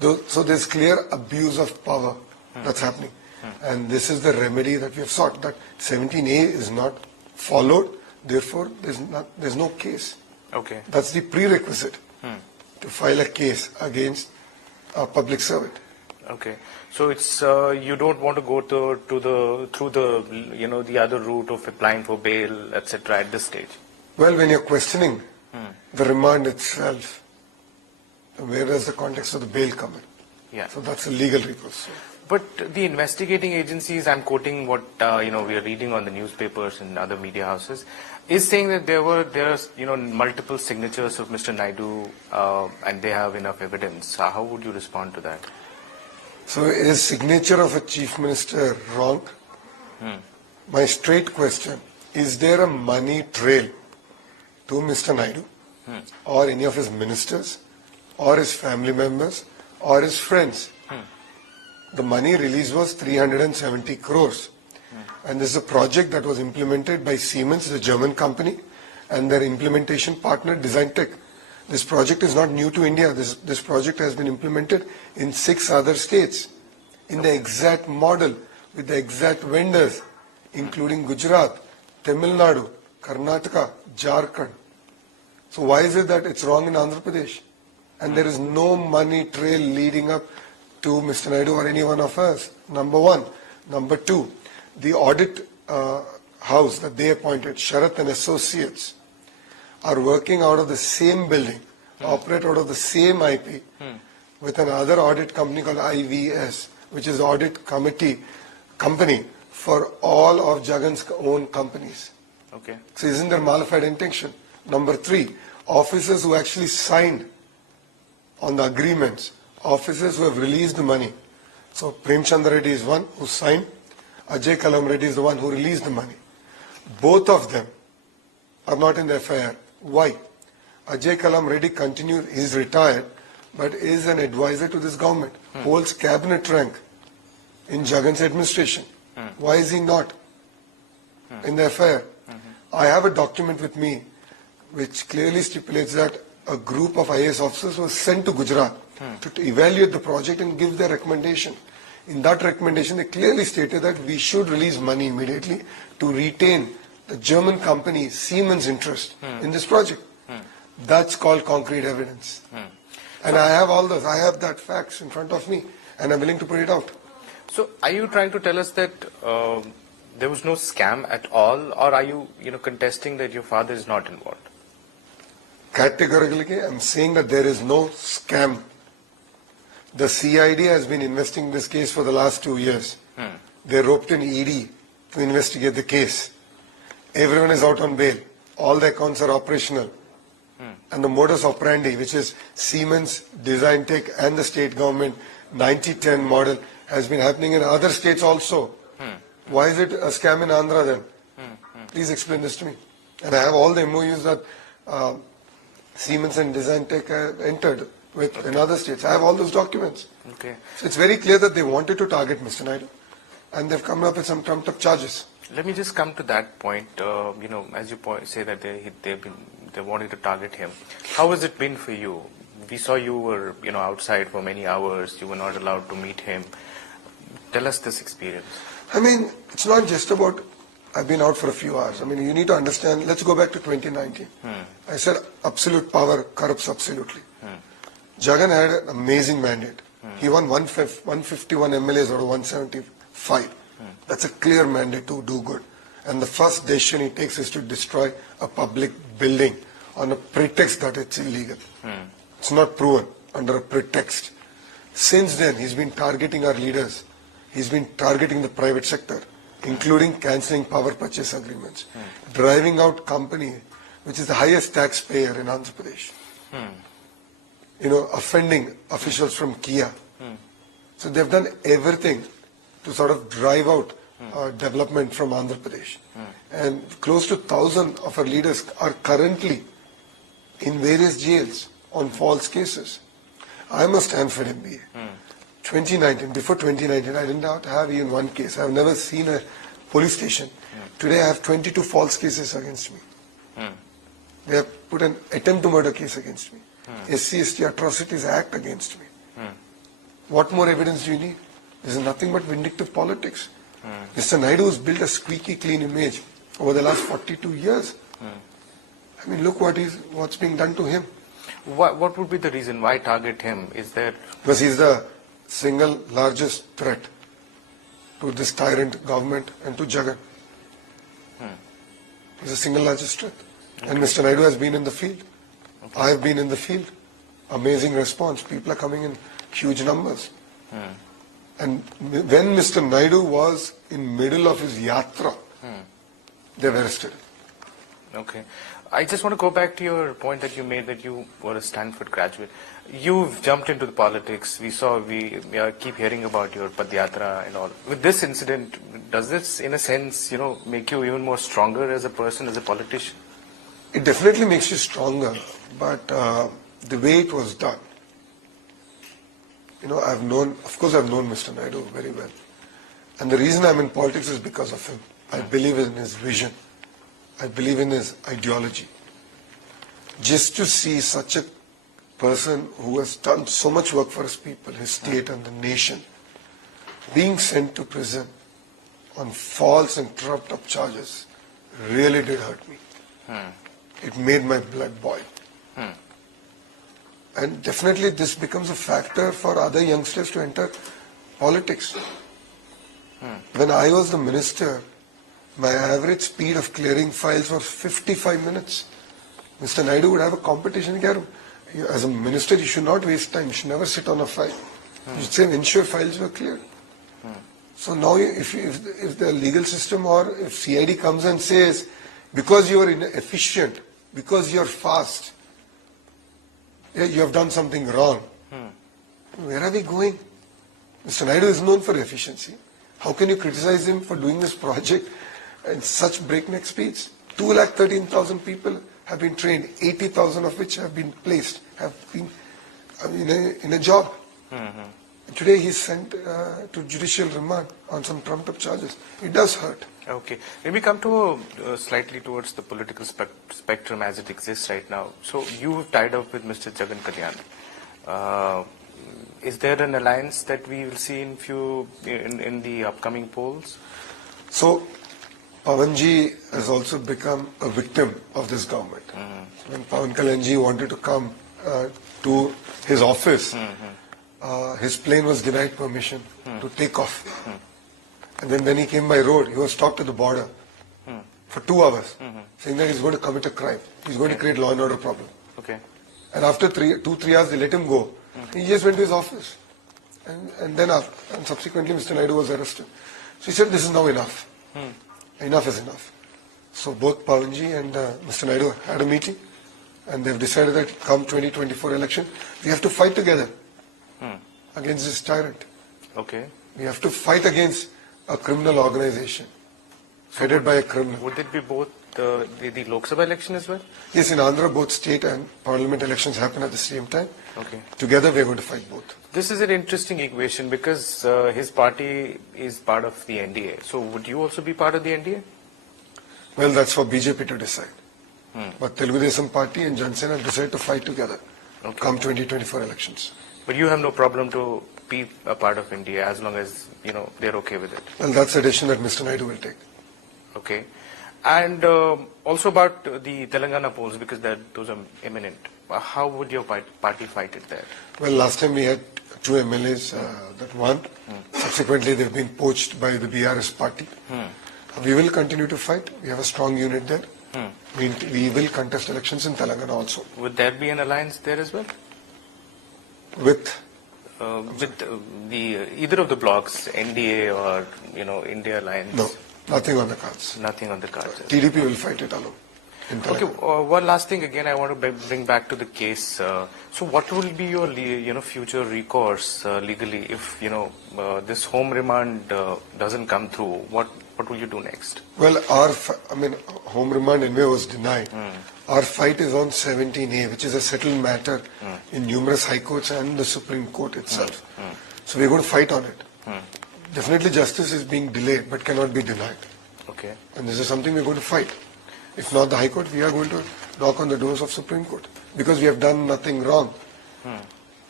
So there's clear abuse of power that's happening. And this is the remedy that we have sought, that 17A is not followed, therefore there's no case. Okay. That's the prerequisite to file a case against a public servant. Okay. So it's you don't want to go through the other route of applying for bail, etc. at this stage. Well, when you're questioning the remand itself, where does the context of the bail come in? Yeah. So that's a legal recourse. But the investigating agencies, I'm quoting what we are reading on the newspapers and other media houses, is saying that there are multiple signatures of Mr. Naidu, and they have enough evidence. How would you respond to that? So is signature of a chief minister wrong? My straight question, is there a money trail to Mr. Naidu or any of his ministers or his family members or his friends? The money release was 370 crores. And this is a project that was implemented by Siemens, the German company, and their implementation partner, Design Tech. This project is not new to India. This project has been implemented in 6 other states in the exact model with the exact vendors, including Gujarat, Tamil Nadu, Karnataka, Jharkhand. So why is it that it's wrong in Andhra Pradesh? And there is no money trail leading up to Mr. Naidu or any one of us, number one. Number two, the audit house that they appointed, Sharath and Associates, are working out of the same building, operate out of the same IP, with another audit company called IVS, which is the audit company for all of Jagan's own companies. Okay. So isn't there malified intention? Number three, officers who actually signed on the agreements, officers who have released the money. So Prem Chandra Reddy is one who signed, Ajay Kalam Reddy is the one who released the money. Both of them are not in the FIR. Why? Ajay Kalam Reddy continued, he's retired, but is an advisor to this government, holds cabinet rank in Jagan's administration. Why is he not in the FIR? I have a document with me which clearly stipulates that a group of IAS officers was sent to Gujarat to evaluate the project and give their recommendation. In that recommendation, they clearly stated that we should release money immediately to retain the German company Siemens' interest in this project. That's called concrete evidence. And I have all those. I have that facts in front of me, and I'm willing to put it out. So, are you trying to tell us that there was no scam at all, or are you, contesting that your father is not involved? Categorically, I'm saying that there is no scam. The CID has been investigating this case for the last 2 years. They roped in ED to investigate the case. Everyone is out on bail. All the accounts are operational. And the modus operandi, which is Siemens, Design Tech and the state government 90-10 model, has been happening in other states also. Why is it a scam in Andhra then? Please explain this to me. And I have all the MOUs that Siemens and Design Tech entered with in other states. I have all those documents. Okay. So it's very clear that they wanted to target Mr. Naidu, and they've come up with some trumped-up charges. Let me just come to that point. As you say that they wanted to target him. How has it been for you? We saw you were outside for many hours. You were not allowed to meet him. Tell us this experience. I mean, it's not just about I've been out for a few hours. I mean, you need to understand. Let's go back to 2019. I said absolute power corrupts absolutely. Jagan had an amazing mandate. He won 151 MLAs out of 175. That's a clear mandate to do good. And the first decision he takes is to destroy a public building on a pretext that it's illegal. It's not proven, under a pretext. Since then, he's been targeting our leaders. He's been targeting the private sector, including cancelling power purchase agreements, driving out company, which is the highest taxpayer in Andhra Pradesh. Offending officials from Kia. So they've done everything to sort of drive out development from Andhra Pradesh. And close to 1,000 of our leaders are currently in various jails on false cases. I must stand for MBA. 2019, before 2019, I didn't have even one case. I've never seen a police station. Today I have 22 false cases against me. They have put an attempt to murder case against me. SC/ST Atrocities Act against me. What more evidence do you need? This is nothing but vindictive politics. Mr. Naidu has built a squeaky clean image over the last 42 years. I mean, look what's being done to him. What would be the reason? Why target him? Is there... Because he's the single largest threat to this tyrant government and to Jagan. He's the single largest threat. And Mr. Naidu has been in the field. I have been in the field. Amazing response. People are coming in huge numbers. And when Mr. Naidu was in middle of his yatra, they've arrested him. Okay. I just want to go back to your point that you made that you were a Stanford graduate. You've jumped into the politics. We keep hearing about your Padyatra and all. With this incident, does this, in a sense, make you even more stronger as a person, as a politician? It definitely makes you stronger, but the way it was done, I've known Mr. Naidu very well. And the reason I'm in politics is because of him. I believe in his vision. I believe in his ideology. Just to see such a person who has done so much work for his people, his state and the nation, being sent to prison on false and corrupt up charges really did hurt me. It made my blood boil. And definitely this becomes a factor for other youngsters to enter politics. When I was the minister, my average speed of clearing files was 55 minutes. Mr. Naidu would have a competition here. As a minister, you should not waste time. You should never sit on a file. You should say, ensure files were cleared. So now if the legal system or if CID comes and says, because you are inefficient, because you are fast, you have done something wrong. Where are we going? Mr. Naidu is known for efficiency. How can you criticize him for doing this project at such breakneck speeds? 213,000 people have been trained, 80,000 of which have been placed, have been in a job. Today he's sent to judicial remand on some trumped up charges. It does hurt. Okay. Let me come to slightly towards the political spectrum as it exists right now. So you've tied up with Mr. Jagan Kalyan. Is there an alliance that we will see in the upcoming polls? So Pawanji has also become a victim of this government. When Pawan Kalyanji wanted to come to his office, his plane was denied permission to take off. And then when he came by road, he was stopped at the border for 2 hours, saying that he's going to commit a crime. He's going to create law and order problem. Okay. And after 2-3 hours, they let him go. He just went to his office. And subsequently, Mr. Naidu was arrested. So he said, this is now enough. Enough is enough. So both Pawanji and Mr. Naidu had a meeting, and they've decided that come 2024 election, we have to fight together against this tyrant. Okay. We have to fight against a criminal organization headed by a criminal. Would it be both the Lok Sabha election as well? Yes, in Andhra, both state and parliament elections happen at the same time. Okay. Together, we are going to fight both. This is an interesting equation because his party is part of the NDA. So would you also be part of the NDA? Well, that's for BJP to decide. But Telugu Desam Party and Jansena have decided to fight together come 2024 elections. But you have no problem to be a part of India as long as, they're okay with it. Well, that's a decision that Mr. Naidu will take. Okay. And also about the Telangana polls, because those are imminent. How would your party fight it there? Well, last time we had 2 MLAs that won. Subsequently, they've been poached by the BRS party. We will continue to fight. We have a strong unit there. We will contest elections in Telangana also. Would there be an alliance there as well? With either of the blocks, NDA or India Alliance? No, nothing on the cards. Nothing on the cards. TDP will fight it alone. Okay, one last thing again I want to bring back to the case. So what will be your future recourse legally if this home remand doesn't come through? What will you do next? Well, home remand anyway was denied. Our fight is on 17A, which is a settled matter in numerous high courts and the Supreme Court itself. So we're going to fight on it. Definitely justice is being delayed but cannot be denied. Okay. And this is something we're going to fight. If not the High Court, we are going to knock on the doors of Supreme Court because we have done nothing wrong.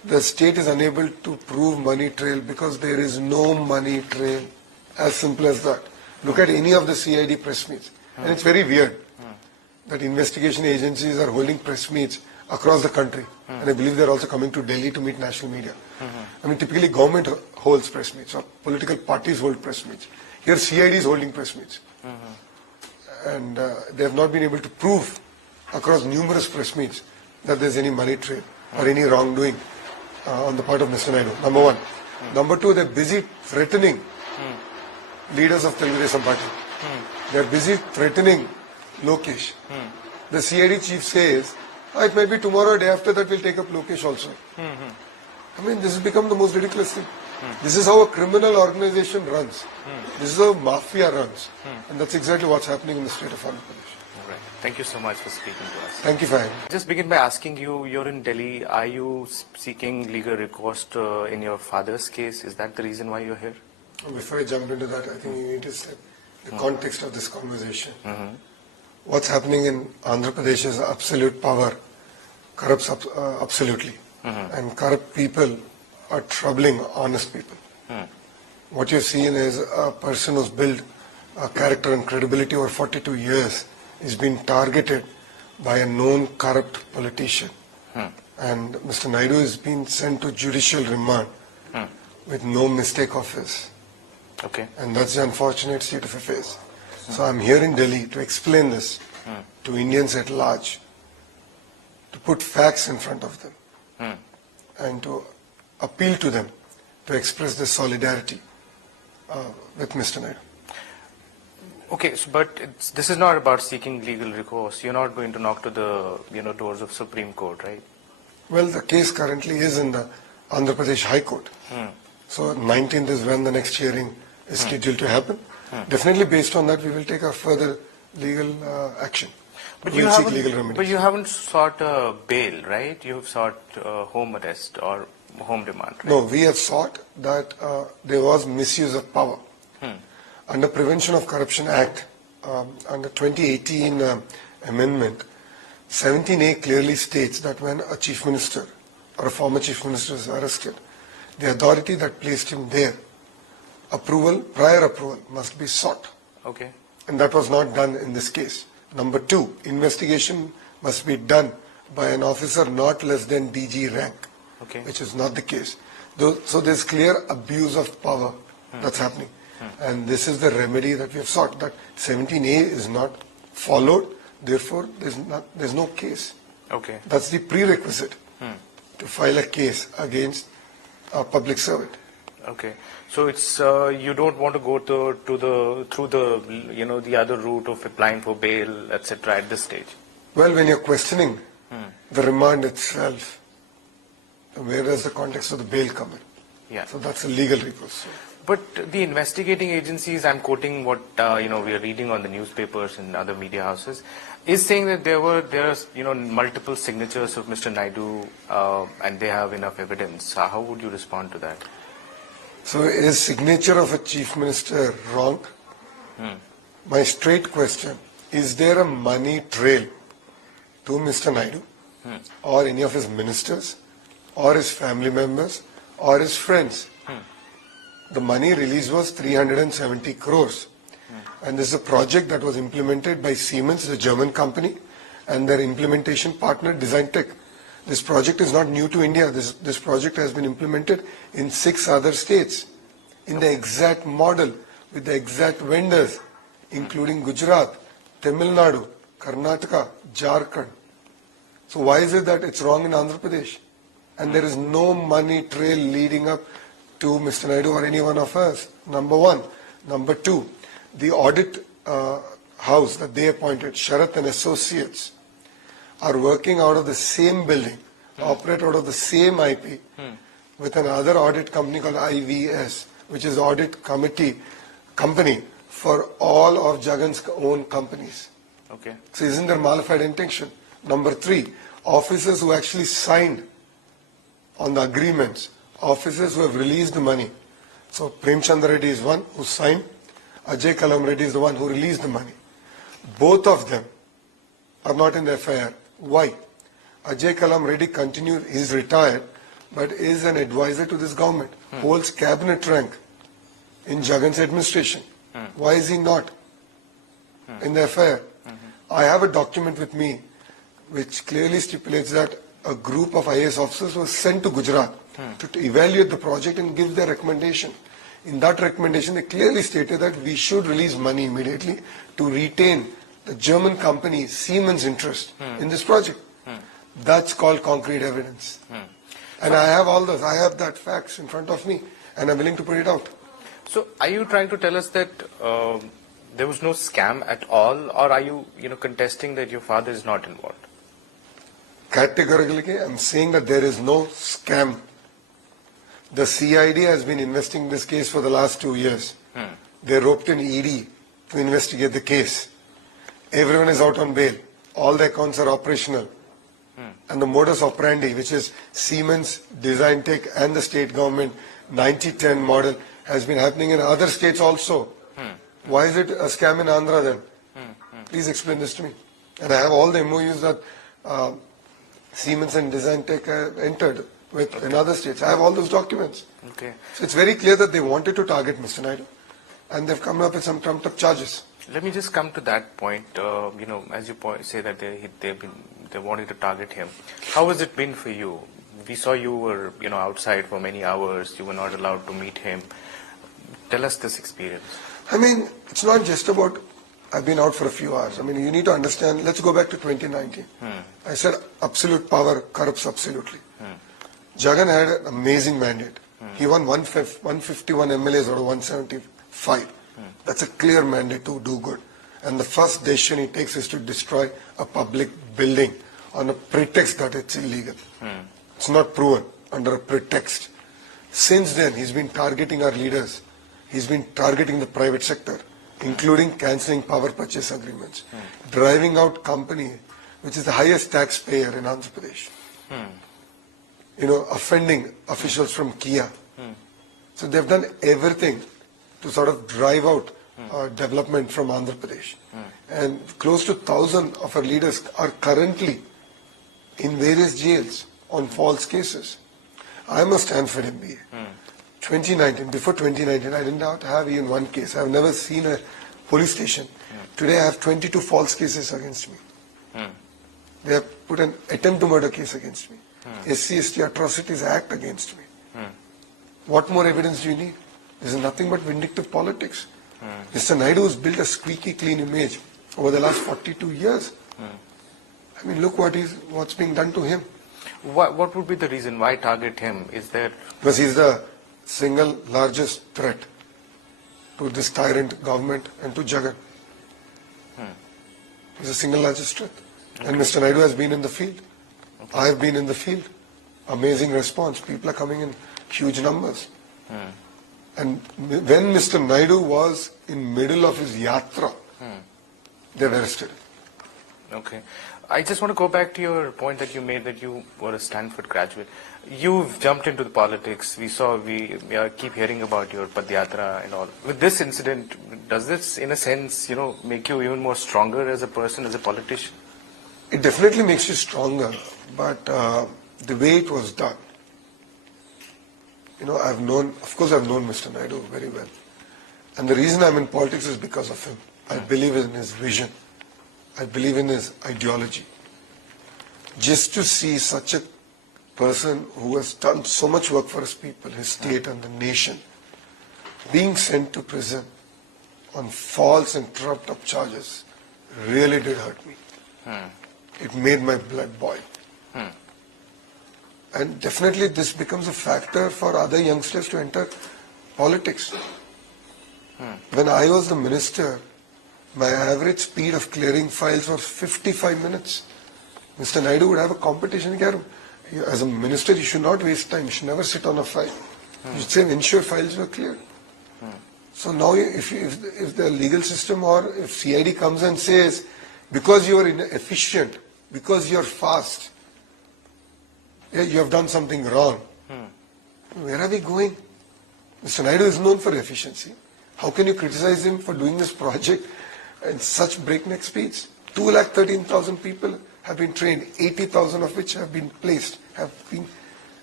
the state is unable to prove money trail because there is no money trail. As simple as that. Look at any of the CID press meets. And it's very weird that investigation agencies are holding press meets across the country. And I believe they're also coming to Delhi to meet national media. I mean, typically government holds press meets or political parties hold press meets. Here CID is holding press meets. And they have not been able to prove across numerous press meets that there's any money trail or any wrongdoing on the part of Mr. Naidu. Number one. Number two, they're busy threatening leaders of Telugu Desam Party. They're busy threatening Lokesh. The CID chief says, it might be tomorrow or day after that we'll take up Lokesh also. I mean, this has become the most ridiculous thing. This is how a criminal organization runs. This is how mafia runs. And that's exactly what's happening in the state of Andhra Pradesh. All right. Thank you so much for speaking to us. Thank you for having me. Just begin by asking you, you're in Delhi. Are you seeking legal recourse in your father's case? Is that the reason why you're here? Before I jump into that, I think you need to set the context of this conversation. What's happening in Andhra Pradesh is absolute power corrupts absolutely. And corrupt people are troubling honest people. What you're seeing is a person who's built a character and credibility over 42 years is being targeted by a known corrupt politician. And Mr. Naidu is being sent to judicial remand with no mistake of his. Okay. And that's the unfortunate state of affairs. So I'm here in Delhi to explain this to Indians at large, to put facts in front of them, and to appeal to them to express their solidarity with Mr. Naidu. Okay, so, but this is not about seeking legal recourse. You're not going to knock to the doors of Supreme Court, right? Well, the case currently is in the Andhra Pradesh High Court. So 19th is when the next hearing is scheduled to happen. Definitely based on that we will take a further legal action. But we'll seek legal remedies. But you haven't sought bail, right? You have sought home arrest or home remand, right? No, we have sought that there was misuse of power. Under Prevention of Corruption Act, under 2018 amendment, 17A clearly states that when a chief minister or a former chief minister is arrested, the authority that placed him there, prior approval must be sought. Okay. And that was not done in this case. Number two, investigation must be done by an officer not less than DG rank, which is not the case. So there's clear abuse of power that's happening. And this is the remedy that we have sought, that 17A is not followed, therefore there's no case. Okay. That's the prerequisite to file a case against a public servant. Okay. So it's you don't want to go through the other route of applying for bail, etc. at this stage. Well, when you're questioning the remand itself, where does the context of the bail come in? Yeah. So that's a legal recourse. But the investigating agencies, I'm quoting what we are reading on the newspapers and other media houses, is saying that there are multiple signatures of Mr. Naidu and they have enough evidence. How would you respond to that? So is signature of a chief minister wrong? My straight question, is there a money trail to Mr. Naidu or any of his ministers or his family members or his friends? The money release was 370 crores. And this is a project that was implemented by Siemens, the German company, and their implementation partner, Design Tech. This project is not new to India. This project has been implemented in 6 other states in the exact model with the exact vendors, including Gujarat, Tamil Nadu, Karnataka, Jharkhand. So why is it that it's wrong in Andhra Pradesh? And there is no money trail leading up to Mr. Naidu or any one of us, number one. Number two, the audit house that they appointed, Sharath and Associates, are working out of the same building, operate out of the same IP, with another audit company called IVS, which is audit company for all of Jagan's own companies. Okay. So isn't there malified intention? Number three, officers who actually signed on the agreements, officers who have released the money. So Prem Chandra Reddy is one who signed, Ajay Kalam Reddy is the one who released the money. Both of them are not in the FIR. Why? Ajay Kalam Reddy continued, he's retired, but is an advisor to this government, holds cabinet rank in Jagan's administration. Why is he not in the affair? I have a document with me which clearly stipulates that a group of IAS officers was sent to Gujarat to evaluate the project and give their recommendation. In that recommendation, they clearly stated that we should release money immediately to retain the German company Siemens' interest in this project. That's called concrete evidence. And I have all those. I have that facts in front of me, and I'm willing to put it out. So, are you trying to tell us that there was no scam at all, or are you, contesting that your father is not involved? Categorically, I'm saying that there is no scam. The CID has been investigating this case for the last 2 years. They roped in ED to investigate the case. Everyone is out on bail. All the accounts are operational. And the modus operandi, which is Siemens, Design Tech and the state government 90-10 model, has been happening in other states also. Why is it a scam in Andhra then? Please explain this to me. And I have all the MOUs that Siemens and Design Tech entered with in other states. I have all those documents. Okay. So it's very clear that they wanted to target Mr. Naidu, and they've come up with some trumped up charges. Let me just come to that point. As you say that they wanted to target him. How has it been for you? We saw you were outside for many hours. You were not allowed to meet him. Tell us this experience. I mean, it's not just about I've been out for a few hours. I mean, you need to understand. Let's go back to 2019. I said absolute power corrupts absolutely. Jagan had an amazing mandate. He won 151 MLAs out of 175. That's a clear mandate to do good. And the first decision he takes is to destroy a public building on a pretext that it's illegal. It's not proven, under a pretext. Since then, he's been targeting our leaders. He's been targeting the private sector, including cancelling power purchase agreements, driving out company, which is the highest taxpayer in Andhra Pradesh. Offending officials from Kia. So they've done everything to sort of drive out development from Andhra Pradesh. And close to 1,000 of our leaders are currently in various jails on false cases. I must stand for MBA. 2019, before 2019, I did not have even one case. I've never seen a police station. Today I have 22 false cases against me. They have put an attempt to murder case against me. SC/ST Atrocities Act against me. What more evidence do you need? This is nothing but vindictive politics. Mr. Naidu has built a squeaky clean image over the last 42 years. I mean, look what's being done to him. What would be the reason why target him? Is there... Because he's the single largest threat to this tyrant government and to Jagan. He's the single largest threat. And Mr. Naidu has been in the field. I have been in the field. Amazing response. People are coming in huge numbers. And when Mr. Naidu was in middle of his yatra, they were arrested. Okay. I just want to go back to your point that you made that you were a Stanford graduate. You've jumped into the politics. We keep hearing about your Padyatra and all. With this incident, does this, in a sense, make you even more stronger as a person, as a politician? It definitely makes you stronger, but the way it was done, I've known Mr. Naidu very well. And the reason I'm in politics is because of him. I believe in his vision. I believe in his ideology. Just to see such a person who has done so much work for his people, his state and the nation, being sent to prison on false and trumped up charges really did hurt me. It made my blood boil. And definitely this becomes a factor for other youngsters to enter politics. When I was the minister, my average speed of clearing files was 55 minutes. Mr. Naidu would have a competition. As a minister, you should not waste time. You should never sit on a file. You should say, ensure files were cleared. So now if the legal system or if CID comes and says, because you are inefficient, because you are fast, you have done something wrong. Where are we going? Mr. Naidu is known for efficiency. How can you criticize him for doing this project at such breakneck speeds? 213,000 people have been trained, 80,000 of which have been placed, have been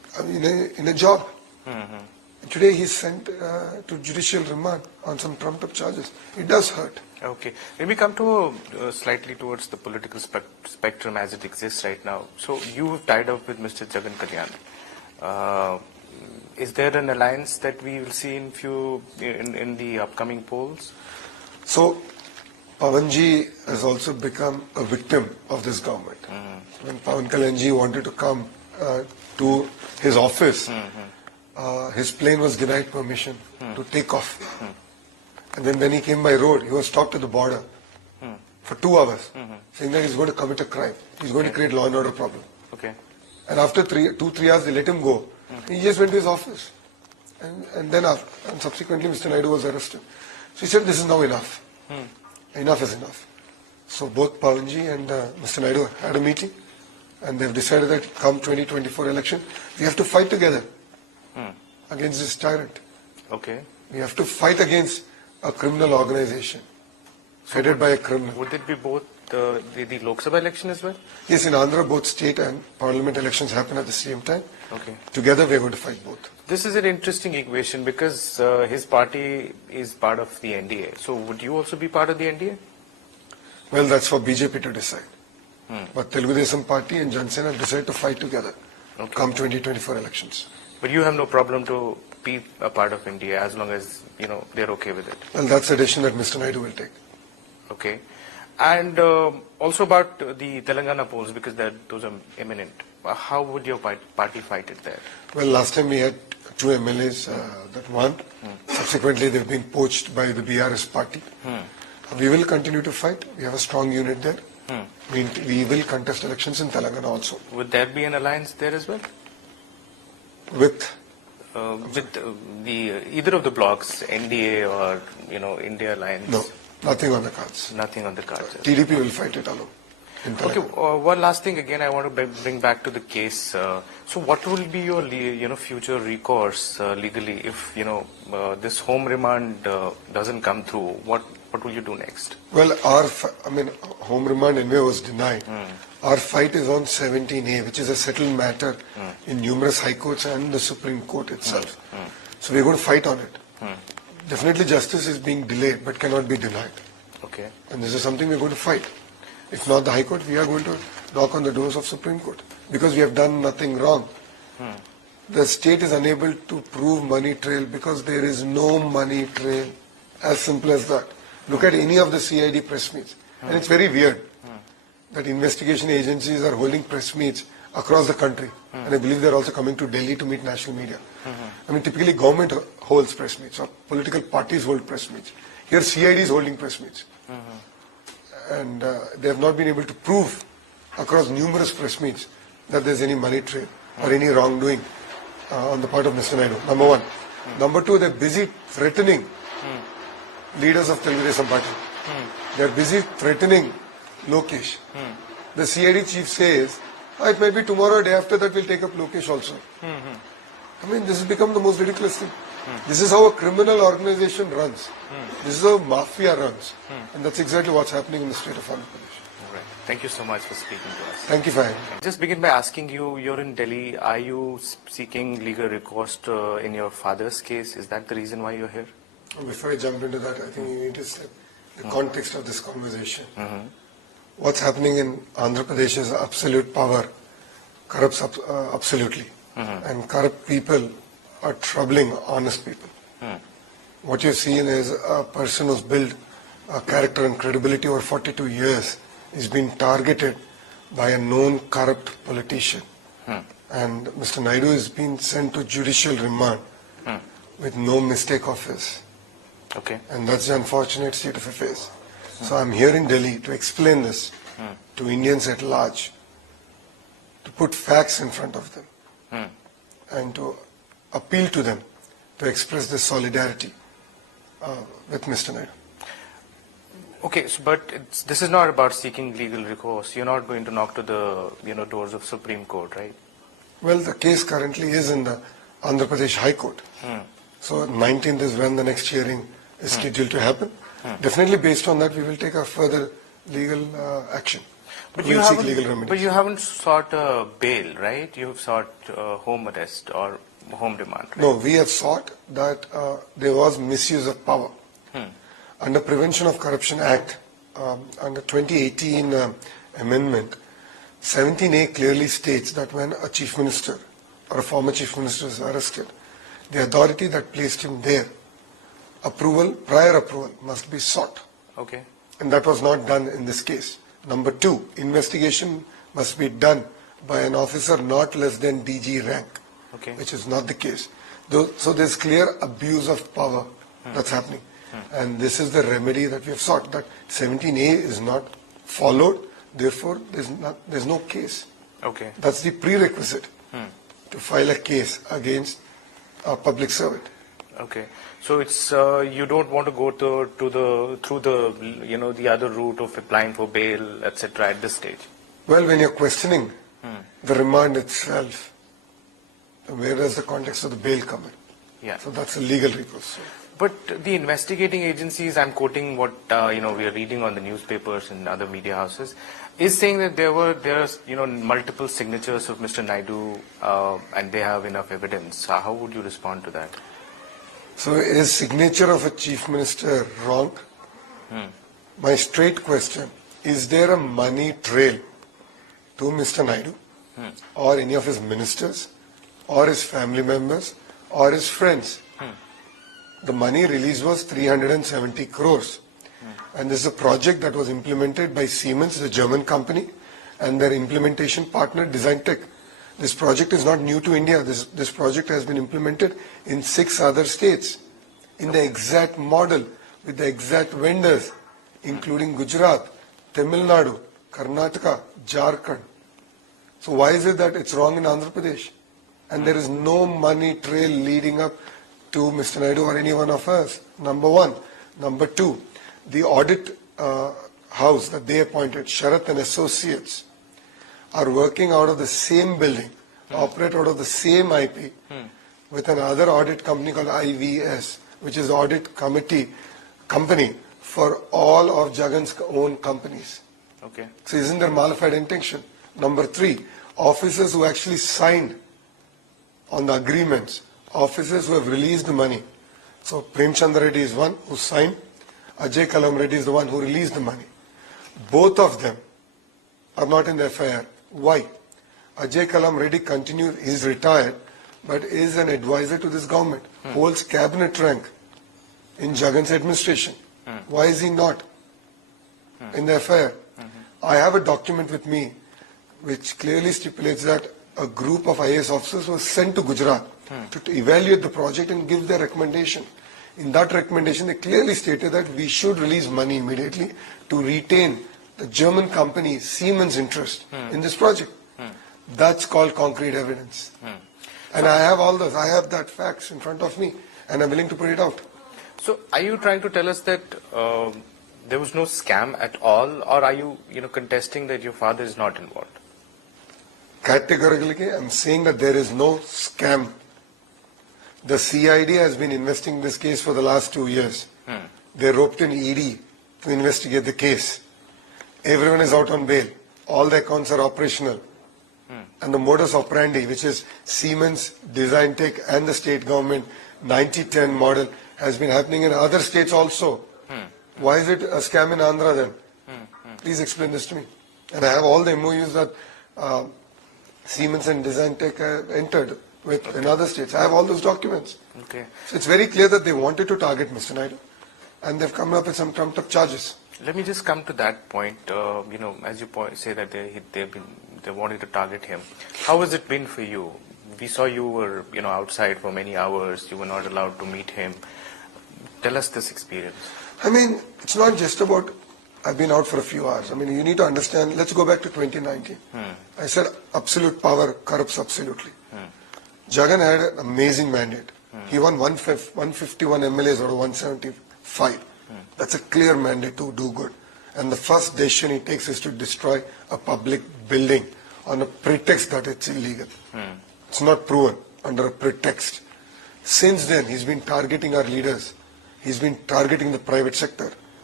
in a job. Today he's sent to judicial remand on some trumped up charges. It does hurt. Okay. Let me come to slightly towards the political spectrum as it exists right now. So you've tied up with Mr. Jagan Kalyan. Is there an alliance that we will see in the upcoming polls? So Pawanji has also become a victim of this government. When Pawan Kalyanji wanted to come to his office, his plane was denied permission to take off. And then when he came by road, he was stopped at the border for 2 hours, saying that he's going to commit a crime. He's going to create law and order problem. Okay. And after 2-3 hours, they let him go. He just went to his office. And then subsequently, Mr. Naidu was arrested. So he said, this is now enough. Enough is enough. So both Pawanji and Mr. Naidu had a meeting, and they've decided that come 2024 election, we have to fight together against this tyrant. Okay. We have to fight against a criminal organization headed by a criminal. Would it be both the Lok Sabha election as well? Yes, in Andhra, both state and parliament elections happen at the same time. Okay. Together, we are going to fight both. This is an interesting equation because his party is part of the NDA. So would you also be part of the NDA? Well, that's for BJP to decide. But Telugu Desam Party and Jan Sena have decided to fight together come 2024 elections. But you have no problem to be a part of NDA as long as, they're okay with it. Well, that's a decision that Mr. Naidu will take. Okay. And also about the Telangana polls, because those are imminent. How would your party fight it there? Well, last time we had 2 MLAs that won. Subsequently, they've been poached by the BRS party. We will continue to fight. We have a strong unit there. We will contest elections in Telangana also. Would there be an alliance there as well? With either of the blocks, NDA or India Alliance? No, nothing on the cards. Nothing on the cards. TDP will fight it alone. Okay, one last thing again I want to bring back to the case. So what will be your future recourse legally if this home remand doesn't come through? What will you do next? Well, home remand anyway was denied. Our fight is on 17A, which is a settled matter in numerous high courts and the Supreme Court itself. So we're going to fight on it. Definitely justice is being delayed but cannot be denied. Okay. And this is something we're going to fight. If not the High Court, we are going to knock on the doors of Supreme Court because we have done nothing wrong. The state is unable to prove money trail because there is no money trail. As simple as that. Look at any of the CID press meets. And it's very weird that investigation agencies are holding press meets across the country. And I believe they're also coming to Delhi to meet national media. Typically government holds press meets or political parties hold press meets. Here CID is holding press meets. And they have not been able to prove across numerous press meets that there's any money trail or any wrongdoing on the part of Mr. Naidu, number one. Number two, they're busy threatening leaders of Telugu Desam Party. They're busy threatening Lokesh. The CID chief says, it might be tomorrow or day after that we'll take up Lokesh also. This has become the most ridiculous thing. This is how a criminal organization runs. This is how mafia runs. And that's exactly what's happening in the state of Andhra Pradesh. All right. Thank you so much for speaking to us. Thank you for having me. Just begin by asking you, you're in Delhi. Are you seeking legal recourse in your father's case? Is that the reason why you're here? Before I jump into that, I think you need to set the context of this conversation. What's happening in Andhra Pradesh is absolute power corrupts absolutely. And corrupt people are troubling honest people. What you've seen is a person who's built a character and credibility over 42 years is being targeted by a known corrupt politician. And Mr. Naidu is being sent to judicial remand with no mistake of his. Okay. And that's the unfortunate state of affairs. So I'm here in Delhi to explain this to Indians at large, to put facts in front of them, and to appeal to them to express their solidarity with Mr. Naidu. Okay, but this is not about seeking legal recourse. You're not going to knock to the doors of Supreme Court, right? Well, the case currently is in the Andhra Pradesh High Court. So 19th is when the next hearing is scheduled to happen. Definitely based on that, we will take a further legal action. But we'll seek legal remedies. But you haven't sought bail, right? You have sought home arrest or home remand. Right? No, we have sought that there was misuse of power. Under Prevention of Corruption Act, under 2018 amendment, 17A clearly states that when a chief minister or a former chief minister is arrested, the authority that placed him there, prior approval must be sought. Okay. And that was not done in this case. Number two, investigation must be done by an officer not less than DG rank, Okay. which is not the case. So there's clear abuse of power that's happening. And this is the remedy that we have sought, that 17A is not followed, therefore there's no case. Okay. That's the prerequisite to file a case against a public servant. Okay. So it's you don't want to go through the other route of applying for bail, etc. at this stage. Well, when you're questioning the remand itself, where does the context of the bail come in? Yeah. So that's a legal recourse. But the investigating agencies, I'm quoting what we are reading on the newspapers and other media houses, is saying that there are multiple signatures of Mr. Naidu and they have enough evidence. How would you respond to that? So is signature of a chief minister wrong? My straight question, is there a money trail to Mr. Naidu or any of his ministers or his family members or his friends? The money release was 370 crores. And this is a project that was implemented by Siemens, the German company, and their implementation partner, Design Tech. This project is not new to India. This project has been implemented in 6 other states in the exact model with the exact vendors, including Gujarat, Tamil Nadu, Karnataka, Jharkhand. So why is it that it's wrong in Andhra Pradesh? And there is no money trail leading up to Mr. Naidu or any one of us, number one. Number two, the audit house that they appointed, Sharath and Associates, are working out of the same building, operate out of the same IP, with another audit company called IVS, which is the audit company for all of Jagan's own companies. Okay. So isn't there malified intention? Number three, officers who actually signed on the agreements, officers who have released the money. So Prem Chandra Reddy is one who signed, Ajay Kalam Reddy is the one who released the money. Both of them are not in the FIR. Why? Ajay Kalam Reddy continued, he's retired, but is an advisor to this government, holds cabinet rank in Jagan's administration. Why is he not in the FIR? I have a document with me which clearly stipulates that a group of IAS officers was sent to Gujarat to evaluate the project and give their recommendation. In that recommendation, they clearly stated that we should release money immediately to retain the German company Siemens' interest in this project. That's called concrete evidence. And I have all those. I have that facts in front of me, and I'm willing to put it out. So, are you trying to tell us that there was no scam at all, or are you, contesting that your father is not involved? Categorically, I'm saying that there is no scam. The CID has been investigating this case for the last 2 years. They roped in ED to investigate the case. Everyone is out on bail. All the accounts are operational. And the modus operandi, which is Siemens, Design Tech and the state government 90-10 model, has been happening in other states also. Why is it a scam in Andhra then? Please explain this to me. And I have all the MOUs that Siemens and Design Tech entered with in other states. I have all those documents. Okay. So it's very clear that they wanted to target Mr. Naidu, and they've come up with some trumped up charges. Let me just come to that point. As you say that they wanted to target him. How has it been for you? We saw you were outside for many hours. You were not allowed to meet him. Tell us this experience. I mean, it's not just about I've been out for a few hours. I mean, you need to understand. Let's go back to 2019. I said absolute power corrupts absolutely. Jagan had an amazing mandate. He won 151 MLAs out of 175. That's a clear mandate to do good. And the first decision he takes is to destroy a public building on a pretext that it's illegal. It's not proven, under a pretext. Since then, he's been targeting our leaders. He's been targeting the private sector.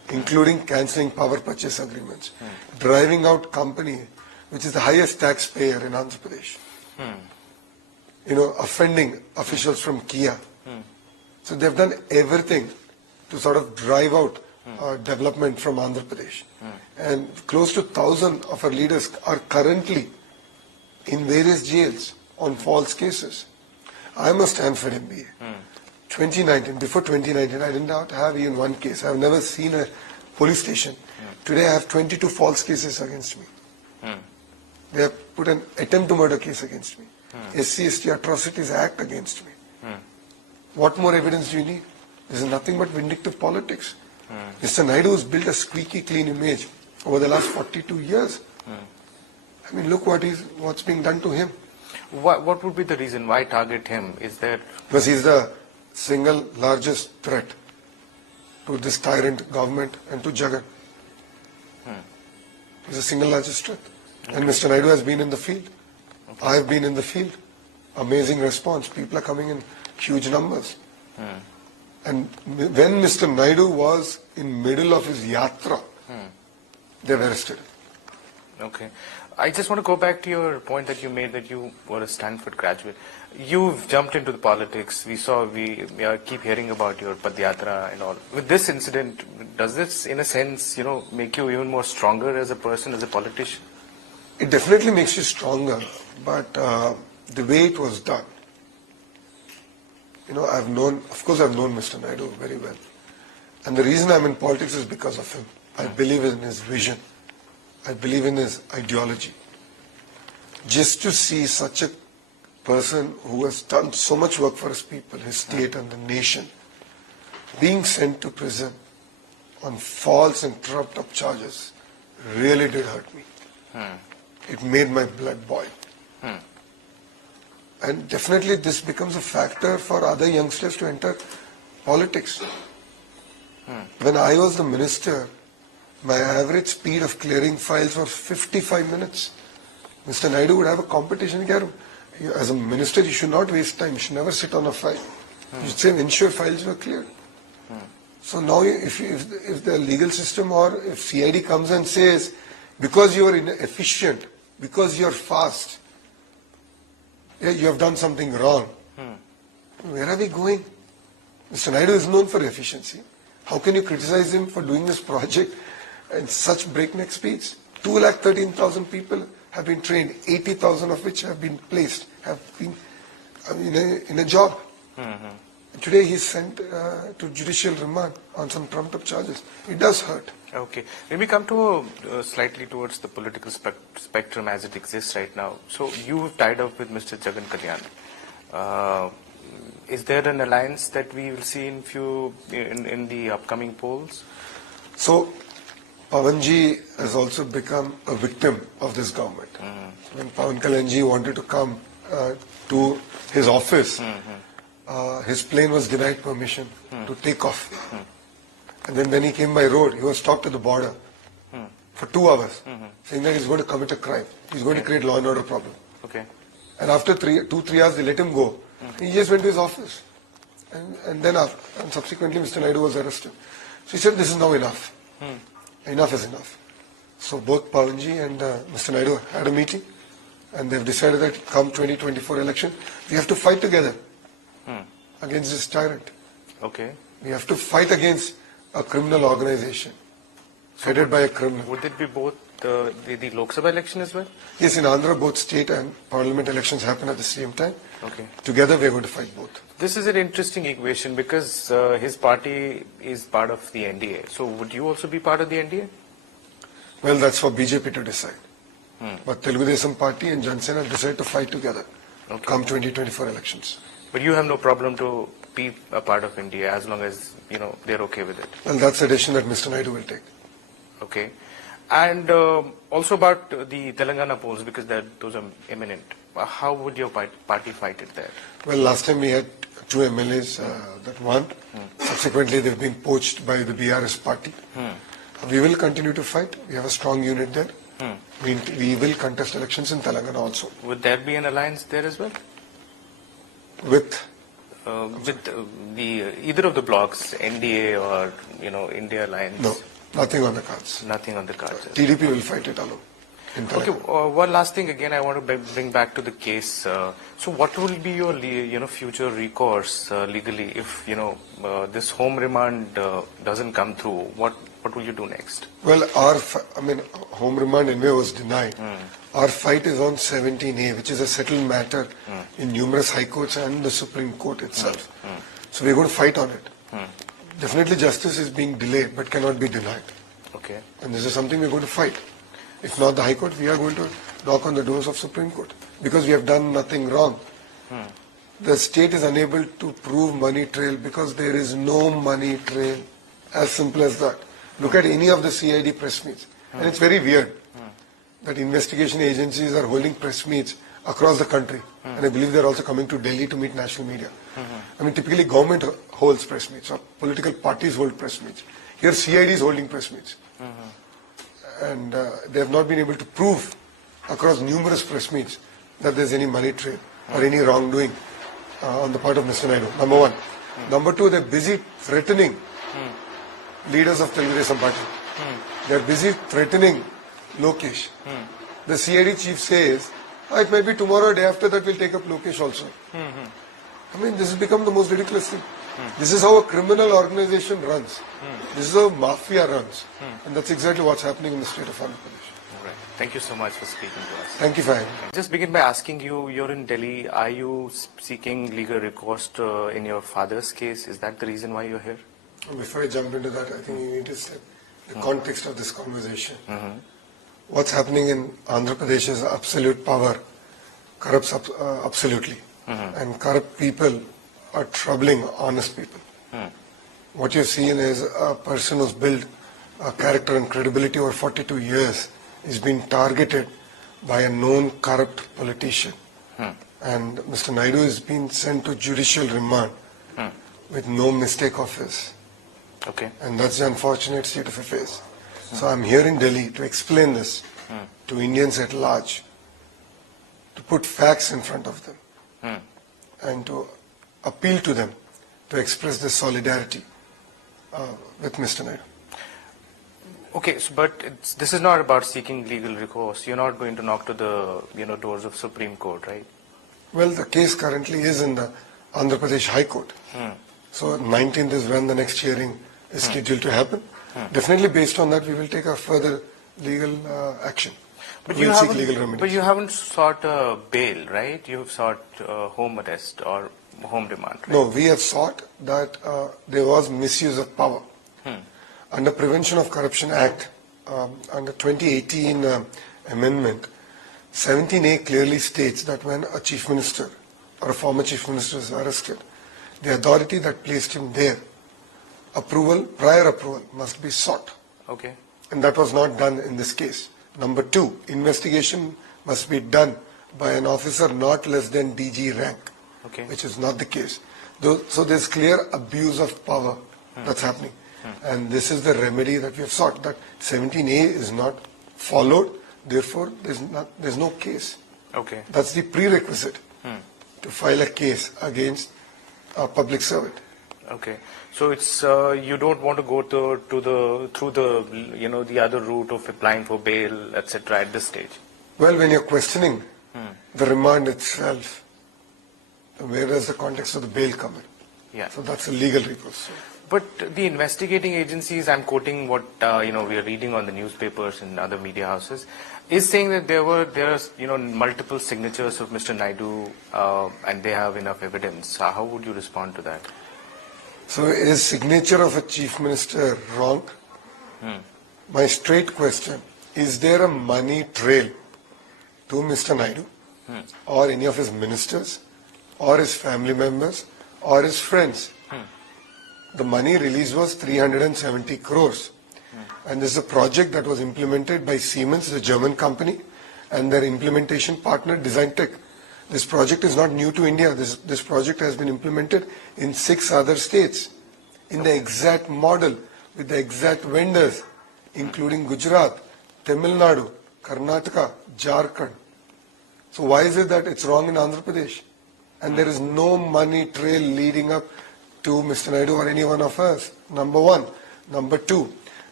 including cancelling power purchase agreements, driving out company, which is the highest taxpayer in Andhra Pradesh. Offending officials from Kia. So they've done everything to sort of drive out development from Andhra Pradesh. And close to 1,000 of our leaders are currently in various jails on false cases. I must stand for MBA. 2019, before 2019, I did not have even one case. I've never seen a police station. Today I have 22 false cases against me. They have put an attempt to murder case against me. SC/ST Atrocities Act against me. What more evidence do you need? This is nothing but vindictive politics. Mr. Naidu has built a squeaky clean image over the last 42 years. I mean, look what's being done to him. What would be the reason? Why target him? Is there... Because he's the single largest threat to this tyrant government and to Jagan. He's the single largest threat. And Mr. Naidu has been in the field. I have been in the field. Amazing response. People are coming in huge numbers. And when Mr. Naidu was in middle of his yatra, they've arrested him. Okay. I just want to go back to your point that you made that you were a Stanford graduate. You've jumped into the politics. We keep hearing about your Padyatra and all. With this incident, does this, in a sense, make you even more stronger as a person, as a politician? It definitely makes you stronger, but the way it was done, I've known Mr. Naidu very well. And the reason I'm in politics is because of him. I believe in his vision. I believe in his ideology. Just to see such a person who has done so much work for his people, his state and the nation, being sent to prison on false and trumped up charges really did hurt me. It made my blood boil. And definitely this becomes a factor for other youngsters to enter politics. When I was the minister, my average speed of clearing files was 55 minutes. Mr. Naidu would have a competition here. As a minister, you should not waste time. You should never sit on a file. You should say, ensure files were cleared. So now if the legal system or if CID comes and says, because you are inefficient, because you are fast, you have done something wrong. Where are we going? Mr. Naidu is known for efficiency. How can you criticize him for doing this project at such breakneck speeds? 213,000 people have been trained, 80,000 of which have been placed, have been in a job. Today he's sent to judicial remand on some trumped up charges. It does hurt. Okay. When we come to slightly towards the political spectrum as it exists right now, so you've tied up with Mr. Jagan Kalyan. Is there an alliance that we will see in the upcoming polls? So, Pawanji has also become a victim of this government. When Pawan Kalyanji wanted to come to his office, his plane was denied permission to take off. And then when he came by road, he was stopped at the border for 2 hours, saying that he's going to commit a crime. He's going to create law and order problem. Okay. And after 2-3 hours, they let him go. He just went to his office. And then subsequently, Mr. Naidu was arrested. So he said, this is now enough. Enough is enough. So both Pawanji and Mr. Naidu had a meeting. And they've decided that come 2024 election, we have to fight together against this tyrant. Okay. We have to fight against a criminal organization headed by a criminal. Would it be both the Lok Sabha election as well? Yes, in Andhra, both state and parliament elections happen at the same time. Okay. Together, we are going to fight both. This is an interesting equation because his party is part of the NDA. So would you also be part of the NDA? Well, that's for BJP to decide. But Telugu Desam Party and Jansena have decided to fight together come 2024 elections. But you have no problem to be a part of India as long as, they're okay with it. Well, that's a decision that Mr. Naidu will take. Okay. And also about the Telangana polls, because those are imminent. How would your party fight it there? Well, last time we had 2 MLAs that won. Subsequently, they've been poached by the BRS party. We will continue to fight. We have a strong unit there. We will contest elections in Telangana also. Would there be an alliance there as well? With either of the blocks, NDA or India Alliance? No, Nothing on the cards. Nothing on the cards. TDP will fight it alone. Okay, one last thing again I want to bring back to the case. So what will be your future recourse legally if this home remand doesn't come through? What will you do next? Well, home remand anyway was denied. Our fight is on 17A, which is a settled matter in numerous high courts and the Supreme Court itself. So we're going to fight on it. Definitely justice is being delayed but cannot be denied. Okay. And this is something we're going to fight. If not the High Court, we are going to knock on the doors of Supreme Court because we have done nothing wrong. The state is unable to prove money trail because there is no money trail. As simple as that. Look at any of the CID press meets. And it's very weird that investigation agencies are holding press meets across the country. And I believe they're also coming to Delhi to meet national media. Typically government holds press meets or political parties hold press meets. Here CID is holding press meets. And they have not been able to prove across numerous press meets that there's any money trail or any wrongdoing on the part of Mr. Naidu. Number one. Number two, they're busy threatening leaders of Telugu Desam Party. They're busy threatening Lokesh. The CID chief says, it might be tomorrow or day after that we'll take up Lokesh also. This has become the most ridiculous thing. This is how a criminal organization runs. This is how mafia runs. And that's exactly what's happening in the state of Andhra Pradesh. Right. Thank you so much for speaking to us. Thank you for having me. Just begin by asking you, you're in Delhi. Are you seeking legal recourse in your father's case? Is that the reason why you're here? Before I jump into that, I think you need to set the context of this conversation. What's happening in Andhra Pradesh is absolute power corrupts absolutely. And corrupt people are troubling honest people. What you've seen is a person who's built a character and credibility over 42 years is being targeted by a known corrupt politician. And Mr. Naidu is being sent to judicial remand with no mistake of his. Okay. And that's the unfortunate state of affairs. So I'm here in Delhi to explain this to Indians at large, to put facts in front of them, and to appeal to them to express their solidarity with Mr. Naidu. Okay, but this is not about seeking legal recourse. You're not going to knock to the doors of Supreme Court, right? Well, the case currently is in the Andhra Pradesh High Court. So 19th is when the next hearing is scheduled to happen. Definitely based on that we will take a further legal action. But we'll seek legal remedies. But you haven't sought bail, right? You have sought home arrest or home remand, right? No, we have sought that there was misuse of power. Under Prevention of Corruption Act, under 2018 amendment, 17A clearly states that when a chief minister or a former chief minister is arrested, the authority that placed him there, prior approval must be sought. Okay. And that was not done in this case. Number two, investigation must be done by an officer not less than DG rank, which is not the case. So there's clear abuse of power that's happening. And this is the remedy that we have sought, that 17A is not followed, therefore there's no case. Okay. That's the prerequisite to file a case against a public servant. Okay. So it's you don't want to go through the other route of applying for bail, etc. at this stage. Well, when you're questioning the remand itself, where does the context of the bail come in? Yeah. So that's a legal recourse. But the investigating agencies, I'm quoting what we are reading on the newspapers and other media houses, is saying that there are multiple signatures of Mr. Naidu and they have enough evidence. How would you respond to that? So is signature of a chief minister wrong? My straight question, is there a money trail to Mr. Naidu or any of his ministers or his family members or his friends? The money release was 370 crores. And this is a project that was implemented by Siemens, the German company, and their implementation partner, Design Tech. This project is not new to India. This project has been implemented in 6 other states in the exact model with the exact vendors, including Gujarat, Tamil Nadu, Karnataka, Jharkhand. So why is it that it's wrong in Andhra Pradesh? And there is no money trail leading up to Mr. Naidu or any one of us. Number one. Number two,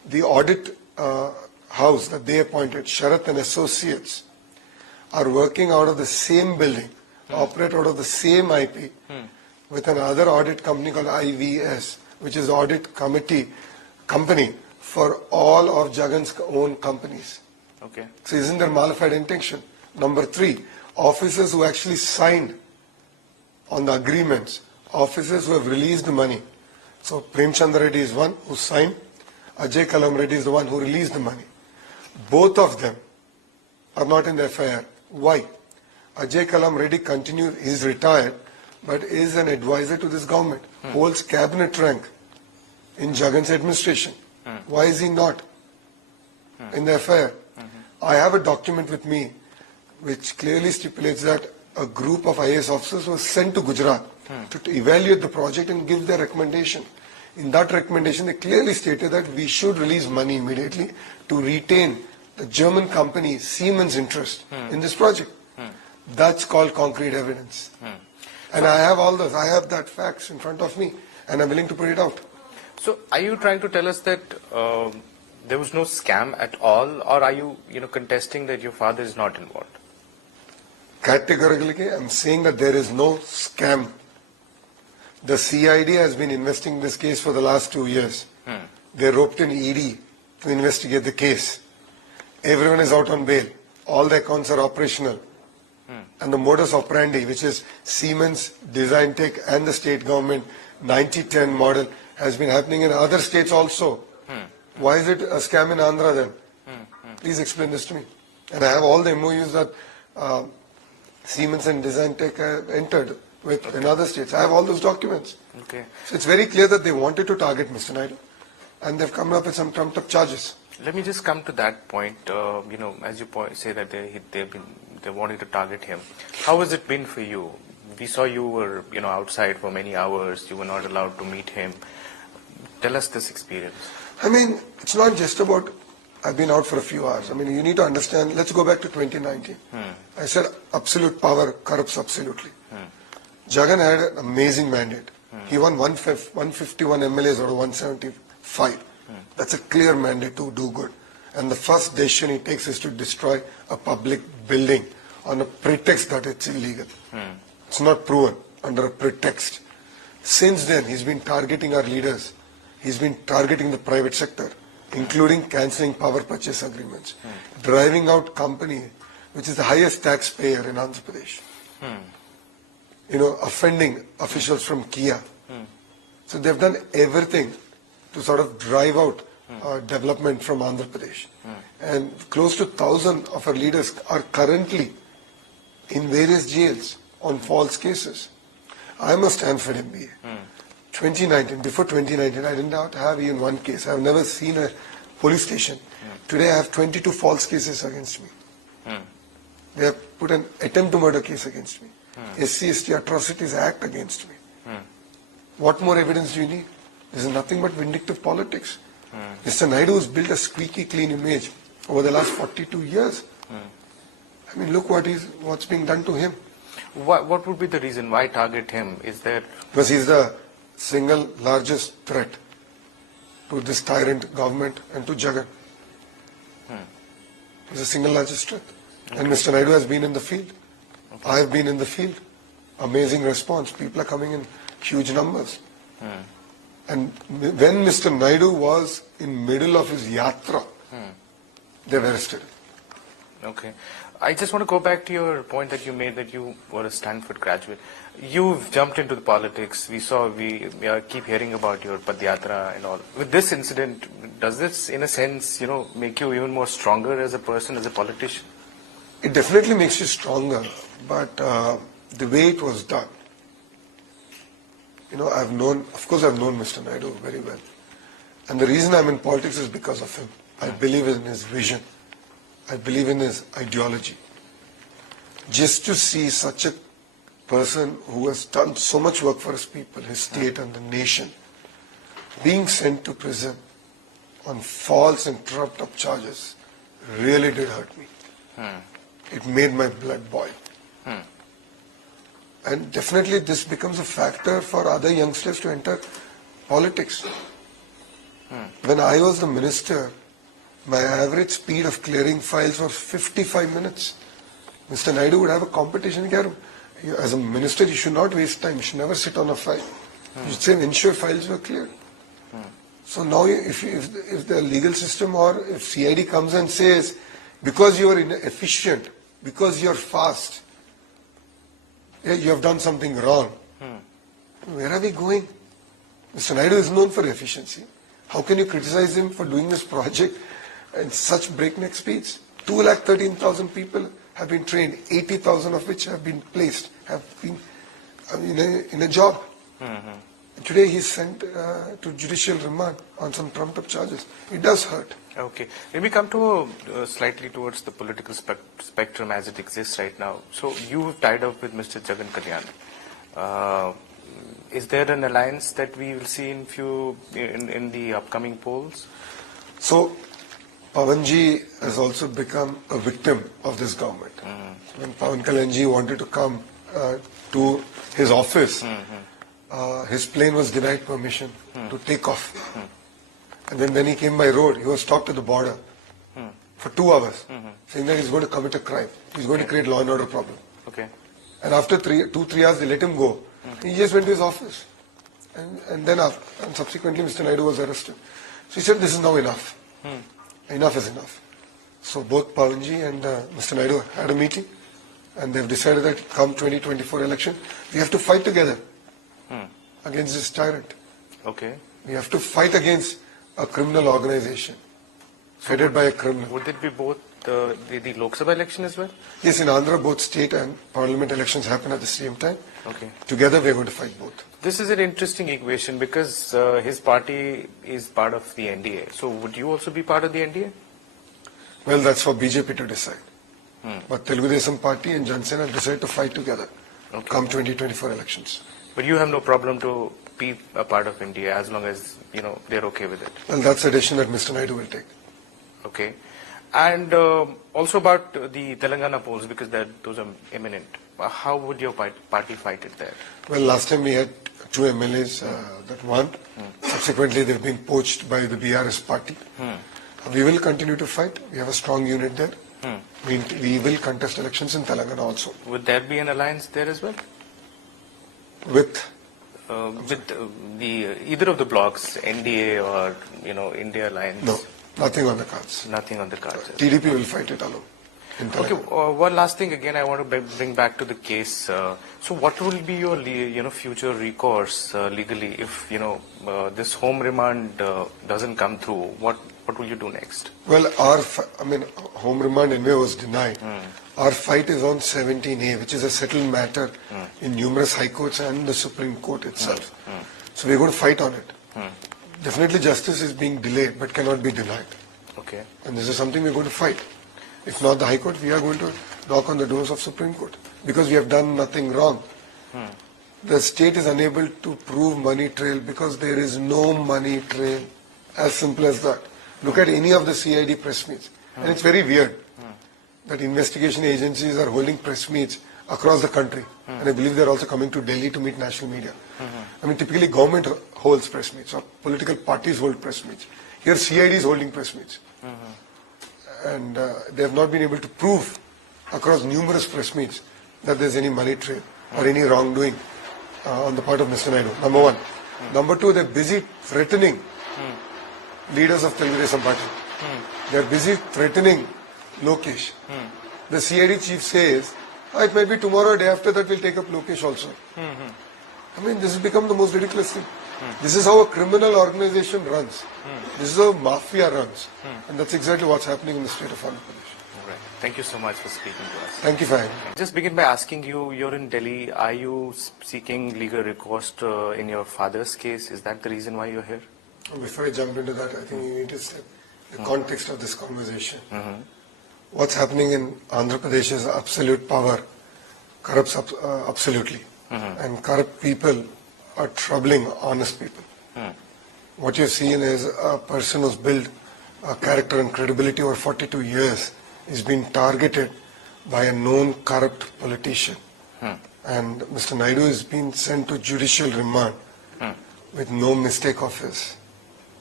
the audit house that they appointed, Sharath and Associates, are working out of the same building, operate out of the same IP, with another audit company called IVS, which is the audit company for all of Jagan's own companies. Okay. So isn't there malified intention? Number 3, officers who actually signed on the agreements, officers who have released the money. So Prem Chandra Reddy is one who signed, Ajay Kalam Reddy is the one who released the money. Both of them are not in the FIR. Why? Ajay Kalam Reddy continues, he is retired, but is an advisor to this government, holds cabinet rank in Jagan's administration. Why is he not in the FIR? I have a document with me which clearly stipulates that a group of IAS officers was sent to Gujarat to evaluate the project and give their recommendation. In that recommendation, they clearly stated that we should release money immediately to retain the German company Siemens' interest in this project. That's called concrete evidence. And I have all those. I have that facts in front of me, and I'm willing to put it out. So, are you trying to tell us that there was no scam at all, or are you, contesting that your father is not involved? Categorically, I'm saying that there is no scam. The CID has been investigating this case for the last 2 years. They roped in ED to investigate the case. Everyone is out on bail. All the accounts are operational. And the modus operandi, which is Siemens, Design Tech and the state government 90-10 model, has been happening in other states also. Why is it a scam in Andhra then? Please explain this to me. And I have all the MOUs that Siemens and Design Tech have entered with in other states. I have all those documents. Okay. So it's very clear that they wanted to target Mr. Naidu, and they've come up with some trumped up charges. Let me just come to that point. As you say that they wanted to target him. How has it been for you? We saw you were outside for many hours. You were not allowed to meet him. Tell us this experience. I mean, it's not just about I've been out for a few hours. I mean, you need to understand. Let's go back to 2019. I said absolute power corrupts absolutely. Jagan had an amazing mandate. He won 151 MLAs out of 175. That's a clear mandate to do good. And the first decision he takes is to destroy a public building on a pretext that it's illegal. It's not proven, under a pretext. Since then, he's been targeting our leaders. He's been targeting the private sector, including cancelling power purchase agreements, driving out company, which is the highest taxpayer in Andhra Pradesh. Offending officials from Kia. So they've done everything to sort of drive out development from Andhra Pradesh. And close to 1,000 of our leaders are currently in various jails on false cases. I must stand for MBA. 2019, before 2019, I did not have even one case. I've never seen a police station. Today I have 22 false cases against me. They have put an attempt to murder case against me. SC/ST Atrocities Act against me. What more evidence do you need? This is nothing but vindictive politics. Mr. Naidu has built a squeaky clean image over the last 42 years. I mean, look what's being done to him. What would be the reason why target him? Is there... Because he's the single largest threat to this tyrant government and to Jagan. He's the single largest threat. And Mr. Naidu has been in the field. I have been in the field. Amazing response. People are coming in huge numbers. And when Mr. Naidu was in middle of his yatra, they've arrested him. Okay. I just want to go back to your point that you made that you were a Stanford graduate. You've jumped into the politics. We keep hearing about your Padyatra and all. With this incident, does this, in a sense, make you even more stronger as a person, as a politician? It definitely makes you stronger, but the way it was done, I've known Mr. Naidu very well. And the reason I'm in politics is because of him. I believe in his vision. I believe in his ideology. Just to see such a person who has done so much work for his people, his state and the nation, being sent to prison on false and trumped up charges really did hurt me. It made my blood boil. And definitely this becomes a factor for other youngsters to enter politics. When I was the minister, my average speed of clearing files was 55 minutes. Mr. Naidu would have a competition. As a minister, you should not waste time. You should never sit on a file. You should say, ensure files were cleared. So now, if the legal system or if CID comes and says, because you are inefficient, because you are fast, you have done something wrong, where are we going? Mr. Naidu is known for efficiency. How can you criticize him for doing this project at such breakneck speeds? 213,000 people have been trained, 80,000 of which have been placed, have been in a job. Today he's sent to judicial remand on some trumped up charges. It does hurt. Okay. Let me come to slightly towards the political spectrum as it exists right now. So you've tied up with Mr. Jagan Kalyan. Is there an alliance that we will see in the upcoming polls? So Pawanji has also become a victim of this government. When Pawan Kalyanji wanted to come to his office, his plane was denied permission to take off. And then when he came by road, he was stopped at the border for 2 hours, saying that he's going to commit a crime. He's going to create law and order problem. Okay. And after 2-3 hours, they let him go. He just went to his office. And then subsequently, Mr. Naidu was arrested. So he said, this is now enough. Enough is enough. So both Pawanji and Mr. Naidu had a meeting, and they've decided that come 2024 election, we have to fight together against this tyrant. Okay. We have to fight against a criminal organization, headed by a criminal. Would it be both the Lok Sabha election as well? Yes, in Andhra, both state and parliament elections happen at the same time. Okay. Together, we're going to fight both. This is an interesting equation because his party is part of the NDA. So would you also be part of the NDA? Well, that's for BJP to decide. But Telugu Desam Party and Jansen have decided to fight together come 2024 elections. But you have no problem to be a part of NDA as long as, they're okay with it. Well, that's a decision that Mr. Naidu will take. Okay. And also about the Telangana polls, because those are imminent. How would your party fight it there? Well, last time we had 2 MLAs that won. Subsequently, they've been poached by the BRS party. We will continue to fight. We have a strong unit there. We will contest elections in Telangana also. Would there be an alliance there as well? With either of the blocks, NDA or India Alliance? No, nothing on the cards. Nothing on the cards. TDP will fight it alone. Okay, one last thing again I want to bring back to the case. So what will be your future recourse legally if this home remand doesn't come through? What will you do next? Well, home remand anyway was denied. Our fight is on 17A, which is a settled matter in numerous high courts and the Supreme Court itself. So we're going to fight on it. Definitely justice is being delayed but cannot be denied. Okay. And this is something we're going to fight. If not the High Court, we are going to knock on the doors of Supreme Court because we have done nothing wrong. The state is unable to prove money trail because there is no money trail. As simple as that. Look at any of the CID press meets. And it's very weird that investigation agencies are holding press meets across the country. And I believe they're also coming to Delhi to meet national media. Typically government holds press meets or political parties hold press meets. Here CID is holding press meets. And they have not been able to prove across numerous press meets that there's any money trail or any wrongdoing on the part of Mr. Naidu, number one. Number two, they're busy threatening leaders of Telugu Desam Party. They're busy threatening Lokesh. The CID chief says, it might be tomorrow or day after that we'll take up Lokesh also. This has become the most ridiculous thing. This is how a criminal organization runs. This is how mafia runs. And that's exactly what's happening in the state of Andhra Pradesh. All right. Thank you so much for speaking to us. Thank you for having me. Just begin by asking you, you're in Delhi. Are you seeking legal recourse in your father's case? Is that the reason why you're here? Before I jump into that, I think you need to set the context of this conversation. What's happening in Andhra Pradesh is absolute power corrupts absolutely. And corrupt people are troubling honest people. What you've seen is a person who's built a character and credibility over 42 years is being targeted by a known corrupt politician. And Mr. Naidu is being sent to judicial remand with no mistake of his.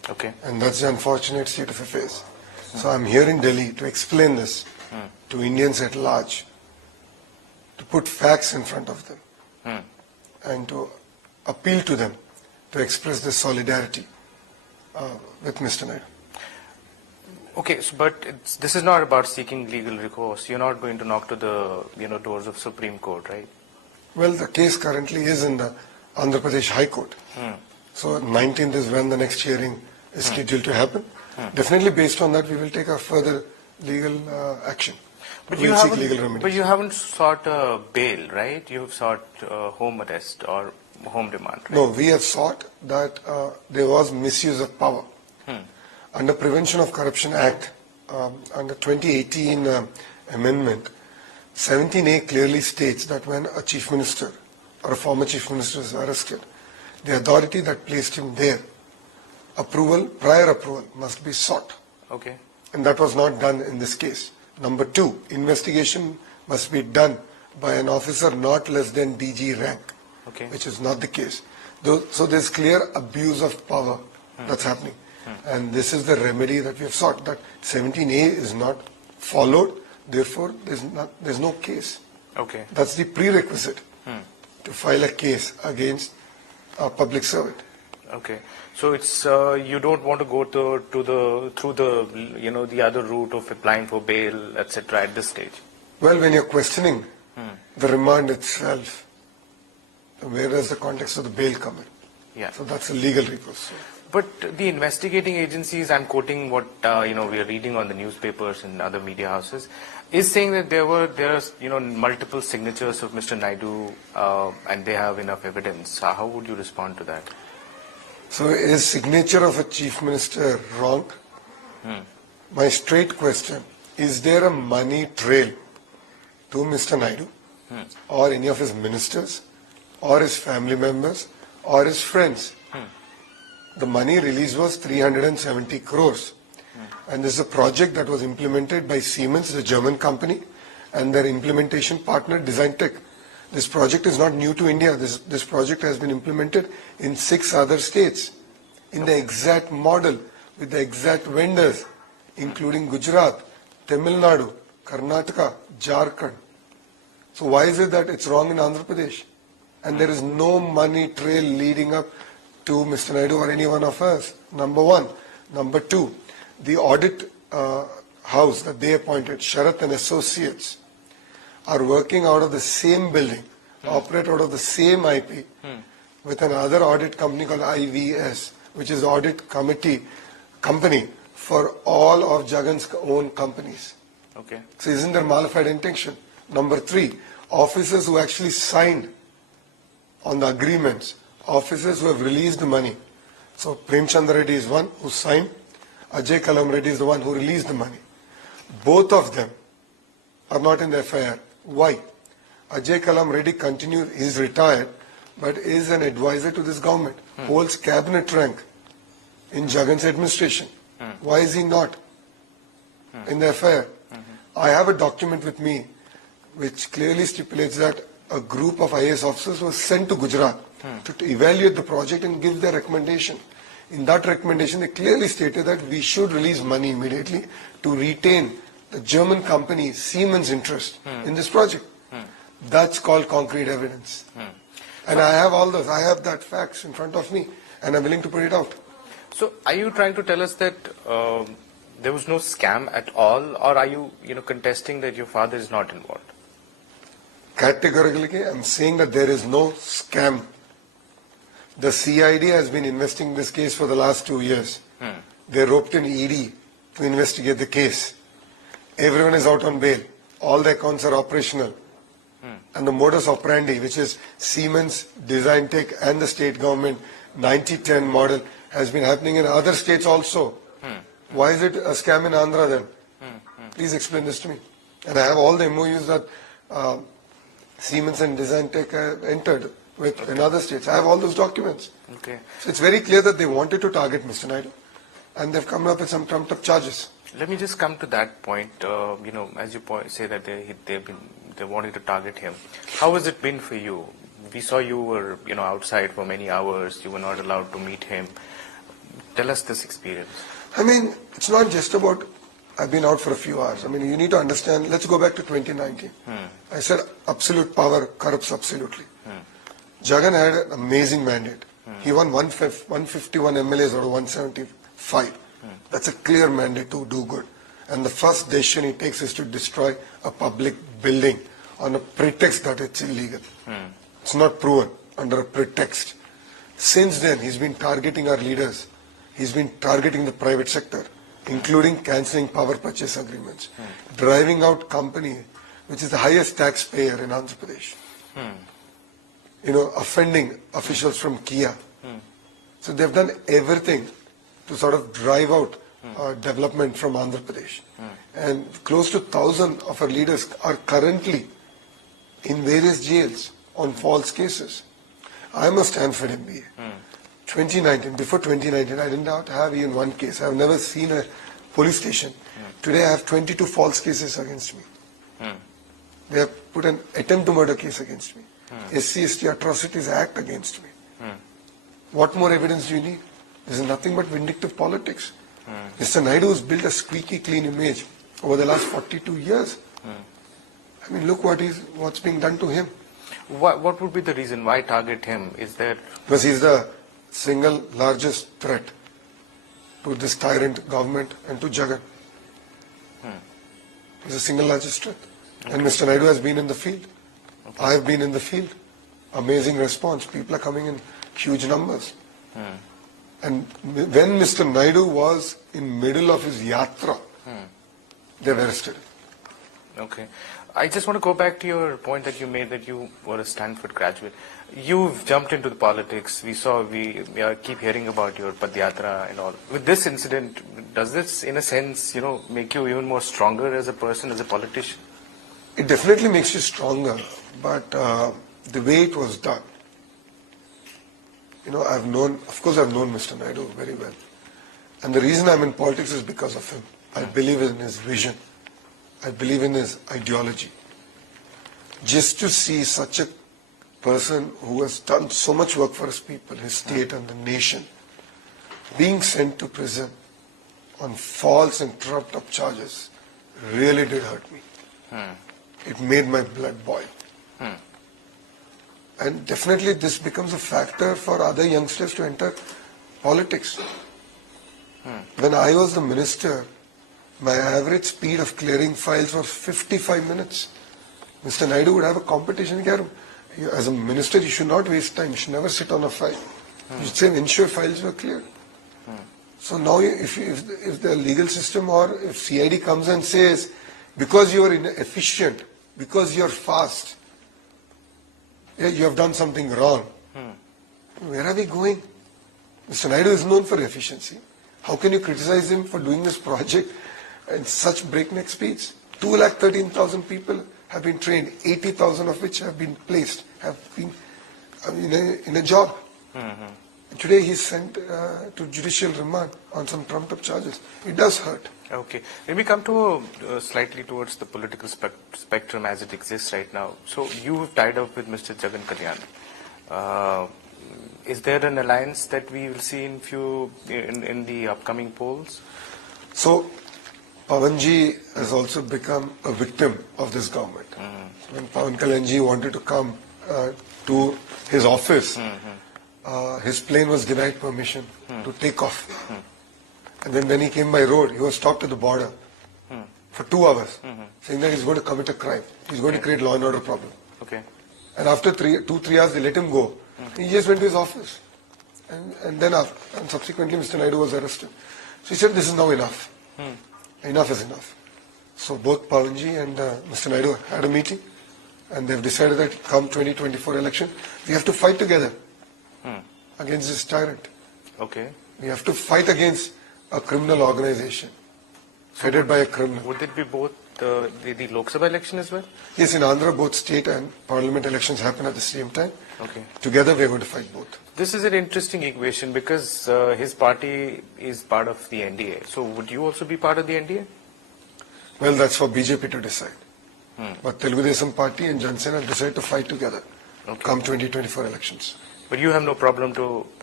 Okay. And that's the unfortunate state of affairs. So I'm here in Delhi to explain this to Indians at large, to put facts in front of them, and to appeal to them to express their solidarity with Mr. Naidu. Okay, so, but this is not about seeking legal recourse. You're not going to knock to the doors of Supreme Court, right? Well, the case currently is in the Andhra Pradesh High Court. So 19th is when the next hearing is scheduled to happen. Definitely based on that, we will take a further legal action. But we'll seek legal remedies. But you haven't sought bail, right? You've sought home arrest or home remand, right? No, we have sought that there was misuse of power. Under Prevention of Corruption Act, under 2018 amendment, 17A clearly states that when a chief minister or a former chief minister is arrested, the authority that placed him there, prior approval must be sought. Okay. And that was not done in this case. Number two, investigation must be done by an officer not less than DG rank, which is not the case. So there's clear abuse of power that's happening. And this is the remedy that we have sought, that 17A is not followed, therefore there's no case. Okay. That's the prerequisite to file a case against a public servant. Okay. So it's you don't want to go through the other route of applying for bail, etc. at this stage. Well, when you're questioning the remand itself, where does the context of the bail come in? Yeah. So that's a legal recourse. But the investigating agencies, I'm quoting what we are reading on the newspapers and other media houses, is saying that there are multiple signatures of Mr. Naidu, and they have enough evidence. How would you respond to that? So is signature of a chief minister wrong? My straight question, is there a money trail to Mr. Naidu or any of his ministers or his family members or his friends? The money released was 370 crores. And this is a project that was implemented by Siemens, the German company, and their implementation partner, Design Tech. This project is not new to India. This project has been implemented in 6 other states in the exact model with the exact vendors, including Gujarat, Tamil Nadu, Karnataka, Jharkhand. So why is it that it's wrong in Andhra Pradesh? And there is no money trail leading up to Mr. Naidu or any one of us, number one. Number two, the audit house that they appointed, Sharath and Associates, are working out of the same building, operate out of the same IP, with another audit company called IVS, which is the audit company for all of Jagan's own companies. Okay. So isn't there malified intention? Number three, officers who actually signed on the agreements, officers who have released the money. So Prem Chandra Reddy is one who signed, Ajay Kalam Reddy is the one who released the money. Both of them are not in the FIR. Why? Ajay Kalam Reddy continued, he's retired, but is an advisor to this government, holds cabinet rank in Jagan's administration. Why is he not in the FIR? I have a document with me which clearly stipulates that a group of IAS officers was sent to Gujarat to evaluate the project and give their recommendation. In that recommendation, they clearly stated that we should release money immediately to retain the German company Siemens' interest in this project. That's called concrete evidence. And I have all those. I have that facts in front of me, and I'm willing to put it out. So, are you trying to tell us that there was no scam at all, or are you, contesting that your father is not involved? Categorically, I'm saying that there is no scam. The CID has been investigating this case for the last 2 years. They roped in ED to investigate the case. Everyone is out on bail. All the accounts are operational. And the modus operandi, which is Siemens, Design Tech and the state government 90-10 model, has been happening in other states also. Why is it a scam in Andhra then? Please explain this to me. And I have all the MOUs that Siemens and Design Tech have entered with in other states. I have all those documents. Okay. So it's very clear that they wanted to target Mr. Naidu, and they've come up with some trumped up charges. Let me just come to that point. As you say that they wanted to target him. How has it been for you? We saw you were outside for many hours. You were not allowed to meet him. Tell us this experience. I mean, it's not just about, I've been out for a few hours. I mean, you need to understand, let's go back to 2019. I said absolute power corrupts absolutely. Jagan had an amazing mandate. He won 151 MLAs out of 175. That's a clear mandate to do good. And the first decision he takes is to destroy a public building on a pretext that it's illegal. It's not proven, under a pretext. Since then, he's been targeting our leaders. He's been targeting the private sector, including cancelling power purchase agreements, driving out company, which is the highest taxpayer in Andhra Pradesh. Offending officials from Kia. So they've done everything to sort of drive out development from Andhra Pradesh. And close to 1,000 of our leaders are currently in various jails on false cases. I'm a Stanford MBA. 2019, before 2019, I did not have even one case. I've never seen a police station. Today I have 22 false cases against me. They have put an attempt to murder case against me. SC/ST Atrocities Act against me. What more evidence do you need? This is nothing but vindictive politics. Mr. Naidu has built a squeaky clean image over the last 42 years. I mean, look what's being done to him. What would be the reason? Why target him? Is there... Because he's the single largest threat to this tyrant government and to Jagan. He's the single largest threat. And Mr. Naidu has been in the field. I have been in the field. Amazing response. People are coming in huge numbers. And when Mr. Naidu was in middle of his yatra, they've arrested him. Okay. I just want to go back to your point that you made that you were a Stanford graduate. You've jumped into the politics. We keep hearing about your Padyatra and all. With this incident, does this, in a sense, make you even more stronger as a person, as a politician? It definitely makes you stronger, but the way it was done, I've known Mr. Naidu very well. And the reason I'm in politics is because of him. I believe in his vision. I believe in his ideology. Just to see such a person who has done so much work for his people, his state and the nation, being sent to prison on false and trumped up charges really did hurt me. It made my blood boil. And definitely this becomes a factor for other youngsters to enter politics. When I was the minister, my average speed of clearing files was 55 minutes. Mr. Naidu would have a competition here. As a minister, you should not waste time. You should never sit on a file. You should say, ensure files were cleared. So now if the legal system or if CID comes and says, because you are inefficient, because you are fast, you have done something wrong. Where are we going? Mr. Naidu is known for efficiency. How can you criticize him for doing this project at such breakneck speeds? 213,000 people have been trained, 80,000 of which have been placed, have been in a job. Today he's sent to judicial remand on some trumped up charges. It does hurt. Okay. When we come to slightly towards the political spectrum as it exists right now, so you've tied up with Mr. Jagan Kalyan. Is there an alliance that we will see in the upcoming polls? So, Pawanji has also become a victim of this government. When Pawan Kalyanji wanted to come to his office, his plane was denied permission to take off. And then when he came by road, he was stopped at the border for 2 hours, saying that he's going to commit a crime. He's going to create law and order problem. Okay. And after 2-3 hours, they let him go. He just went to his office. And then subsequently, Mr. Naidu was arrested. So he said, this is now enough. Enough is enough. So both Pawanji and Mr. Naidu had a meeting. And they've decided that come 2024 election, we have to fight together against this tyrant. Okay. We have to fight against a criminal organization headed by a criminal. Would it be both the Lok Sabha election as well? Yes, in Andhra, both state and parliament elections happen at the same time. Okay. Together, we are going to fight both. This is an interesting equation because his party is part of the NDA. So would you also be part of the NDA? Well, that's for BJP to decide. But Telugu Desam Party and Jan Sena decide to fight together come 2024 elections. But you have no problem to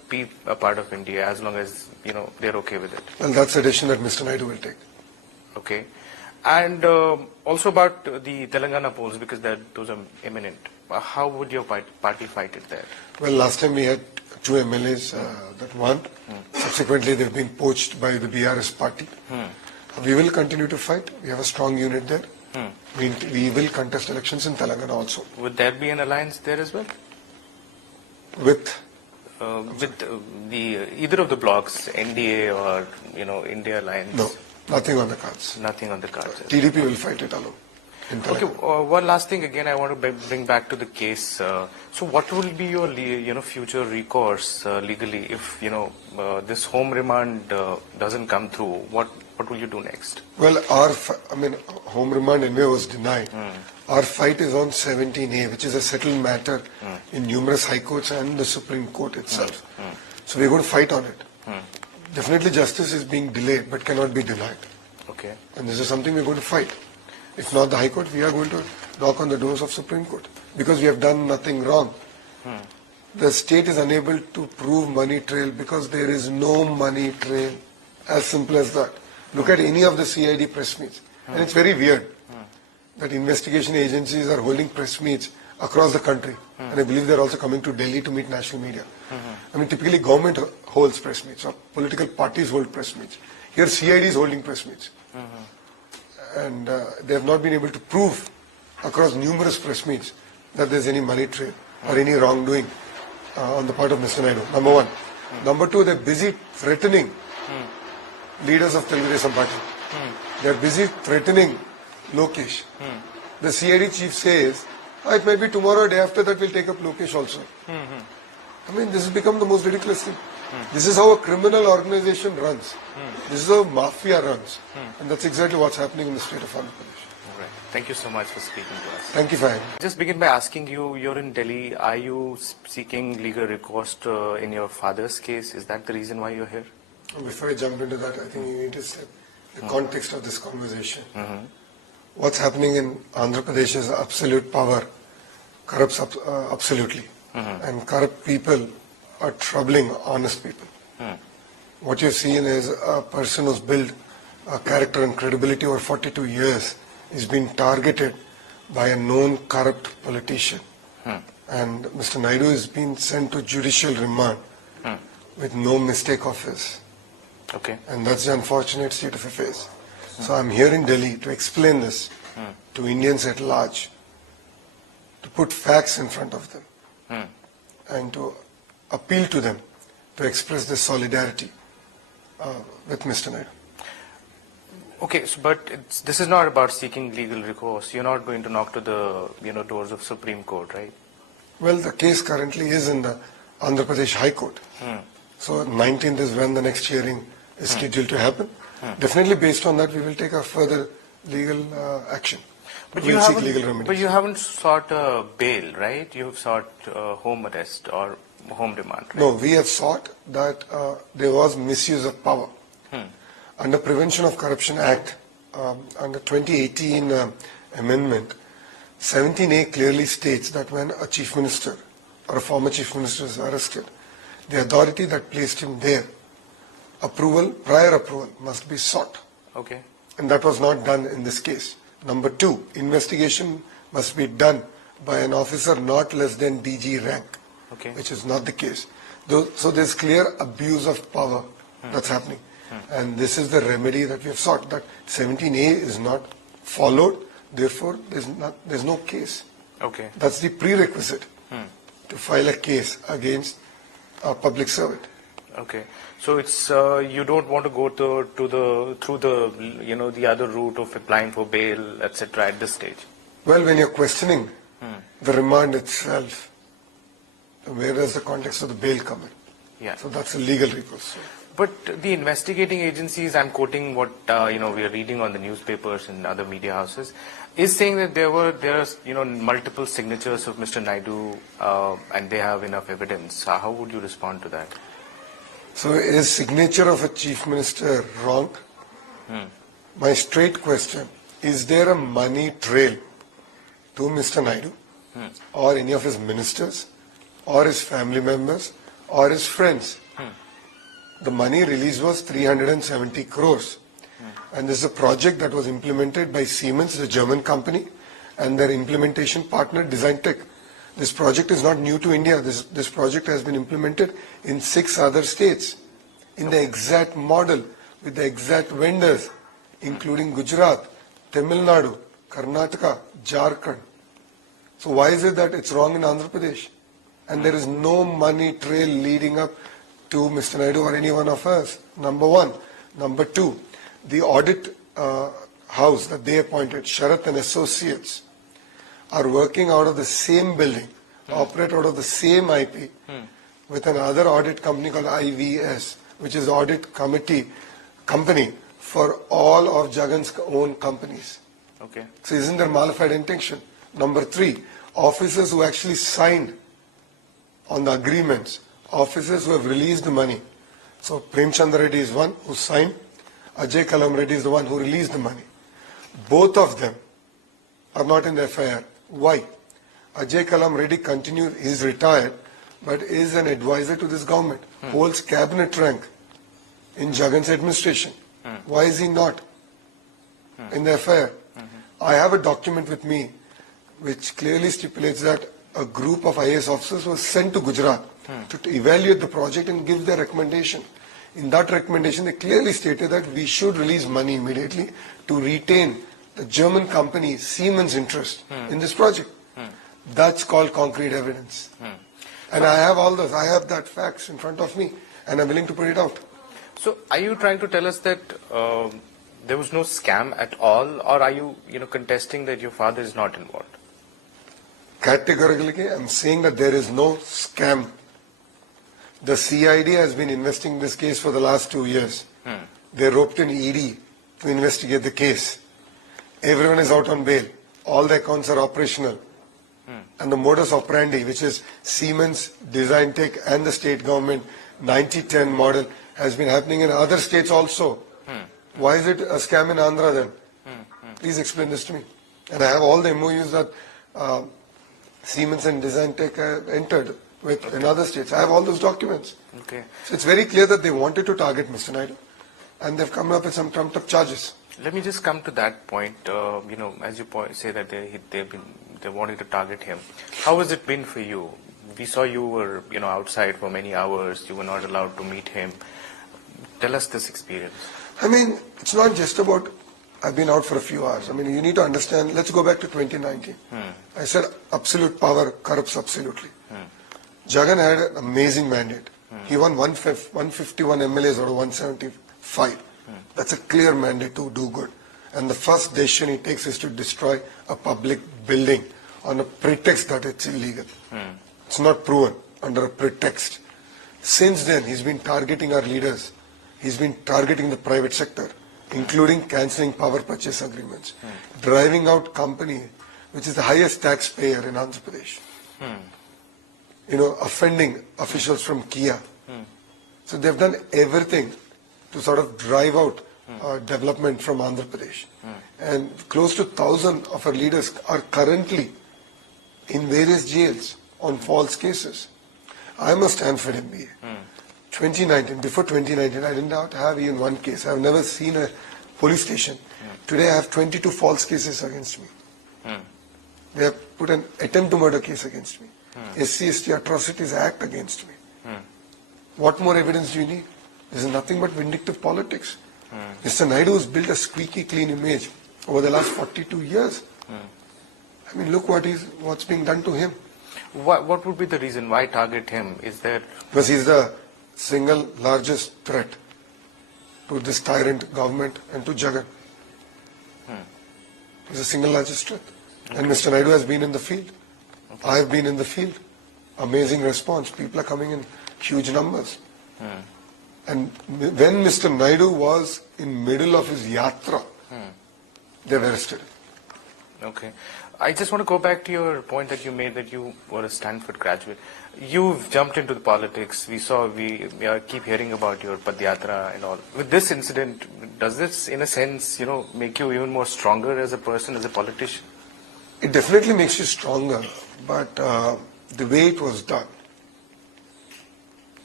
be a part of India as long as, they're okay with it. Well, that's a decision that Mr. Naidu will take. Okay. And also about the Telangana polls, because those are imminent. How would your party fight it there? Well, last time we had 2 MLAs that won. Subsequently, they've been poached by the BRS party. We will continue to fight. We have a strong unit there. We will contest elections in Telangana also. Would there be an alliance there as well? With either of the blocks, NDA or India Alliance? No, nothing on the cards. Nothing on the cards. TDP will fight it alone. Okay, one last thing again I want to bring back to the case. So what will be your future recourse legally if this home remand doesn't come through? What will you do next? Well, home remand anyway was denied. Our fight is on 17A, which is a settled matter in numerous high courts and the Supreme Court itself. So we're going to fight on it. Definitely justice is being delayed but cannot be denied. Okay. And this is something we're going to fight. If not the High Court, we are going to knock on the doors of Supreme Court because we have done nothing wrong. The state is unable to prove money trail because there is no money trail. As simple as that. Look at any of the CID press meets. And it's very weird that investigation agencies are holding press meets across the country. And I believe they're also coming to Delhi to meet national media. Typically government holds press meets or political parties hold press meets. Here CID is holding press meets. And they have not been able to prove across numerous press meets that there's any money trail or any wrongdoing on the part of Mr. Naidu. Number one. Number two, they're busy threatening leaders of Telugu Desam Party. They're busy threatening Lokesh. The CID chief says, it might be tomorrow or day after that we'll take up Lokesh also. This has become the most ridiculous thing. This is how a criminal organization runs. This is how mafia runs. And that's exactly what's happening in the state of Andhra Pradesh. Right. Thank you so much for speaking to us. Thank you for having me. Just begin by asking you, you're in Delhi. Are you seeking legal recourse in your father's case? Is that the reason why you're here? Before I jump into that, I think you need to set the context of this conversation. What's happening in Andhra Pradesh is absolute power corrupts absolutely. And corrupt people are troubling honest people. What you've seen is a person who's built a character and credibility over 42 years is being targeted by a known corrupt politician. And Mr. Naidu is being sent to judicial remand with no mistake of his. Okay. And that's the unfortunate state of affairs. So I'm here in Delhi to explain this to Indians at large, to put facts in front of them, and to appeal to them to express their solidarity with Mr. Naidu. Okay, but this is not about seeking legal recourse. You're not going to knock to the doors of Supreme Court, right? Well, the case currently is in the Andhra Pradesh High Court. So 19th is when the next hearing is scheduled to happen. Definitely based on that, we will take a further legal action. But we'll seek legal remedies. But you haven't sought bail, right? You have sought home arrest or home remand, right? No, we have sought that there was misuse of power. Under Prevention of Corruption Act, under 2018 amendment, 17A clearly states that when a chief minister or a former chief minister is arrested, the authority that placed him there, prior approval must be sought. Okay. And that was not done in this case. Number two, investigation must be done by an officer not less than DG rank, which is not the case. So there's clear abuse of power that's happening. And this is the remedy that we have sought, that 17A is not followed, therefore there's no case. Okay. That's the prerequisite to file a case against a public servant. Okay. So it's you don't want to go through the other route of applying for bail, etc. at this stage. Well, when you're questioning the remand itself, where does the context of the bail come in? Yeah. So that's a legal recourse. But the investigating agencies, I'm quoting what we are reading on the newspapers and other media houses, is saying that there are multiple signatures of Mr. Naidu and they have enough evidence. How would you respond to that? So is signature of a chief minister wrong? My straight question, is there a money trail to Mr. Naidu or any of his ministers or his family members or his friends. The money released was 370 crores. And this is a project that was implemented by Siemens, the German company, and their implementation partner, Design Tech. This project is not new to India. This project has been implemented in 6 other states in the exact model with the exact vendors, including Gujarat, Tamil Nadu, Karnataka, Jharkhand. So why is it that it's wrong in Andhra Pradesh? And there is no money trail leading up to Mr. Naidu or any one of us, number one. Number two, the audit house that they appointed, Sharath and Associates, are working out of the same building, operate out of the same IP, with another audit company called IVS, which is audit company for all of Jagan's own companies. Okay. So isn't there malified intention? Number three, officers who actually signed on the agreements, officers who have released the money. So Prem Chandra Reddy is one who signed, Ajay Kalam Reddy is the one who released the money. Both of them are not in the FIR. Why? Ajay Kalam Reddy continued, he is retired, but is an advisor to this government, holds cabinet rank in Jagan's administration. Why is he not in the FIR? I have a document with me which clearly stipulates that a group of IAS officers was sent to Gujarat to evaluate the project and give their recommendation. In that recommendation, they clearly stated that we should release money immediately to retain the German company Siemens' interest in this project. That's called concrete evidence. And I have all those. I have that facts in front of me, and I'm willing to put it out. So, are you trying to tell us that there was no scam at all, or are you, contesting that your father is not involved? Categorically, I'm saying that there is no scam. The CID has been investigating this case for the last 2 years. They roped in ED to investigate the case. Everyone is out on bail. All the accounts are operational. And the modus operandi, which is Siemens, Design Tech and the state government 90-10 model, has been happening in other states also. Why is it a scam in Andhra then? Please explain this to me. And I have all the MOUs that Siemens and Design Tech have entered with in other states. I have all those documents. Okay. So it's very clear that they wanted to target Mr. Naidu, and they've come up with some trumped-up charges. Let me just come to that point. As you say that they wanted to target him. How has it been for you? We saw you were outside for many hours. You were not allowed to meet him. Tell us this experience. I mean, it's not just about I've been out for a few hours. I mean, you need to understand. Let's go back to 2019. I said absolute power corrupts absolutely. Jagan had an amazing mandate. He won 151 MLAs out of 175. That's a clear mandate to do good. And the first decision he takes is to destroy a public building on a pretext that it's illegal. It's not proven, under a pretext. Since then, he's been targeting our leaders. He's been targeting the private sector, including cancelling power purchase agreements, driving out company, which is the highest taxpayer in Andhra Pradesh. Offending officials from Kia. So they've done everything to sort of drive out development from Andhra Pradesh. And close to 1,000 of our leaders are currently in various jails on false cases. I must stand for MBA. 2019, before 2019, I didn't have even one case. I've never seen a police station. Today I have 22 false cases against me. They have put an attempt to murder case against me. SC/ST Atrocities Act against me. What more evidence do you need? This is nothing but vindictive politics. Mr. Naidu has built a squeaky clean image over the last 42 years. I mean, look what's being done to him. What would be the reason why target him? Is there... Because he's the single largest threat to this tyrant government and to Jagan. He's the single largest threat. And Mr. Naidu has been in the field. I have been in the field. Amazing response. People are coming in huge numbers. And when Mr. Naidu was in middle of his yatra, they've arrested him. Okay. I just want to go back to your point that you made that you were a Stanford graduate. You've jumped into the politics. We keep hearing about your Padyatra and all. With this incident, does this, in a sense, make you even more stronger as a person, as a politician? It definitely makes you stronger, but the way it was done,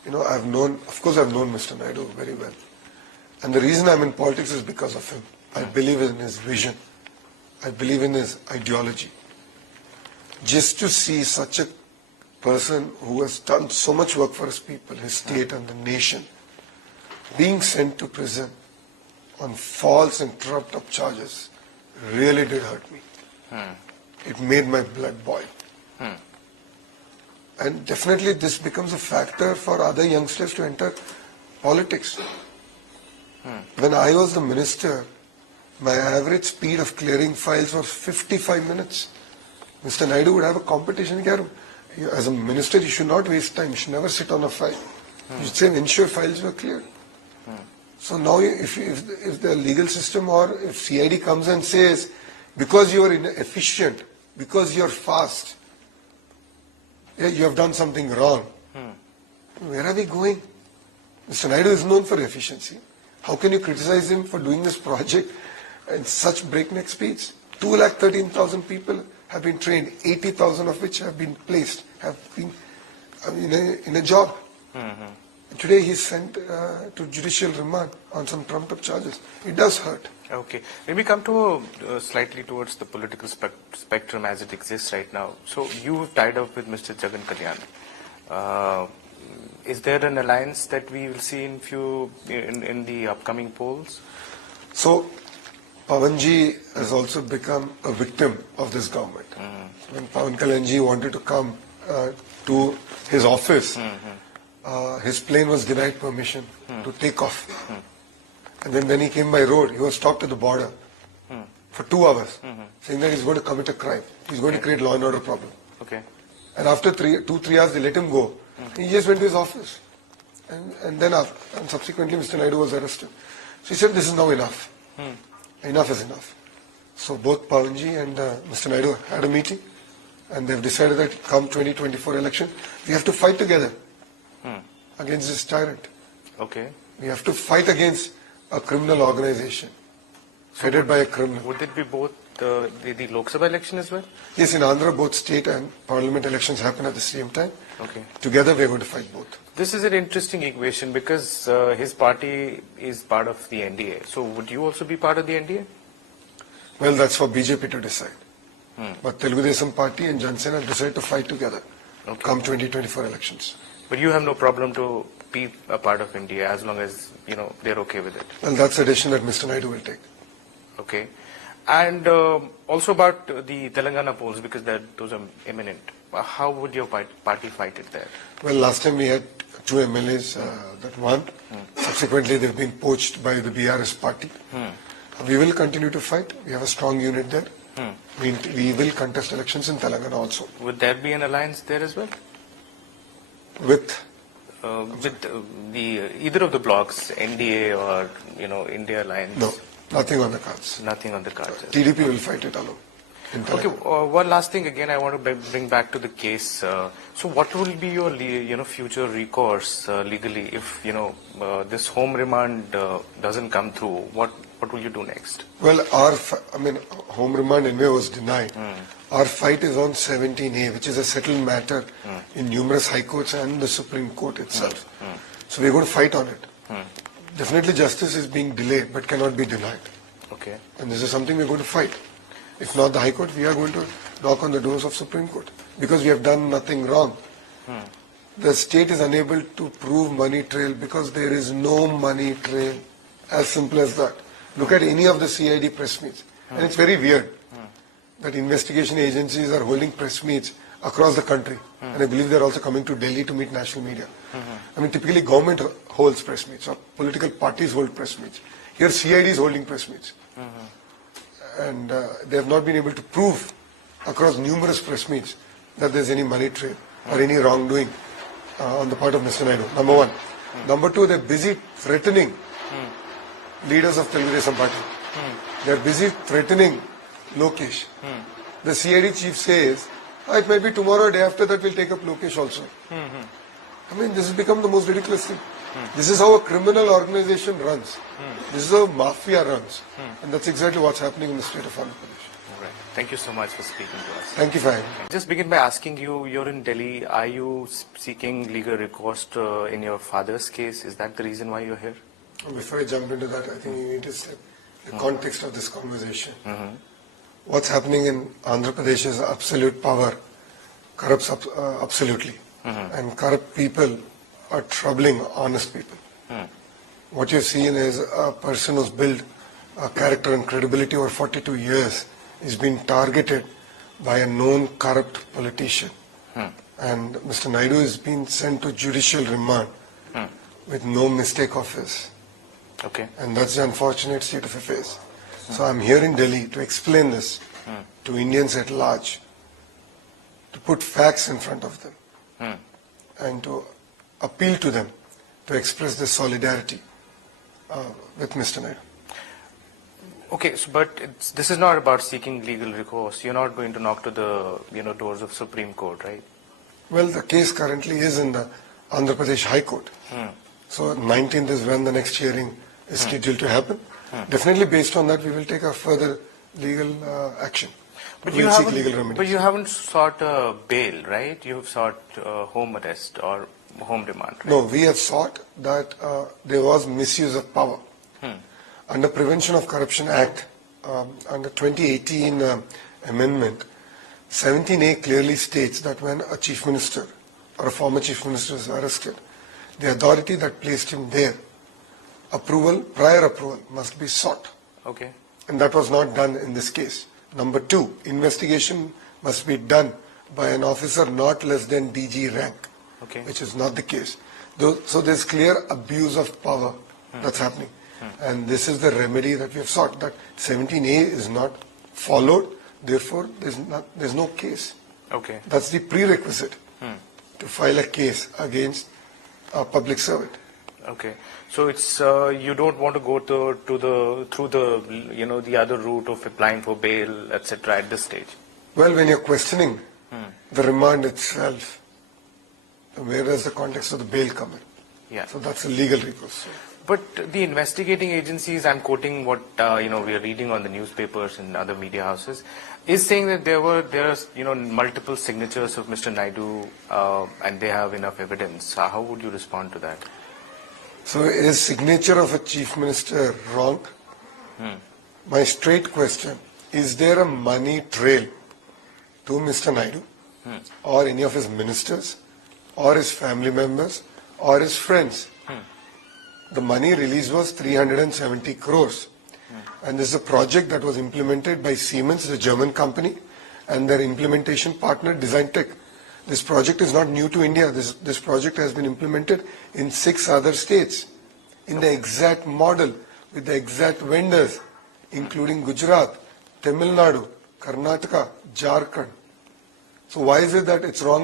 I've known Mr. Naidu very well. And the reason I'm in politics is because of him. I believe in his vision. I believe in his ideology. Just to see such a person who has done so much work for his people, his state and the nation, being sent to prison on false and trumped up charges really did hurt me. It made my blood boil. And definitely this becomes a factor for other youngsters to enter politics. When I was the minister, my average speed of clearing files was 55 minutes. Mr. Naidu would have a competition here. As a minister, you should not waste time. You should never sit on a file. You should say, ensure files were cleared. So now if the legal system or if CID comes and says, because you are inefficient, because you are fast, you have done something wrong. Where are we going? Mr. Naidu is known for efficiency. How can you criticize him for doing this project at such breakneck speeds? 213,000 people have been trained, 80,000 of which have been placed, have been in a job. Today he's sent to judicial remand on some trumped up charges. It does hurt. Okay. Let me come to slightly towards the political spectrum as it exists right now. So you've tied up with Mr. Jagan Kalyan. Is there an alliance that we will see in the upcoming polls? So Pawanji has also become a victim of this government. When Pawan Kalyanji wanted to come to his office, his plane was denied permission to take off. And then when he came by road, he was stopped at the border for 2 hours, saying that he's going to commit a crime. He's going to create law and order problem. Okay. And after 2-3 hours, they let him go. He just went to his office. And then subsequently, Mr. Naidu was arrested. So he said, this is now enough. Enough is enough. So both Pawanji and Mr. Naidu had a meeting. And they've decided that come 2024 election, we have to fight together against this tyrant. Okay. We have to fight against a criminal organization headed by a criminal. Would it be both the Lok Sabha election as well? Yes, in Andhra, both state and parliament elections happen at the same time. Okay. Together, we are going to fight both. This is an interesting equation because his party is part of the NDA. So would you also be part of the NDA? Well, that's for BJP to decide. But Telugu Desam Party and Jansena decided to fight together come 2024 elections. But you have no problem to be a part of India as long as, they're okay with it. Well, that's a decision that Mr. Naidu will take. Okay. And also about the Telangana polls, because those are imminent. How would your party fight it there? Well, last time we had 2 MLAs that won. Subsequently, they've been poached by the BRS party. We will continue to fight. We have a strong unit there. We will contest elections in Telangana also. Would there be an alliance there as well? With either of the blocks, NDA or India Alliance? No, nothing on the cards. Nothing on the cards. TDP will fight it alone. Okay, one last thing again I want to bring back to the case. So what will be your future recourse legally if this home remand doesn't come through? What will you do next? Well, home remand anyway was denied. Our fight is on 17A, which is a settled matter in numerous high courts and the Supreme Court itself. So we're going to fight on it. Definitely justice is being delayed but cannot be denied. Okay. And this is something we're going to fight. If not the High Court, we are going to knock on the doors of Supreme Court because we have done nothing wrong. The state is unable to prove money trail because there is no money trail. As simple as that. Look at any of the CID press meets. And it's very weird that investigation agencies are holding press meets across the country. And I believe they're also coming to Delhi to meet national media. Typically government holds press meets or political parties hold press meets. Here CID is holding press meets. And they have not been able to prove across numerous press meets that there's any money trail or any wrongdoing on the part of Mr. Naidu, number one. Number two, they're busy threatening leaders of Telugu Desam Party. They're busy threatening Lokesh. The CID chief says, it might be tomorrow or day after that we'll take up Lokesh also. This has become the most ridiculous thing. This is how a criminal organization runs. This is how mafia runs. And that's exactly what's happening in the state of Andhra Pradesh. Right. Thank you so much for speaking to us. Thank you for having me. Just begin by asking you, you're in Delhi. Are you seeking legal recourse in your father's case? Is that the reason why you're here? Before I jump into that, I think you need to set the context of this conversation. What's happening in Andhra Pradesh is absolute power corrupts absolutely. And corrupt people are troubling honest people. What you're seeing is a person who's built a character and credibility over 42 years is being targeted by a known corrupt politician. And Mr. Naidu is being sent to judicial remand with no mistake of his. Okay. And that's the unfortunate state of affairs. So I'm here in Delhi to explain this to Indians at large, to put facts in front of them, and to appeal to them to express their solidarity with Mr. Naidu. Okay, so, but this is not about seeking legal recourse. You're not going to knock to the doors of Supreme Court, right? Well, the case currently is in the Andhra Pradesh High Court. So 19th is when the next hearing is scheduled to happen. Definitely based on that, we will take a further legal action. But we'll seek legal remedies. But you haven't sought bail, right? You have sought home arrest or home remand, right? No, we have sought that there was misuse of power. Under Prevention of Corruption Act, under 2018 amendment, 17A clearly states that when a chief minister or a former chief minister is arrested, the authority that placed him there, prior approval must be sought. Okay. And that was not done in this case. Number two, investigation must be done by an officer not less than DG rank, which is not the case. So there's clear abuse of power that's happening. And this is the remedy that we have sought, that 17A is not followed, therefore there's no case. Okay. That's the prerequisite to file a case against a public servant. Okay. So it's you don't want to go through the other route of applying for bail, etc. at this stage. Well, when you're questioning the remand itself, where does the context of the bail come in? Yeah. So that's a legal recourse. But the investigating agencies, I'm quoting what we are reading on the newspapers and other media houses, is saying that there are multiple signatures of Mr. Naidu and they have enough evidence. How would you respond to that? So is signature of a chief minister wrong? My straight question, is there a money trail to Mr. Naidu or any of his ministers or his family members or his friends? The money release was 370 crores. And this is a project that was implemented by Siemens, the German company, and their implementation partner, Design Tech. This project is not new to India. This project has been implemented in 6 other states in the exact model with the exact vendors, including Gujarat, Tamil Nadu, Karnataka, Jharkhand. So why is it that it's wrong